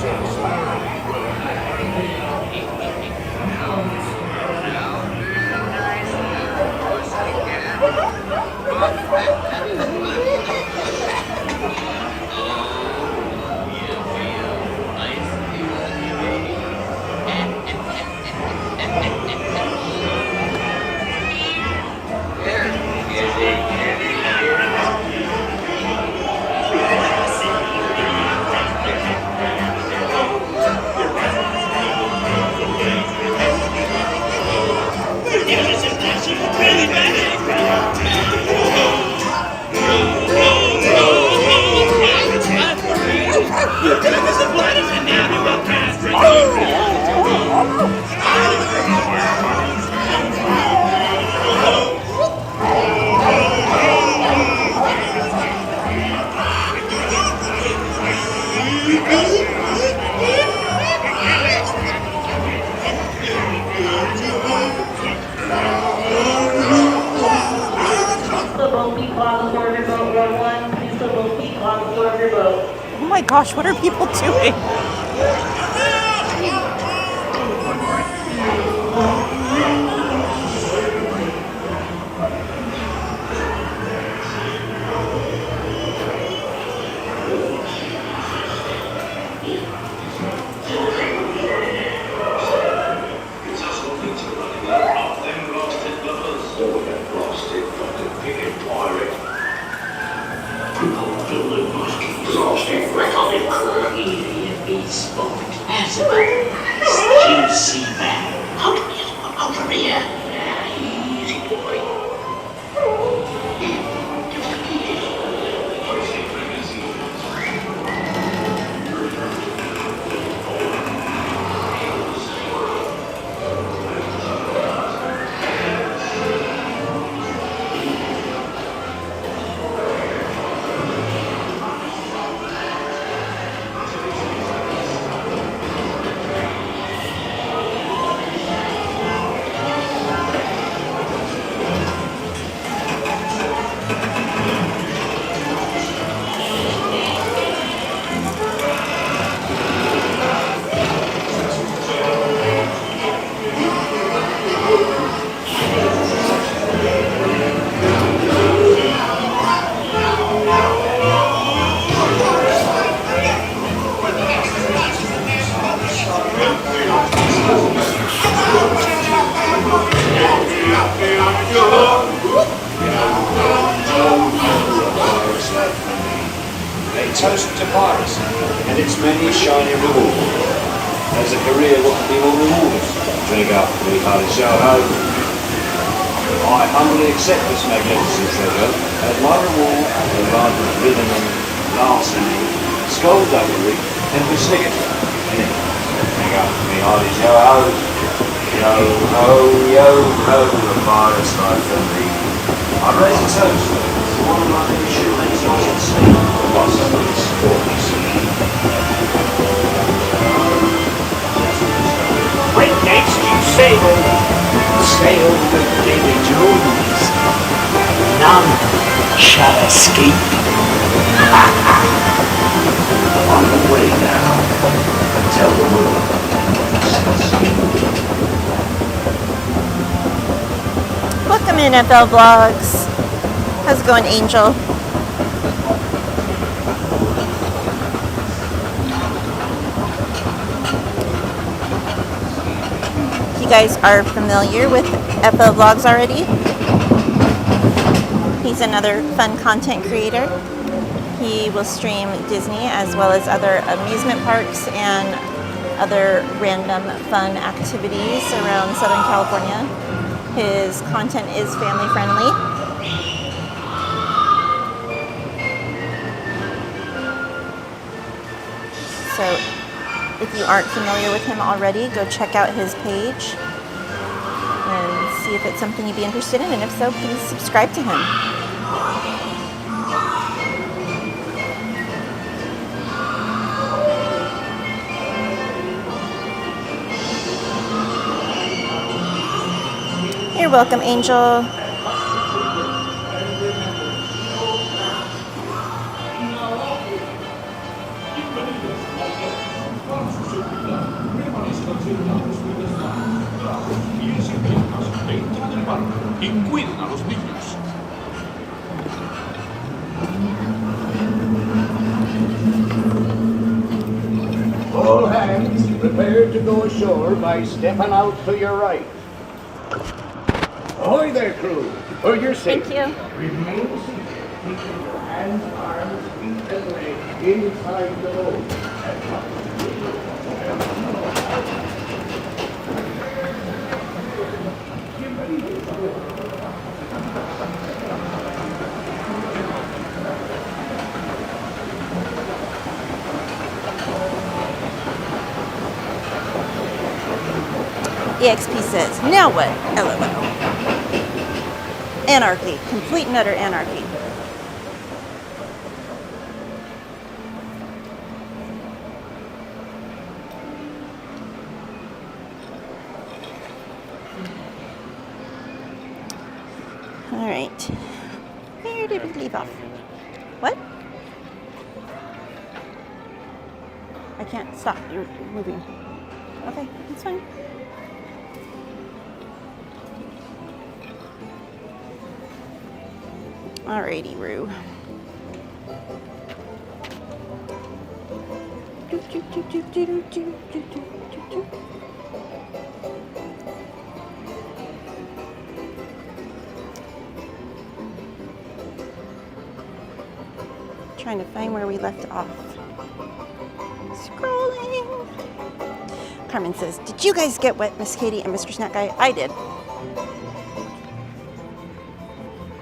Oh my gosh, what are people doing? Juicy man. Over here. Easy boy. A toast to piracy and its many shiny rewards. As a career, what can be more rewarding? Drink up, we hardly shall hope. I humbly accept this magnificent treasure as my reward for rather rhythm and larceny, skullduggery, and vicinity. Drink up, we hardly shall hope. Yo ho, yo ho, the pirate's life and me. I raise a toast to one of my many shipmates I should see. What's this for me, Right next you sail with Davy Jones. None shall escape. On the way now, tell the world. Welcome in FL Vlogs. How's it going, Angel? You guys are familiar with FL Vlogs already. He's another fun content creator. He will stream Disney as well as other amusement parks and other random fun activities around Southern California. His content is family friendly. So if you aren't familiar with him already, go check out his page and see if it's something you'd be interested in, and if so, please subscribe to him. You're welcome, Angel. Y cuiden a los niños. All hands prepare to go ashore by stepping out to your right. Ahoy there, crew. For your safety. Thank you. Remain seated. Keeping your hands, arms, feet, and legs inside the boat. EXP says, now what? LOL. Anarchy. Complete and utter anarchy. All right. Where did we leave off? What? I can't stop. You're moving. Okay, that's fine. Alrighty, Roo. Trying to find where we left off. Scrolling. Carmen says, "Did you guys get wet, Miss Katie and Mr. Snack Guy?" I did.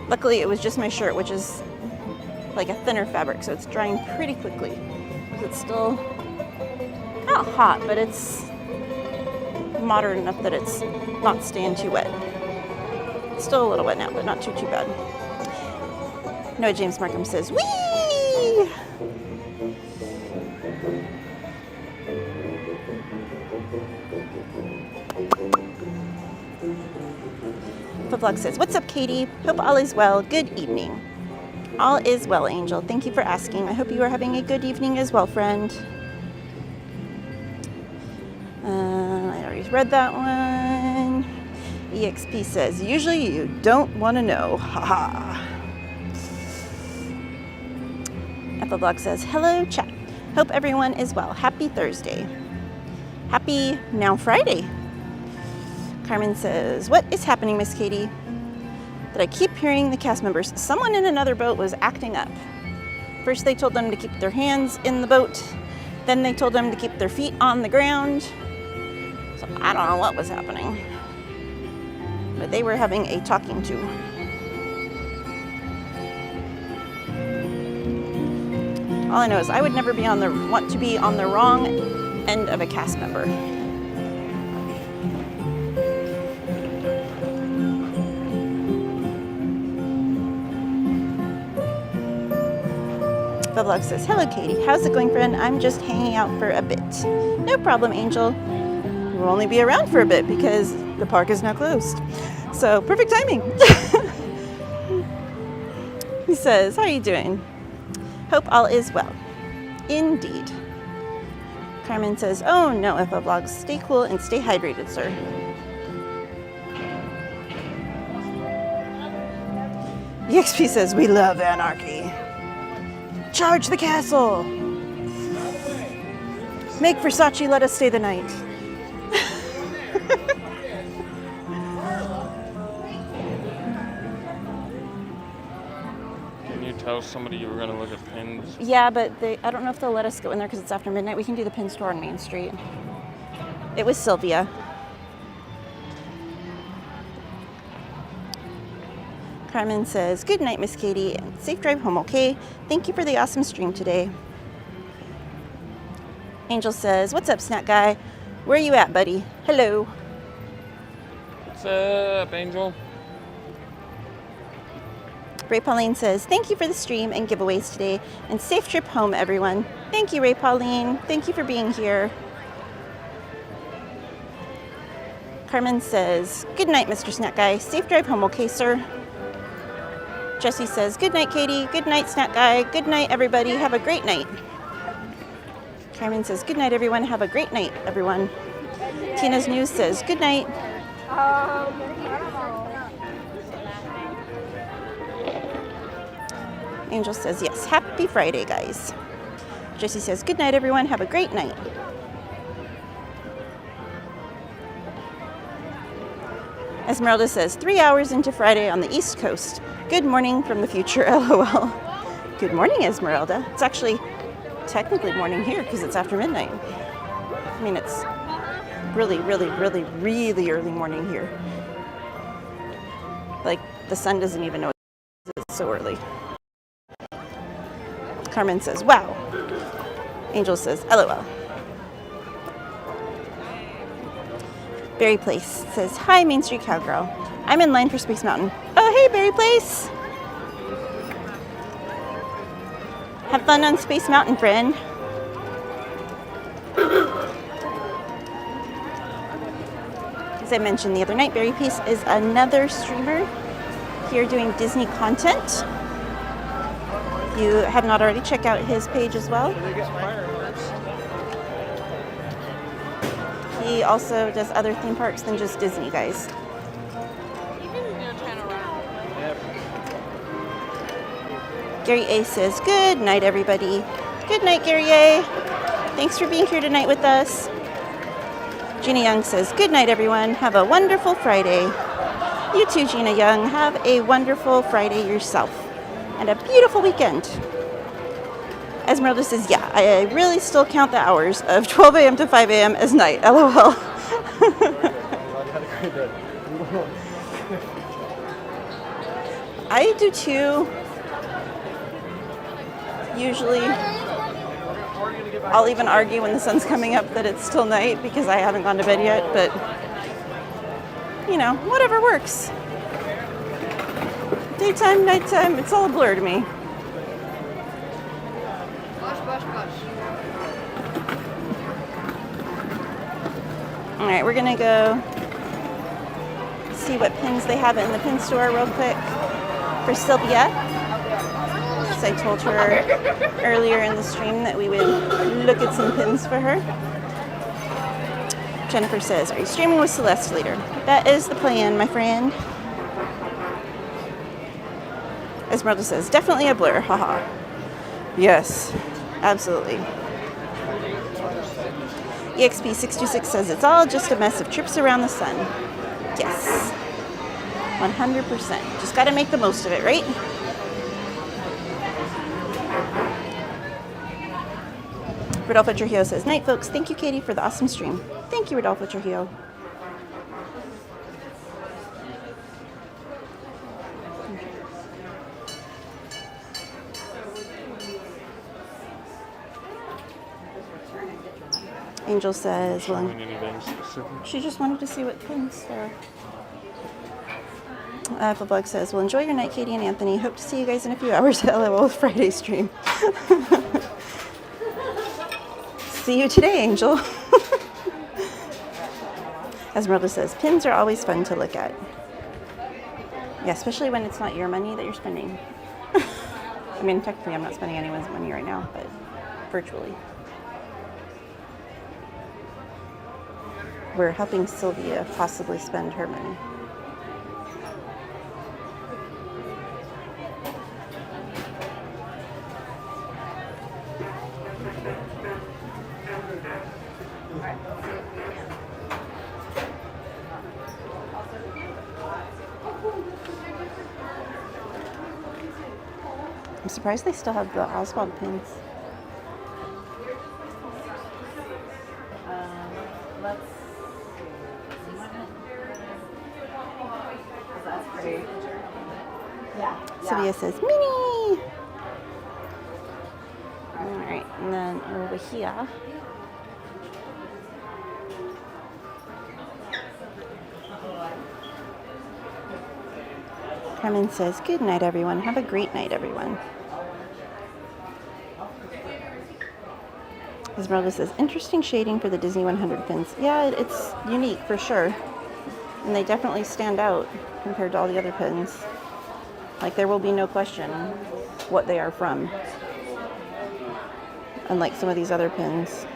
Luckily, it was just my shirt, which is like a thinner fabric, so it's drying pretty quickly. It's still not hot, but it's moderate enough that it's not staying too wet. It's still a little wet now, but not too bad. Noah James Markham says, "Whee!" Vlog says, "What's up, Katie? Hope all is well. Good evening." All is well, Angel. Thank you for asking. I hope you are having a good evening as well, friend. I already read that one. EXP says, "Usually you don't want to know. Haha." Vlog says, "Hello, chat. Hope everyone is well. Happy Thursday. Happy now Friday." Carmen says, "What is happening, Miss Katie? That I keep hearing the cast members. Someone in another boat was acting up. First they told them to keep their hands in the boat. Then they told them to keep their feet on the ground. So I don't know what was happening. But they were having a talking to. All I know is I would never want to be on the wrong end of a cast member." The vlog says, "Hello, Katie. How's it going, friend? I'm just hanging out for a bit." No problem, Angel. We'll only be around for a bit because the park is now closed. So perfect timing. He says, "How are you doing? Hope all is well." Indeed. Carmen says, "Oh no, FL Vlogs. Stay cool and stay hydrated, sir." EXP says, "We love anarchy. Charge the castle. Make Versace let us stay the night." Can you tell somebody you were going to look at pins? Yeah, but I don't know if they'll let us go in there because it's after midnight. We can do the pin store on Main Street. It was Sylvia. Carmen says, "Good night, Miss Katie, and safe drive home, okay? Thank you for the awesome stream today." Angel says, "What's up, Snack Guy? Where are you at, buddy? Hello." What's up, Angel? Ray Pauline says, "Thank you for the stream and giveaways today, and safe trip home, everyone." Thank you, Ray Pauline. Thank you for being here. Carmen says, "Good night, Mr. Snack Guy. Safe drive home, okay, sir?" Jesse says, "Good night, Katie. Good night, Snack Guy. Good night, everybody. Have a great night." Carmen says, "Good night, everyone. Have a great night, everyone." Tina's News says, "Good night." Angel says, "Yes, happy Friday, guys." Jesse says, "Good night, everyone. Have a great night." Esmeralda says, 3 hours into Friday on the East Coast. Good morning from the future, LOL. Good morning, Esmeralda. It's actually technically morning here because it's after midnight. I mean, it's really, really, really, really early morning here. Like, the sun doesn't even know it's so early. Carmen says, "Wow." Angel says, "LOL." Berry Place says, "Hi, Main Street Cowgirl. I'm in line for Space Mountain." Oh, hey, Berry Place. Have fun on Space Mountain, friend. As I mentioned the other night, Berry Place is another streamer here doing Disney content. If you have not already, check out his page as well. he also does other theme parks than just Disney, guys. Gary A says, good night, everybody. Good night, Gary A. Thanks for being here tonight with us. Gina Young says, good night, everyone. Have a wonderful Friday. You too, Gina Young. Have a wonderful Friday yourself. And a beautiful weekend. Esmeralda says, yeah, I really still count the hours of 12 a.m. to 5 a.m. as night. LOL. I do too. Usually, I'll even argue when the sun's coming up that it's still night because I haven't gone to bed yet, but you know, whatever works. Daytime, nighttime, it's all a blur to me. All right, we're gonna go see what pins they have in the pin store real quick for Sylvia. I told her earlier in the stream that we would look at some pins for her. Jennifer says, are you streaming with Celeste later? That is the plan, my friend. Esmeralda says, definitely a blur, haha. Yes, absolutely. EXP626 says, it's all just a mess of trips around the sun. Yes, 100%. Just got to make the most of it, right? Rodolfo Trujillo says, night, folks. Thank you, Katie, for the awesome stream. Thank you, Rodolfo Trujillo. Angel says, well, she just wanted to see what pins there are. Flipbug says, well, enjoy your night, Katie and Anthony. Hope to see you guys in a few hours at LOL Friday stream. See you today, Angel. Esmeralda says, pins are always fun to look at. Yeah, especially when it's not your money that you're spending. I mean, technically I'm not spending anyone's money right now, but virtually. We're helping Sylvia possibly spend her money. I'm surprised they still have the Oswald pins. Let's that's pretty. Yeah. Sylvia says, Minnie! Alright, and then over here. Carmen says, good night, everyone. Have a great night, everyone. Esmeralda says, interesting shading for the Disney 100 pins. Yeah, it's unique for sure. And they definitely stand out compared to all the other pins. Like, there will be no question what they are from. Unlike some of these other pins.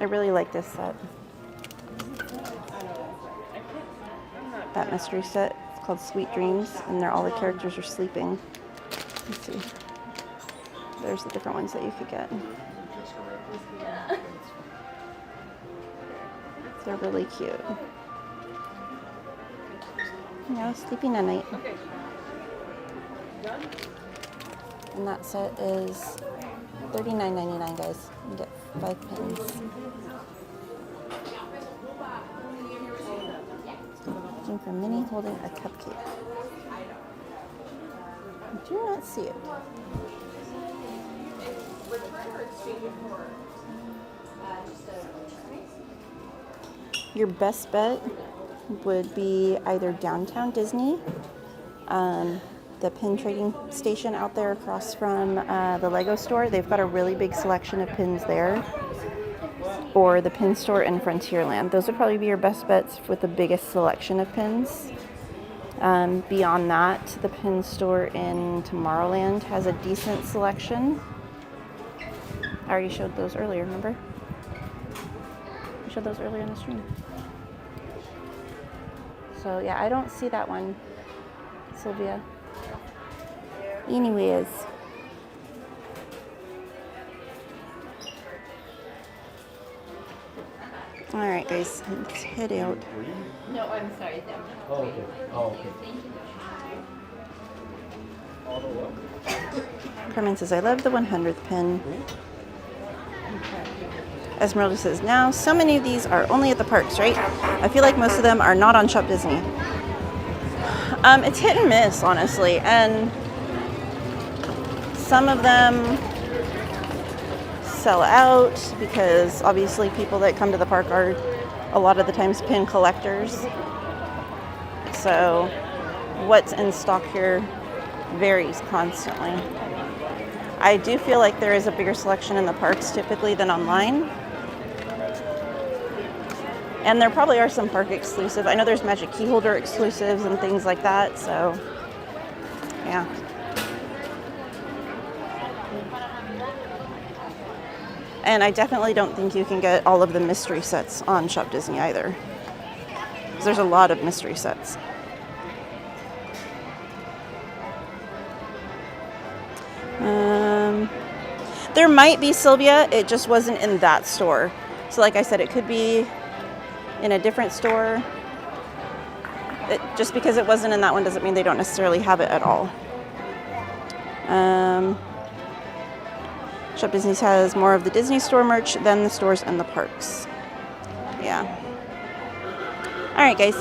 I really like this set. That mystery set. It's called Sweet Dreams, and all the characters are sleeping. Let's see. There's the different ones that you could get. They're really cute. Yeah, sleeping at night. And that set is $39.99, guys. You get 5 pins. Looking for Minnie holding a cupcake. I do not see it. Your best bet would be either downtown Disney, the pin trading station out there across from the Lego store. They've got a really big selection of pins there. Or the pin store in Frontierland. Those would probably be your best bets with the biggest selection of pins. Beyond that, the pin store in Tomorrowland has a decent selection. I already showed those earlier, remember? I showed those earlier in the stream. So yeah, I don't see that one, Sylvia. Anyways. All right, guys, let's head out. No, I'm sorry. Oh, okay. Oh, okay. Carmen says, I love the 100th pin. Esmeralda says, now, so many of these are only at the parks, right? I feel like most of them are not on Shop Disney. It's hit and miss, honestly, and some of them sell out because obviously people that come to the park are a lot of the times pin collectors. So what's in stock here varies constantly. I do feel like there is a bigger selection in the parks typically than online. And there probably are some park exclusive. I know there's Magic Key Holder exclusives and things like that, so yeah. And I definitely don't think you can get all of the mystery sets on Shop Disney either. Because there's a lot of mystery sets. There might be, Sylvia, it just wasn't in that store. So like I said, it could be in a different store. Just because it wasn't in that one doesn't mean they don't necessarily have it at all. Shop Disney has more of the Disney store merch than the stores in the parks. Yeah. All right, guys.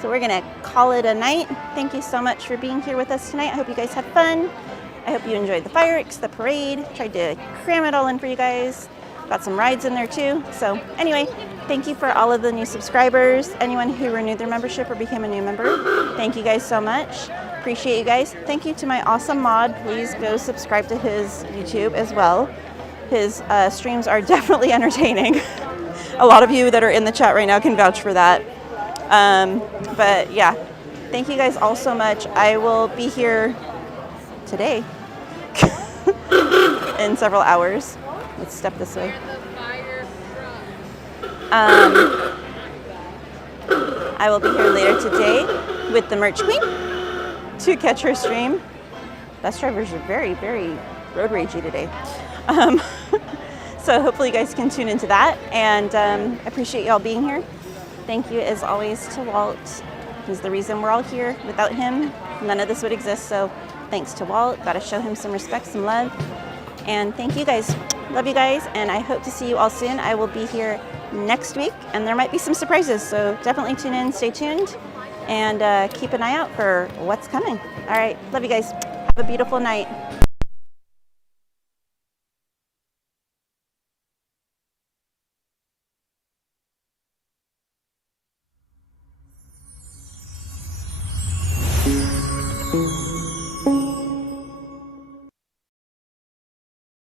So we're going to call it a night. Thank you so much for being here with us tonight. I hope you guys had fun. I hope you enjoyed the fireworks, the parade. Tried to cram it all in for you guys. Got some rides in there too. So anyway, thank you for all of the new subscribers. Anyone who renewed their membership or became a new member. Thank you guys so much. Appreciate you guys. Thank you to my awesome mod. Please go subscribe to his YouTube as well. His streams are definitely entertaining. A lot of you that are in the chat right now can vouch for that. But yeah, thank you guys all so much. I will be here today in several hours. Let's step this way. I will be here later today with the Merch Queen to catch her stream. Bus drivers are very, very road ragey today. So hopefully you guys can tune into that, and appreciate y'all being here. Thank you as always to Walt. He's the reason we're all here. Without him, none of this would exist. So thanks to Walt. Got to show him some respect, some love. And thank you guys. Love you guys, and I hope to see you all soon. I will be here next week, and there might be some surprises. So definitely tune in, stay tuned, and keep an eye out for what's coming. All right, love you guys. Have a beautiful night.